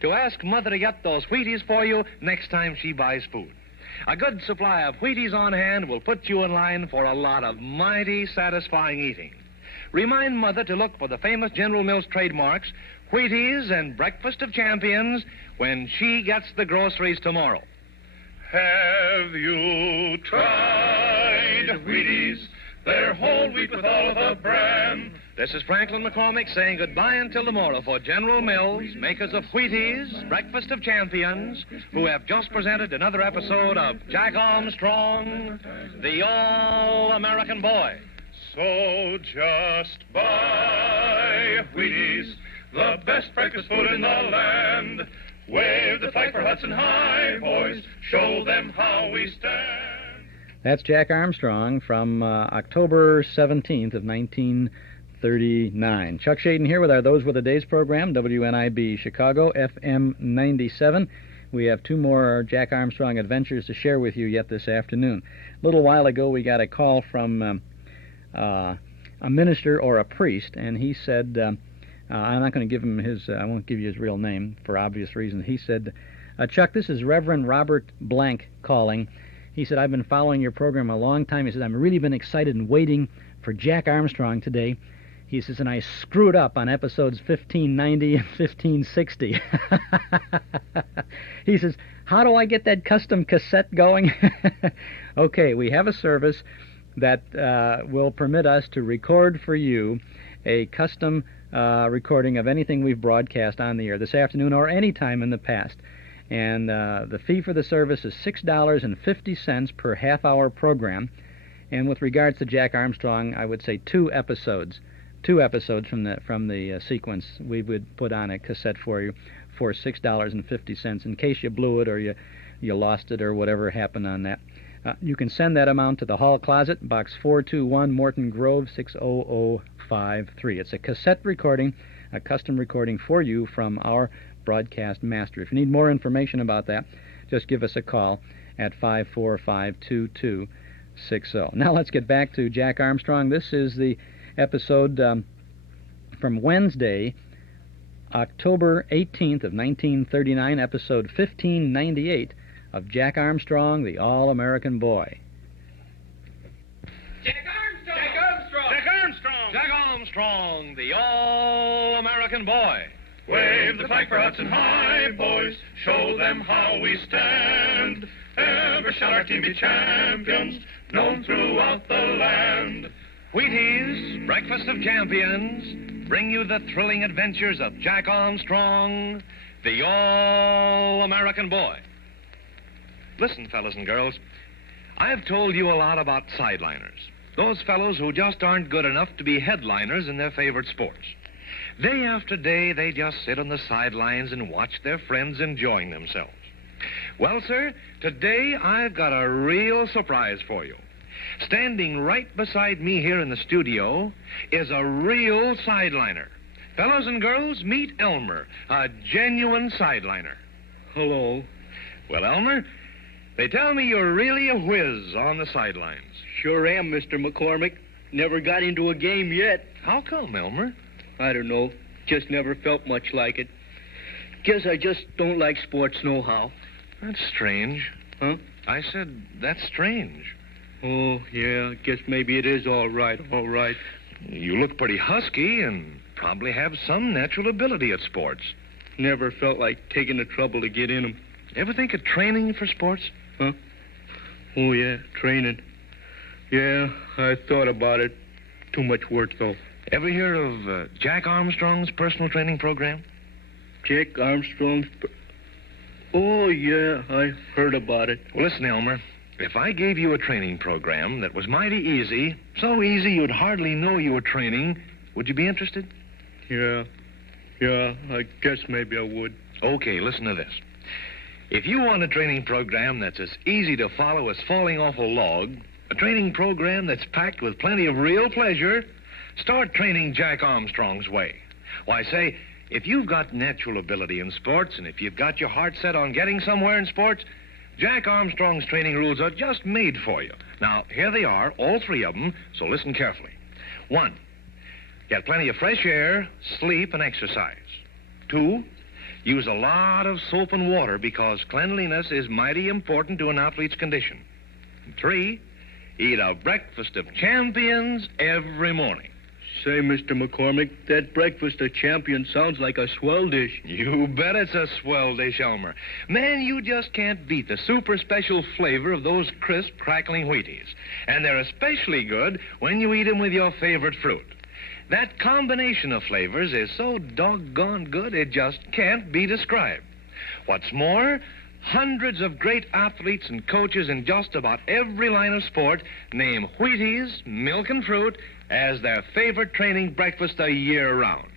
to ask Mother to get those Wheaties for you next time she buys food. A good supply of Wheaties on hand will put you in line for a lot of mighty satisfying eating. Remind Mother to look for the famous General Mills trademarks, Wheaties and Breakfast of Champions, when she gets the groceries tomorrow. Have you tried Wheaties? They're whole wheat with all of the bran. This is Franklin McCormick saying goodbye until tomorrow for General Mills, makers of Wheaties, Breakfast of Champions, who have just presented another episode of Jack Armstrong, the All-American Boy. So just buy Wheaties, the best breakfast food in the land. Wave the flag for Hudson High, boys. Show them how we stand. That's Jack Armstrong from October 17th of 1939. Chuck Shaden here with our Those Were the Days program, WNIB Chicago, FM 97. We have two more Jack Armstrong adventures to share with you yet this afternoon. A little while ago, we got a call from a minister or a priest, and he said, I'm not going to give him his, I won't give you his real name for obvious reasons. He said, Chuck, this is Reverend Robert Blank calling. He said, I've been following your program a long time. He said, I've really been excited and waiting for Jack Armstrong today. He says, and I screwed up on episodes 1590 and 1560. He says, how do I get that custom cassette going? Okay, we have a service that will permit us to record for you a custom recording of anything we've broadcast on the air this afternoon or any time in the past. And the fee for the service is $6.50 per half-hour program. And with regards to Jack Armstrong, I would say 2 episodes. 2 episodes from the sequence we would put on a cassette for you for $6.50 in case you blew it or you lost it or whatever happened on that. You can send that amount to the Hall Closet, Box 421, Morton Grove, 60053. It's a cassette recording, a custom recording for you from our broadcast master. If you need more information about that, just give us a call at 545-2260. Now let's get back to Jack Armstrong. This is the episode from Wednesday, October 18th of 1939, episode 1598 of Jack Armstrong, the All-American Boy. Jack Armstrong, the All-American Boy. Wave the flag for Hudson High, boys. Show them how we stand. Ever shall our team be champions, known throughout the land. Wheaties, breakfast of champions, bring you the thrilling adventures of Jack Armstrong, the All-American Boy. Listen, fellas and girls, I've told you a lot about sideliners, those fellows who just aren't good enough to be headliners in their favorite sports. Day after day, they just sit on the sidelines and watch their friends enjoying themselves. Well, sir, today I've got a real surprise for you. Standing right beside me here in the studio is a real sideliner. Fellows and girls, meet Elmer, a genuine sideliner. Hello. Well, Elmer, they tell me you're really a whiz on the sidelines. Sure am, Mr. McCormick. Never got into a game yet. How come, Elmer? I don't know. Just never felt much like it. Guess I just don't like sports nohow. That's strange. Huh? I said, that's strange. Oh, yeah, guess maybe it is all right. You look pretty husky and probably have some natural ability at sports. Never felt like taking the trouble to get in them. Ever think of training for sports? Huh? Oh, yeah, training. Yeah, I thought about it. Too much work, though. Ever hear of Jack Armstrong's personal training program? Jack Armstrong's... Oh, yeah, I heard about it. Well, listen, Elmer. If I gave you a training program that was mighty easy, so easy you'd hardly know you were training, would you be interested? Yeah, I guess maybe I would. Okay, listen to this. If you want a training program that's as easy to follow as falling off a log, a training program that's packed with plenty of real pleasure, start training Jack Armstrong's way. Why, say, if you've got natural ability in sports and if you've got your heart set on getting somewhere in sports, Jack Armstrong's training rules are just made for you. Now, here they are, all 3 of them, so listen carefully. 1, get plenty of fresh air, sleep, and exercise. 2, use a lot of soap and water because cleanliness is mighty important to an athlete's condition. And 3, eat a breakfast of champions every morning. Say, Mr. McCormick, that breakfast of champions sounds like a swell dish. You bet it's a swell dish, Elmer. Man, you just can't beat the super special flavor of those crisp, crackling Wheaties. And they're especially good when you eat them with your favorite fruit. That combination of flavors is so doggone good it just can't be described. What's more, hundreds of great athletes and coaches in just about every line of sport name Wheaties, milk and fruit, as their favorite training breakfast a year round.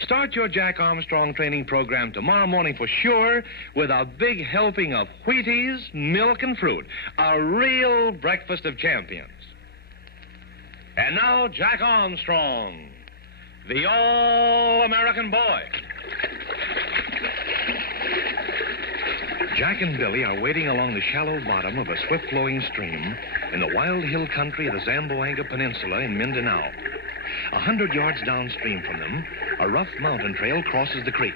Start your Jack Armstrong training program tomorrow morning for sure with a big helping of Wheaties, milk and fruit, a real breakfast of champions. And now, Jack Armstrong, the All-American Boy. Jack and Billy are wading along the shallow bottom of a swift-flowing stream in the wild hill country of the Zamboanga Peninsula in Mindanao. 100 yards downstream from them, a rough mountain trail crosses the creek.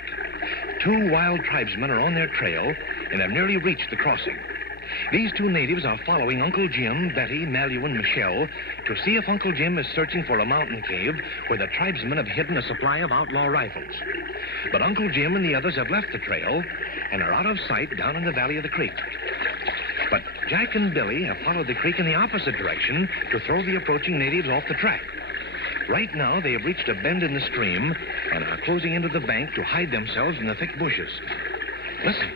2 wild tribesmen are on their trail and have nearly reached the crossing. These 2 natives are following Uncle Jim, Betty, Malu, and Michelle to to see if Uncle Jim is searching for a mountain cave where the tribesmen have hidden a supply of outlaw rifles. But Uncle Jim and the others have left the trail and are out of sight down in the valley of the creek. But Jack and Billy have followed the creek in the opposite direction to throw the approaching natives off the track. Right now, they have reached a bend in the stream and are closing into the bank to hide themselves in the thick bushes. Listen.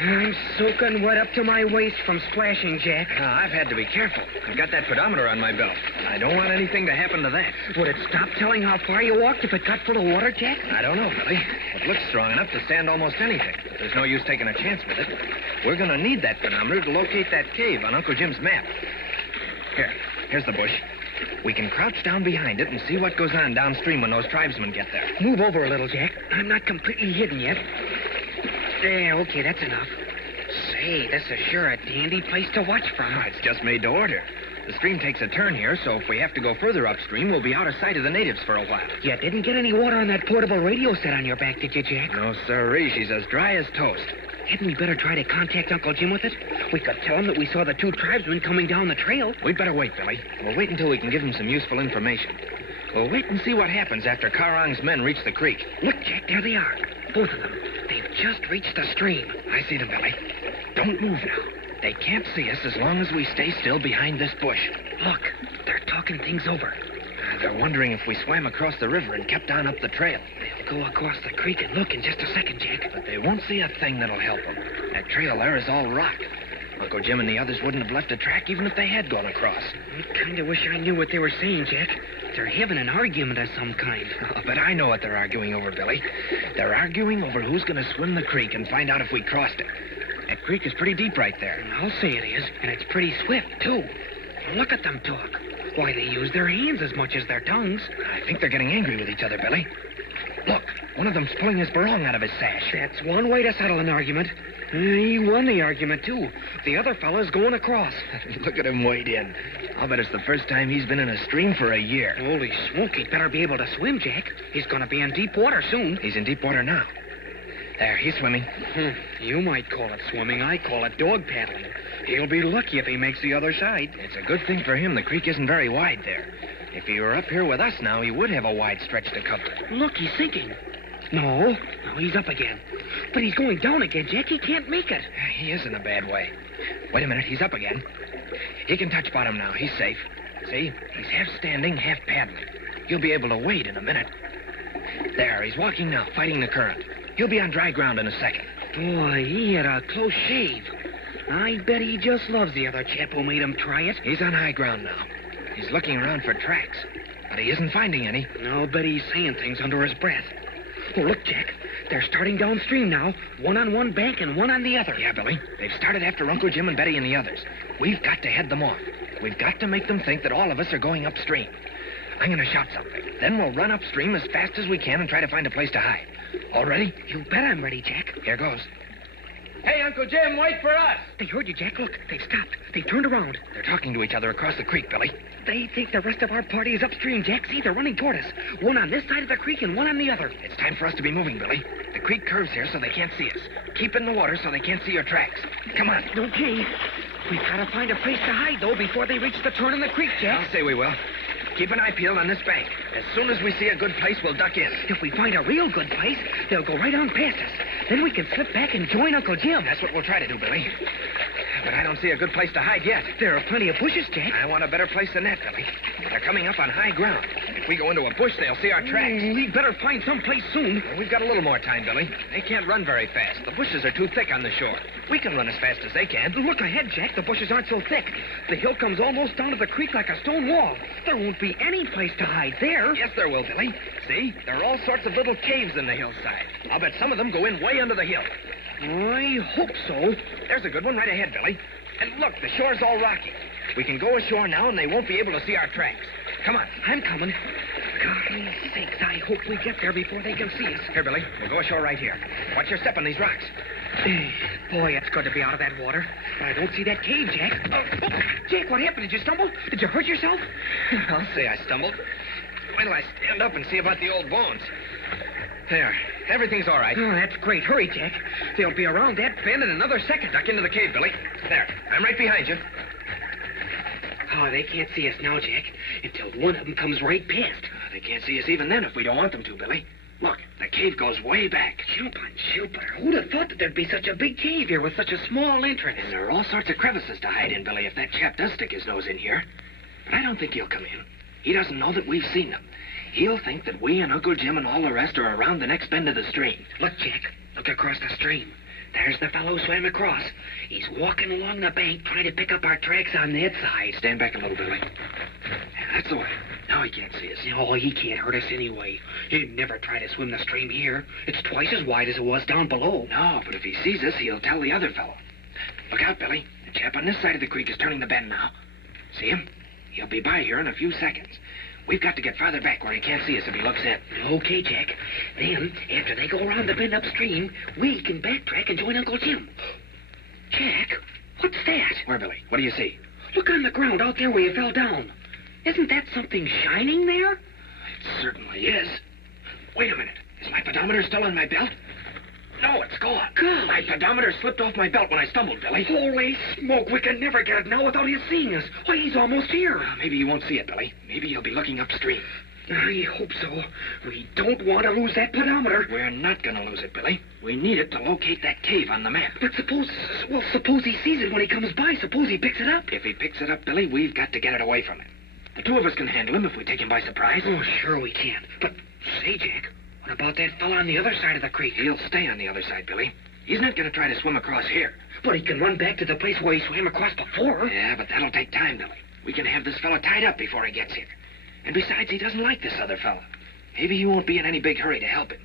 I'm soaking wet up to my waist from splashing, Jack. I've had to be careful. I've got that pedometer on my belt. I don't want anything to happen to that. Would it stop telling how far you walked if it got full of water, Jack? I don't know, Billy. It looks strong enough to stand almost anything. But there's no use taking a chance with it. We're going to need that pedometer to locate that cave on Uncle Jim's map. Here's the bush. We can crouch down behind it and see what goes on downstream when those tribesmen get there. Move over a little, Jack. I'm not completely hidden yet. There, okay, that's enough. Say, this is sure a dandy place to watch from. It's just made to order. The stream takes a turn here, so if we have to go further upstream, we'll be out of sight of the natives for a while. You didn't get any water on that portable radio set on your back, did you, Jack? No, sirree. She's as dry as toast. Hadn't we better try to contact Uncle Jim with it? We could tell him that we saw the two tribesmen coming down the trail. We'd better wait, Billy. We'll wait until we can give him some useful information. We'll wait and see what happens after Karang's men reach the creek. Look, Jack, there they are. Both of them. They've just reached the stream. I see them, Billy. Don't move now. They can't see us as long as we stay still behind this bush. Look, they're talking things over. They're wondering if we swam across the river and kept on up the trail. They'll go across the creek and look in just a second, Jack. But they won't see a thing that'll help them. That trail there is all rock. Uncle Jim and the others wouldn't have left a track even if they had gone across. I kind of wish I knew what they were saying, Jack. They're having an argument of some kind. Oh, but I know what they're arguing over, Billy. They're arguing over who's going to swim the creek and find out if we crossed it. That creek is pretty deep right there. I'll say it is, and it's pretty swift, too. Look at them talk. Why, they use their hands as much as their tongues. I think they're getting angry with each other, Billy. Look, one of them's pulling his barong out of his sash. That's one way to settle an argument. He won the argument, too. The other fellow's going across. Look at him wade in. I'll bet it's the first time he's been in a stream for a year. Holy smoke, he'd better be able to swim, Jack. He's going to be in deep water soon. He's in deep water now. There, he's swimming. You might call it swimming. I call it dog paddling. He'll be lucky if he makes the other side. It's a good thing for him the creek isn't very wide there. If he were up here with us now, he would have a wide stretch to cover. Look, he's sinking. No, he's up again. But he's going down again, Jack. He can't make it. He is in a bad way. Wait a minute, he's up again. He can touch bottom now. He's safe. See? He's half standing, half paddling. He'll be able to wade in a minute. There, he's walking now, fighting the current. He'll be on dry ground in a second. Boy, he had a close shave. I bet he just loves the other chap who made him try it. He's on high ground now. He's looking around for tracks, but he isn't finding any. I'll bet he's saying things under his breath. Oh, look, Jack. They're starting downstream now. One on one bank and one on the other. Yeah, Billy. They've started after Uncle Jim and Betty and the others. We've got to head them off. We've got to make them think that all of us are going upstream. I'm going to shout something. Then we'll run upstream as fast as we can and try to find a place to hide. All ready? You bet I'm ready, Jack. Here goes. Hey, Uncle Jim, wait for us. They heard you, Jack. Look, they've stopped. They've turned around. They're talking to each other across the creek, Billy. They think the rest of our party is upstream, Jack. See, they're running toward us. One on this side of the creek and one on the other. It's time for us to be moving, Billy. The creek curves here so they can't see us. Keep in the water so they can't see your tracks. Come on. Okay. We've got to find a place to hide, though, before they reach the turn in the creek, Jack. I'll say we will. Keep an eye peeled on this bank. As soon as we see a good place, we'll duck in. If we find a real good place, they'll go right on past us. Then we can slip back and join Uncle Jim. That's what we'll try to do, Billy. But I don't see a good place to hide yet. There are plenty of bushes, Jack. I want a better place than that, Billy. They're coming up on high ground. If we go into a bush, they'll see our tracks. We'd better find some place soon. Well, we've got a little more time, Billy. They can't run very fast. The bushes are too thick on the shore. We can run as fast as they can. Look ahead, Jack. The bushes aren't so thick. The hill comes almost down to the creek like a stone wall. There won't be any place to hide there. Yes, there will, Billy. See? There are all sorts of little caves in the hillside. I'll bet some of them go in way under the hill. I hope so. There's a good one right ahead, Billy. And look, the shore's all rocky. We can go ashore now, and they won't be able to see our tracks. Come on. I'm coming. Golly sakes, I hope we get there before they can see us. Here, Billy. We'll go ashore right here. Watch your step on these rocks. Boy, it's good to be out of that water. But I don't see that cave, Jack. Oh, Jack, what happened? Did you stumble? Did you hurt yourself? I'll say I stumbled. Wait till I stand up and see about the old bones. There. Everything's all right. Oh, that's great. Hurry, Jack. They'll be around that bend in another second. Duck into the cave, Billy. There. I'm right behind you. Oh, they can't see us now, Jack, until one of them comes right past. They can't see us even then if we don't want them to, Billy. Look, the cave goes way back. Jump on Jupiter. Who'd have thought that there'd be such a big cave here with such a small entrance? And there are all sorts of crevices to hide in, Billy, if that chap does stick his nose in here. But I don't think he'll come in. He doesn't know that we've seen them. He'll think that we and Uncle Jim and all the rest are around the next bend of the stream. Look, Jack. Look across the stream. There's the fellow who swam across. He's walking along the bank trying to pick up our tracks on that side. Stand back a little, Billy. Yeah, that's the way. Now he can't see us. Oh, he can't hurt us anyway. He'd never try to swim the stream here. It's twice as wide as it was down below. No, but if he sees us, he'll tell the other fellow. Look out, Billy. The chap on this side of the creek is turning the bend now. See him? He'll be by here in a few seconds. We've got to get farther back where he can't see us if he looks in. Okay, Jack. Then, after they go around the bend upstream, we can backtrack and join Uncle Jim. Jack, what's that? Where, Billy? What do you see? Look on the ground out there where you fell down. Isn't that something shining there? It certainly is. Wait a minute. Is my pedometer still on my belt? No, it's gone. God. My pedometer slipped off my belt when I stumbled, Billy. Holy smoke, we can never get it now without his seeing us. Why, he's almost here. Maybe he won't see it, Billy. Maybe he'll be looking upstream. I hope so. We don't want to lose that pedometer. We're not going to lose it, Billy. We need it to locate that cave on the map. But suppose he sees it when he comes by. Suppose he picks it up. If he picks it up, Billy, we've got to get it away from him. The two of us can handle him if we take him by surprise. Oh, sure we can. But, say, Jack, what about that fella on the other side of the creek? He'll stay on the other side, Billy. He's not going to try to swim across here. But he can run back to the place where he swam across before. Yeah, but that'll take time, Billy. We can have this fella tied up before he gets here. And besides, he doesn't like this other fella. Maybe he won't be in any big hurry to help him.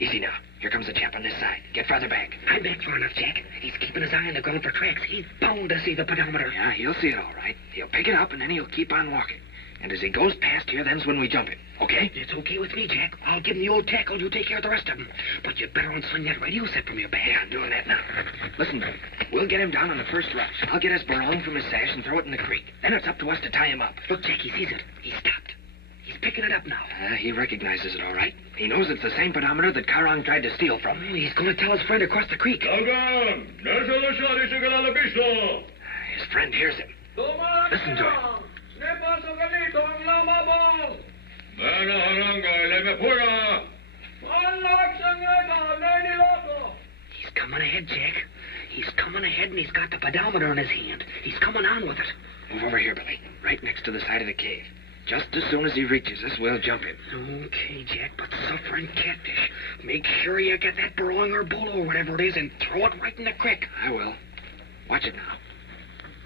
Easy now. Here comes the chap on this side. Get farther back. I'm back far enough, Jack. He's keeping his eye on the ground for tracks. He's bound to see the pedometer. Yeah, he'll see it all right. He'll pick it up, and then he'll keep on walking. And as he goes past here, then's when we jump him. Okay? It's okay with me, Jack. I'll give him the old tackle. You take care of the rest of them. But you better unsling that radio set from your bag. Yeah, I'm doing that now. Listen, Billy. We'll get him down on the first rush. I'll get his barong from his sash and throw it in the creek. Then it's up to us to tie him up. Look, Jack, he sees it. He stopped. He's picking it up now. He recognizes it all right. He knows it's the same pedometer that Karang tried to steal from. He's going to tell his friend across the creek. His friend hears him. Listen to him. He's coming ahead, Jack. He's coming ahead, and he's got the pedometer in his hand. He's coming on with it. Move over here, Billy. Right next to the side of the cave. Just as soon as he reaches us, we'll jump him. Okay, Jack, but suffering catfish. Make sure you get that barong or bolo or whatever it is and throw it right in the creek. I will. Watch it now.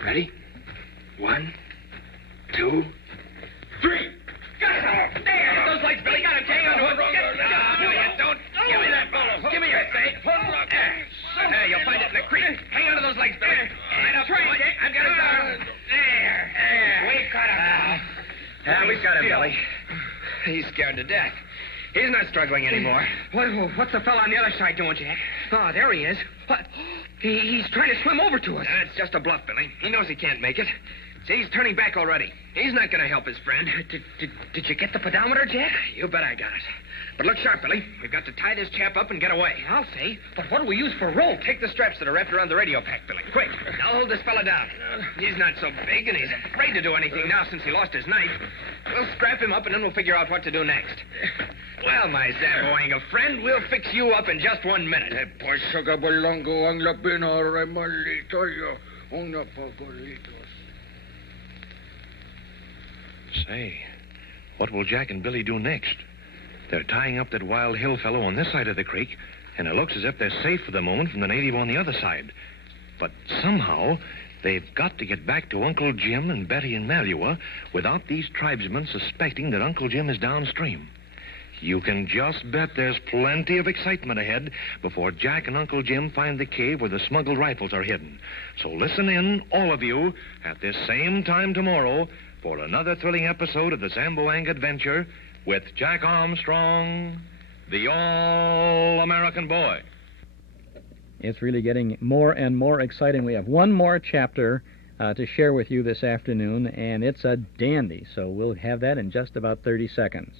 Ready? 1, 2, 3. There! Get those legs, Billy. Got him. Hang on to it. Don't give me that bolo. Give me your say. There, you'll find it in the creek. Hang on to those legs, Billy. Right up, boy. I've got it down. There. We caught him now. Yeah, we got him, Billy. He's scared to death. He's not struggling anymore. What's the fella on the other side doing, Jack? Oh, there he is. What? He's trying to swim over to us. That's just a bluff, Billy. He knows he can't make it. See, he's turning back already. He's not going to help his friend. Did you get the pedometer, Jack? You bet I got it. But look sharp, Billy. We've got to tie this chap up and get away. I'll say. But what do we use for rope? Take the straps that are wrapped around the radio pack, Billy. Quick. I'll hold this fella down. He's not so big, and he's afraid to do anything now since he lost his knife. We'll strap him up, and then we'll figure out what to do next. Well, my Zamboanga friend, we'll fix you up in just 1 minute. Say, what will Jack and Billy do next? They're tying up that wild hill fellow on this side of the creek, and it looks as if they're safe for the moment from the native on the other side. But somehow, they've got to get back to Uncle Jim and Betty and Malua without these tribesmen suspecting that Uncle Jim is downstream. You can just bet there's plenty of excitement ahead before Jack and Uncle Jim find the cave where the smuggled rifles are hidden. So listen in, all of you, at this same time tomorrow for another thrilling episode of the Zamboanga Adventure with Jack Armstrong, the All-American Boy. It's really getting more and more exciting. We have one more chapter to share with you this afternoon, and it's a dandy, so we'll have that in just about 30 seconds.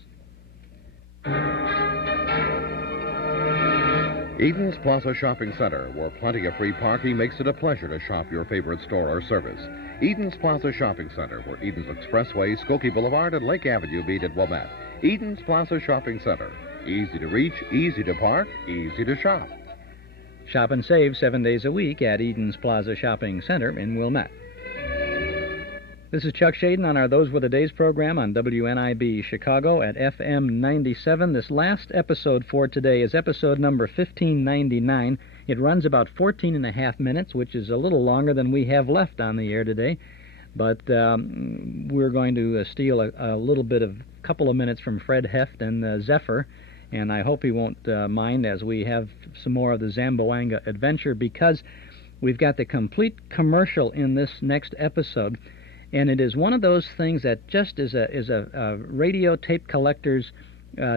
Eden's Plaza Shopping Center, where plenty of free parking makes it a pleasure to shop your favorite store or service. Eden's Plaza Shopping Center, where Eden's Expressway, Skokie Boulevard, and Lake Avenue meet at Wilmette. Eden's Plaza Shopping Center. Easy to reach, easy to park, easy to shop. Shop and save 7 days a week at Eden's Plaza Shopping Center in Wilmette. This is Chuck Shaden on our Those Were the Days program on WNIB Chicago at FM 97. This last episode for today is episode number 1599. It runs about 14 and a half minutes, which is a little longer than we have left on the air today. But we're going to steal a little bit of couple of minutes from Fred Heft and Zephyr, and I hope he won't mind as we have some more of the Zamboanga adventure, because we've got the complete commercial in this next episode. And it is one of those things that just is a radio tape collector's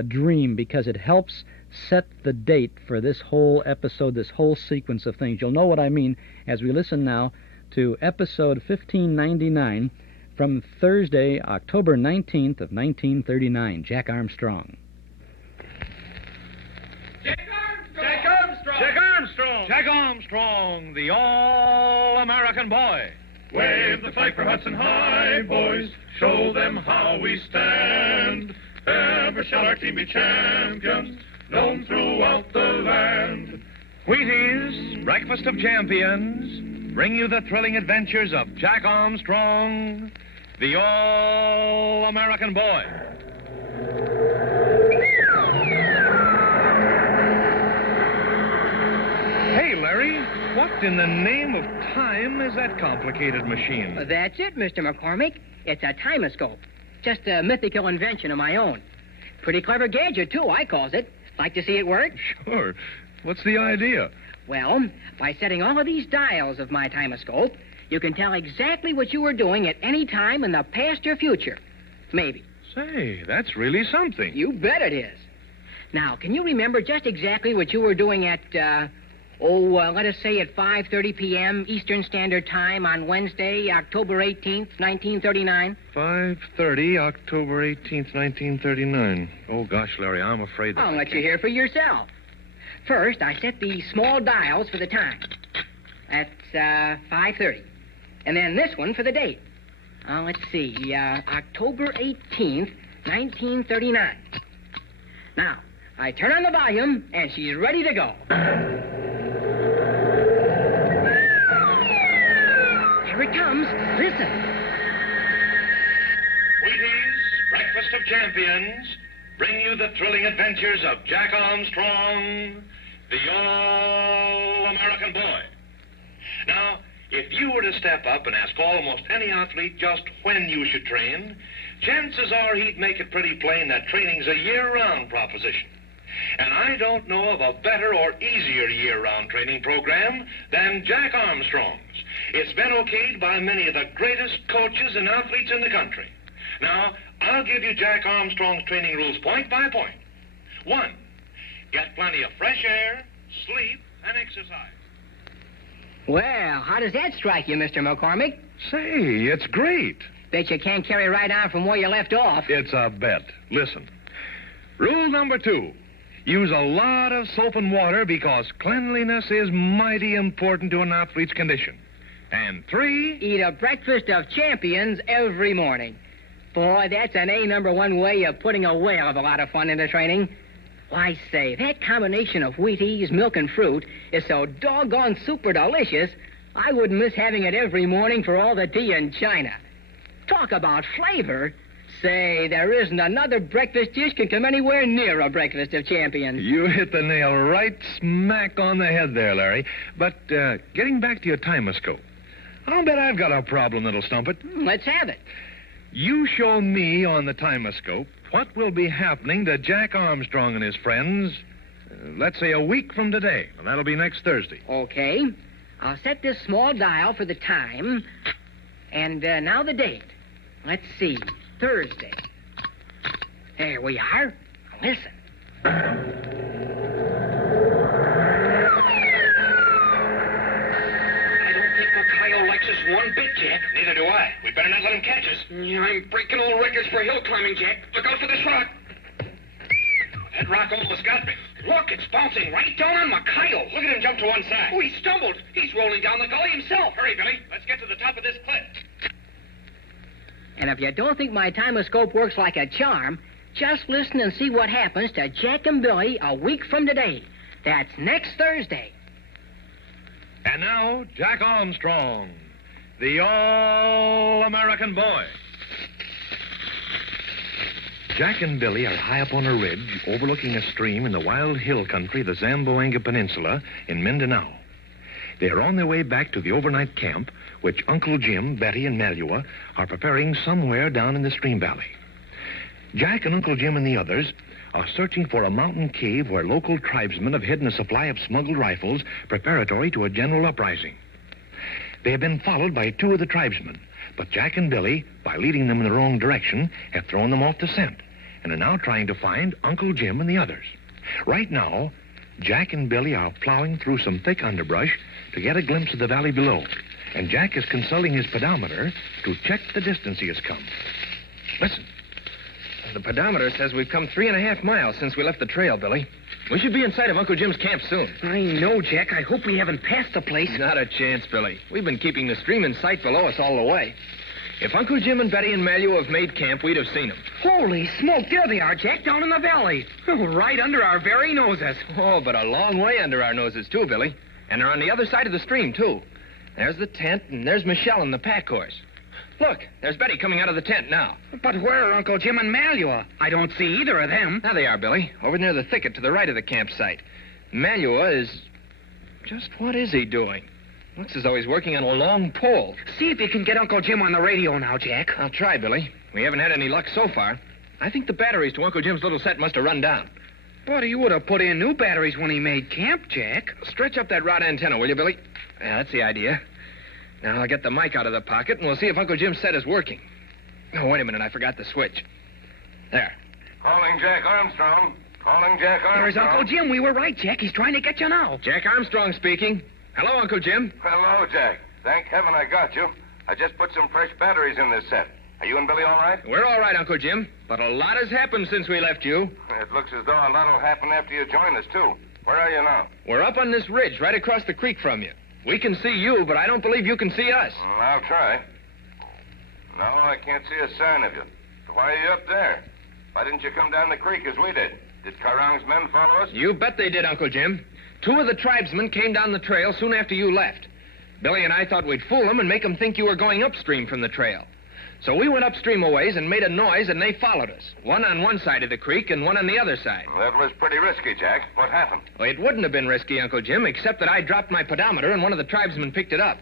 dream, because it helps set the date for this whole episode, this whole sequence of things. You'll know what I mean as we listen now to episode 1599 from Thursday, October 19th of 1939. Jack Armstrong. Jack Armstrong! Jack Armstrong! Jack Armstrong, the all-American boy. Wave the flag for Hudson High, boys. Show them how we stand. Ever shall our team be champions, known throughout the land. Wheaties, breakfast of champions, bring you the thrilling adventures of Jack Armstrong, the all-American boy. Hey, Larry, what in the name of time is that complicated machine? That's it, Mr. McCormick. It's a timoscope. Just a mythical invention of my own. Pretty clever gadget, too, I calls it. Like to see it work? Sure. What's the idea? Well, by setting all of these dials of my timoscope, you can tell exactly what you were doing at any time in the past or future. Maybe. Say, that's really something. You bet it is. Now, can you remember just exactly what you were doing at, let us say at 5:30 p.m. Eastern Standard Time on Wednesday, October 18th, 1939? 5:30, October 18th, 1939. Oh, gosh, Larry, I'm afraid that I'll let you hear for yourself. First, I set the small dials for the time. That's 5:30. And then this one for the date. Let's see, October 18th, 1939. Now, I turn on the volume, and she's ready to go. Here it comes. Listen. Wheaties, breakfast of champions, bring you the thrilling adventures of Jack Armstrong, the all-American boy. Now, if you were to step up and ask almost any athlete just when you should train, chances are he'd make it pretty plain that training's a year-round proposition. And I don't know of a better or easier year-round training program than Jack Armstrong's. It's been okayed by many of the greatest coaches and athletes in the country. Now, I'll give you Jack Armstrong's training rules point by point. 1, get plenty of fresh air, sleep, and exercise. Well, how does that strike you, Mr. McCormick? Say, it's great. Bet you can't carry right on from where you left off. It's a bet. Listen. Rule number 2. Use a lot of soap and water because cleanliness is mighty important to an athlete's condition. And 3... eat a breakfast of champions every morning. Boy, that's an A-number-1 way of putting a whale of a lot of fun into training. Why, say, that combination of Wheaties, milk, and fruit is so doggone super delicious, I wouldn't miss having it every morning for all the tea in China. Talk about flavor. Say, there isn't another breakfast dish can come anywhere near a breakfast of champions. You hit the nail right smack on the head there, Larry. But getting back to your timoscope, I'll bet I've got a problem that'll stump it. Let's have it. You show me on the timoscope what will be happening to Jack Armstrong and his friends, let's say a week from today. And that'll be next Thursday. Okay. I'll set this small dial for the time. And now the date. Let's see. Thursday. There we are. Listen. I don't think Macayo likes us one bit, Jack. Neither do I. We better not let him catch us. Yeah, I'm breaking all records for hill climbing, Jack. Look out for this rock. That rock almost got me. Look, it's bouncing right down on Mikhail. Look at him jump to one side. Oh, he stumbled. He's rolling down the gully himself. Hurry, Billy. Let's get to the top of this cliff. And if you don't think my timoscope works like a charm, just listen and see what happens to Jack and Billy a week from today. That's next Thursday. And now, Jack Armstrong, the All-American Boy. Jack and Billy are high up on a ridge overlooking a stream in the wild hill country of the Zamboanga Peninsula in Mindanao. They are on their way back to the overnight camp, which Uncle Jim, Betty, and Malua are preparing somewhere down in the stream valley. Jack and Uncle Jim and the others are searching for a mountain cave where local tribesmen have hidden a supply of smuggled rifles preparatory to a general uprising. They have been followed by two of the tribesmen, but Jack and Billy, by leading them in the wrong direction, have thrown them off the scent and are now trying to find Uncle Jim and the others. Right now, Jack and Billy are plowing through some thick underbrush to get a glimpse of the valley below, and Jack is consulting his pedometer to check the distance he has come. Listen. The pedometer says we've come 3.5 miles since we left the trail, Billy. We should be in sight of Uncle Jim's camp soon. I know, Jack. I hope we haven't passed the place. Not a chance, Billy. We've been keeping the stream in sight below us all the way. If Uncle Jim and Betty and Malu have made camp, we'd have seen them. Holy smoke, there they are, Jack, down in the valley. Right under our very noses. Oh, but a long way under our noses, too, Billy. And they're on the other side of the stream, too. There's the tent, and there's Michelle and the pack horse. Look, there's Betty coming out of the tent now. But where are Uncle Jim and Malua? I don't see either of them. There they are, Billy, over near the thicket to the right of the campsite. Malua is... Just what is he doing? Looks as though he's working on a long pole. See if you can get Uncle Jim on the radio now, Jack. I'll try, Billy. We haven't had any luck so far. I think the batteries to Uncle Jim's little set must have run down. But he would have put in new batteries when he made camp, Jack. Stretch up that rod antenna, will you, Billy? Yeah, that's the idea. Now I'll get the mic out of the pocket, and we'll see if Uncle Jim's set is working. Oh, wait a minute. I forgot the switch. There. Calling Jack Armstrong. Calling Jack Armstrong. There's Uncle Jim. We were right, Jack. He's trying to get you now. Jack Armstrong speaking. Hello, Uncle Jim. Hello, Jack. Thank heaven I got you. I just put some fresh batteries in this set. Are you and Billy all right? We're all right, Uncle Jim. But a lot has happened since we left you. It looks as though a lot will happen after you join us, too. Where are you now? We're up on this ridge right across the creek from you. We can see you, but I don't believe you can see us. I'll try. No, I can't see a sign of you. Why are you up there? Why didn't you come down the creek as we did? Did Karang's men follow us? You bet they did, Uncle Jim. 2 of the tribesmen came down the trail soon after you left. Billy and I thought we'd fool them and make them think you were going upstream from the trail. So we went upstream a ways and made a noise, and they followed us. One on one side of the creek and one on the other side. Well, that was pretty risky, Jack. What happened? Well, it wouldn't have been risky, Uncle Jim, except that I dropped my pedometer and one of the tribesmen picked it up.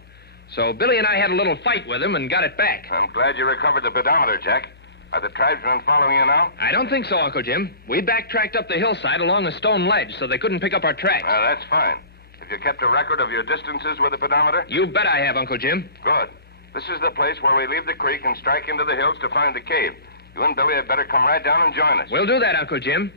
So Billy and I had a little fight with him and got it back. I'm glad you recovered the pedometer, Jack. Are the tribesmen following you now? I don't think so, Uncle Jim. We backtracked up the hillside along a stone ledge so they couldn't pick up our tracks. Well, that's fine. Have you kept a record of your distances with the pedometer? You bet I have, Uncle Jim. Good. This is the place where we leave the creek and strike into the hills to find the cave. You and Billy had better come right down and join us. We'll do that, Uncle Jim.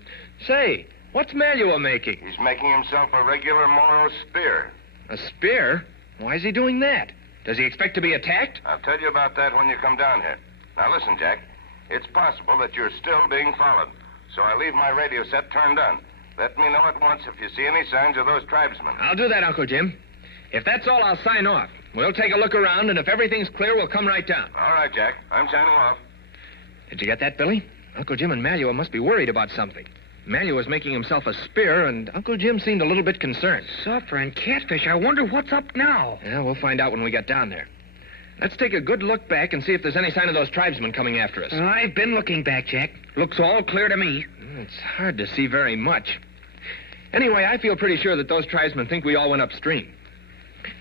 Say, what's Malua making? He's making himself a regular Moro spear. A spear? Why is he doing that? Does he expect to be attacked? I'll tell you about that when you come down here. Now listen, Jack. It's possible that you're still being followed. So I leave my radio set turned on. Let me know at once if you see any signs of those tribesmen. I'll do that, Uncle Jim. If that's all, I'll sign off. We'll take a look around, and if everything's clear, we'll come right down. All right, Jack. I'm signing off. Did you get that, Billy? Uncle Jim and Malua must be worried about something. Malua's making himself a spear, and Uncle Jim seemed a little bit concerned. Suffering catfish. I wonder what's up now. Yeah, we'll find out when we get down there. Let's take a good look back and see if there's any sign of those tribesmen coming after us. I've been looking back, Jack. Looks all clear to me. It's hard to see very much. Anyway, I feel pretty sure that those tribesmen think we all went upstream.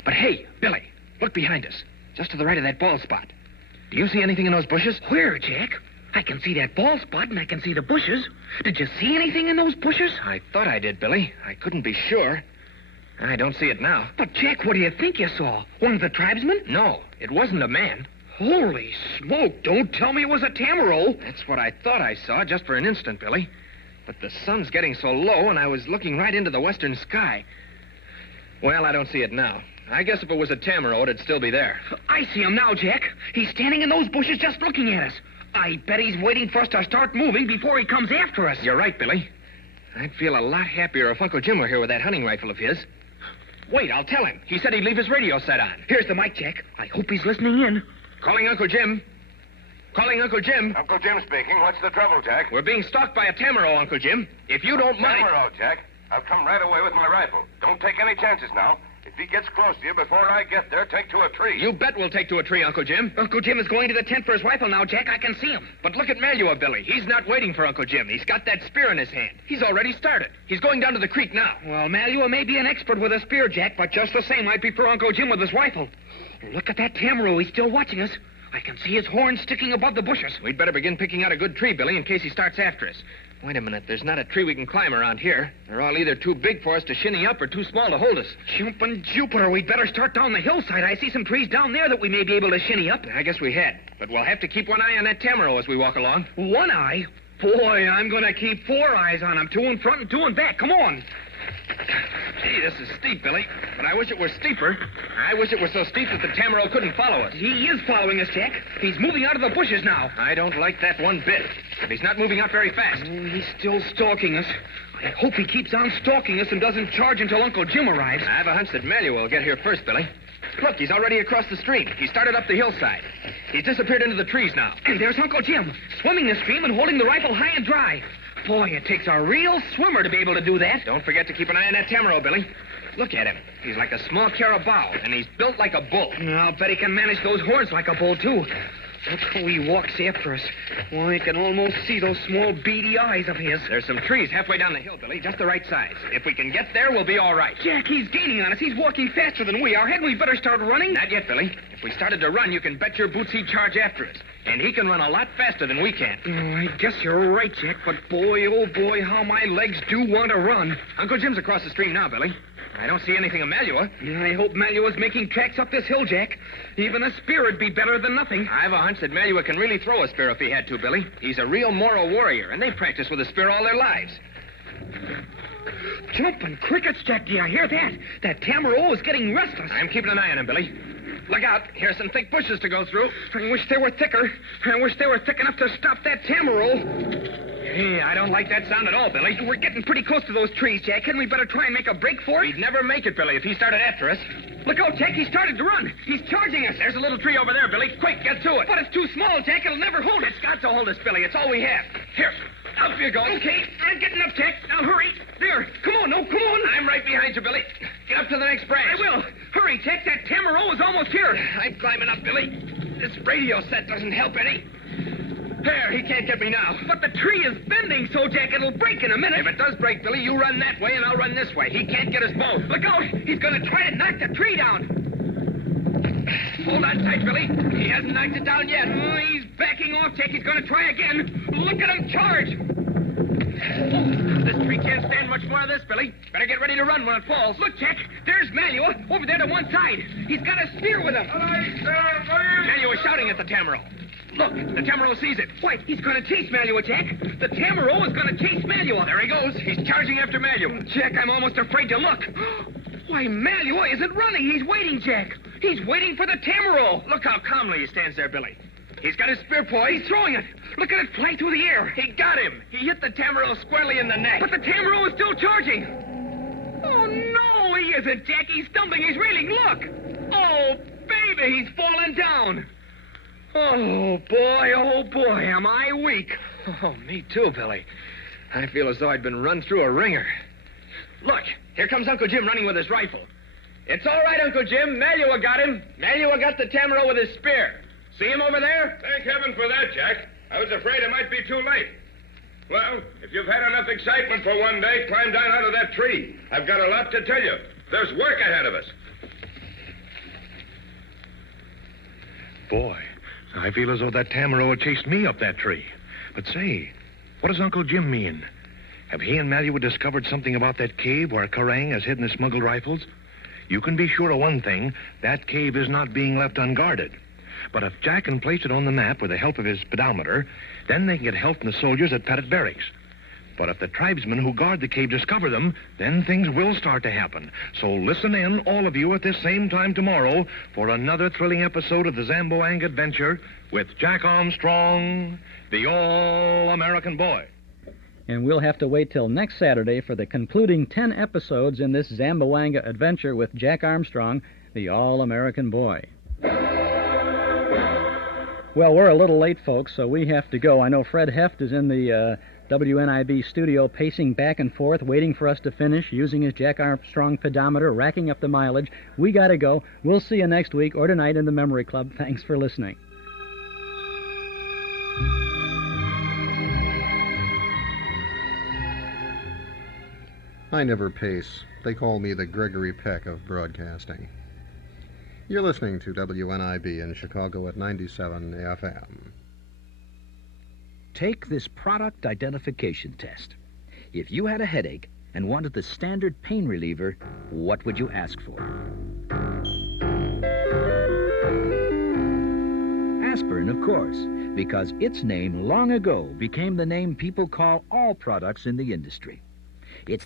But hey, Billy, look behind us, just to the right of that bald spot. Do you see anything in those bushes? Where, Jack? I can see that bald spot and I can see the bushes. Did you see anything in those bushes? I thought I did, Billy. I couldn't be sure. I don't see it now. But, Jack, what do you think you saw? One of the tribesmen? No, it wasn't a man. Holy smoke, don't tell me it was a tamaro. That's what I thought I saw just for an instant, Billy. But the sun's getting so low, and I was looking right into the western sky. Well, I don't see it now. I guess if it was a tamaro, it'd still be there. I see him now, Jack. He's standing in those bushes just looking at us. I bet he's waiting for us to start moving before he comes after us. You're right, Billy. I'd feel a lot happier if Uncle Jim were here with that hunting rifle of his. Wait, I'll tell him. He said he'd leave his radio set on. Here's the mic, Jack. I hope he's listening in. Calling Uncle Jim. Calling Uncle Jim. Uncle Jim speaking. What's the trouble, Jack? We're being stalked by a tamaro, Uncle Jim. If you don't mind... Tamaro, Jack. I'll come right away with my rifle. Don't take any chances now. If he gets close to you before I get there, take to a tree. You bet we'll take to a tree, Uncle Jim. Uncle Jim is going to the tent for his rifle now, Jack. I can see him. But look at Malua, Billy. He's not waiting for Uncle Jim. He's got that spear in his hand. He's already started. He's going down to the creek now. Well, Malua may be an expert with a spear, Jack, but just the same, I'd prefer Uncle Jim with his rifle. Look at that tamaro. He's still watching us. I can see his horns sticking above the bushes. We'd better begin picking out a good tree, Billy, in case he starts after us. Wait a minute. There's not a tree we can climb around here. They're all either too big for us to shinny up or too small to hold us. Jumpin' Jupiter, we'd better start down the hillside. I see some trees down there that we may be able to shinny up. I guess we had. But we'll have to keep one eye on that tamaro as we walk along. One eye? Boy, I'm going to keep 4 eyes on him. 2 in front and 2 in back. Come on. Gee, this is steep, Billy. But I wish it were steeper. I wish it were so steep that the tamaro couldn't follow us. He is following us, Jack. He's moving out of the bushes now. I don't like that one bit. But he's not moving out very fast. Oh, he's still stalking us. I hope he keeps on stalking us and doesn't charge until Uncle Jim arrives. I have a hunch that Malua will get here first, Billy. Look, he's already across the stream. He started up the hillside. He's disappeared into the trees now. And there's Uncle Jim, swimming the stream and holding the rifle high and dry. Boy, it takes a real swimmer to be able to do that. Don't forget to keep an eye on that tamaro, Billy. Look at him. He's like a small carabao, and he's built like a bull. I'll bet he can manage those horns like a bull, too. Look how he walks after us. Why, I can almost see those small beady eyes of his. There's some trees halfway down the hill, Billy, just the right size. If we can get there, we'll be all right. Jack, he's gaining on us. He's walking faster than we are. Hadn't we better start running? Not yet, Billy. If we started to run, you can bet your boots he'd charge after us. And he can run a lot faster than we can. Oh, I guess you're right, Jack. But boy, oh boy, how my legs do want to run. Uncle Jim's across the stream now, Billy. I don't see anything of Malua. I hope Malua's making tracks up this hill, Jack. Even a spear would be better than nothing. I have a hunch that Malua can really throw a spear if he had to, Billy. He's a real Moro warrior, and they practice with a spear all their lives. Jumping crickets, Jack. Do you hear that? That tamaro is getting restless. I'm keeping an eye on him, Billy. Look out. Here's some thick bushes to go through. I wish they were thicker. I wish they were thick enough to stop that tamaro. Hey, I don't like that sound at all, Billy. We're getting pretty close to those trees, Jack. Hadn't we better try and make a break for it? We'd never make it, Billy, if he started after us. Look out, Jack. He started to run. He's charging us. There's a little tree over there, Billy. Quick, get to it. But it's too small, Jack. It'll never hold us. It's got to hold us, Billy. It's all we have. Here, out you go. Okay, I'm getting up, Jack. Now hurry. There. Come on, no, come on. I'm right behind you, Billy. Get up to the next branch. I will. Hurry, Jack. That tamaro is almost here. I'm climbing up, Billy. This radio set doesn't help any. There, he can't get me now. But the tree is bending so, Jack, it'll break in a minute. If it does break, Billy, you run that way and I'll run this way. He can't get us both. Look out. He's going to try and knock the tree down. Hold on tight, Billy. He hasn't knocked it down yet. Oh, he's backing off, Jack. He's going to try again. Look at him charge. Oh, this tree can't stand much more of this, Billy. Better get ready to run when it falls. Look, Jack. There's Malua over there to one side. He's got a spear with him. Malua's shouting at the tamaro. Look, the tamaro sees it. Wait, he's going to chase Malua, Jack. The tamaro is going to chase Malua. There he goes. He's charging after Malua. Jack, I'm almost afraid to look. Why, Malua isn't running. He's waiting, Jack. He's waiting for the tamaro. Look how calmly he stands there, Billy. He's got his spear poised. He's throwing it. Look at it fly through the air. He got him. He hit the tamaro squarely in the neck. But the tamaro is still charging. Oh, no, he isn't, Jack. He's stumbling. He's reeling. Look. Oh, baby, he's fallen down. Oh, boy, am I weak. Oh, me too, Billy. I feel as though I'd been run through a ringer. Look, here comes Uncle Jim running with his rifle. It's all right, Uncle Jim. Malua got him. Malua got the tamaro with his spear. See him over there? Thank heaven for that, Jack. I was afraid it might be too late. Well, if you've had enough excitement for one day, climb down out of that tree. I've got a lot to tell you. There's work ahead of us. Boy, I feel as though that tamaro had chased me up that tree. But say, what does Uncle Jim mean? Have he and Malua discovered something about that cave where Karang has hidden the smuggled rifles? You can be sure of one thing, that cave is not being left unguarded. But if Jack can place it on the map with the help of his pedometer, then they can get help from the soldiers at Pettit Barracks. But if the tribesmen who guard the cave discover them, then things will start to happen. So listen in, all of you, at this same time tomorrow for another thrilling episode of the Zamboanga Adventure with Jack Armstrong, the All-American Boy. and we'll have to wait till next Saturday for the concluding 10 episodes in this Zamboanga adventure with Jack Armstrong, the All-American Boy. Well, we're a little late, folks, so we have to go. I know Fred Heft is in the WNIB studio pacing back and forth, waiting for us to finish, using his Jack Armstrong pedometer, racking up the mileage. We got to go. We'll see you next week or tonight in the Memory Club. Thanks for listening. I never pace. They call me the Gregory Peck of broadcasting. You're listening to WNIB in Chicago at 97 FM. Take this product identification test. If you had a headache and wanted the standard pain reliever, what would you ask for? Aspirin, of course, because its name long ago became the name people call all products in the industry. It's